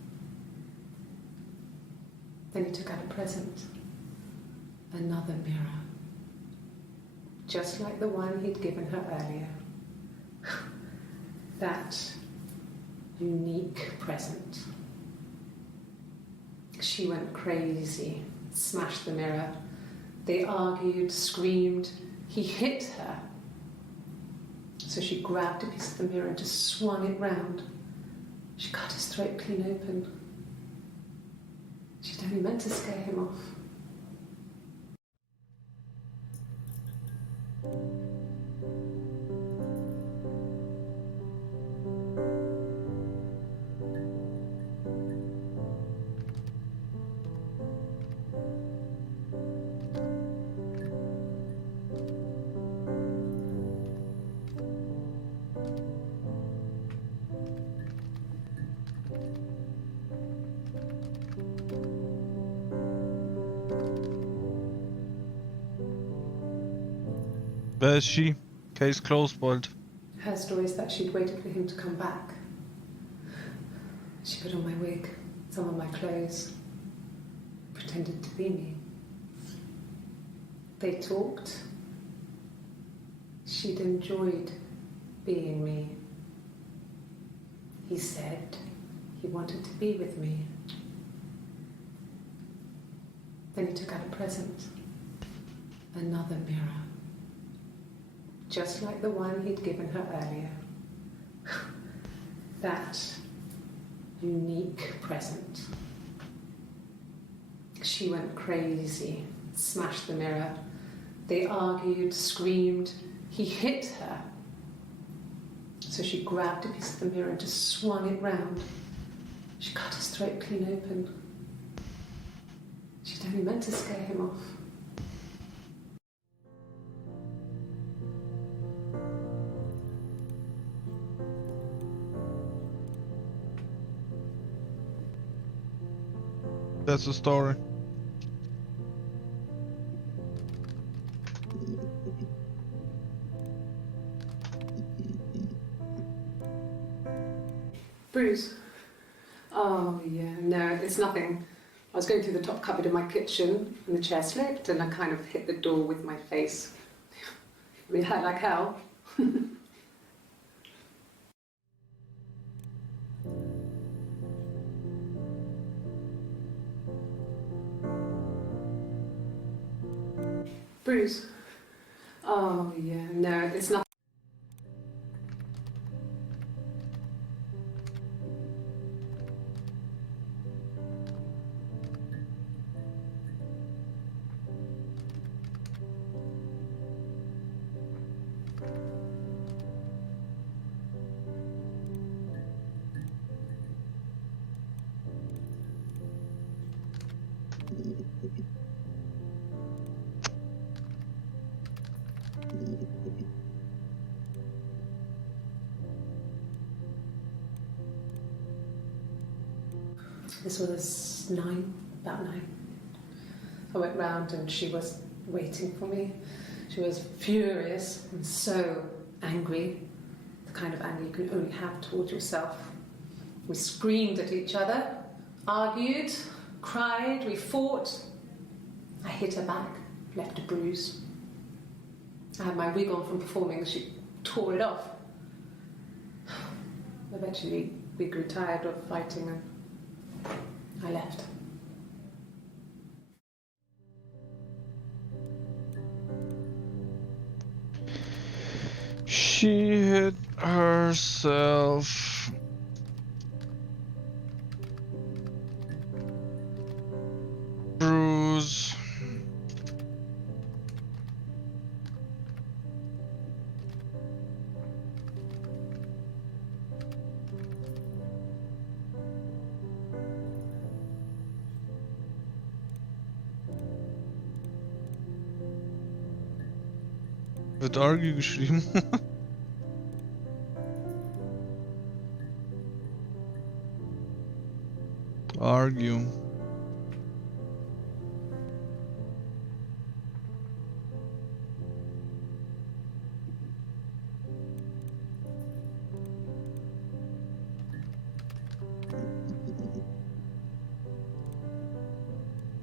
Then he took out a present. Another mirror. Just like the one he'd given her earlier. That unique present. She went crazy, smashed the mirror. They argued, screamed. He hit her. So she grabbed a piece of the mirror and just swung it round. She cut his throat clean open. She'd only meant to scare him off. Where is she? Case closed, Bolt. Her story is that she'd waited for him to come back. She put on my wig, some of my clothes, pretended to be me. They talked. She'd enjoyed being me. He said he wanted to be with me. Then he took out a present. Another mirror. Just like the one he'd given her earlier. That unique present. She went crazy, smashed the mirror. They argued, screamed. He hit her. So she grabbed a piece of the mirror and just swung it round. She cut his throat clean open. She'd only meant to scare him off. That's the story. Bruce? Oh, yeah, no, it's nothing. I was going through the top cupboard in my kitchen and the chair slipped and I kind of hit the door with my face. I mean, hurt like hell. Bruce? Oh, yeah, no, it's not. This was about 9. I went round and she was waiting for me. She was furious and so angry, the kind of anger you can only have towards yourself. We screamed at each other, argued, cried, we fought. I hit her back, left a bruise. I had my wig on from performing and she tore it off. Eventually we grew tired of fighting and I left. She hit herself. Bruise. Wird Argy geschrieben. Argue.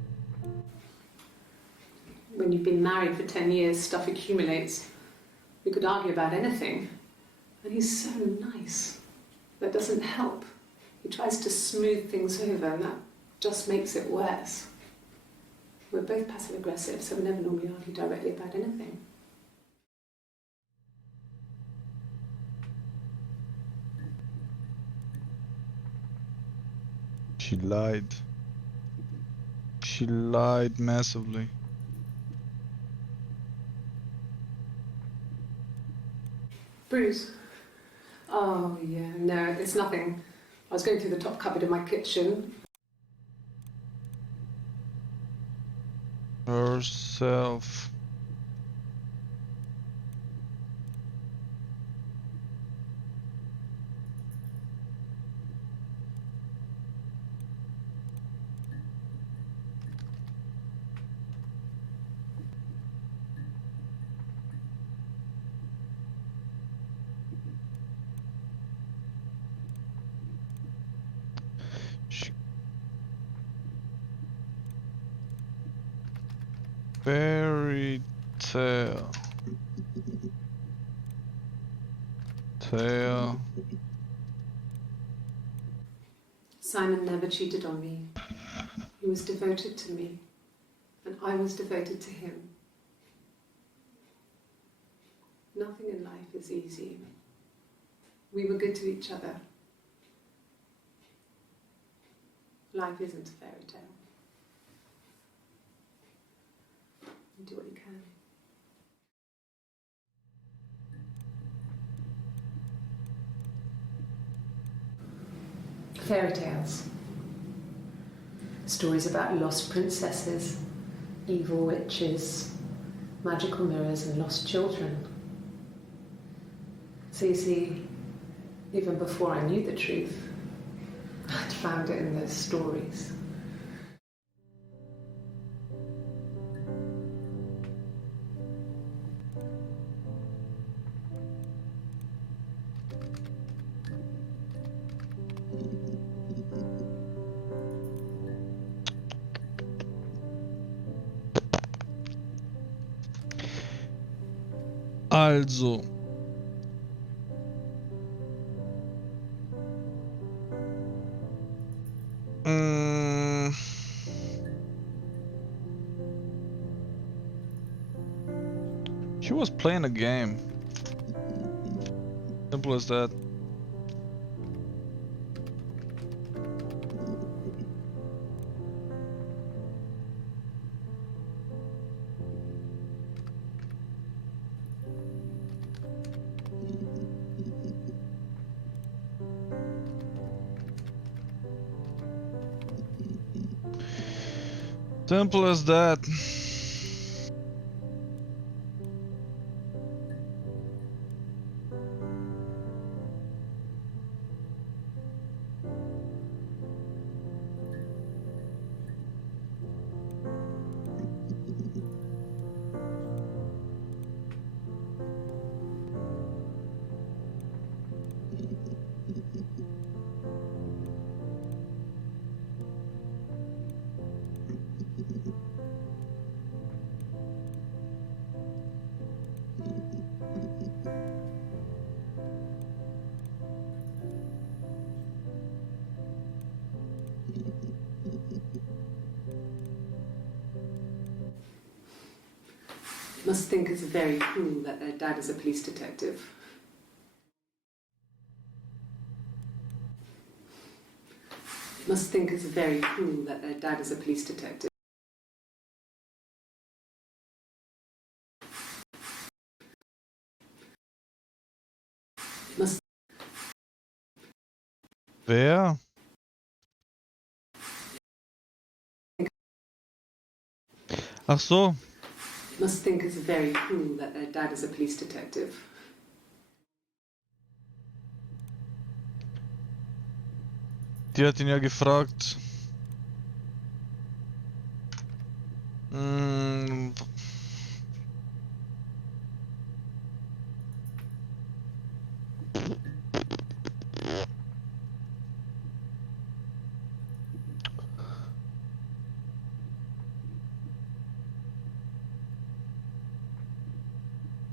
When you've been married for 10 years, stuff accumulates. We could argue about anything. And he's so nice. That doesn't help. He tries to smooth things over, and that just makes it worse. We're both passive-aggressive, so we never normally argue directly about anything. She lied. She lied massively. Bruce? Oh, yeah, no, it's nothing. I was going through the top cupboard in my kitchen. Herself. Fairy tale. Simon never cheated on me. He was devoted to me, and I was devoted to him. Nothing in life is easy. We were good to each other. Life isn't a fairy tale. You do what you can. Fairy tales. Stories about lost princesses, evil witches, magical mirrors and lost children. So you see, even before I knew the truth, I'd found it in those stories. Also. She was playing a game. Simple as that. Simple as that. Must think it's very cool that their dad is a police detective. Must think it's very cool that their dad is a police detective. Must Wer? Ach so. Must think it's very cool that their dad is a police detective. Die hat ihn ja gefragt.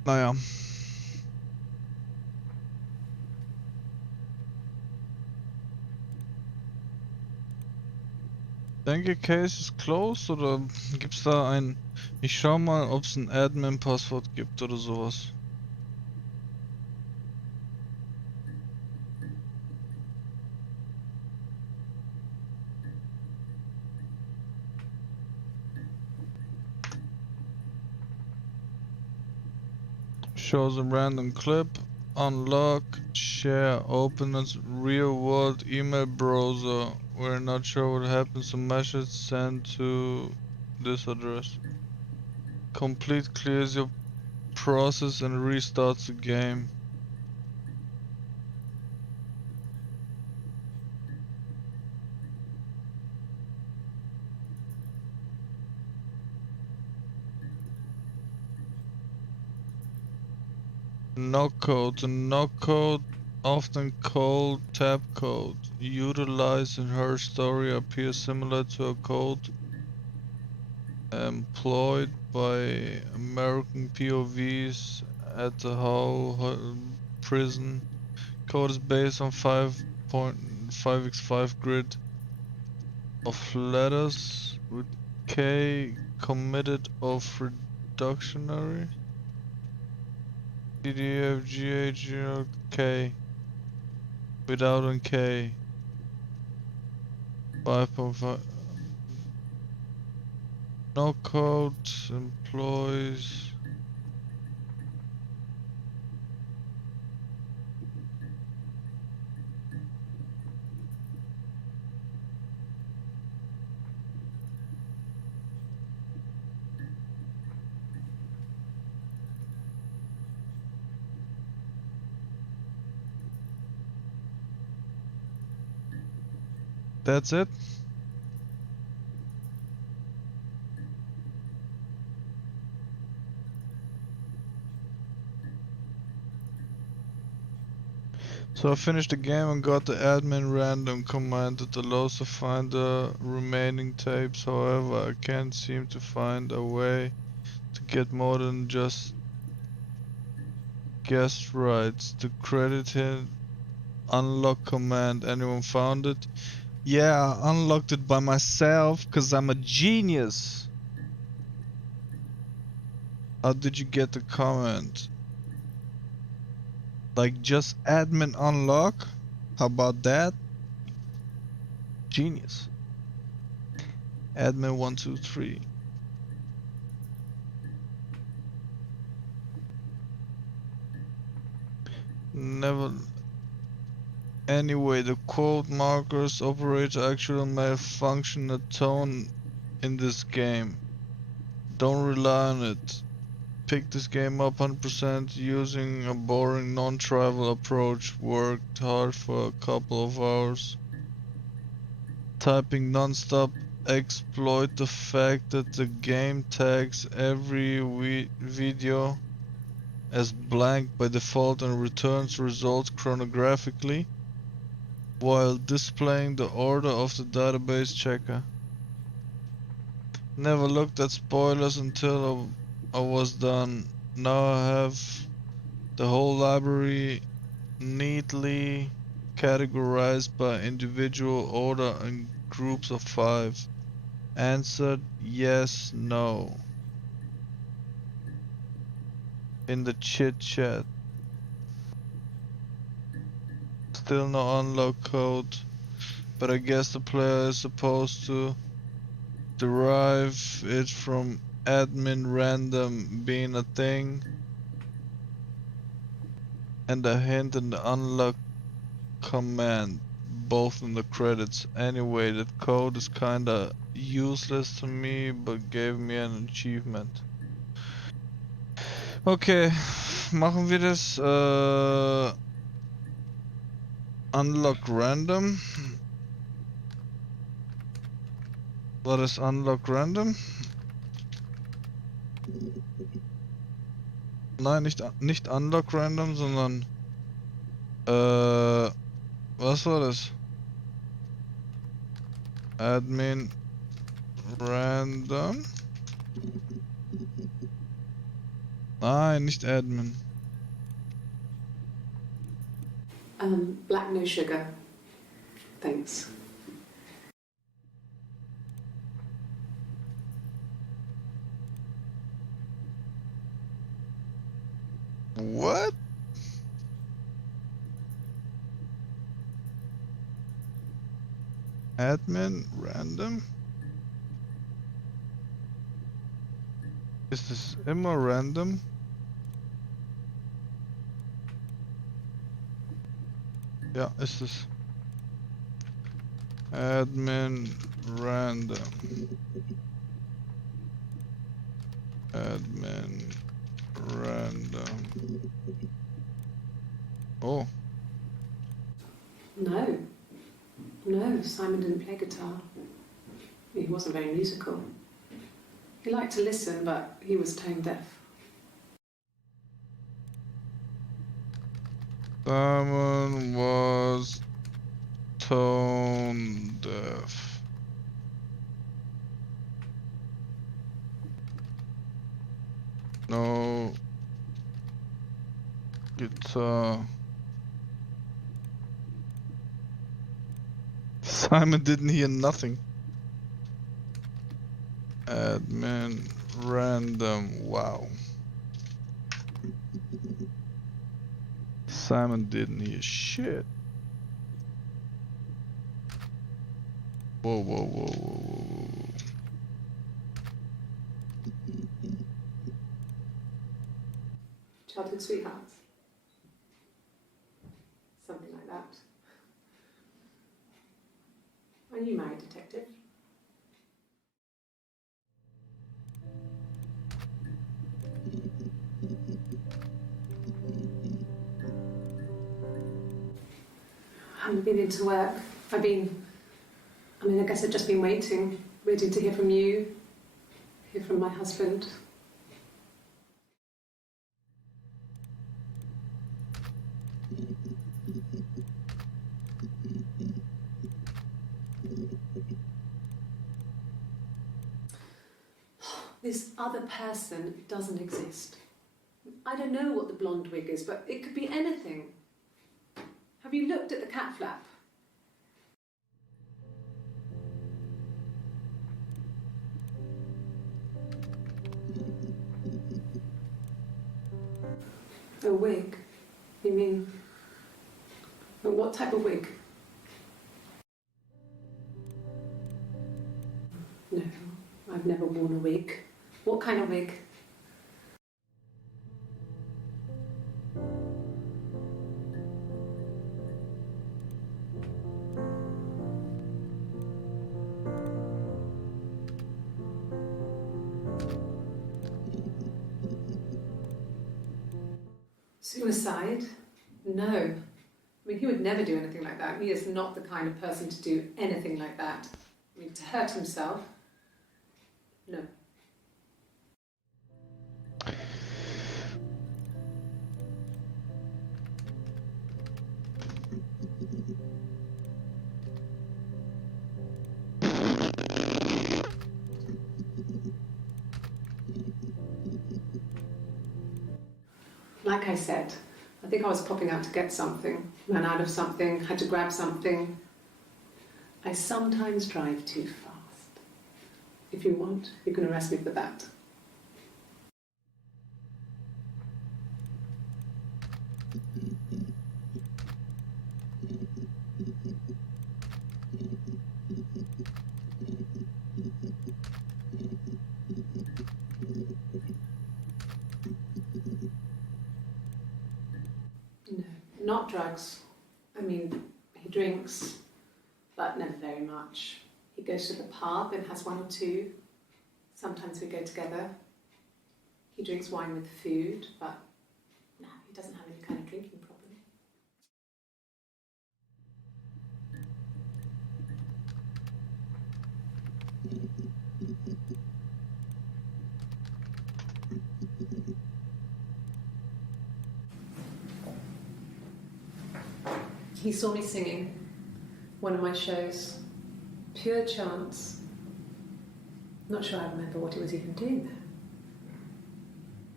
Naja. Denke, Case ist closed oder gibt's da ein... Ich schau mal, ob es ein Admin-Passwort gibt oder sowas. Shows a random clip. Unlock, share, open as real world email browser. We're not sure what happens to message sent to this address. Complete clears your process and restarts the game. No code. The no code, often called tab code, utilized in her story appears similar to a code employed by American POVs at the Hull prison. Code is based on 5.5x5 grid of letters with K committed of reductionary. DDFGH without a K. 5.5. No code employs. That's it. So I finished the game and got the admin random command that allows to find the remaining tapes. However, I can't seem to find a way to get more than just guest rights. The credited unlock command. Anyone found it? Yeah, I unlocked it by myself because I'm a genius. How did you get the comment? Like just admin unlock? How about that? Genius. Admin 123. Never. Anyway, the quote markers operator actually malfunction a tone in this game. Don't rely on it. Pick this game up 100% using a boring non-trivial approach. Worked hard for a couple of hours. Typing non-stop. Exploit the fact that the game tags every video as blank by default and returns results chronographically while displaying the order of the database checker. Never looked at spoilers until I was done. Now I have the whole library neatly categorized by individual order and groups of 5. Answered yes, no. In the chit chat. Still no unlock code, but I guess the player is supposed to derive it from admin random being a thing and a hint in the unlock command, both in the credits. Anyway, that code is kinda useless to me, but gave me an achievement. Okay, machen wir das unlock random. War das unlock random? Nein, nicht unlock random, sondern was war das? Admin random. Nein, nicht Admin. Black no sugar. Thanks. What? Admin random? Ist es immer random? Ja, ist es. Admin random. Admin random. Oh. No. No, Simon didn't play guitar. He wasn't very musical. He liked to listen, but he was tone deaf. Simon was tone deaf. No guitar. Simon didn't hear nothing. Admin random. Wow. Simon didn't hear shit. Whoa, whoa, whoa, whoa, whoa, whoa. Childhood sweethearts. Something like that. Are you married, detective? I haven't been into work. I guess I've just been waiting to hear from you, hear from my husband. This other person doesn't exist. I don't know what the blonde wig is, but it could be anything. Have you looked at the cat flap? A wig? You mean... what type of wig? No, I've never worn a wig. What kind of wig? Suicide? No. I mean, he would never do anything like that. He is not the kind of person to do anything like that. I mean, to hurt himself? No. Like I said, I think I was popping out to get something, ran out of something, had to grab something. I sometimes drive too fast. If you want, you can arrest me for that. No, not drugs. I mean, he drinks, but never very much. He goes to the pub and has one or two. Sometimes we go together. He drinks wine with food, but no, he doesn't have any kind of drinking problem. He saw me singing one of my shows. Pure chance. Not sure I remember what he was even doing there.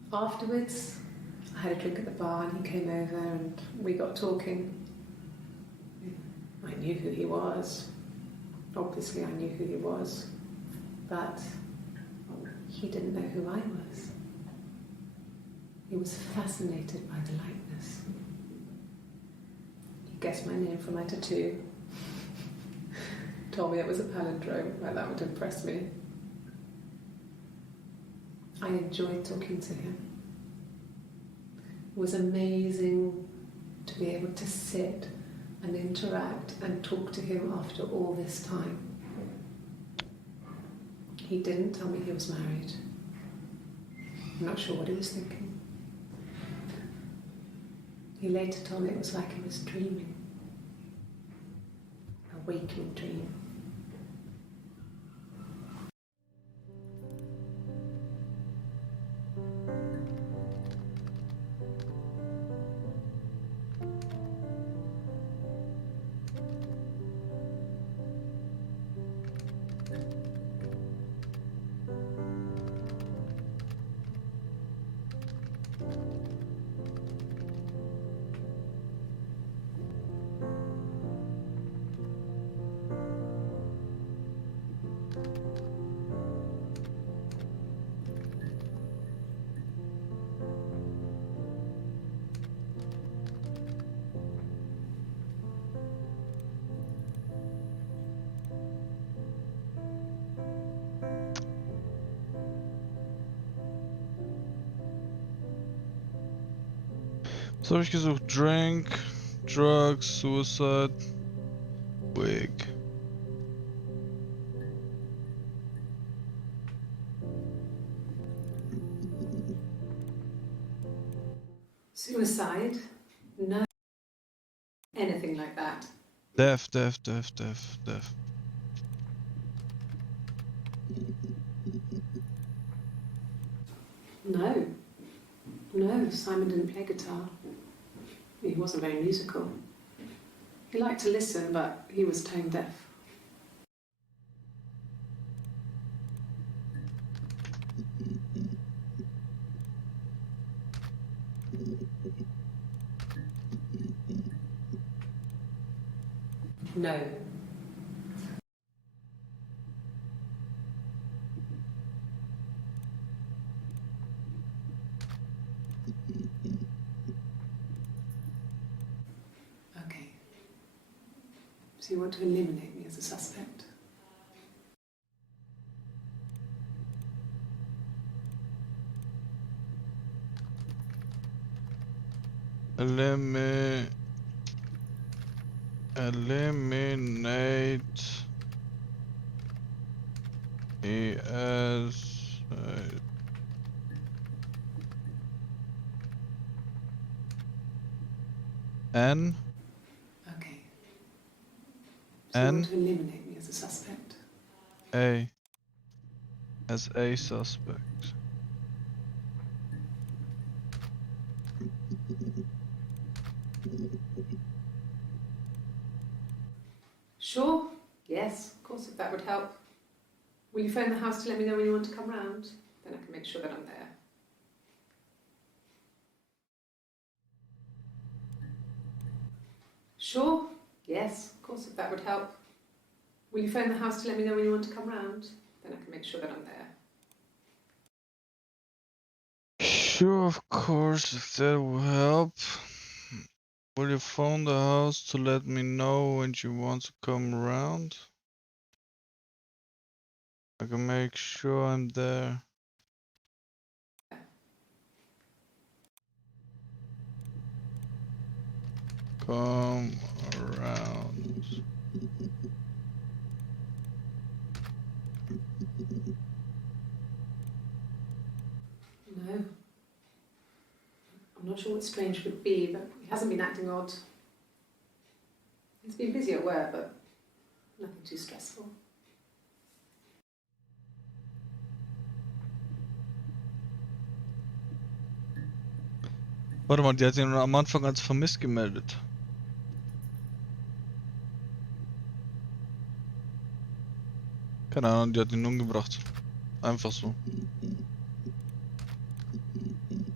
Afterwards, I had a drink at the bar and he came over and we got talking. I knew who he was. Obviously, I knew who he was. But he didn't know who I was. He was fascinated by the likeness. He guessed my name from my tattoo. Told me it was a palindrome, like that would impress me. I enjoyed talking to him. It was amazing to be able to sit and interact and talk to him after all this time. He didn't tell me he was married. I'm not sure what he was thinking. He later told me it was like he was dreaming. A waking dream. Was habe ich gesucht? Drink, Drugs, Suicide, Wig. Suicide? No. Anything like that. Death. No. No, Simon didn't play guitar. He wasn't very musical. He liked to listen, but he was tone deaf. No. Okay. So you want to eliminate me as a suspect? Eliminate me as N. Okay. So you N. want to eliminate me as a suspect? A. As a suspect. Sure. Yes, of course, if that would help. Will you phone the house to let me know when you want to come round? Then I can make sure that I'm there. Sure. Yes, of course, if that would help. Will you phone the house to let me know when you want to come round? Then I can make sure that I'm there. Sure, of course, if that will help. Will you phone the house to let me know when you want to come around? I can make sure I'm there. Come around. No. I'm not sure what strange would be, but he hasn't been acting odd. He's been busy at work, but nothing too stressful. Warte mal, die hat ihn am Anfang als vermisst gemeldet. Keine Ahnung, die hat ihn umgebracht. Einfach so.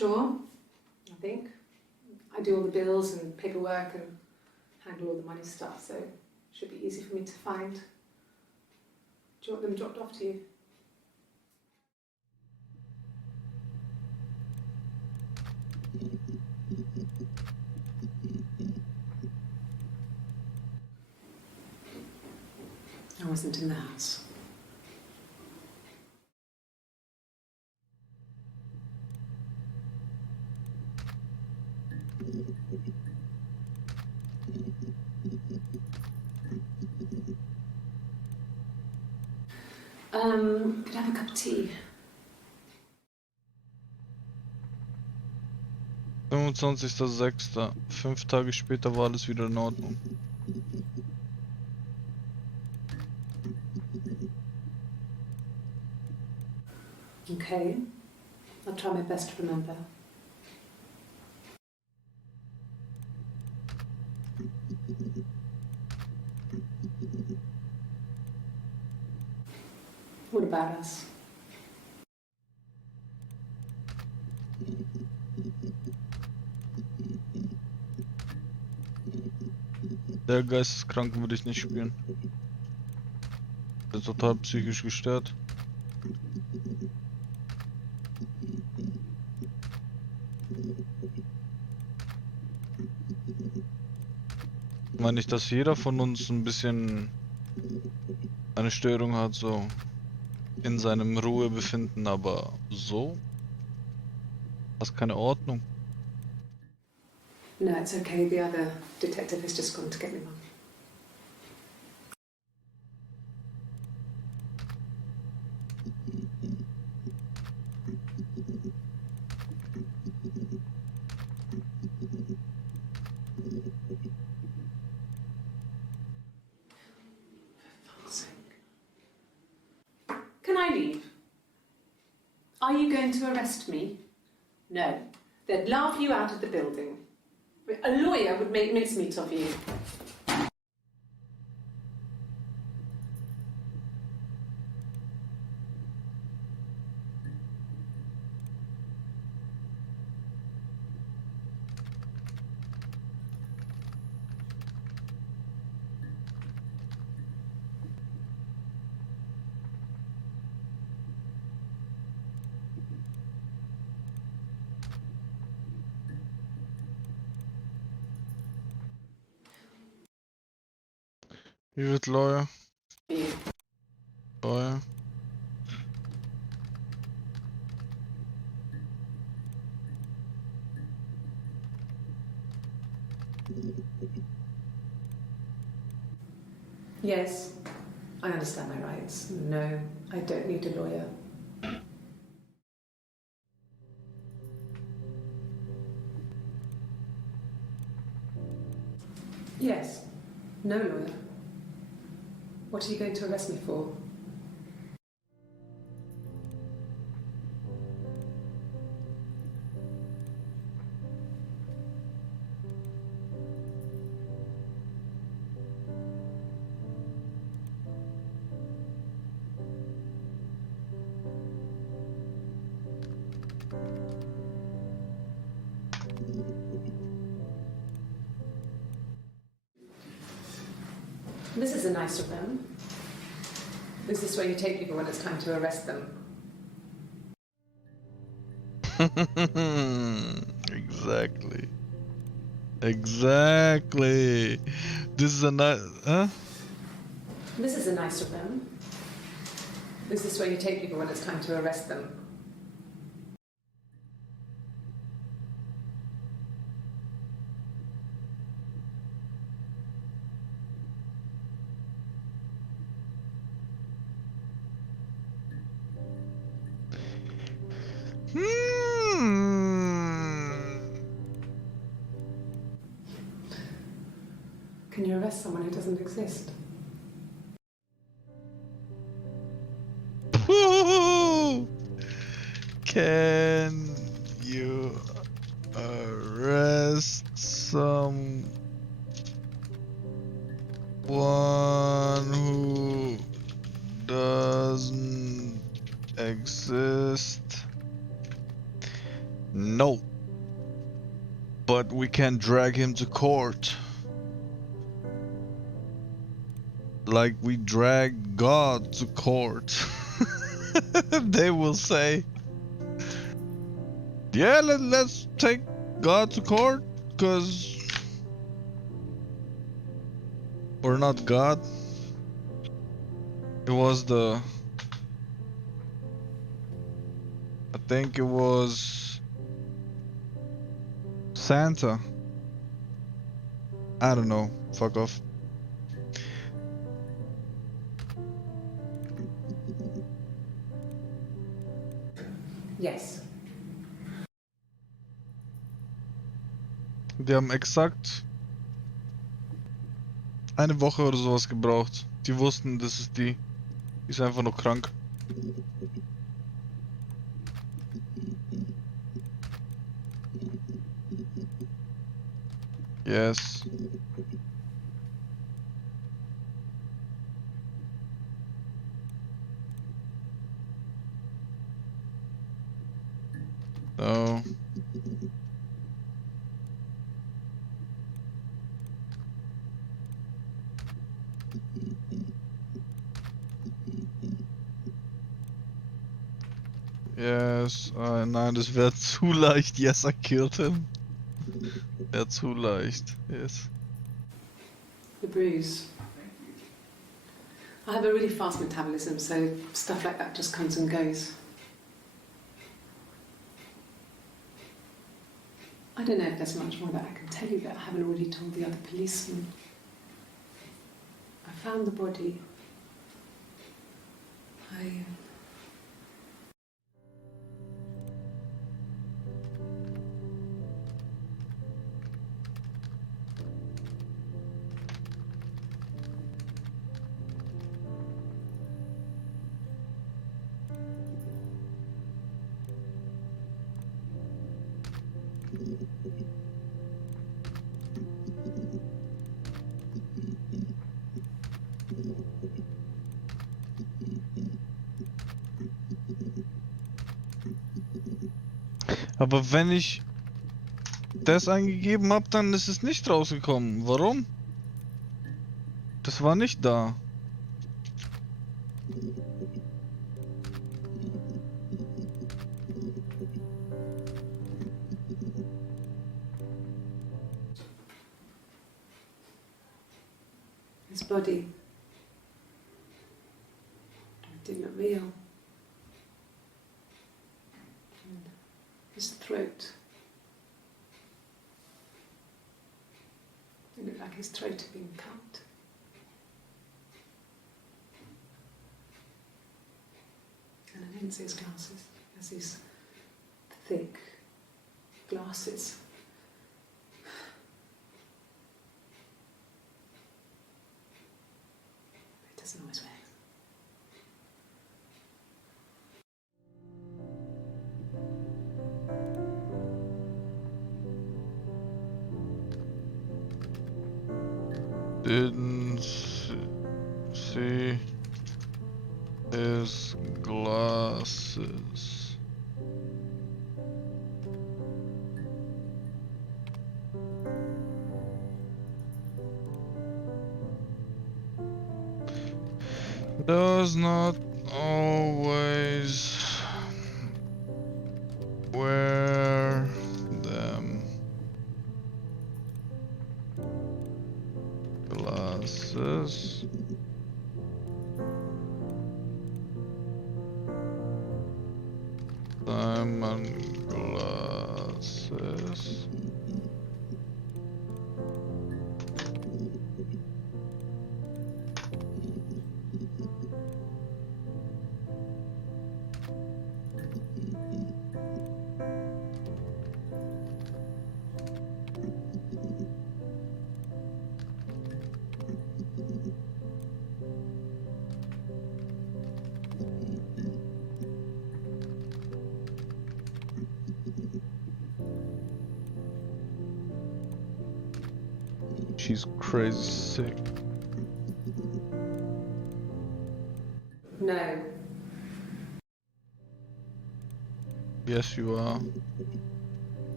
Sure, I think. I do all the bills and paperwork and handle all the money stuff, so it should be easy for me to find. Do you want them dropped off to you? I wasn't in the house. Could I have a cup of tea? 25.06. 5 Tage später war alles wieder in Ordnung. Okay. I'll try my best to remember. What about us? Der Geisteskranken würde ich nicht spielen. Der ist total psychisch gestört. Ich meine nicht, dass jeder von uns ein bisschen eine Störung hat, so in seinem Ruhebefinden, aber so? Das ist keine Ordnung. No, it's okay. The other detective has just gone to get me one. Can I leave? Are you going to arrest me? No. They'd laugh you out of the building. A lawyer would make mincemeat of you. Wie wird Lawyer? You. Lawyer. Yes, I understand my rights. No, I don't need a lawyer. Yes, no lawyer. What are you going to arrest me for? This is a nice of them. Is this where you take people when it's time to arrest them? Exactly. Exactly. This is a nice. Huh? This is a nice of them. Is this where you take people when it's time to arrest them? Can you arrest someone who doesn't exist? Can you arrest someone who doesn't exist? No. No. But we can drag him to court. Like we drag God to court. They will say, yeah, let's take God to court, cause we're not God. It was I think it was Santa. I don't know. Fuck off. Yes. Die haben exakt eine Woche oder sowas gebraucht. Die wussten, das ist die. Die ist einfach nur krank. Yes. So. Yes. Nein, das wäre zu leicht. Yes, I killed him. Wäre zu leicht. Yes. The bruise. I have a really fast metabolism, so stuff like that just comes and goes. I don't know if there's much more that I can tell you that I haven't already told the other policemen. I found the body. Aber wenn ich das eingegeben habe, dann ist es nicht rausgekommen. Warum? Das war nicht da. His body. It didn't look real. And his throat. It looked like his throat had been cut. And I didn't see his glasses. He has these thick glasses. He doesn't always wear. Didn't see his glasses. Does not always wear them. Glasses. Diamond glasses. She's crazy sick. No. Yes, you are.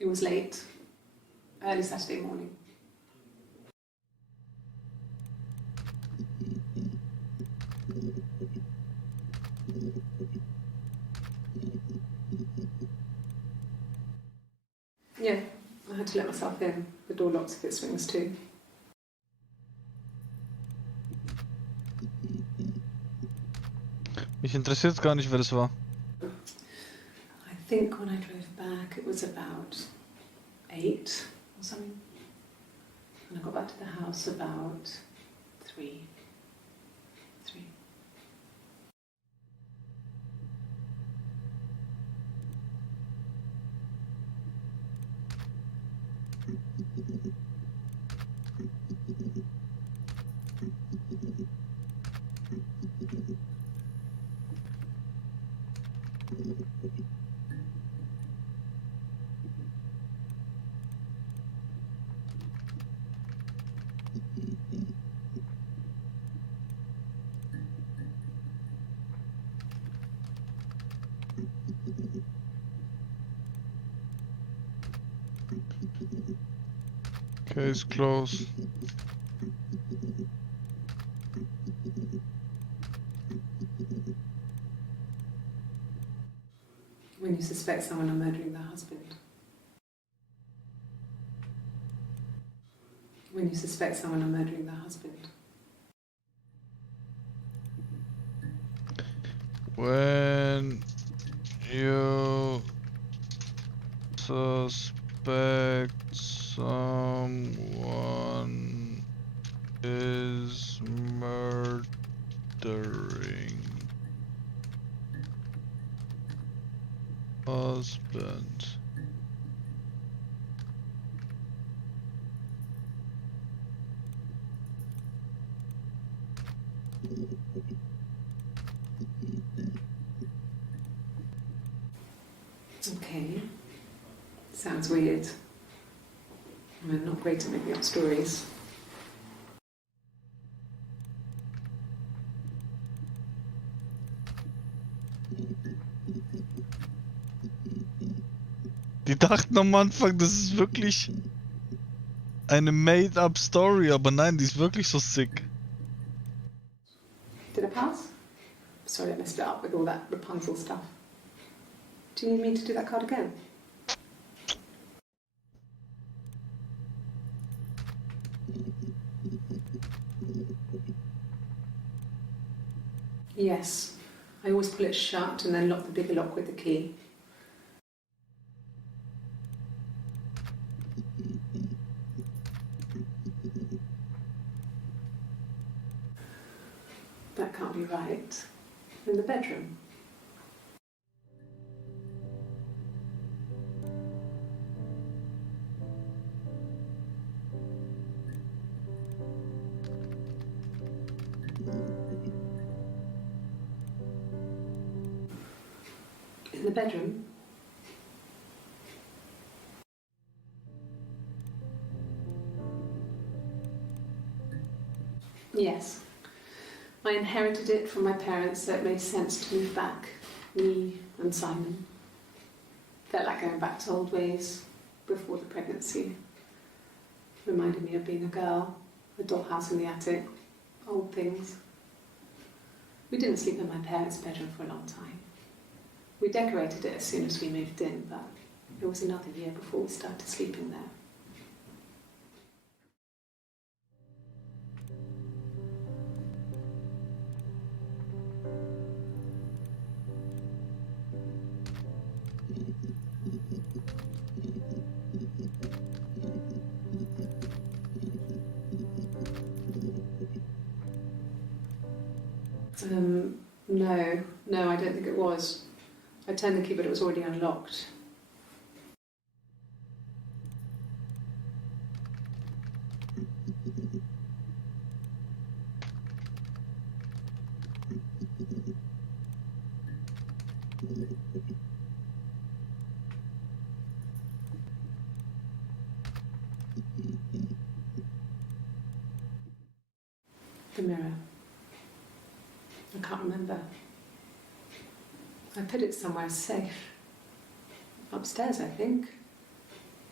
It was late, early Saturday morning. Yeah, I had to let myself in. The door locks if it swings too. Mich interessiert gar nicht, wer das war. I think when I drove back it was about 8 or something. And I got back to the house about 3. Case closed. When you suspect someone of murdering their husband. When you suspect someone of murdering their husband. When you suspect someone is murdering husband. Okay. Sounds weird. I'm not great at making up stories. Die dachten am Anfang, das ist wirklich eine made-up Story, aber nein, die ist wirklich so sick. Did I pass? Sorry, I messed it up with all that Rapunzel stuff. Do you need me to do that card again? Yes. I always pull it shut and then lock the bigger lock with the key. That can't be right. In the bedroom. In the bedroom. Yes. I inherited it from my parents, so it made sense to move back. Me and Simon. Felt like going back to old ways before the pregnancy. Reminded me of being a girl, a dollhouse in the attic, old things. We didn't sleep in my parents' bedroom for a long time. We decorated it as soon as we moved in, but it was another year before we started sleeping there. No, I don't think it was. I turned the key, but it was already unlocked. The mirror. I can't remember. I put it somewhere safe. Upstairs, I think.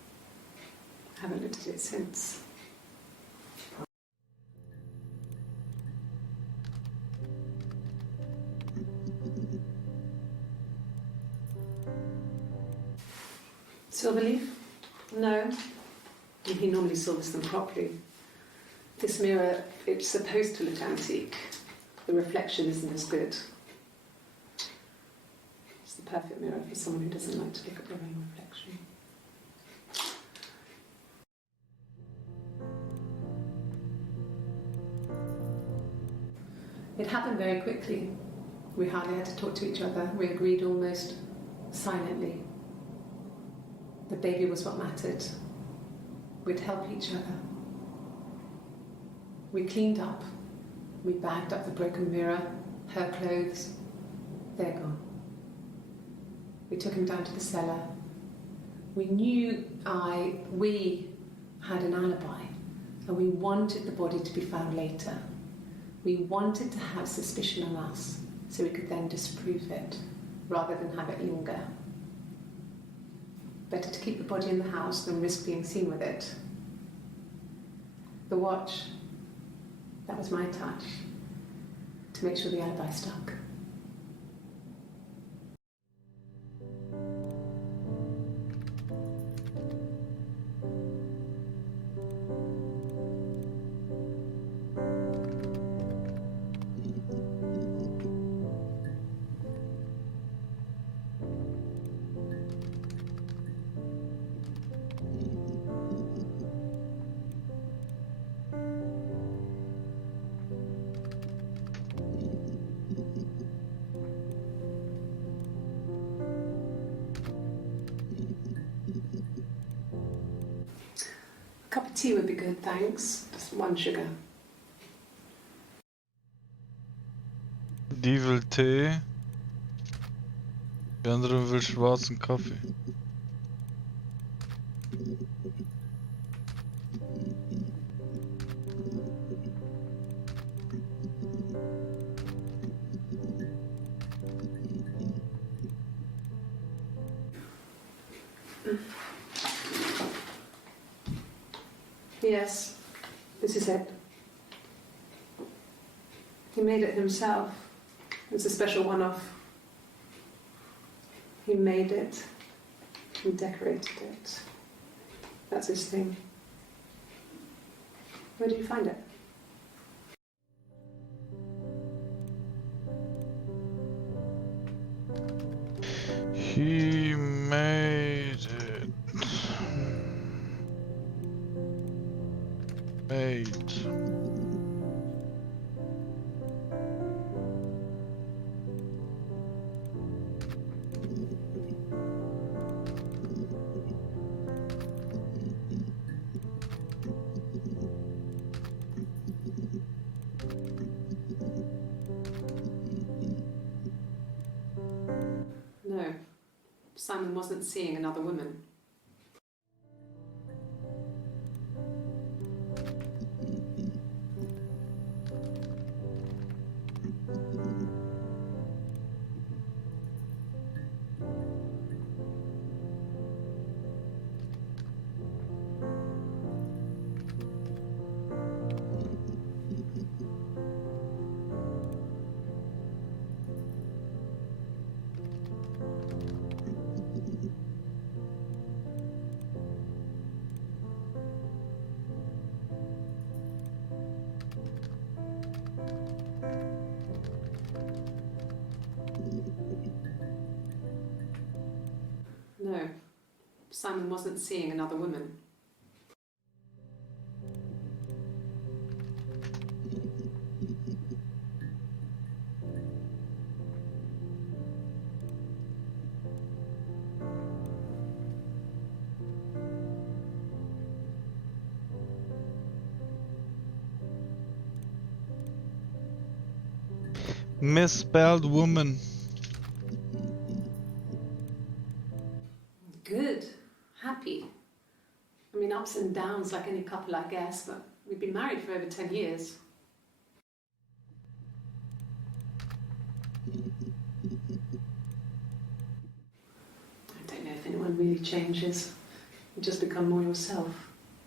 Haven't looked at it since. Silverleaf? No. He normally silvers them properly. This mirror, it's supposed to look antique. The reflection isn't as good. It's the perfect mirror for someone who doesn't like to look at their own reflection. It happened very quickly. We hardly had to talk to each other. We agreed almost silently. The baby was what mattered. We'd help each other. We cleaned up. We bagged up the broken mirror, her clothes. They're gone. We took him down to the cellar. We knew we had an alibi, and we wanted the body to be found later. We wanted to have suspicion on us, so we could then disprove it, rather than have it linger. Better to keep the body in the house than risk being seen with it. The watch, that was my touch, to make sure the alibi stuck. A cup of tea would be good, thanks. Just 1 sugar. Die will Tee. Die andere will schwarzen Kaffee. Yes, this is it. He made it himself. It's a special one-off. He made it and decorated it. That's his thing. Where did you find it? He made it. Made. No, Simon wasn't seeing another woman. No, Simon wasn't seeing another woman. Misspelled woman. Good, happy. I mean, ups and downs like any couple, I guess, but we've been married for over 10 years. I don't know if anyone really changes. You just become more yourself.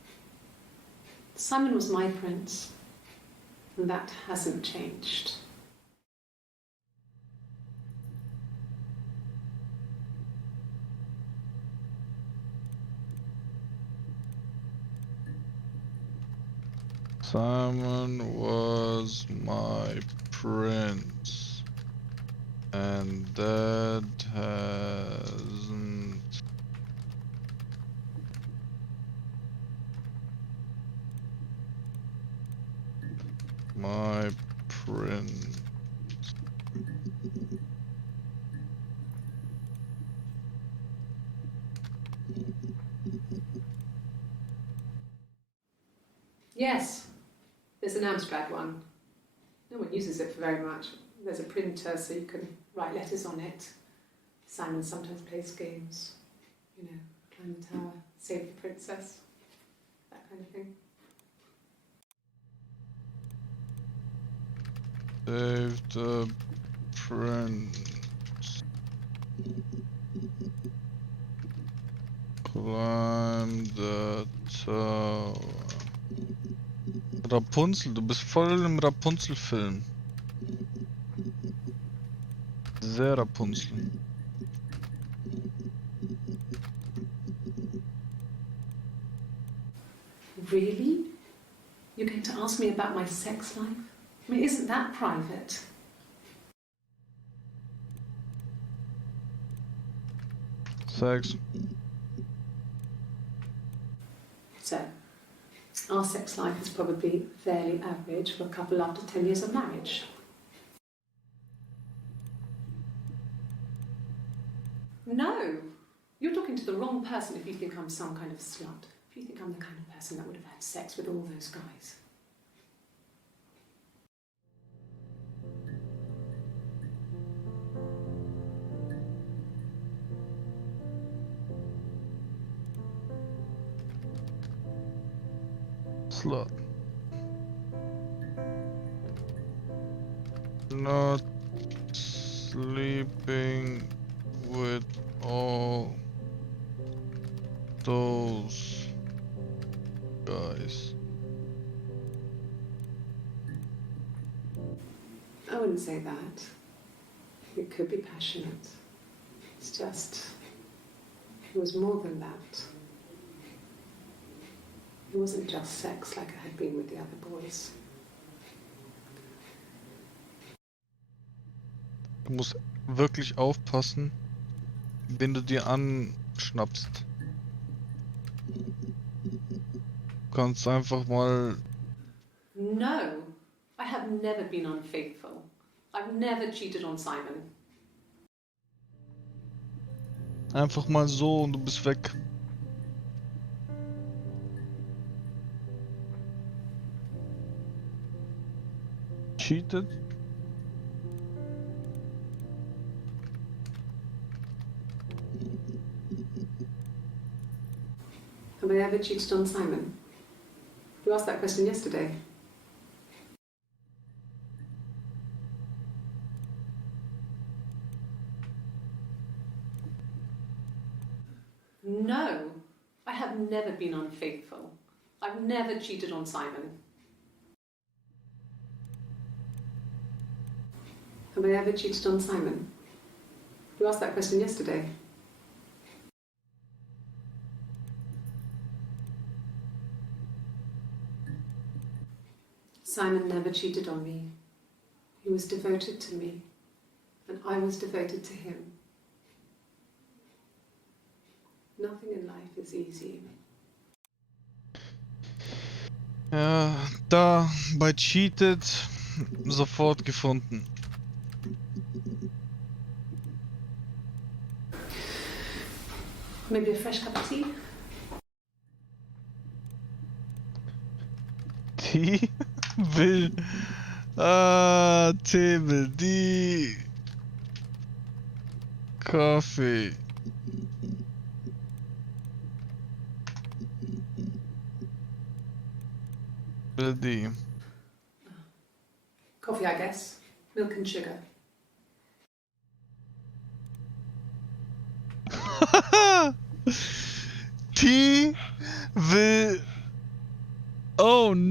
Simon was my prince, and that hasn't changed. Simon was my prince, and that hasn't. My prince. Yes, there's an Amstrad one. No one uses it for very much. There's a printer so you can write letters on it. Simon sometimes plays games, you know, climb the tower, save the princess, that kind of thing. Save the prince. Climb the tower. Rapunzel, du bist voll im Rapunzel-Film. Sehr Rapunzel. Really? You're going to ask me about my sex life? I mean, isn't that private? Sex. So, our sex life is probably fairly average for a couple after 10 years of marriage. No! You're talking to the wrong person if you think I'm some kind of slut. If you think I'm the kind of person that would have had sex with all those guys. Slut. Not sleeping with all those guys. I wouldn't say that. It could be passionate. It's just, it was more than that. It wasn't just sex like I had been with the other boys. Du musst wirklich aufpassen, wen du dir anschnappst. Du kannst einfach mal. No, I have never been unfaithful. I've never cheated on Simon. Einfach mal so und du bist weg. Cheated? Have I ever cheated on Simon? You asked that question yesterday. No, I have never been unfaithful. I've never cheated on Simon. Have I ever cheated on Simon? You asked that question yesterday. Simon never cheated on me. He was devoted to me, and I was devoted to him. Nothing in life is easy. Ja, da bei Cheated sofort gefunden. Maybe a fresh cup of tea? Die will. Ah, Table, die. Kaffee. Will die. Coffee, I guess. Milk and sugar. Die will. Oh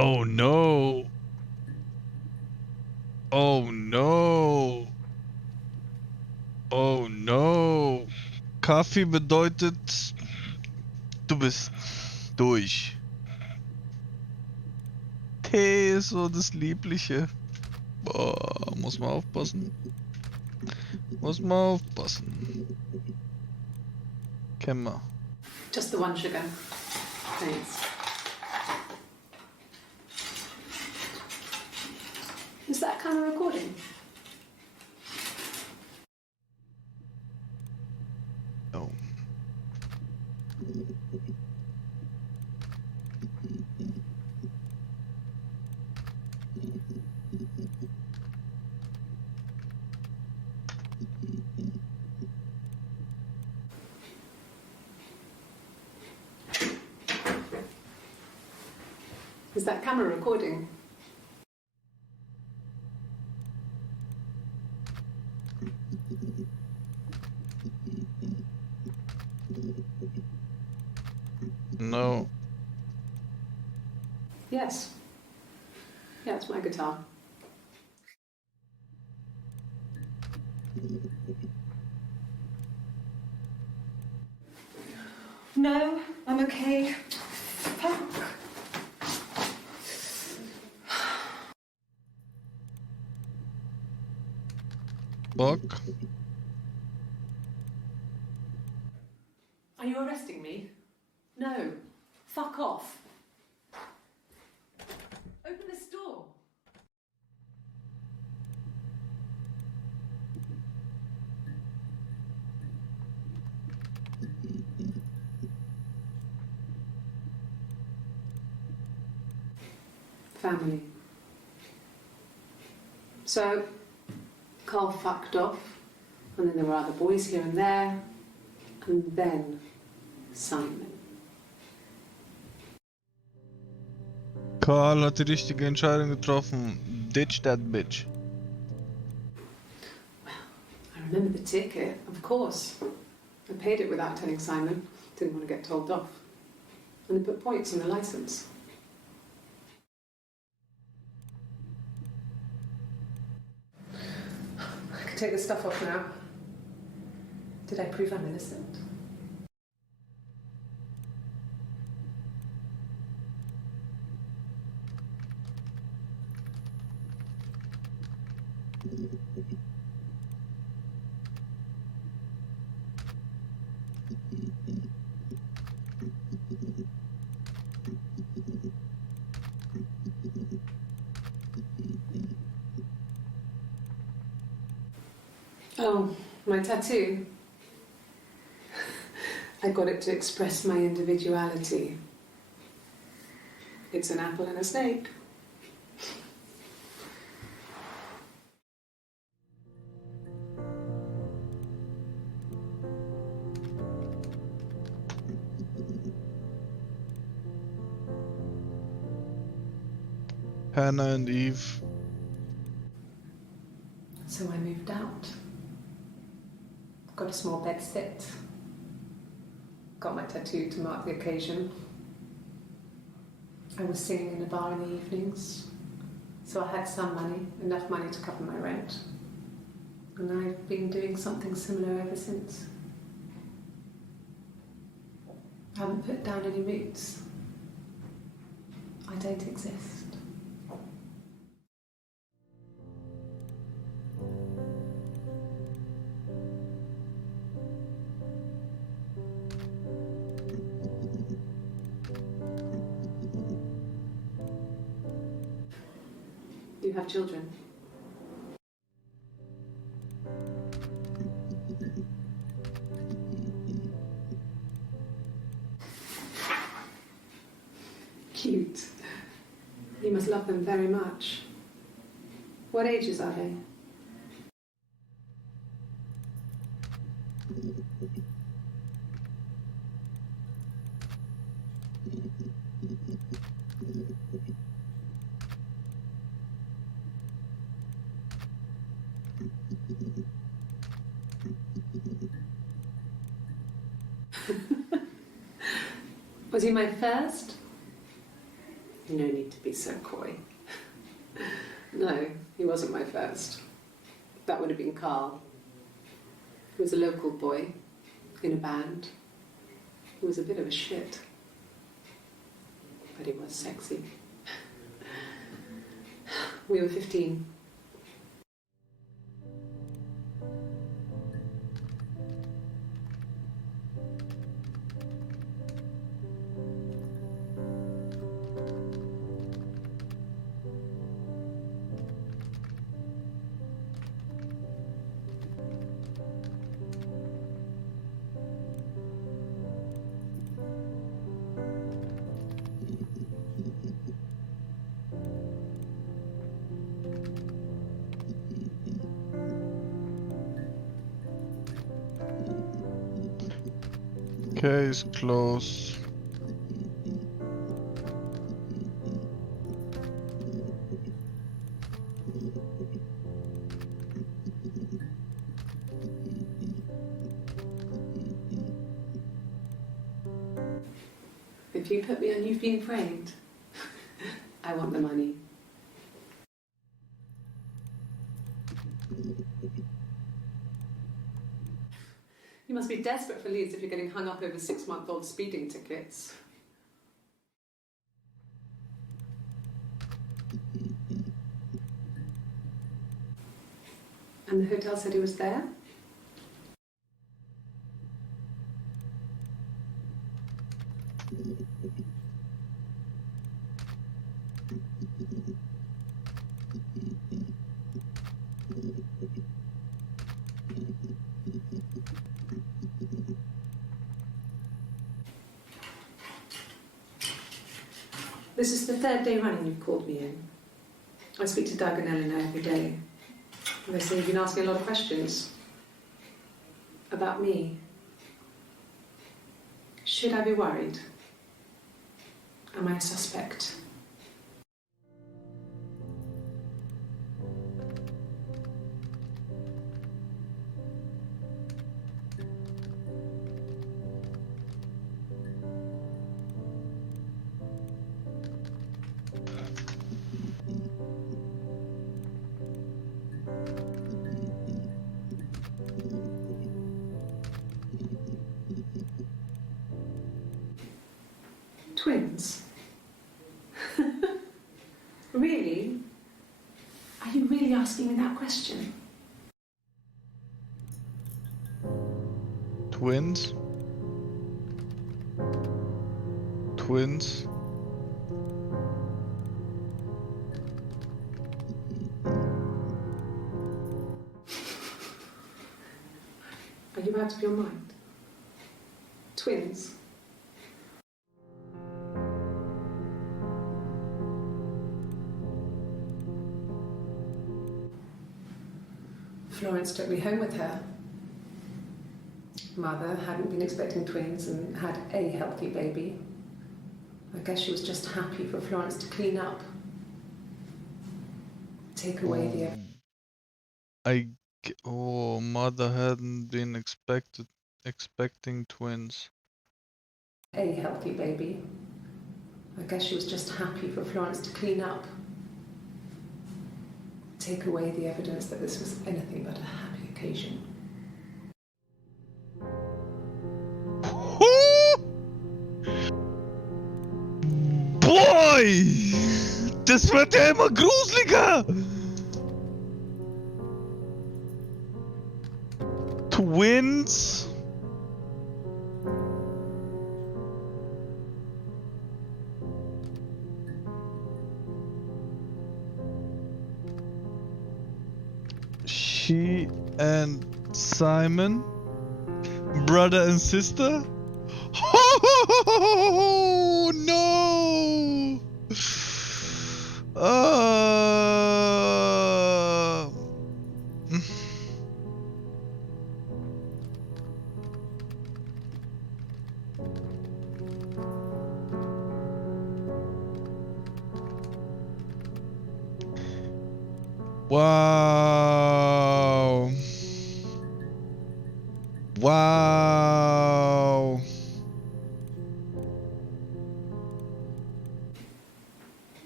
Oh no. Oh no. Oh no. Kaffee bedeutet, du bist durch. Tee ist so das Liebliche. Boah, muss man aufpassen. Muss man aufpassen. Kennen wir. Just the one sugar. Thanks. Is that camera recording? Oh. Is that camera recording? No. Yes. Yeah, it's my guitar. No, I'm okay. Fuck. Bock. Are you arresting me? No. Fuck off. Open this door. Family. So, Carl fucked off, and then there were other boys here and there, and then Simon. Karl hat die richtige Entscheidung getroffen. Ditch that bitch. I remember the ticket, of course. I paid it without telling Simon. Didn't want to get told off. And they put points on the license. I can take the stuff off now. Did I prove I'm innocent? Oh, my tattoo. I got it to express my individuality. It's an apple and a snake. Hannah and Eve. So I moved out. Got a small bed sit. Got my tattoo to mark the occasion. I was singing in a bar in the evenings. So I had some money, enough money to cover my rent. And I've been doing something similar ever since. I haven't put down any roots. I don't exist. Do you have children? Cute. You must love them very much. What ages are they? Was he my first? No need to be so coy. No, he wasn't my first. That would have been Carl. He was a local boy in a band. He was a bit of a shit. But he was sexy. We were 15. Case closed. If you put me on You've Been Framed, I want the money. You must be desperate for leads if you're getting hung up over 6-month-old speeding tickets. And the hotel said he was there? This is the third day running you've called me in. I speak to Doug and Eleanor every day. And they say you've been asking a lot of questions. About me. Should I be worried? Am I a suspect? Twins? Really? Are you really asking me that question? Twins? Twins? Are you out of your mind? Twins? Florence took me home with her. Mother hadn't been expecting twins and had a healthy baby. I guess she was just happy for Florence to clean up. Take away the... Mother hadn't been expecting twins. A healthy baby. I guess she was just happy for Florence to clean up. Take away the evidence that this was anything but a happy occasion. Boy! Das wird ja immer gruseliger! Twins? She and Simon? Brother and sister? Oh no! Wow. Wow.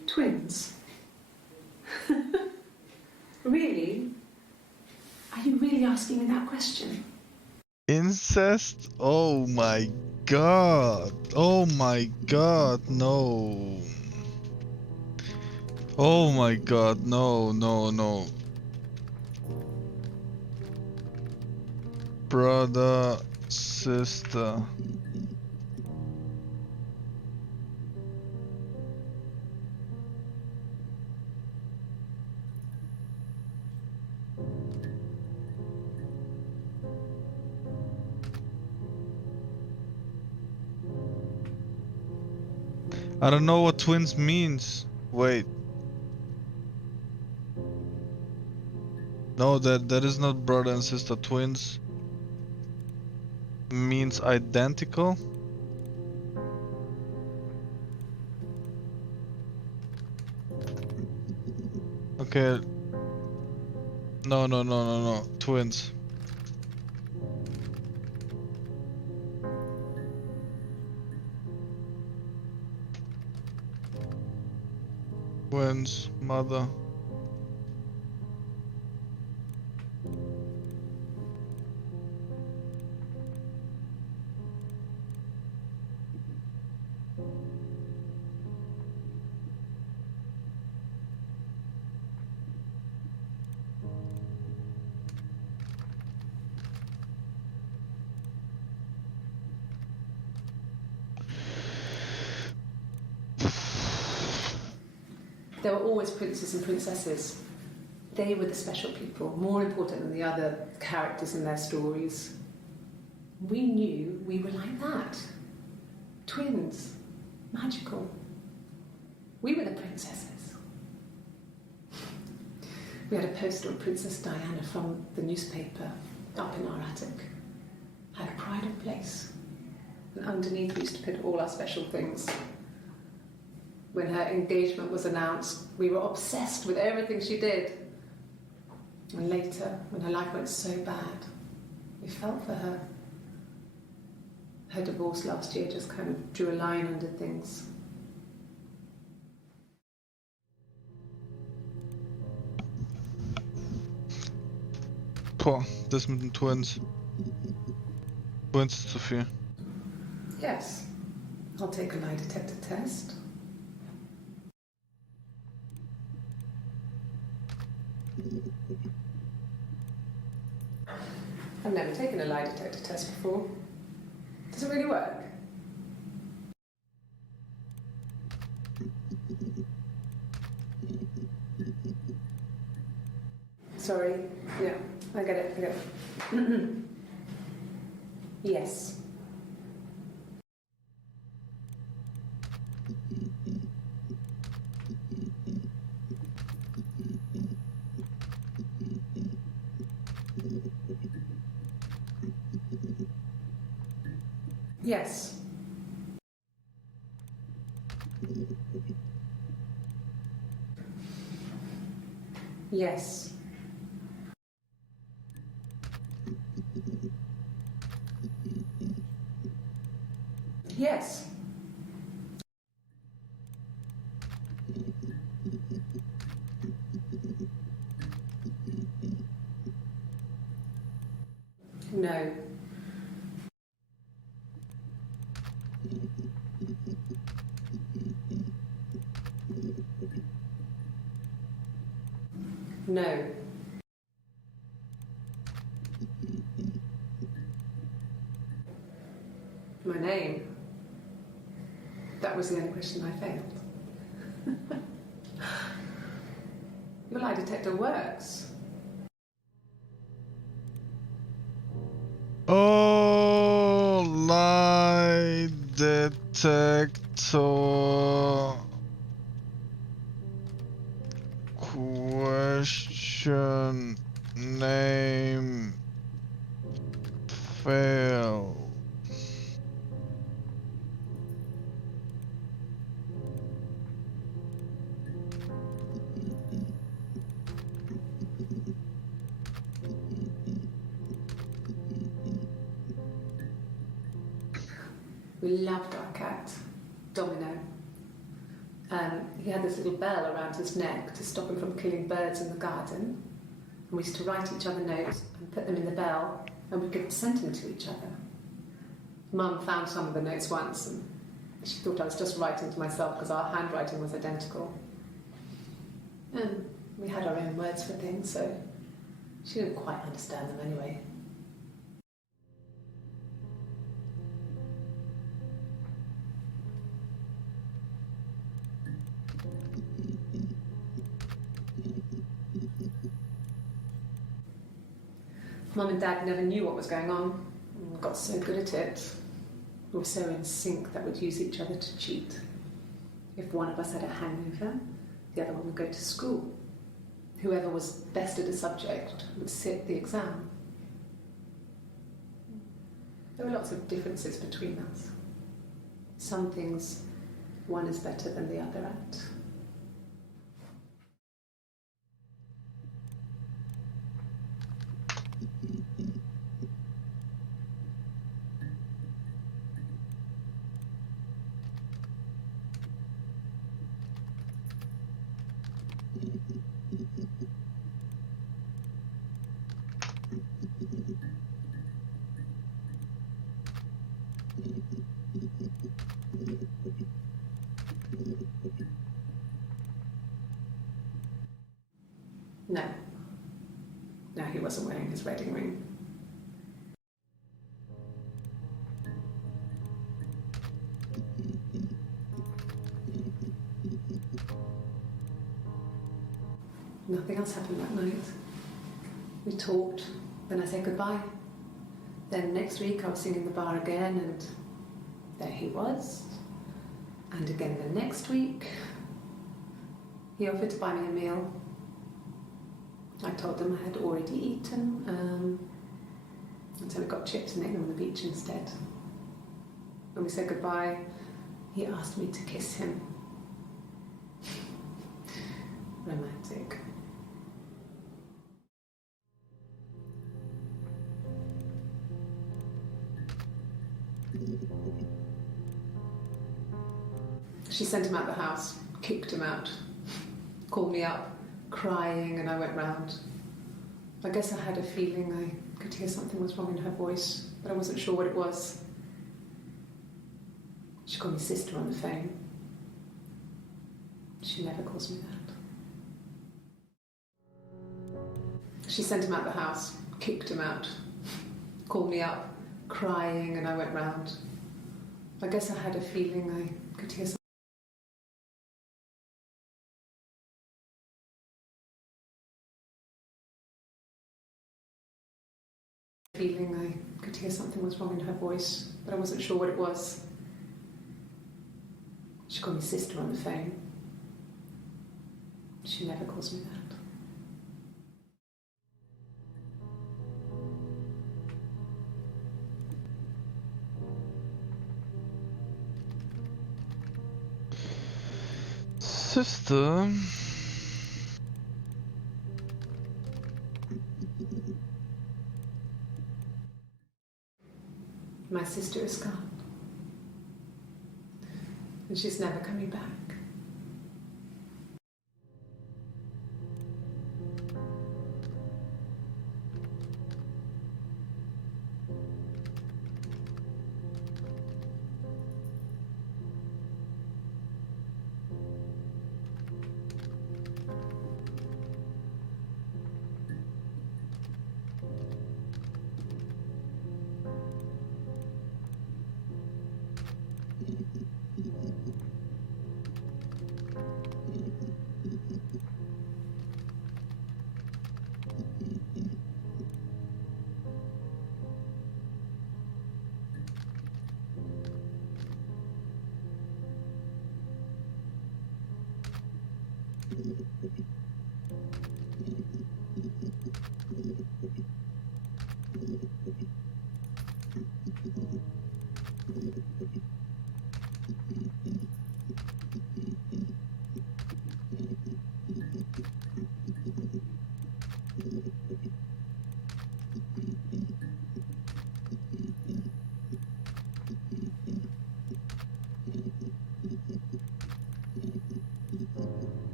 Twins? Really? Are you really asking me that question? Incest? Oh my god. Oh my god, no. Oh my god, no, no, no. Brother, sister. I don't know what twins means. Wait. No, that is not brother and sister. Twins means identical. Okay. No, no, no, no, no. Twins. Twins, mother. There were always princes and princesses. They were the special people, more important than the other characters in their stories. We knew we were like that. Twins. Magical. We were the princesses. We had a poster of Princess Diana from the newspaper up in our attic. Had a pride of place. And underneath we used to put all our special things. When her engagement was announced, we were obsessed with everything she did. And later, when her life went so bad, we felt for her. Her divorce last year just kind of drew a line under things. Boah, das mit den Twins. Twins ist zu viel. Yes. I'll take a lie detector test. I've never taken a lie detector test before. Does it really work? Sorry. Yeah, I get it. Yes. Yes. Yes. Yes. No. No. My name. That was the only question I failed. Your lie detector works. Oh, lie detector. Question name fail. We loved our cat, Domino. He had this little bell around his neck to stop him from killing birds in the garden. And we used to write each other notes and put them in the bell, and we could send them to each other. Mum found some of the notes once, and she thought I was just writing to myself because our handwriting was identical. And we had our own words for things, so she didn't quite understand them anyway. Mum and Dad never knew what was going on and got so good at it. We were so in sync that we'd use each other to cheat. If one of us had a hangover, the other one would go to school. Whoever was best at a subject would sit the exam. There were lots of differences between us. Some things one is better than the other at. No. No, he wasn't wearing his wedding ring. Nothing else happened that night. We talked, then I said goodbye. Then next week I was singing in the bar again, and there he was. And again the next week, he offered to buy me a meal. I told him I had already eaten, and so we got chips and ate them on the beach instead. When we said goodbye, he asked me to kiss him. Romantic. She sent him out the house, kicked him out, called me up, crying, and I went round. I guess I had a feeling I could hear something was wrong in her voice, but I wasn't sure what it was. She called me sister on the phone. She never calls me that. She sent him out the house, kicked him out, called me up, crying, and I went round. I guess I had a feeling I could hear something. Feeling I could hear something was wrong in her voice, but I wasn't sure what it was. She called me sister on the phone. She never calls me that. Sister. My sister is gone. And she's never coming back.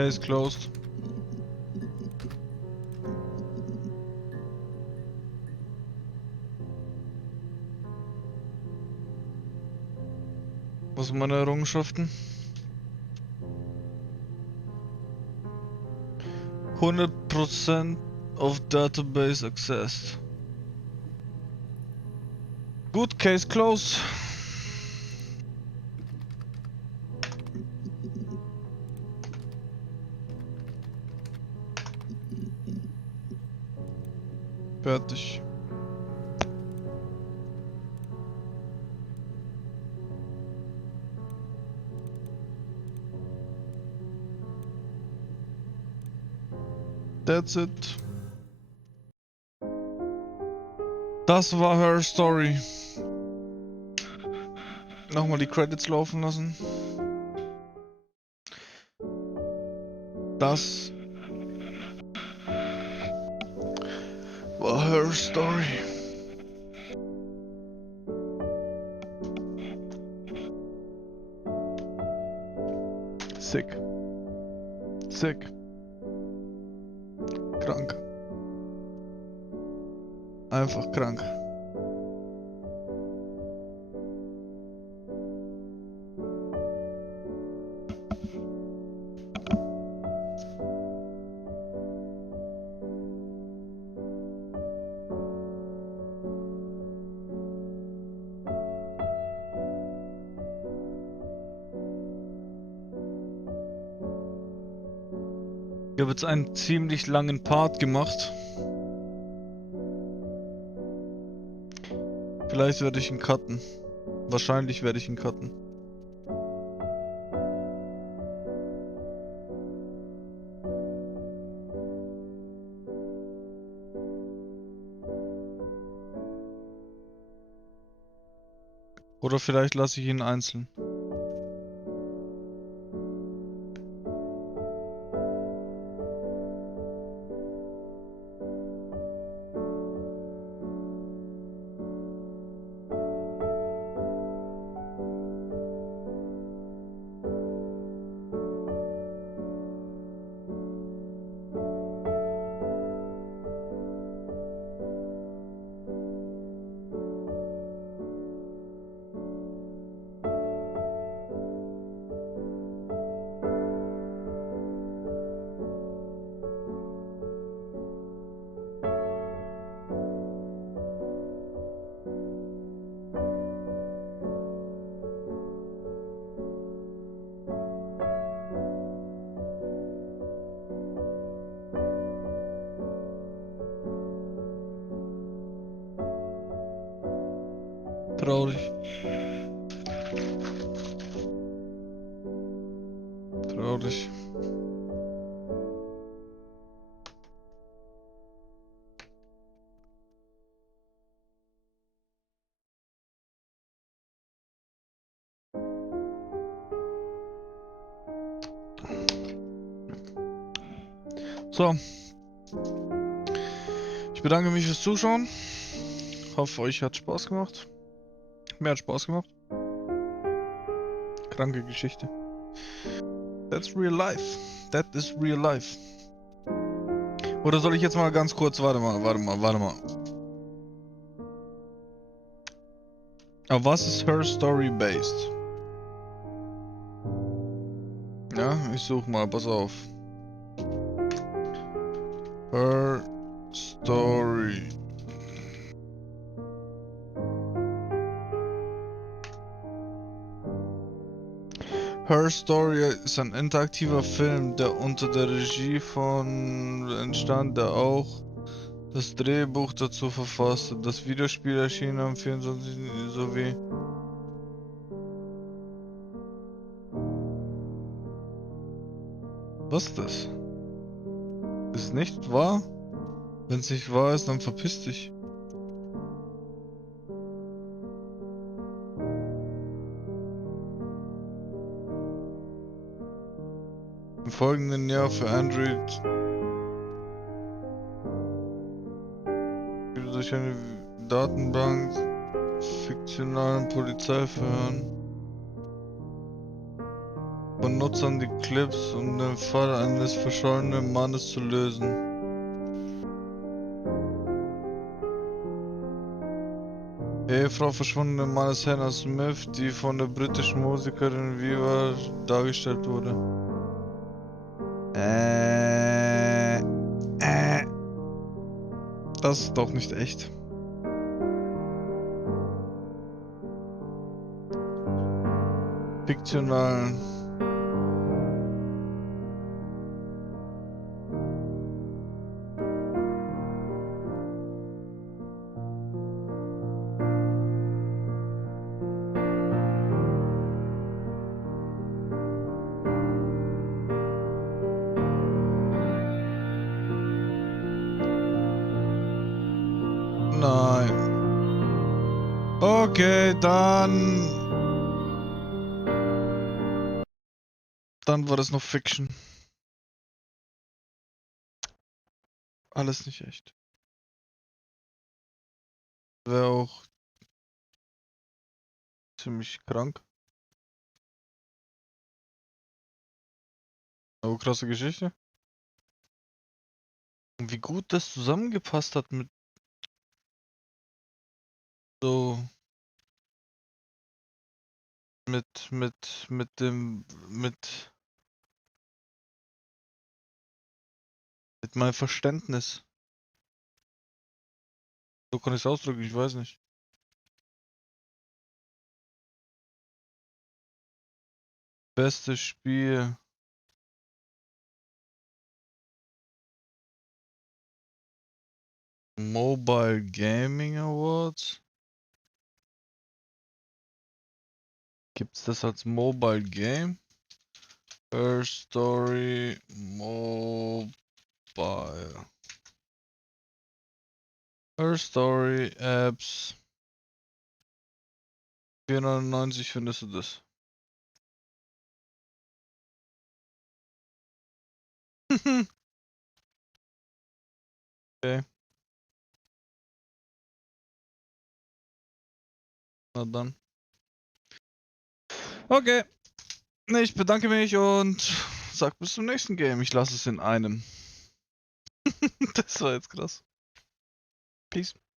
Case closed. Was sind meine Errungenschaften? 100% of database accessed. Gut, Case closed. Fertig. That's it. Das war Her Story. Nochmal die Credits laufen lassen. Das war Her Story. Sick. Sick. Krank. Einfach krank. Ich habe jetzt einen ziemlich langen Part gemacht. Vielleicht werde ich ihn cutten. Wahrscheinlich werde ich ihn cutten. Oder vielleicht lasse ich ihn einzeln. Traurig. Traurig. So. Ich bedanke mich fürs Zuschauen. Hoffe, euch hat Spaß gemacht. Mir hat Spaß gemacht. Kranke Geschichte. That's real life. That is real life. Oder soll ich jetzt mal ganz kurz, warte mal. Auf was ist Her Story based? Ja, ich suche mal, pass auf. Her Story. Her Story ist ein interaktiver Film, der unter der Regie von entstand, der auch das Drehbuch dazu verfasste. Das Videospiel erschien am 24. sowie... Was ist das? Ist nicht wahr? Wenn es nicht wahr ist, dann verpiss dich. Im folgenden Jahr für Android durch eine Datenbank fiktionalen Polizeiverhören von Nutzern die Clips, um den Fall eines verschollenen Mannes zu lösen. Ehefrau verschwundenen Mannes Hannah Smith, die von der britischen Musikerin Viva dargestellt wurde. Das ist doch nicht echt. Fiktional. Nein. Okay, dann war das noch Fiction. Alles nicht echt. Wäre auch ziemlich krank. Aber krasse Geschichte. Und wie gut das zusammengepasst hat mit so mit meinem Verständnis. So kann ich es ausdrücken, ich weiß nicht. Bestes Spiel. Mobile Gaming Awards. Gibt's das als Mobile Game? Her Story Mobile. Her Story Apps. 4,99 findest du das? Okay, na dann. Okay, ich bedanke mich und sag bis zum nächsten Game. Ich lasse es in einem. Das war jetzt krass. Peace.